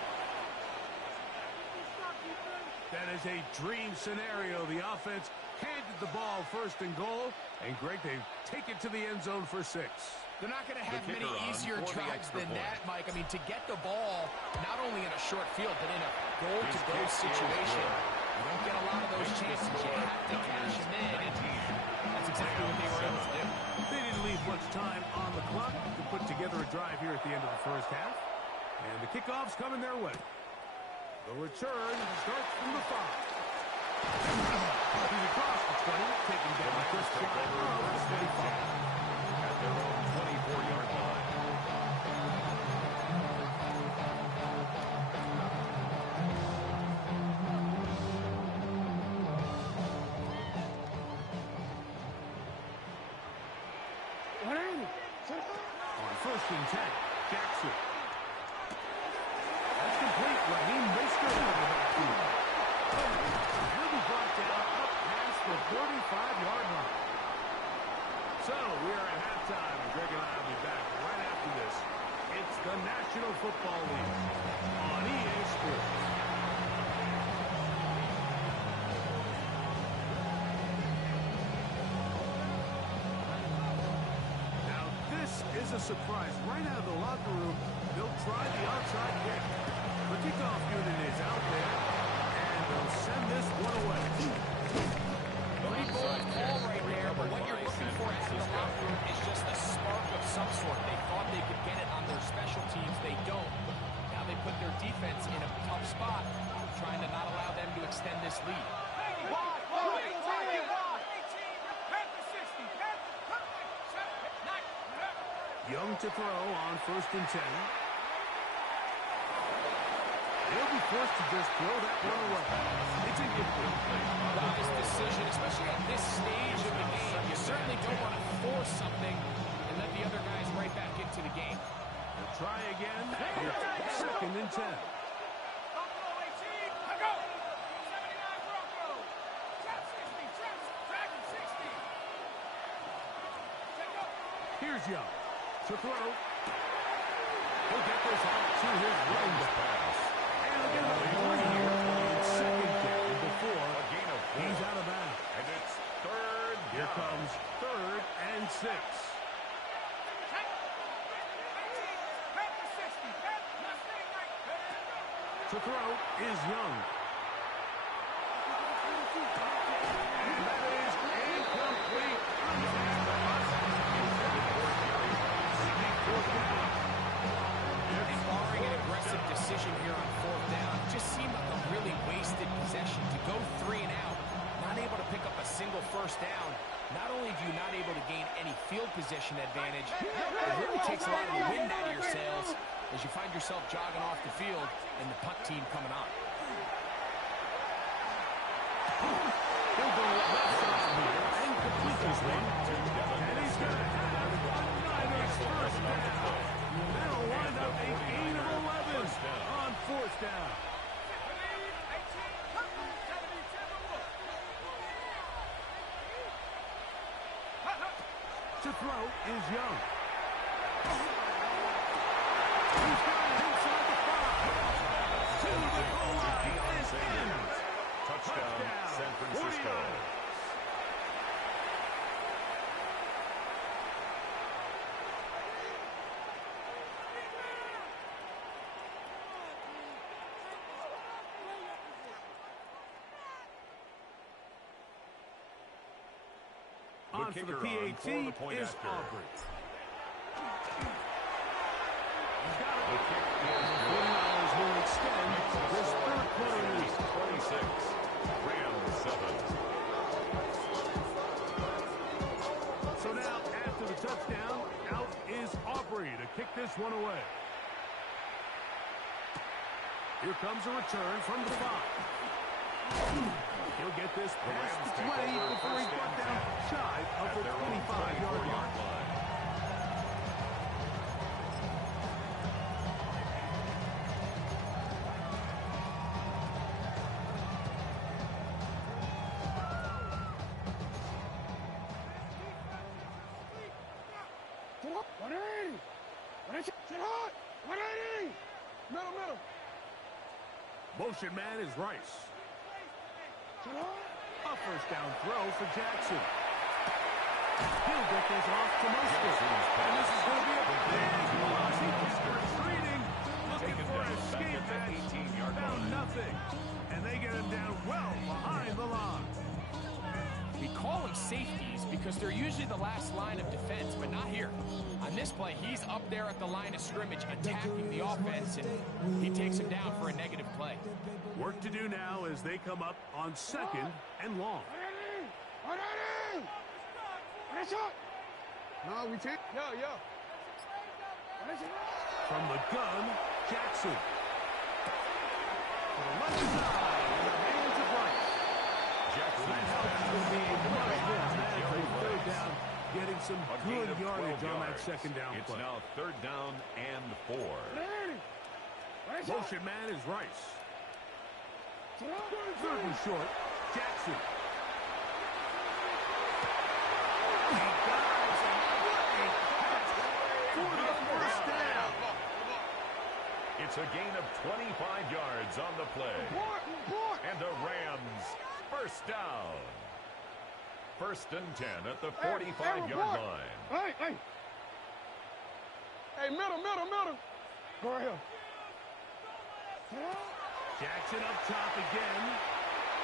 That is a dream scenario. The offense handed the ball first and goal, and Greg, they take it to the end zone for 6. They're not going to have many kicker on easier for the drives extra than point. that, Mike. I mean, to get the ball not only in a short field, but in a goal-to-go situation, you don't get a lot of those chances. You have to cash them in, and that's exactly what they were able to do. They didn't leave much time on the clock to put together a drive here at the end of the first half, and the kickoff's coming their way. The return starts from the 5. He's across the 20, taking down the first shot of the 25. At their own 24-yard line. On first and 10, Jackson. That's complete. Raheem Mostert out of the backfield. He'll be brought down up past the 45-yard line. So we are at halftime, and Greg and I will be back right after this. It's the National Football League on EA Sports. Now this is a surprise. Right out of the locker room, they'll try the outside kick. The kickoff unit is out there, and they'll send this one away. Pretty bold call right there, but what you're looking for out of the locker room is just a spark of some sort. They thought they could get it on their special teams. They don't. Now they put their defense in a tough spot, trying to not allow them to extend this lead. Young to throw on first and 10. He'll be forced to just throw that one away. It's incomplete. Wise decision, especially at this stage of the game. You certainly don't want to force something and let the other guys right back into the game. They'll try again. It's second and 10. Here's Young to throw. He'll get this out to his running back. And he'll get a 3 here on second down before he's out of bounds. And it's third down. Here comes 3rd and 6. To throw is Young. And that is incomplete. And barring an aggressive decision here on 4th down, it just seemed like a really wasted possession. To go 3 and out, not able to pick up a single first down. Not only do you not able to gain any field position advantage, it really takes a lot of the wind out of your sails as you find yourself jogging off the field and the punt team coming on. He'll go left side here and complete this one. And he's going to have a Niners first down. That'll wind up a gain of 11 on 4th down. To throw is Young. He's got it inside the 5. To the goal line and in. Touchdown, San Francisco. 49ers. on for the kicker on PAT for the point is after. Aubrey. The kick is good. Will extend this third quarter lead. 26, Rams 7. So now, after the touchdown, out is Aubrey to kick this one away. Here comes a return from the 5. He'll get this past the 20 before he's brought down shy of the 25-yard line. Motion man is Rice. A first down throw for Jackson. He'll get this off to Mostert. And this is going to be a big loss. He just retreating, looking for an escape hatch. Found nothing. And they get him down well behind the line. We call them safeties because they're usually the last line of defense, but not here. On this play, he's up there at the line of scrimmage attacking the offense, and he takes him down for a negative play. Work to do now as they come up on 2nd and long. No, we take. Yo. From the gun, Jackson. To the left side, in the hands of Rice. Jackson That helps with the third down, getting some good yardage on that second down It's play. now 3rd down and 4. Motion man is Rice. 3rd and short, Jackson. He dives and what a catch for the first down. It's a gain of 25 yards on the play. And a Rams first down. 1st and 10 at the 45-yard line. Hey, middle. Go ahead. Jackson up top again.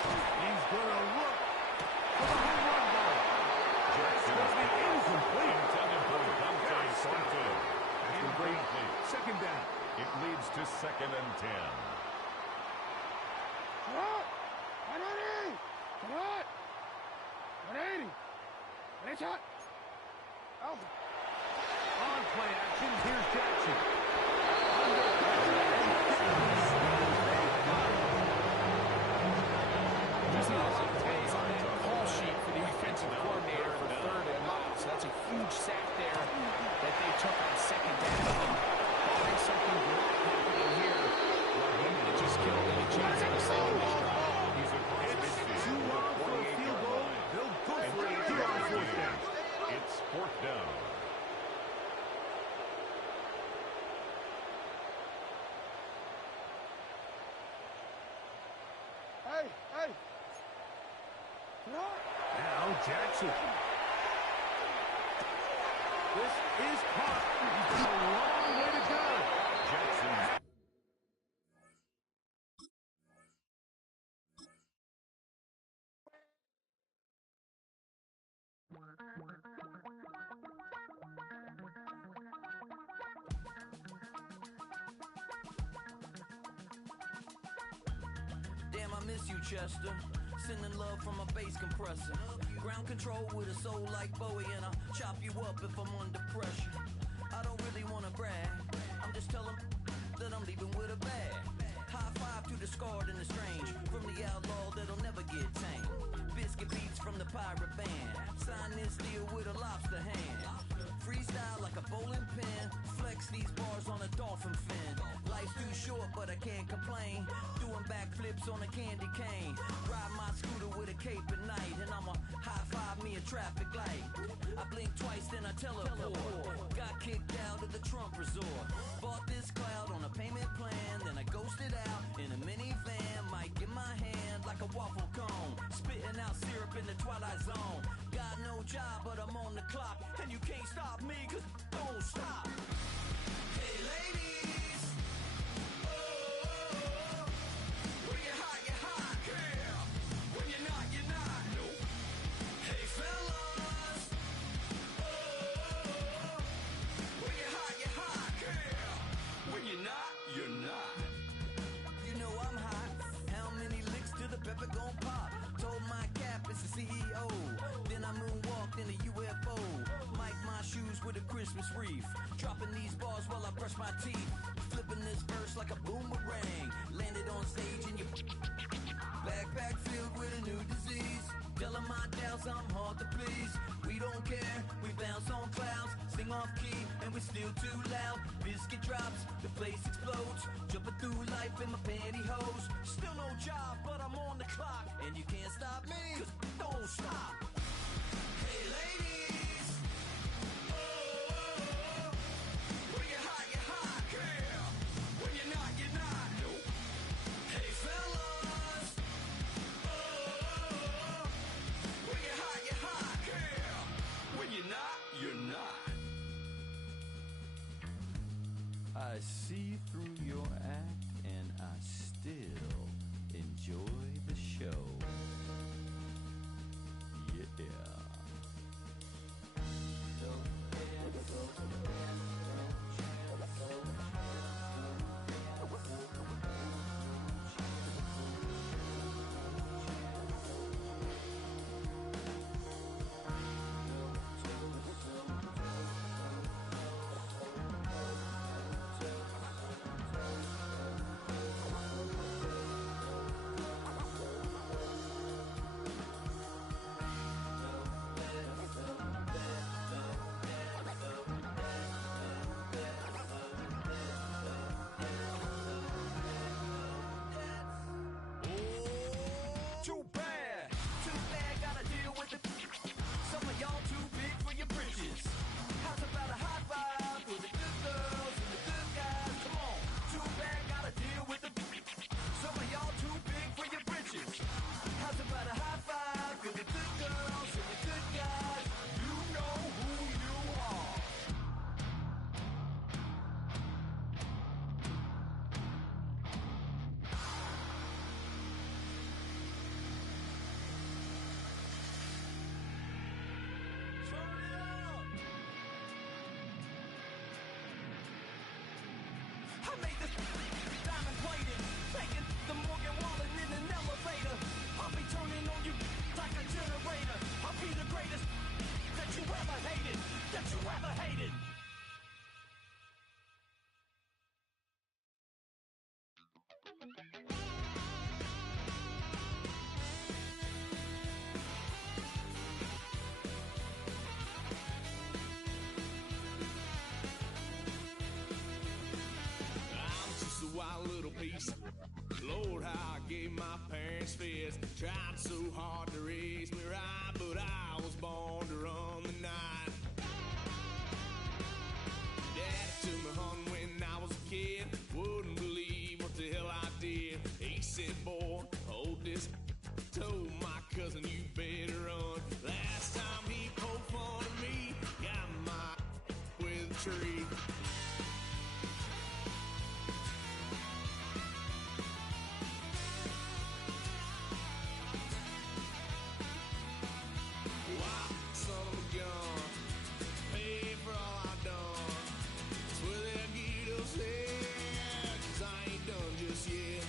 He's going to look for the home run ball. Jackson It's going to be incomplete. intended for Dante Thornton. Incomplete. Second down. It leads to 2nd and 10. On play action, here's Jackson. Just is on the call sheet for the offensive coordinator for 3rd and long. So that's a huge sack there that they took on 2nd down. Barring something great happening here, it just killed any chance of saving this drive. He's across midfield. Too long for a field goal. They'll go for it here on 4th down. It's 4th down. Hey. Now Jackson. This is caught. He's got a long way to go. Jackson. Damn, I miss you, Chester. Sending love from a bass compressor. Ground control with a soul like Bowie, and I'll chop you up if I'm under pressure. I don't really want to brag. I'm just telling that I'm leaving with a bag. High five to the scarred and the strange. From the outlaw that'll never get tamed. Biscuit beats from the pirate band. Sign this deal with a lobster hand. Freestyle like a bowling pin. Flex these bars on a dolphin fin. Life's too short, but I can't complain. Doing backflips on a candy cane. Ride my scooter with a cape at night. And I'ma high five me a traffic light. I blink twice, then I teleport. Got kicked out of the Trump resort. Bought this cloud on a payment plan. Then I ghosted out in a minivan. Mic in my hand like a waffle cone. Spitting out syrup in the twilight zone. Got no job, but I'm on the clock. And you can't stop me, cause don't stop. Hey ladies, oh, when you're hot, yeah. When you're not, you're not. Nope. Hey fellas, Christmas wreath. Dropping these bars while I brush my teeth. Flipping this verse like a boomerang. Landed on stage in your backpack filled with a new disease. Telling my doubts I'm hard to please. We don't care, we bounce on clouds. Sing off key and we're still too loud. Biscuit drops, the place explodes. Jumping through life in my pantyhose. Still no job, but I'm on the clock. And you can't stop me, 'cause don't stop. Hey ladies, oh, when you're hot, you're hot, girl. When you're not, you're not. Nope. Hey fellas, oh, when you're hot, girl. When you're not, you're not. I see through your act and I still enjoy the show. Yeah. Too bad, gotta deal with it. Some of y'all too big for your britches. How's about a high five for the good girls and the good guys? Come on, too bad, gotta deal with it. Some of y'all too big for your britches. How's about a high five for the good girls and the good guys? You know who you are. I made this diamond plated, taking the Morgan Wallen in an elevator. I'll be turning on you like a generator. I'll be the greatest that you ever hated, that you ever hated. I'm just a wild little piece. Lord, how I gave my parents fist. Tried so hard to raise me right, but I was born to run the night. Daddy took me hunting when I was a kid. Wouldn't believe what the hell I did. He said, boy, hold this. Told my cousin, you better run. Last time he poked fun at me, got my with a tree. Wow, son of a gun, pay for all I done. Swear they'll get us here, 'cause I ain't done just yet.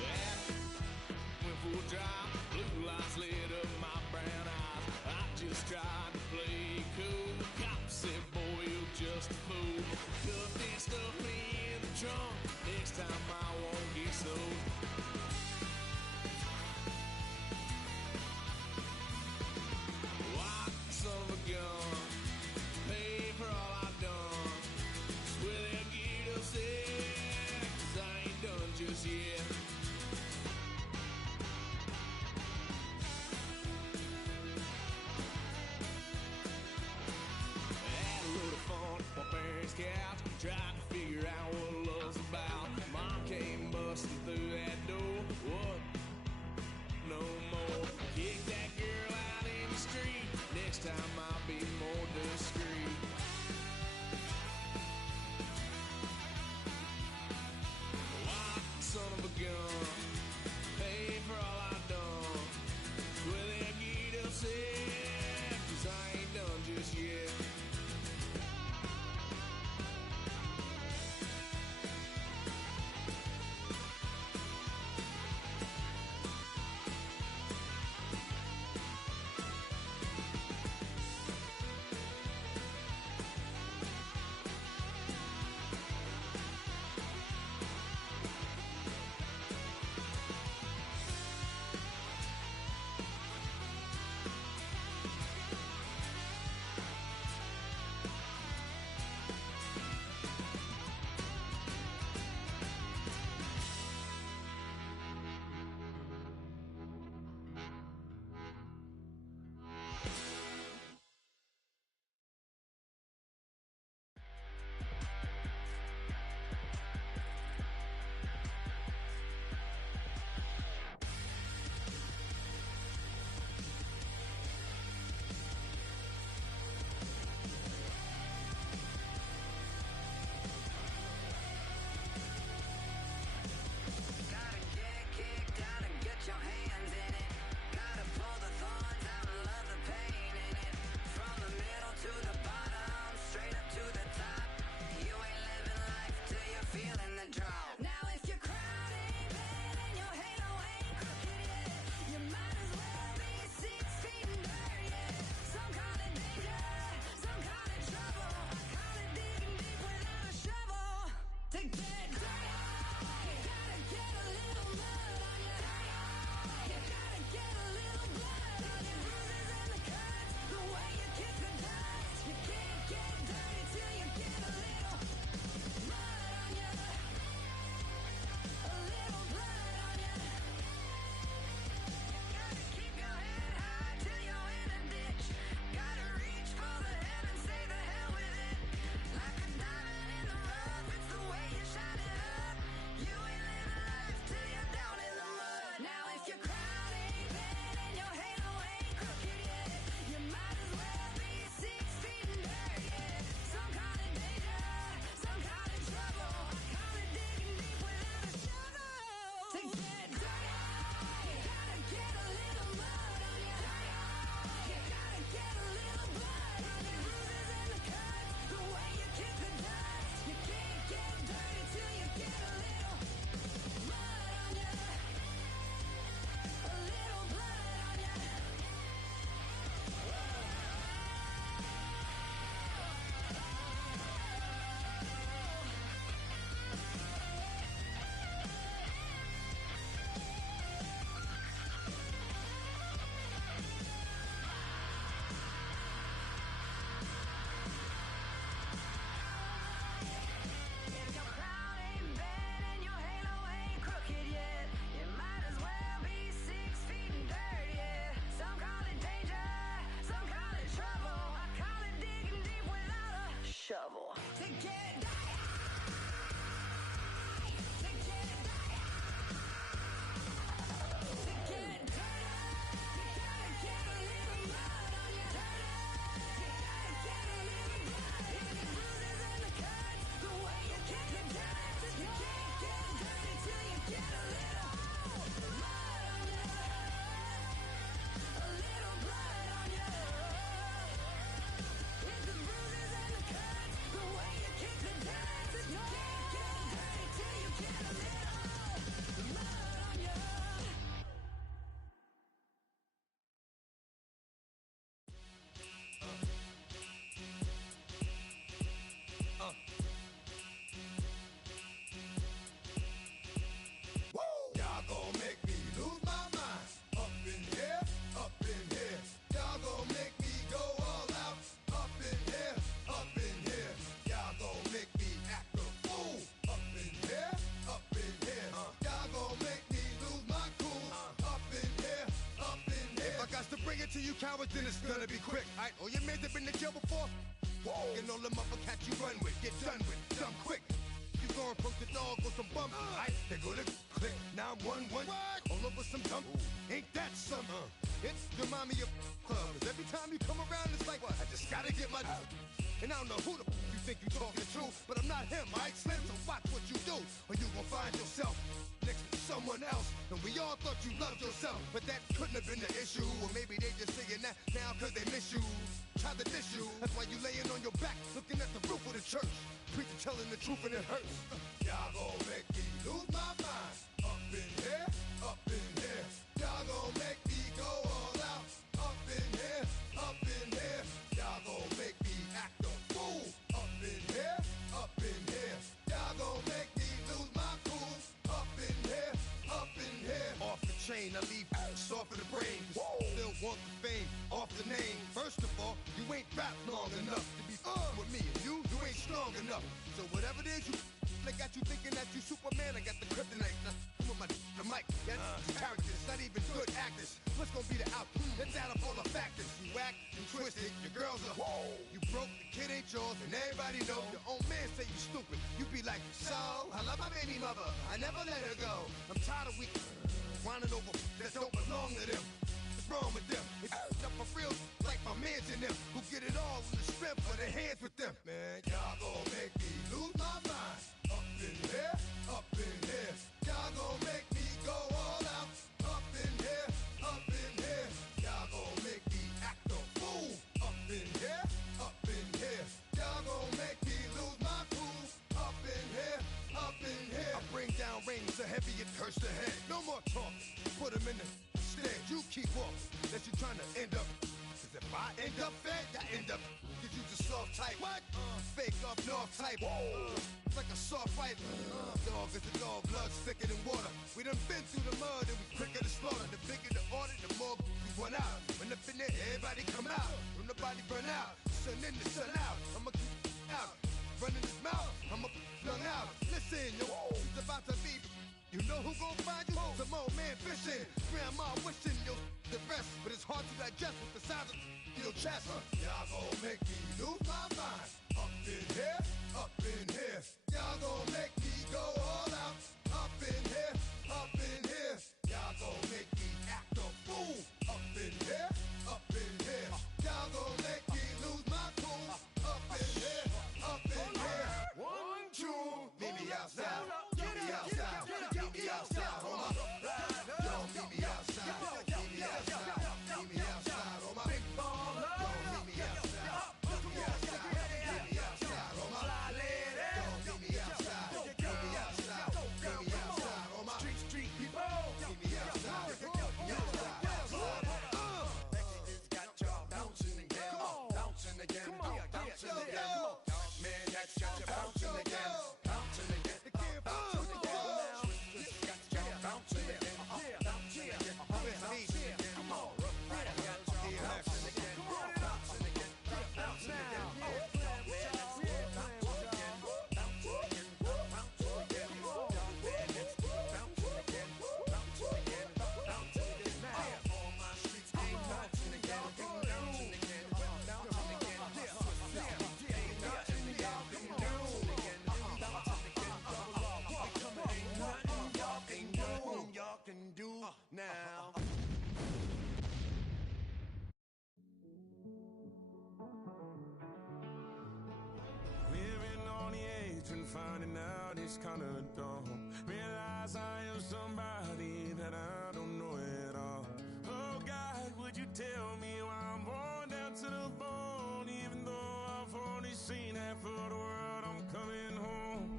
Yeah, went for a drive, blue lights lit up my brown eyes. I just tried to play cool. Cop said, boy, you're just a fool. Cuffed and stuffed me in the trunk. Next time I won't get so. Why, son of a gun, pay for all I done. Swear they'll get us there, 'cause I ain't done just yet. Had a little fun on my parents' couch, tried to figure out what love's about. Mom came busting through that door. What? No more. Kick that girl out in the street. Next time I'll be more discreet. Why, son of a gun, pay for all I done. Swear they'll get us here, 'cause I ain't done just yet. hours, then it's gonna be quick. Alright, all your men have been to jail before? Whoa. And all them other cats you run with, get done with, done quick. You gon' approach the dog with some bump. Alright, they go to click. 911. All over some dump. Ain't that something? It's the mommy of club. 'Cause every time you come around, it's like, what? I just gotta get my. And I don't know who the you think you talking to, but I'm not him, alright, Slim? So watch what you do, or you gon' find yourself next to someone else. And we all thought you loved yourself, but that couldn't have been the issue. Or maybe they just saying that now 'cause they miss you. Try to diss you. That's why you laying on your back, looking at the roof of the church. Preacher telling the truth and it hurts. Y'all gon' make me lose my mind. Up in here, up in here. Y'all gon' make me go all out. Up in here, up in here. Y'all gon' make me act a fool. Up in here, up in here. Y'all gon' make me lose my cool. Up in here, up in here. Off the chain, I leave soft in the brain. Still want the fame, off the name. First of all, you ain't rap long enough to be with me. And you ain't strong enough. So whatever it is you they got you thinking that you Superman, I got the kryptonite. Now, come with the mic, that's characters, not even good actors. What's gonna be the outcome? Let's add up all the factors. You whack, you twisted, your girls are you broke, the kid ain't yours, and everybody know. Your own man say you stupid. You be like, so, I love my baby mother, I never let her go. I'm tired of weak whining over that don't belong to them. What's wrong with them? It's up for real, like my mans in them, who get it all in the strength of their hands with them. Man, y'all gon' make me lose my mind. Up in here, up in here. Y'all gon' make me go all out. Up in here, up in here. Y'all gon' make me act a fool. Up in here, up in here. Y'all gon' make me lose my cool. Up in here, up in here. I bring down rain so heavy it hurts the head. No more talk, put them in the stead. You keep walking, that you trying to end up. 'Cause if I end up fed, I end up. Cause you just soft type. What? Fake up north type. It's like a soft fight. Dog is a dog, blood thicker than water. We done been through the mud and we quicker to slaughter. The bigger the order, the more we run out. When up in there, everybody come out. When the body burn out, sun in the sun out. I'ma keep out, running his mouth. I'ma flung out. Listen, yo, it's about to be. You know who gon' find you? Some old man fishing. Grandma wishing you the best, but it's hard to digest with the sound of your chest. Y'all gon' make me lose my mind. Up in here, up in here. Y'all gon' make me go all out. Up in here, up in here. Y'all gon' make me act a fool. Up in here, up in here. Y'all gon' make me lose my cool. Up in here, up in here. 1, 2, meet me outside. Meet me outside. Meet me outside. On my ride. Yo, meet me outside. Meet me outside. Meet me outside. On my big baller. Yo, meet me outside. Meet me outside. Meet me outside. On my fly lady. Yo, meet me outside. Meet me outside. Meet me outside. On my street people. Meet me outside. Meet me outside. It's got y'all bouncing again. Bouncing again. Bouncing again. Man, that's got you bouncing again. Bouncing again. Bouncing again. It's got y'all bouncing again. Bouncing again. Bouncing again. Come on. Bouncing again. Bouncing again. Bouncing again. Can do now. Living on the edge and finding out it's kinda dumb. Realize I am somebody that I don't know at all. Oh God, would you tell me why I'm worn down to the bone? Even though I've only seen half of the world, I'm coming home.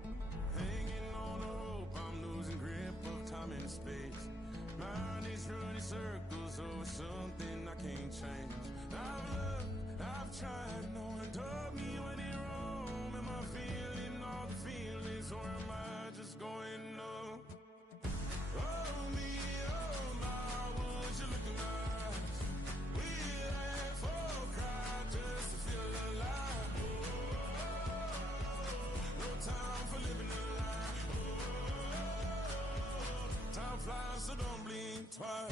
Hanging on the hope, I'm losing grip of time and space. Mind is running circles over something I can't change. I've looked, I've tried, no one told me when it wrong. Am I feeling all the feelings, or am I just going numb? Oh me, oh my, would you look in my eyes? We laugh or cry just to feel alive. Oh, no time for living a lie. Time flies, so don't blink twice.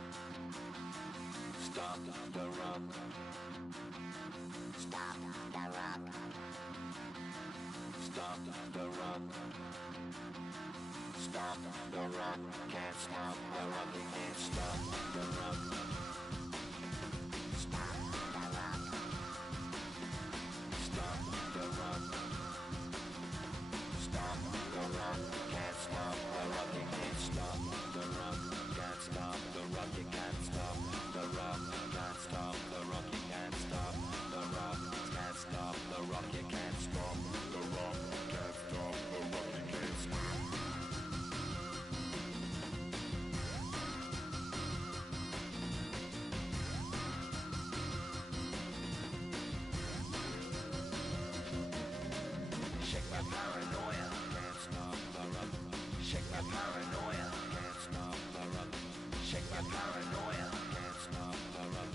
stop the rock. Stop the rock. Stop the rock. Stop the rock. Can't stop the rock. You can't stop the rock. Stop the rock. Stop the rock. Stop the rock. Can't stop the rock. You can't stop the rock. Can't stop the rock. You can't stop the rock. Can't stop the rock. You can't stop the rock. Can't stop the rock. You can't stop the rock. Can't stop the rock. You can't stop. Shake my paranoia. Can't stop the rock. Shake my paranoia. Can't stop the rock. Shake my paranoia. Can't stop the rock.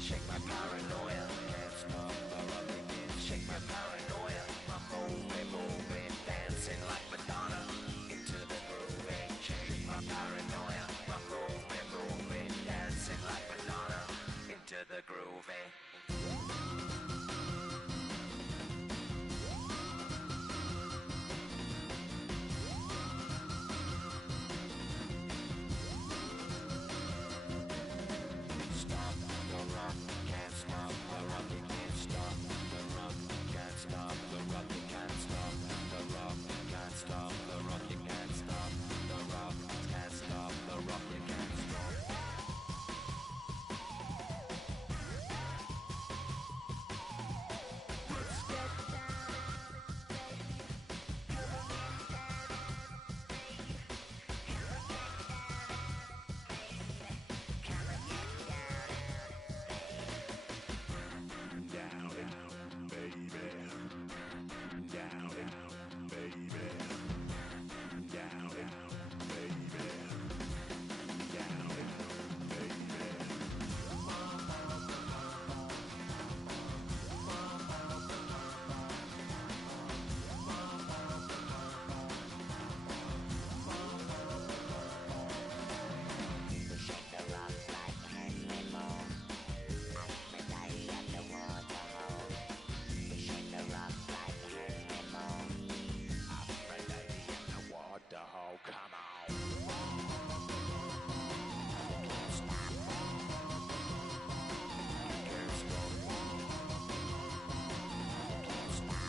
Shake my paranoia. Can't stop the rock. Shake my paranoia. I'm moving, dancing like Madonna into the groove. Shake my paranoia. I'm moving, dancing like Madonna into the groove. Stop the rock, can't stop the rock, you can't stop the rock, can't stop the rock, you can't stop the rock, can't stop the rock, you can't stop the rock, can't stop the rock, you can't stop. Let's get down, Down, baby. Down, baby. Down, baby. Down, baby. Shake the rock like anymore. Appetite at the waterhole. Shake the rock like anymore. Appetite at the waterhole. Come on. Can't stop. Can't stop. Can't stop.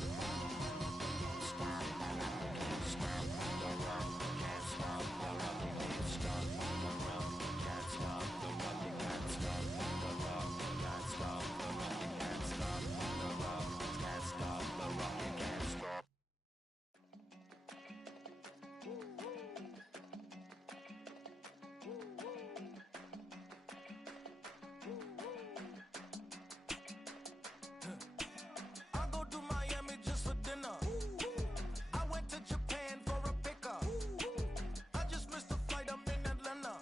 Stop the rock. Can't stop the rock. Can't stop the rock. Can't stop the rock. Can't stop the rock. You can't stop the rock. Can't stop the rock. You can't stop the rock. Can't stop the rock. You can't stop. I go to Miami just for dinner. I went to Japan for a pickup. I just missed a flight, I'm in Atlanta.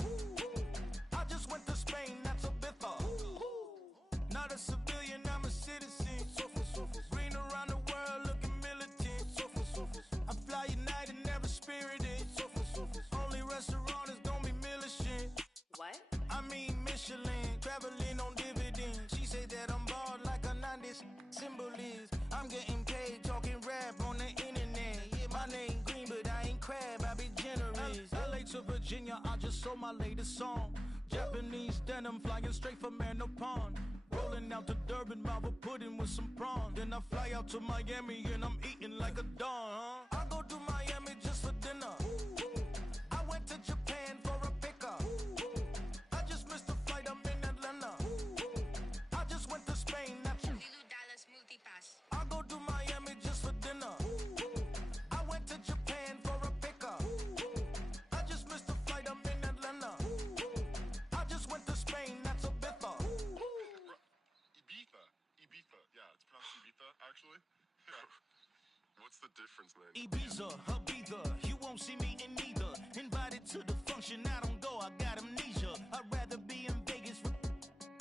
I just went to Spain, that's a bitha. Not a civilian, I'm a citizen. Green around the world, looking militant. I fly United, never spirited. Only restaurant is gonna be Michelin. What? I mean Michelin, traveling on dividends. She say that I'm bald like a 90s symbol is. I'm getting paid, talking rap on the internet. Yeah, my name green, but I ain't crab, I be generous. LA to Virginia, I just sold my latest song. Japanese denim, flying straight from Manapon. Rolling out to Durban, mouth a pudding with some prawn. Then I fly out to Miami and I'm eating like a don, huh? I go to Miami just for dinner. I went to Japan for a pickup. I just missed a flight, I'm in Atlanta. I just went to Spain, that's I go to Miami just for dinner. I went to Japan for a pickup. I just missed a flight, I'm in Atlanta. I just went to Spain, that's a bitha. Ibiza. Yeah, it's pronounced Ibiza, actually. What's the difference, man? Ibiza, Ibiza, you won't see me in neither. Invited to the function, I don't go, I got amnesia. I'd rather be in Vegas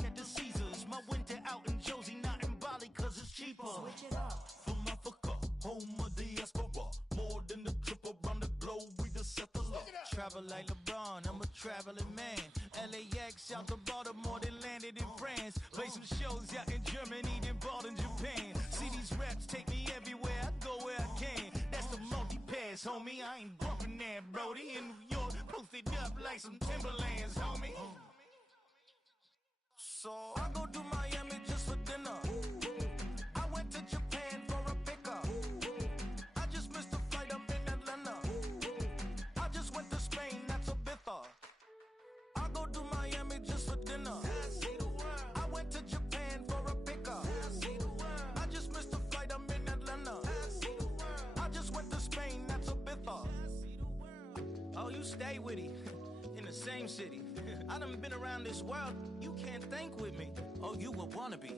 at the Caesars. My winter out in Josie, not in Bali, cause it's cheaper. Switch it up. From Africa, home of the diaspora. More than the trip around the globe, we the settler. Travel like LeBron, I'm a traveling man. LAX out to Baltimore, then landed in France. shows out in Germany, then bought in Japan. See these reps take me everywhere, I go where I can. That's the multi-pass, homie. I ain't bumping that, Brody. In New York, posted up like some Timberlands, homie. So I go to Miami just for dinner. I went to Japan for a pickup. I just missed a flight, I'm in Atlanta. I just went to Spain, that's Ibiza. I go to Miami just for dinner. I went to Japan for a pickup. I just missed a flight, I'm in Atlanta. I just went to Spain, that's Ibiza. Oh, you stay with him in the same city. I done been around this world, you can't think with me. Oh, you a wannabe.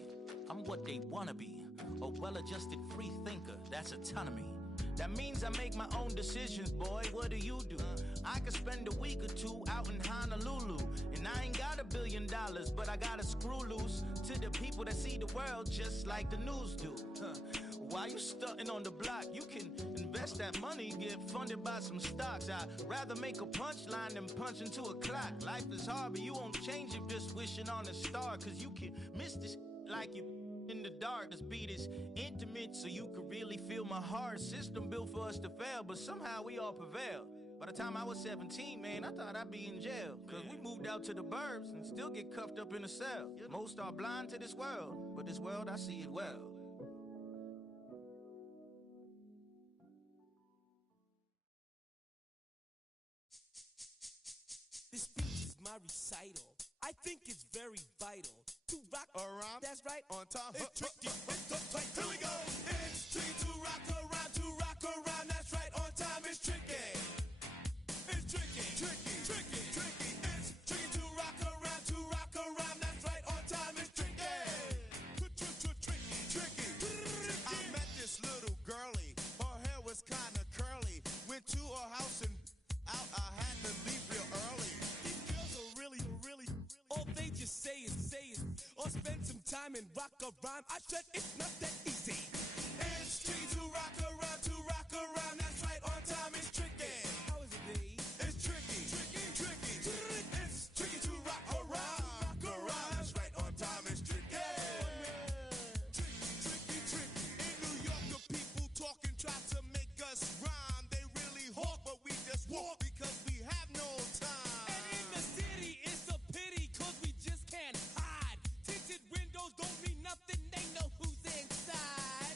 I'm what they wanna be. A well-adjusted free thinker, that's autonomy. That means I make my own decisions, boy. What do you do? I could spend a week or two out in Honolulu. And I ain't got $1 billion, but I got a screw loose to the people that see the world just like the news do. While you stunting on the block, you can invest that money, get funded by some stocks. I'd rather make a punchline than punch into a clock. Life is hard, but you won't change it just wishing on a star. Cause you can miss this like you in the dark. This beat is intimate, so you can really feel my heart. System built for us to fail, but somehow we all prevail. By the time I was 17, man, I thought I'd be in jail. Cause we moved out to the burbs and still get cuffed up in a cell. Most are blind to this world, but this world, I see it well. This speech is my recital. I think it's very vital to rock around. That's right. On time. It's tricky. It's uptight. Here we go. It's tricky to rock around. To rock around. That's right. On time. It's tricky. It's tricky. Tricky. Tricky. Tricky. It's tricky to rock around. To rock around. That's right. On time. It's tricky. Tricky. Tricky. I met this little girlie. Her hair was kind of curly. Went to her house and out. I had to leave real early. These girls are really, all they just say is, or spend some time and rock a rhyme. I said it's not that easy. It's tricky to rock around. To rock around. That's right. On time. It's tricky. How is it, Dave? It's tricky. Tricky. Tricky. It's tricky to rock around. Rock around. That's right. On time. It's tricky. Tricky. In New York, the people talking try to make us rhyme. They really hawk, but we just walk because we have no time. And in the city, it's a pity, cause we just can't hide. Tinted windows don't mean nothing, they know who's inside.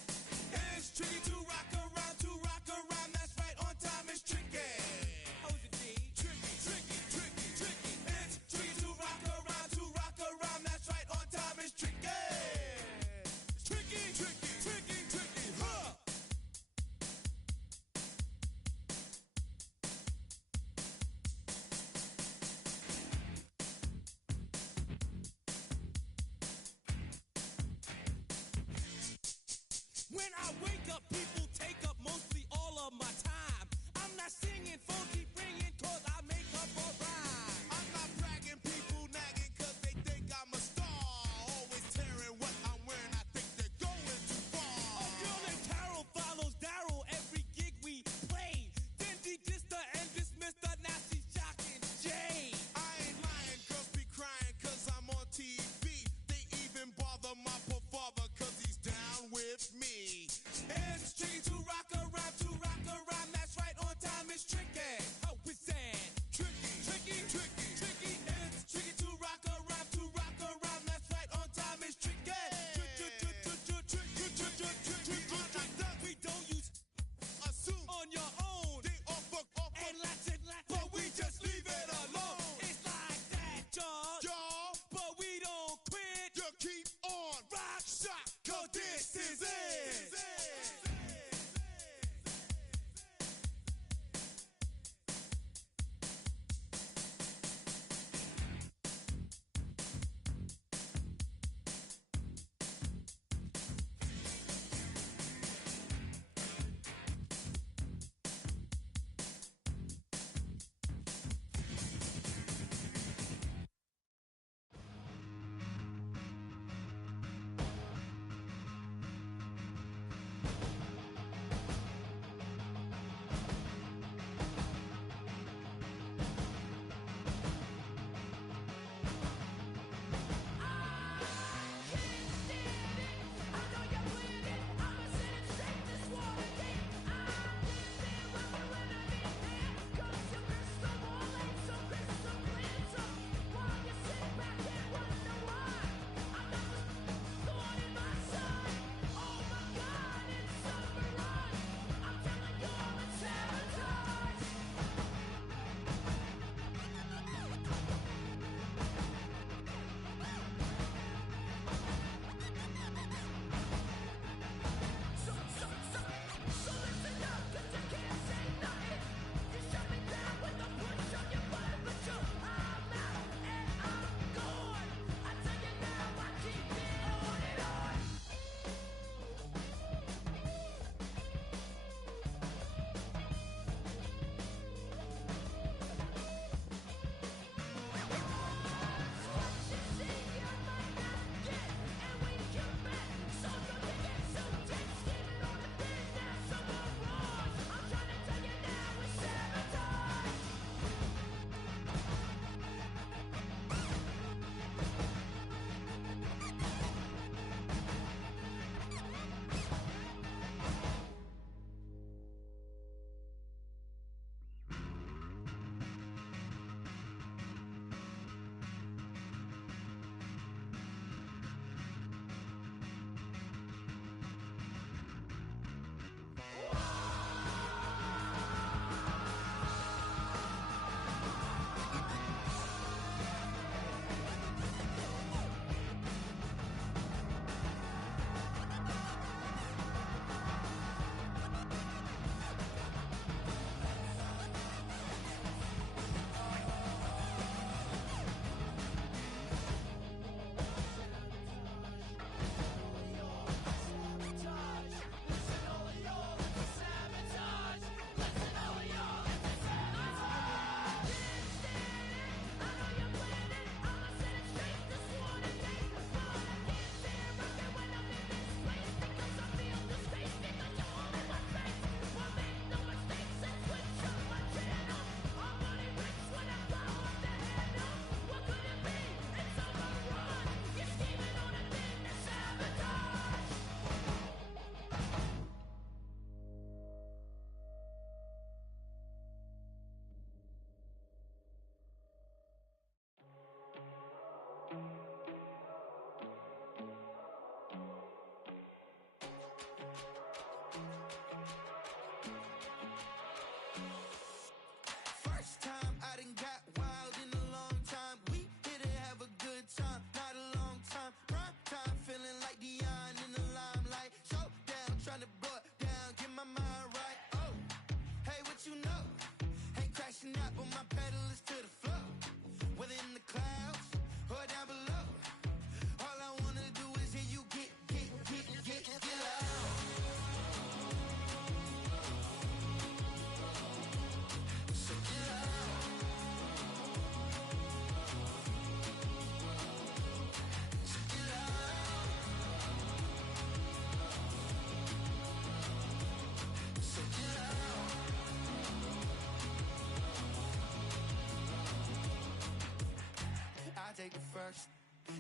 rush.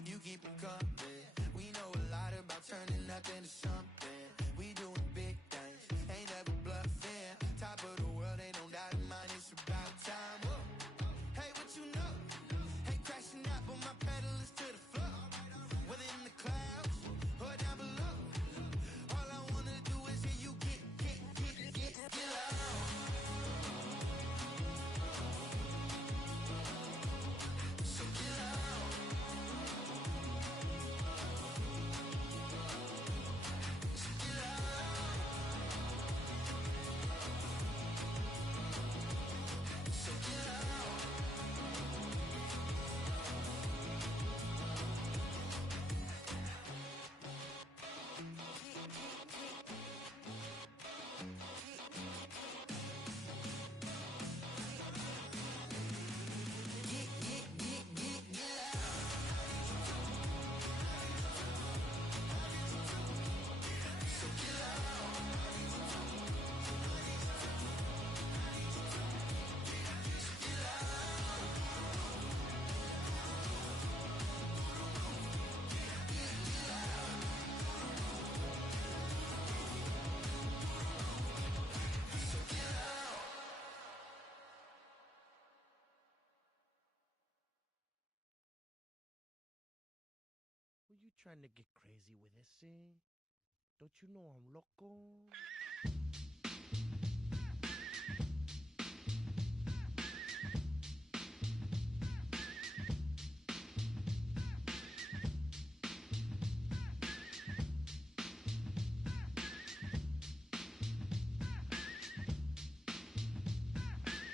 You keep them coming. We know a lot about turning nothing to something. We doing big things, ain't never bluffing. Top of the world, ain't no doubt in mine. It's about time. Whoa. Hey, what you know? Hey, crashing out, but my pedal is to the floor. Whether in the clouds or down below. All I wanna do is hear you get loud. So get loud. So get loud. So get loud. Were you trying to get crazy with this, eh? Don't you know I'm loco?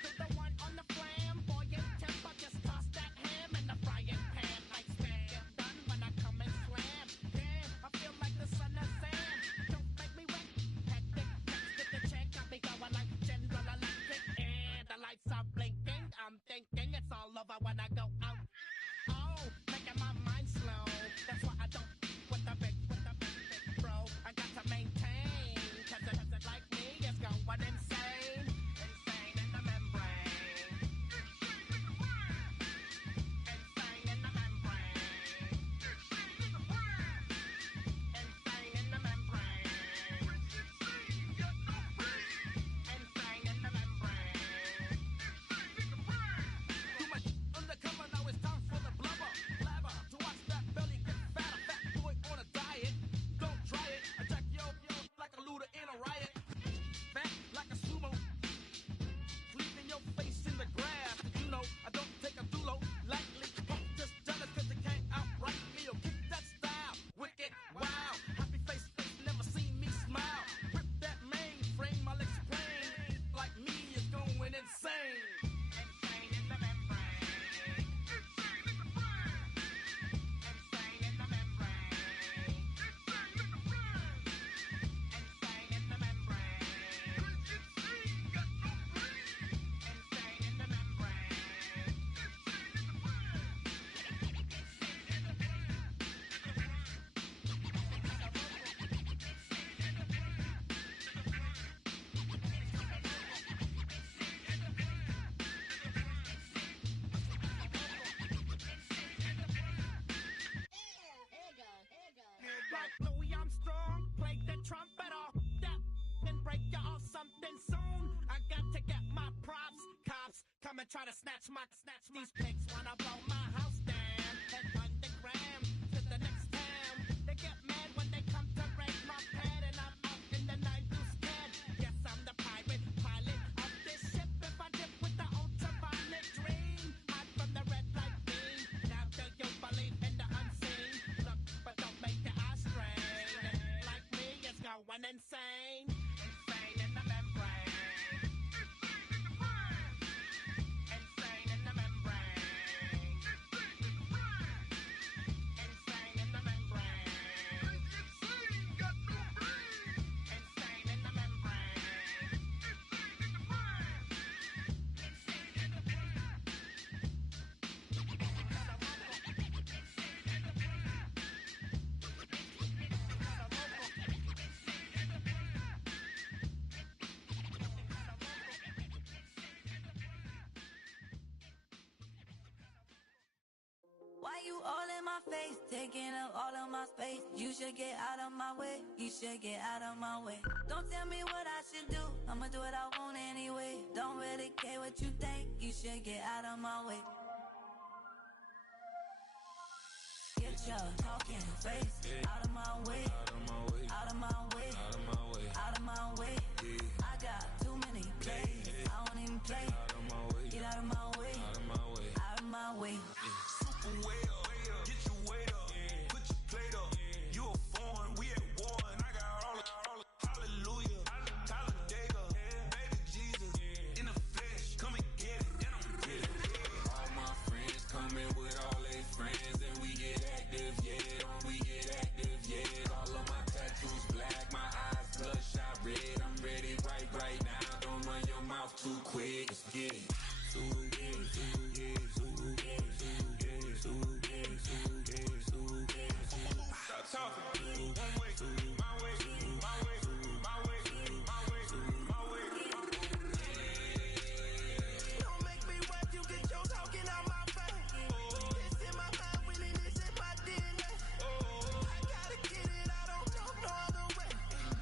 To the one on the flamboyant temper, just toss that ham in the frying pan. Like spam, get done when I come and slam. Damn, I feel like the son of Sam. Don't make me wet. Hectic, next to the check, got me going like General Electric. And the lights are blinking. I'm thinking it's all over when I go out. Oh, making my mind slow. That's why I don't with the big bro. I got to maintain, cause it like me is going insane. Insane in the membrane. Insane in the membrane. Insane in the membrane. Insane in the membrane. Too much undercover, now it's time for the blubber. Blabber, to watch that belly get fatter. Fat boy on a diet. Don't try it. Attack yo like a looter in a riot. Fat like a sumo. Leaving your face in the grass. You know, I don't take a dulo lightly. Punk just jealous cause you can't outright me. Or kick that style. Wicked, wow. Happy face, never seen me smile. Rip that mainframe, I'll explain. Like me is going insane. Insane in the membrane. Insane in the brain. Insane in the membrane. Insane in the brain. Insane in the membrane. Insane, got no brain. Insane in the membrane. Insane in the brain. Insane in the brain. Like Louis Armstrong, play the trumpet off that and break you off something soon. I got to get my props. Cops come and try to snatch these pigs wanna blow my house down. Head underground to the next town. They get mad when they come to raid my pad and I'm out in the night too scared. Yes, I'm the pirate pilot of this ship. If I dip with the ultraviolet dream, hide from the red light beam. Now do you believe in the unseen? Look, but don't make your eyes strain. Like me, it's going insane. Insane in the membrane. Insane in the brain. Insane in the membrane. Why you all in my face, taking up all of my space? You should get out of my way, you should get out of my way. Don't tell me what I should do, I'ma do what I want anyway. Don't really care what you think, you should get out of my way. Get your talking face out of my way, out of my way, out of my way, out of my way, out of my way. I got too many plays, I don't even play. Out of my way, get out of my way, out of my way, out of my way. Super way up, get your weight up, put your plate up. You a foreign, we at war, and I got all the hallelujah, Talladega, baby Jesus, in the flesh, come and get it, and I'm get it. All my friends coming with all their friends, and we get active, yeah, we get active, yeah. All of my tattoos black, my eyes bloodshot red, I'm ready right now. Don't run your mouth too quick, let's get it. Stop talking. One way, my way, my way, my way, my way, my way. Don't make me wet, you get your talking out my face. It's in my mind, winning is in my DNA. I gotta get it, I don't know no other way.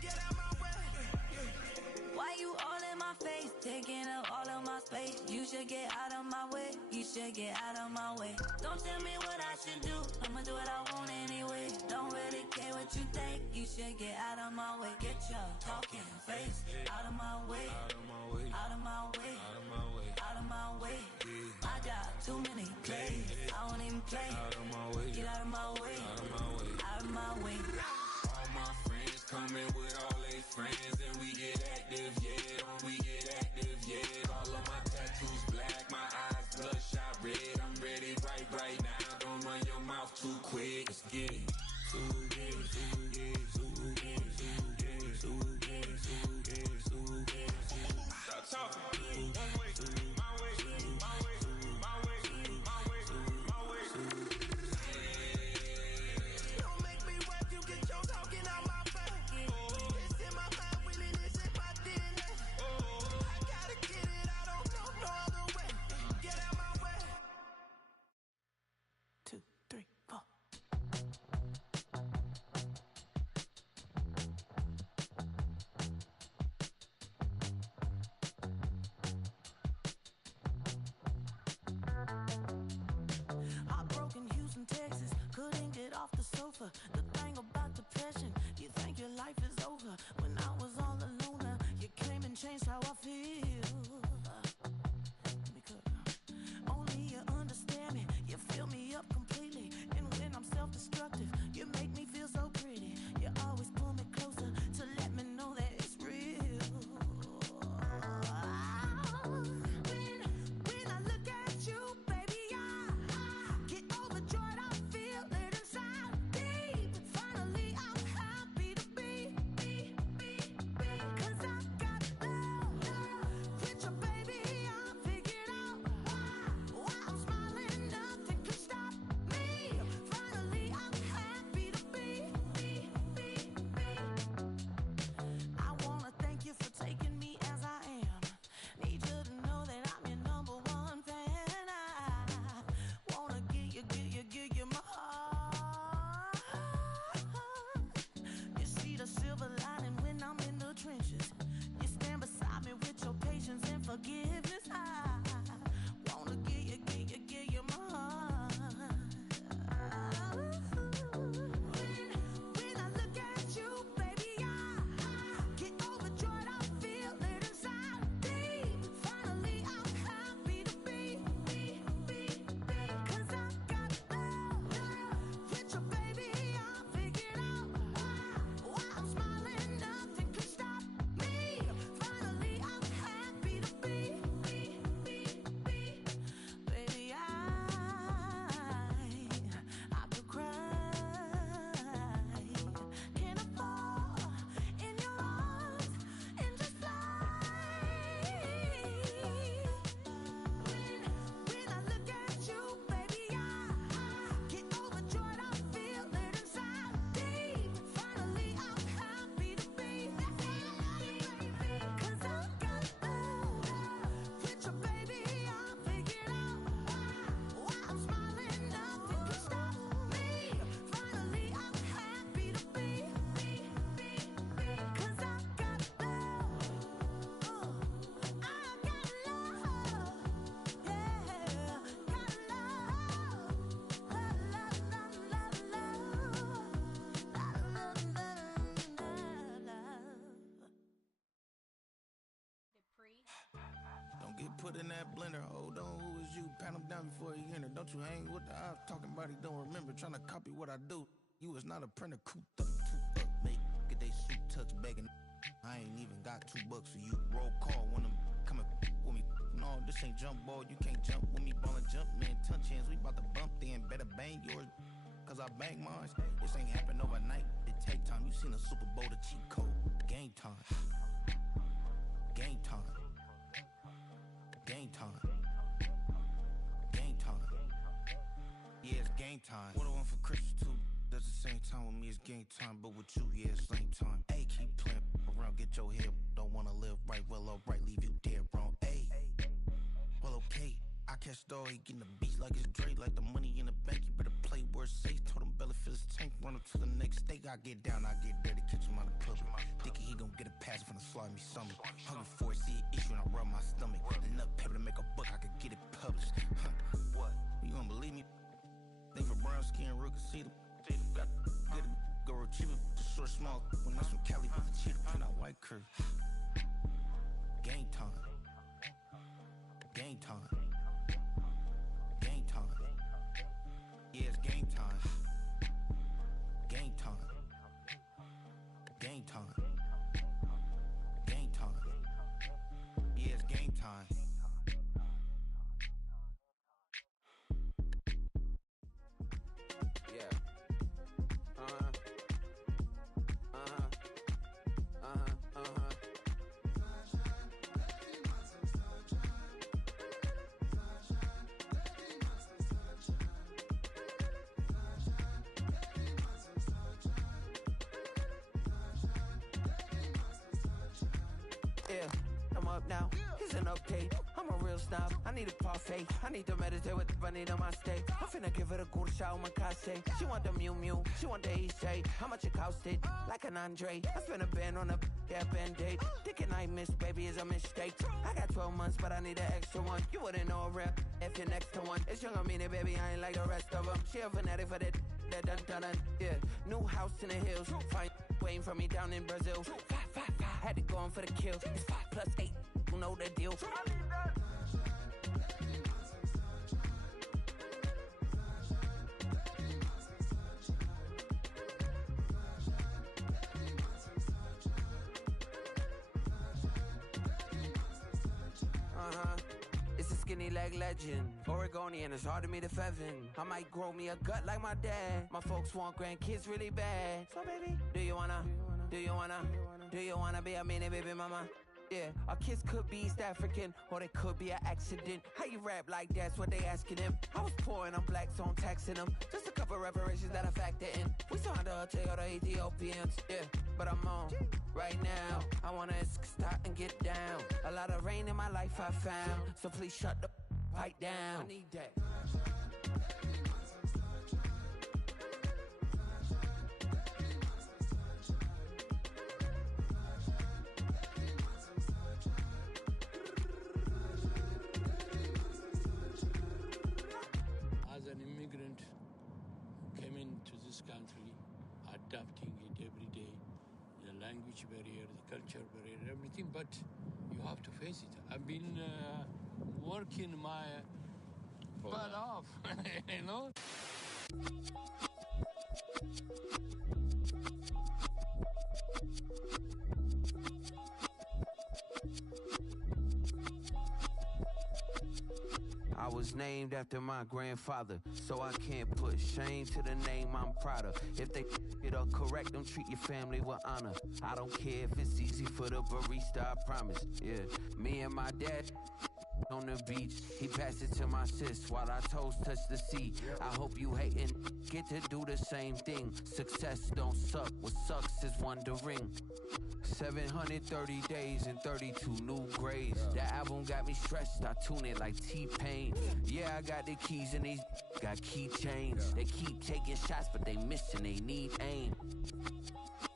Get out my way. Why you all in my face, taking up all of my space? You should get out of my way, you should get out of my way. Don't tell me what I should do, I'ma do what I want anyway. Don't really care what you think, you should get out of my way. Get your talking face out of my way, out of my way, out of my way, out of my way, out of my way. I got too many plays, I don't even play. Out of my way, get out of my way, out of my way, out of my way. All my friends coming with all their friends, and we get active, yeah, we get active, yeah. All of my tattoos black, my eyes bloodshot red, I'm ready right now. Don't run your mouth too quick, let's get it. Stop talking. One way, my way, my way, my way, my way, my way. Don't make me wet, you get your talking out my face. It's in my mind, winning is in my DNA. I gotta get it, I don't know no other way. Get out my way. 2, 3, 4. Heartbroken Houston, Texas, couldn't get off the sofa. The thing about depression, you think your life is over. When I was all alone, you came and changed how I feel. Only you understand me, you fill me up completely. And when I'm self-destructive, you make me feel so pretty. You always pull me closer to let me know that it's real. When I look at you, baby, I get overjoyed, I feel it inside deep. Finally, I'm happy to be. 'Cause I got love. put in that blender. Hold on, who is you? Pat him down before he enter. Don't you hang with the ops talking about he don't remember. Trying to copy what I do. You was not a printer, cooped up, mate. Get they suit tucks begging. I ain't even got $2 for you. Roll call when I'm coming with me. No, this ain't jump ball. You can't jump with me. Ballin' jump, man. Touch hands. We bout to bump then. Better bang yours. Cause I bang mine. This ain't happen overnight. It take time. You seen a Super Bowl, the cheat code. Game time. Game time. Game time. Game time. Yeah, it's game time. What I want for Christmas too. At the same time with me, it's game time. But with you, yeah, it's same time. Hey, keep playing around, get your head. Don't wanna live right, well, alright, leave you dead wrong. Hey, well, okay. I catch the dog, he getting the beats like it's Dre, like the money in the bank. You better play where it's safe. Told him Bella fill his tank, run him to the next state. I get down, I get dirty, catch him on the public. Thinking he gon' get a pass from the slide me something. Hungry for it, see an issue and I rub my stomach. Enough paper to make a book, I could get it published. What? You gonna believe me? Think for brown skin, real can see them. Got get it, go retrieve it, short, small. When that's from Cali, with the cheetah print out white curve. Game time. Game time. Game time. Yeah, it's game time. Game time. Game time. Game time. Yeah, it's game time. Now, here's an update. I'm a real snob. I need a parfait. I need to meditate with the bunny on my stay. I'm finna give her a good shout, my case. She want the Mew Mew. She want the Eastside. How much it costed? Like an Andre. I spent a band on a band-aid. Thinking I missed, baby, is a mistake. I got 12 months, but I need an extra one. You wouldn't know a rep if you're next to one. It's young, I mean it, baby. I ain't like the rest of them. She a fanatic for that dun. Yeah, new house in the hills. Fine, waiting for me down in Brazil. 5. Had to go on for the kill. It's 5 plus 8. You know the deal. It's a skinny leg legend. Oregonian, it's hard to meet a Fevin. I might grow me a gut like my dad. My folks want grandkids really bad. So baby, do you wanna be a mini baby mama? Yeah, our kids could be East African, or they could be an accident. How you rap like that's what they asking him? I was poor and I'm black, so I'm taxing them. Just a couple reparations that I factor in. We saw the Toyota Ethiopians, yeah, but I'm on right now. I wanna start and get down. A lot of rain in my life I found, so please shut the pipe down. I need that. As an immigrant who came into this country, adapting it every day, the language barrier, the culture barrier, everything, but you have to face it. I've been working my butt off, you know? I was named after my grandfather, so I can't put shame to the name I'm proud of. If they it up correct, don't treat your family with honor. I don't care if it's easy for the barista, I promise. Yeah, me and my dad on the beach, he passed it to my sis while our toes touch the sea. I hope you hatin' get to do the same thing. Success don't suck, what sucks is wondering. 730 days and 32 new grades. That album got me stressed, I tune it like T-Pain. Yeah, I got the keys and these got keychains. They keep taking shots, but they missing, they need aim.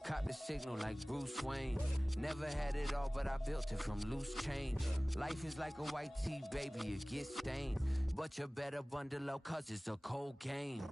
Caught the signal like Bruce Wayne. Never had it all, but I built it from loose change. Life is like a white tee, baby, it gets stained. But you better bundle up, cause it's a cold game.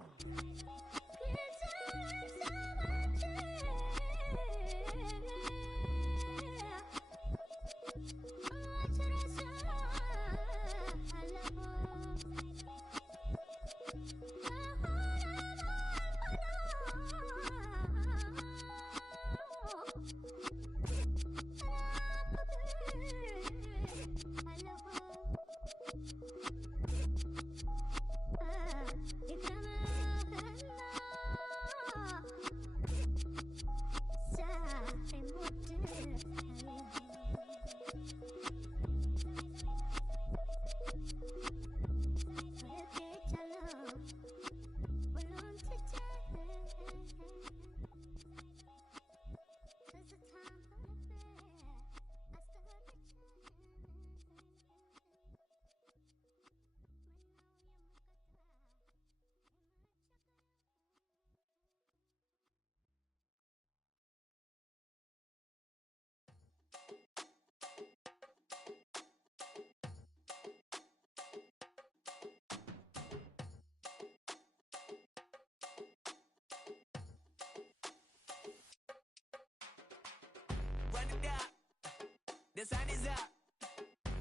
sun is up.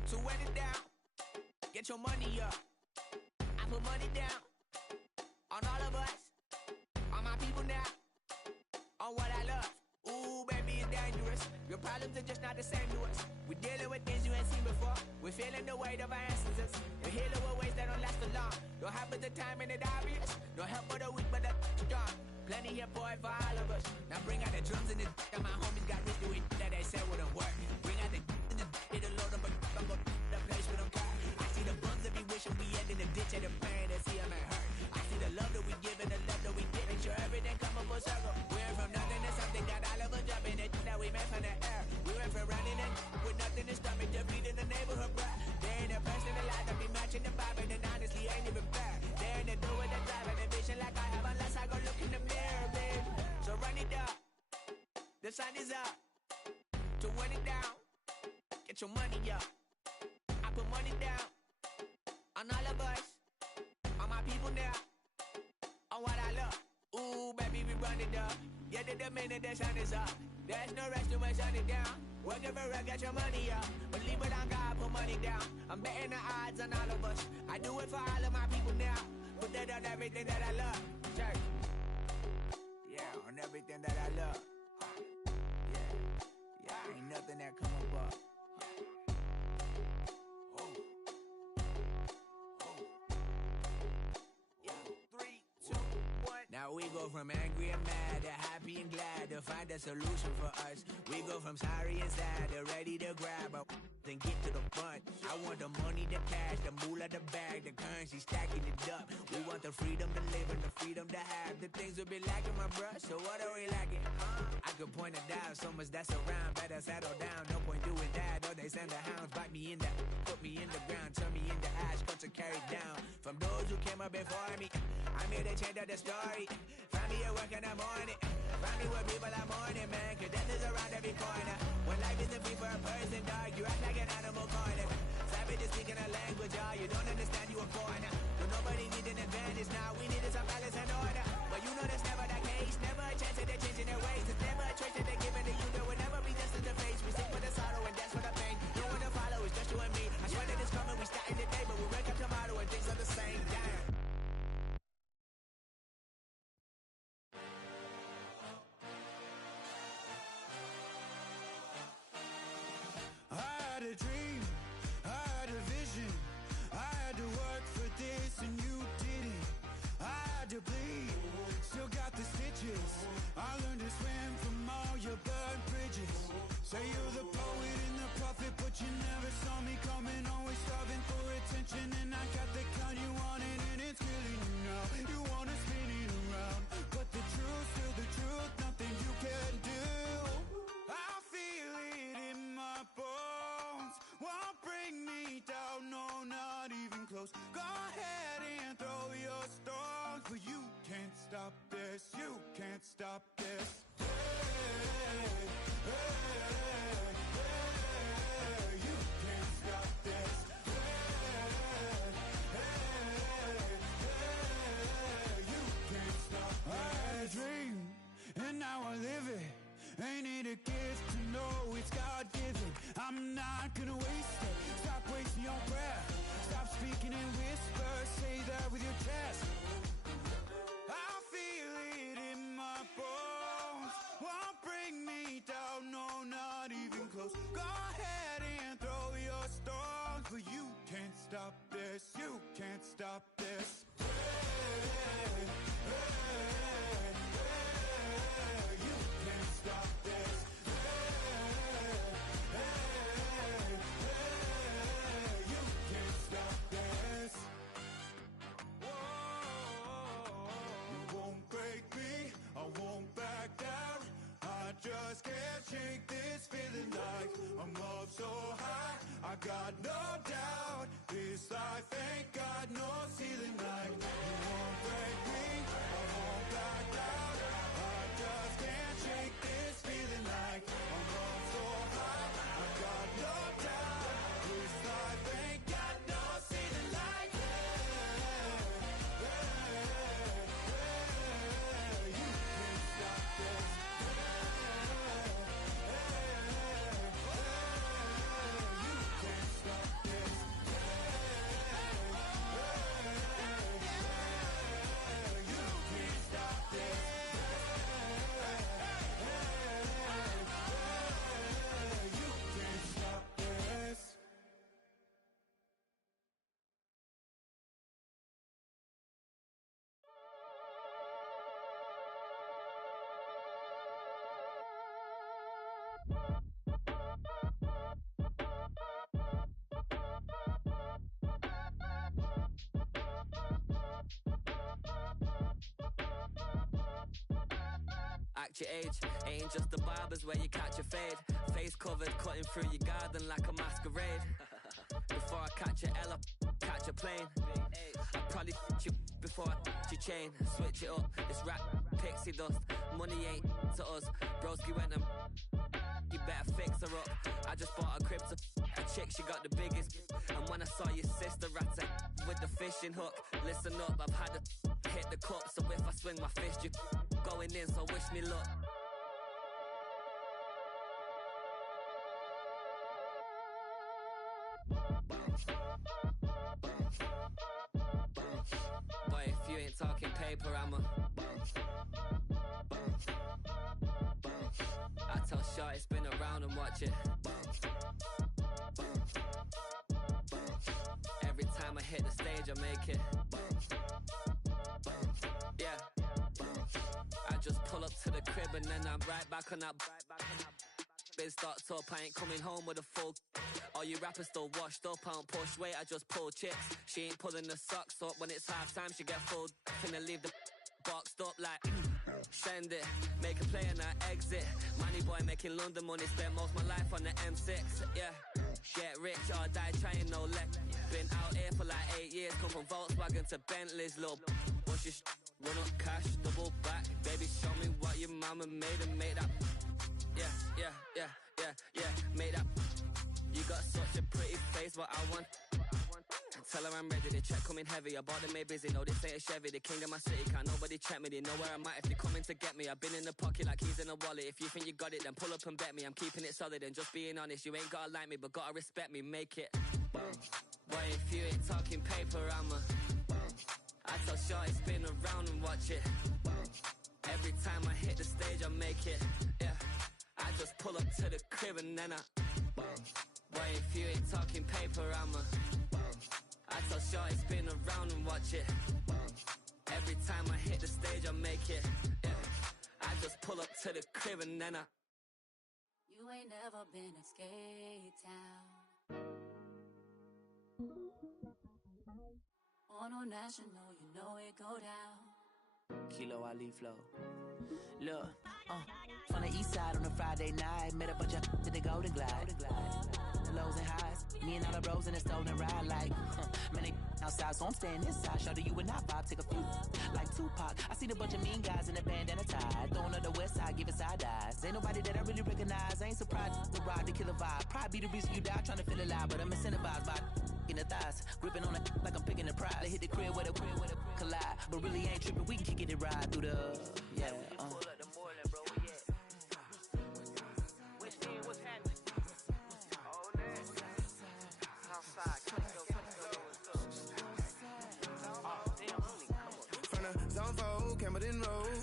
So wet it down. Get your money up. I put money down on all of us, on my people now, on what I love. Ooh, baby, it's dangerous. Your problems are just not the same to us. We're dealing with things you ain't seen before. We're feeling the weight of our ancestors. We're healing with ways that don't last for long. Don't happen the time and it obvious. No help for the weak, but the strong. Plenty here for it for all of us. Now bring out the drums and the and my homies got rich doing that they said wouldn't work. Bring out the and the it'll load up, but I'm gonna the place with them car. I see the bums that be wishing we end in the ditch of the pain that see them and hurt. I see the love that we give and the love that we get. Make sure everything come up full circle. We went from nothing to something, got all of us jumping it that we made from the air. We went from running and with nothing to stomach, just beating the neighborhood, bruh. They ain't a person alive that be matching the vibe, and honestly ain't even fair. They ain't the do with the drive and the vision like I have unless I go look in the mirror, babe. So run it up, the sun is up. To run it down, get your money up. I put money down on all of us, on my people now, on what I love. Ooh, baby, we run it up. Yeah, the minute the sun is up, there's no rest to when shut it down. Working for real, get your money up. Believe it on God, put money down. I'm betting the odds on all of us. I do it for all of my people now. Put that on everything that I love. Church. Yeah, on everything that I love. Yeah, ain't nothing that come above. Now we go from angry and mad to happy and glad to find a solution for us. We go from sorry and sad to ready to grab a then get to the front. I want the money, the cash, the moolah, the bag, the currency, stacking it up. We want the freedom to live and the freedom to have the things we be lacking, my bruh. So what are we lacking? I could point it out, so much that's around. Better settle down, no point doing that. Or they send the hounds, bite me in the, put me in the ground, turn me into ash, cut to carry down. From those who came up before me, I'm here to change up the story. Find me at work in the morning. Find me with people I'm mourning, man. Cause death is around every corner. When life isn't free for a person, dog, you act like an animal corner. Savage is speaking a language, y'all. You don't understand, you a foreigner. But nobody needs an advantage now. We needed some balance and order. But you know that's never the case. Never a chance that they're changing their ways. It's never a choice that they're giving to you. There will never be just in the face. We sing for the sorrow and dance for the pain. No one to follow, it's just you and me. I swear that it's coming. We starting today, but we wake up tomorrow and things are the same. Damn. I had a dream, I had a vision. I had to work for this and you didn't. I had to bleed, still got the stitches. I learned to swim from all your burned bridges. Say you're the poet and the prophet, but you never saw me coming. Always starving for attention, and I got the kind you wanted, and it's killing you now. You wanna spin it around, but the truth's still the truth. Nothing you can do. I feel it in my bones. Won't bring me down, no, not even close. Go ahead and throw your stones, but you can't stop this. You can't stop this. Hey, hey, hey, you can't stop this. Hey, hey, hey, you can't stop this. I had a dream, and now I live it. Ain't it a gift to know it's God-given? I'm not gonna waste it. Stop wasting your breath. Stop speaking in whispers. Say that with your chest. I feel it in my bones. Won't bring me down, no, not even close. Go ahead and throw your stones, but you can't stop this. You can't stop this. Hey, hey, hey, you can't stop this. You can't stop this. You won't break me, I won't back down. I just can't shake this feeling like I'm up so high. I got no doubt this life ain't got no ceiling like. You won't break me, I won't back down. I just can't shake this feeling like I'm up so high. I got no doubt this life ain't got no ceiling like. You can't stop this. Act your age, ain't just the barbers where you catch a fade. Face covered, cutting through your garden like a masquerade. Before I catch a L, catch a plane. I probably you before I your chain. Switch it up, it's rap, pixie dust. Money ain't to us. Broski went and you better fix her up. I just bought a crib to a chick, she got the biggest. And when I saw your sister rat with the fishing hook, listen up, I've had to hit the cup. So if I swing my fist, you going in, so wish me luck. Boy, if you ain't talking paper, I'm a I tell Shorty spin around and watch it. Every time I hit the stage, I make it. Yeah. I just pull up to the crib and then I'm right back on that. Biz starts up, I ain't coming home with a full. All you rappers still washed up, I don't push weight, I just pull chicks. She ain't pulling the socks up when it's half time, she get full. Finna leave the boxed up like send it, make a play and I exit. Money boy making London money, spent most of my life on the M6. Yeah, get rich or die trying, no let. Been out here for like 8 years, come from Volkswagen to Bentley's, little. What's your run up cash, double back. Baby, show me what your mama made and make that. Yeah, make that. You got such a pretty face, but I want. Tell her I'm ready, the check coming heavy. I bought them made busy, no this ain't a Chevy. The king of my city, can't nobody check me. They know where I'm at if they coming to get me. I've been in the pocket like keys in a wallet. If you think you got it, then pull up and bet me. I'm keeping it solid and just being honest. You ain't gotta like me, but gotta respect me, make it. Boy, if you ain't talking paper, I'm a I tell Shorty spin around and watch it. Every time I hit the stage, I make it. Yeah, I just pull up to the crib and then I boy, if you ain't talking paper, I'm a I tell Shorty spin around and watch it. Every time I hit the stage, I make it. Yeah, I just pull up to the crib and then I You ain't never been in Skate Town. On a national, you know it go down. Kilo Ali Flow. Look, from the east side on a Friday night, met a bunch of to the Golden Glide. The lows and highs, me and all the bros in a stolen ride like, man, they outside, so I'm staying inside. Show you and I vibe, take a few, like Tupac. I see the bunch of mean guys in the bandana tie, throwing up the west side, giving side eyes. Ain't nobody that I really recognize, I ain't surprised to ride the killer vibe. Probably be the reason you die, trying to feel alive, but I'm incentivized by in the thighs, gripping on it like I'm picking the prize. They hit the crib with a collide, but really ain't tripping. We can kick it and ride through the yeah. From the zone 4, Campbellton Road.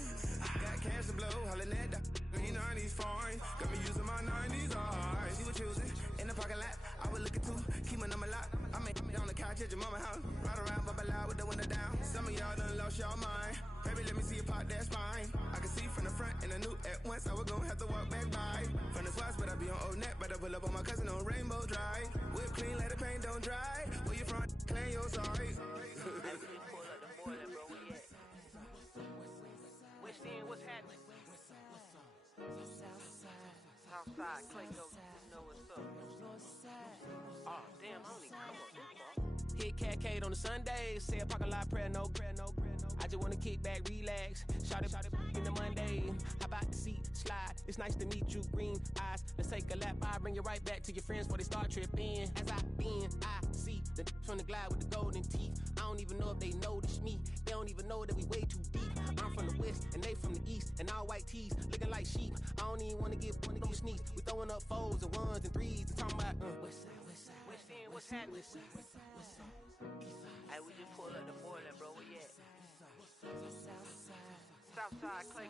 Got cash to blow, hollin' at the 90s foreign. Got me using my 90s, alright. She was choosing in the parking lot. I was looking too, keep my number locked. I made it on the couch at your mama house. Ride around, bubble loud with the window down. Some of y'all done lost y'all mind. Baby, let me see you pop that spine. I can see from the front and I knew at once I was gonna have to walk back by. From the spots, but I be on Old Net. Better pull up on my cousin on Rainbow Drive. Whip clean, let the paint don't dry. Where you from? Claim your sorry. West End, what's happening? Southside, Clayco, you know what's up. Oh, damn, I only come up. Hit Catcade on the Sundays, say a parking lot prayer, no. I just wanna kick back, relax, shout it in the Monday. How about the seat, slide, it's nice to meet you, green eyes. Let's take a lap, I bring you right back to your friends before they start tripping. As I bend, I see the from the glide with the golden teeth. I don't even know if they notice me, they don't even know that we way too deep. I'm from the west, and they from the east, and all white tees, looking like sheep. I don't even wanna get one of them sneaks. We throwing up fours and ones and threes, and talking about West End, what's happening? Hey, we just pulled up the Portland, bro, where you at? Southside, Clay.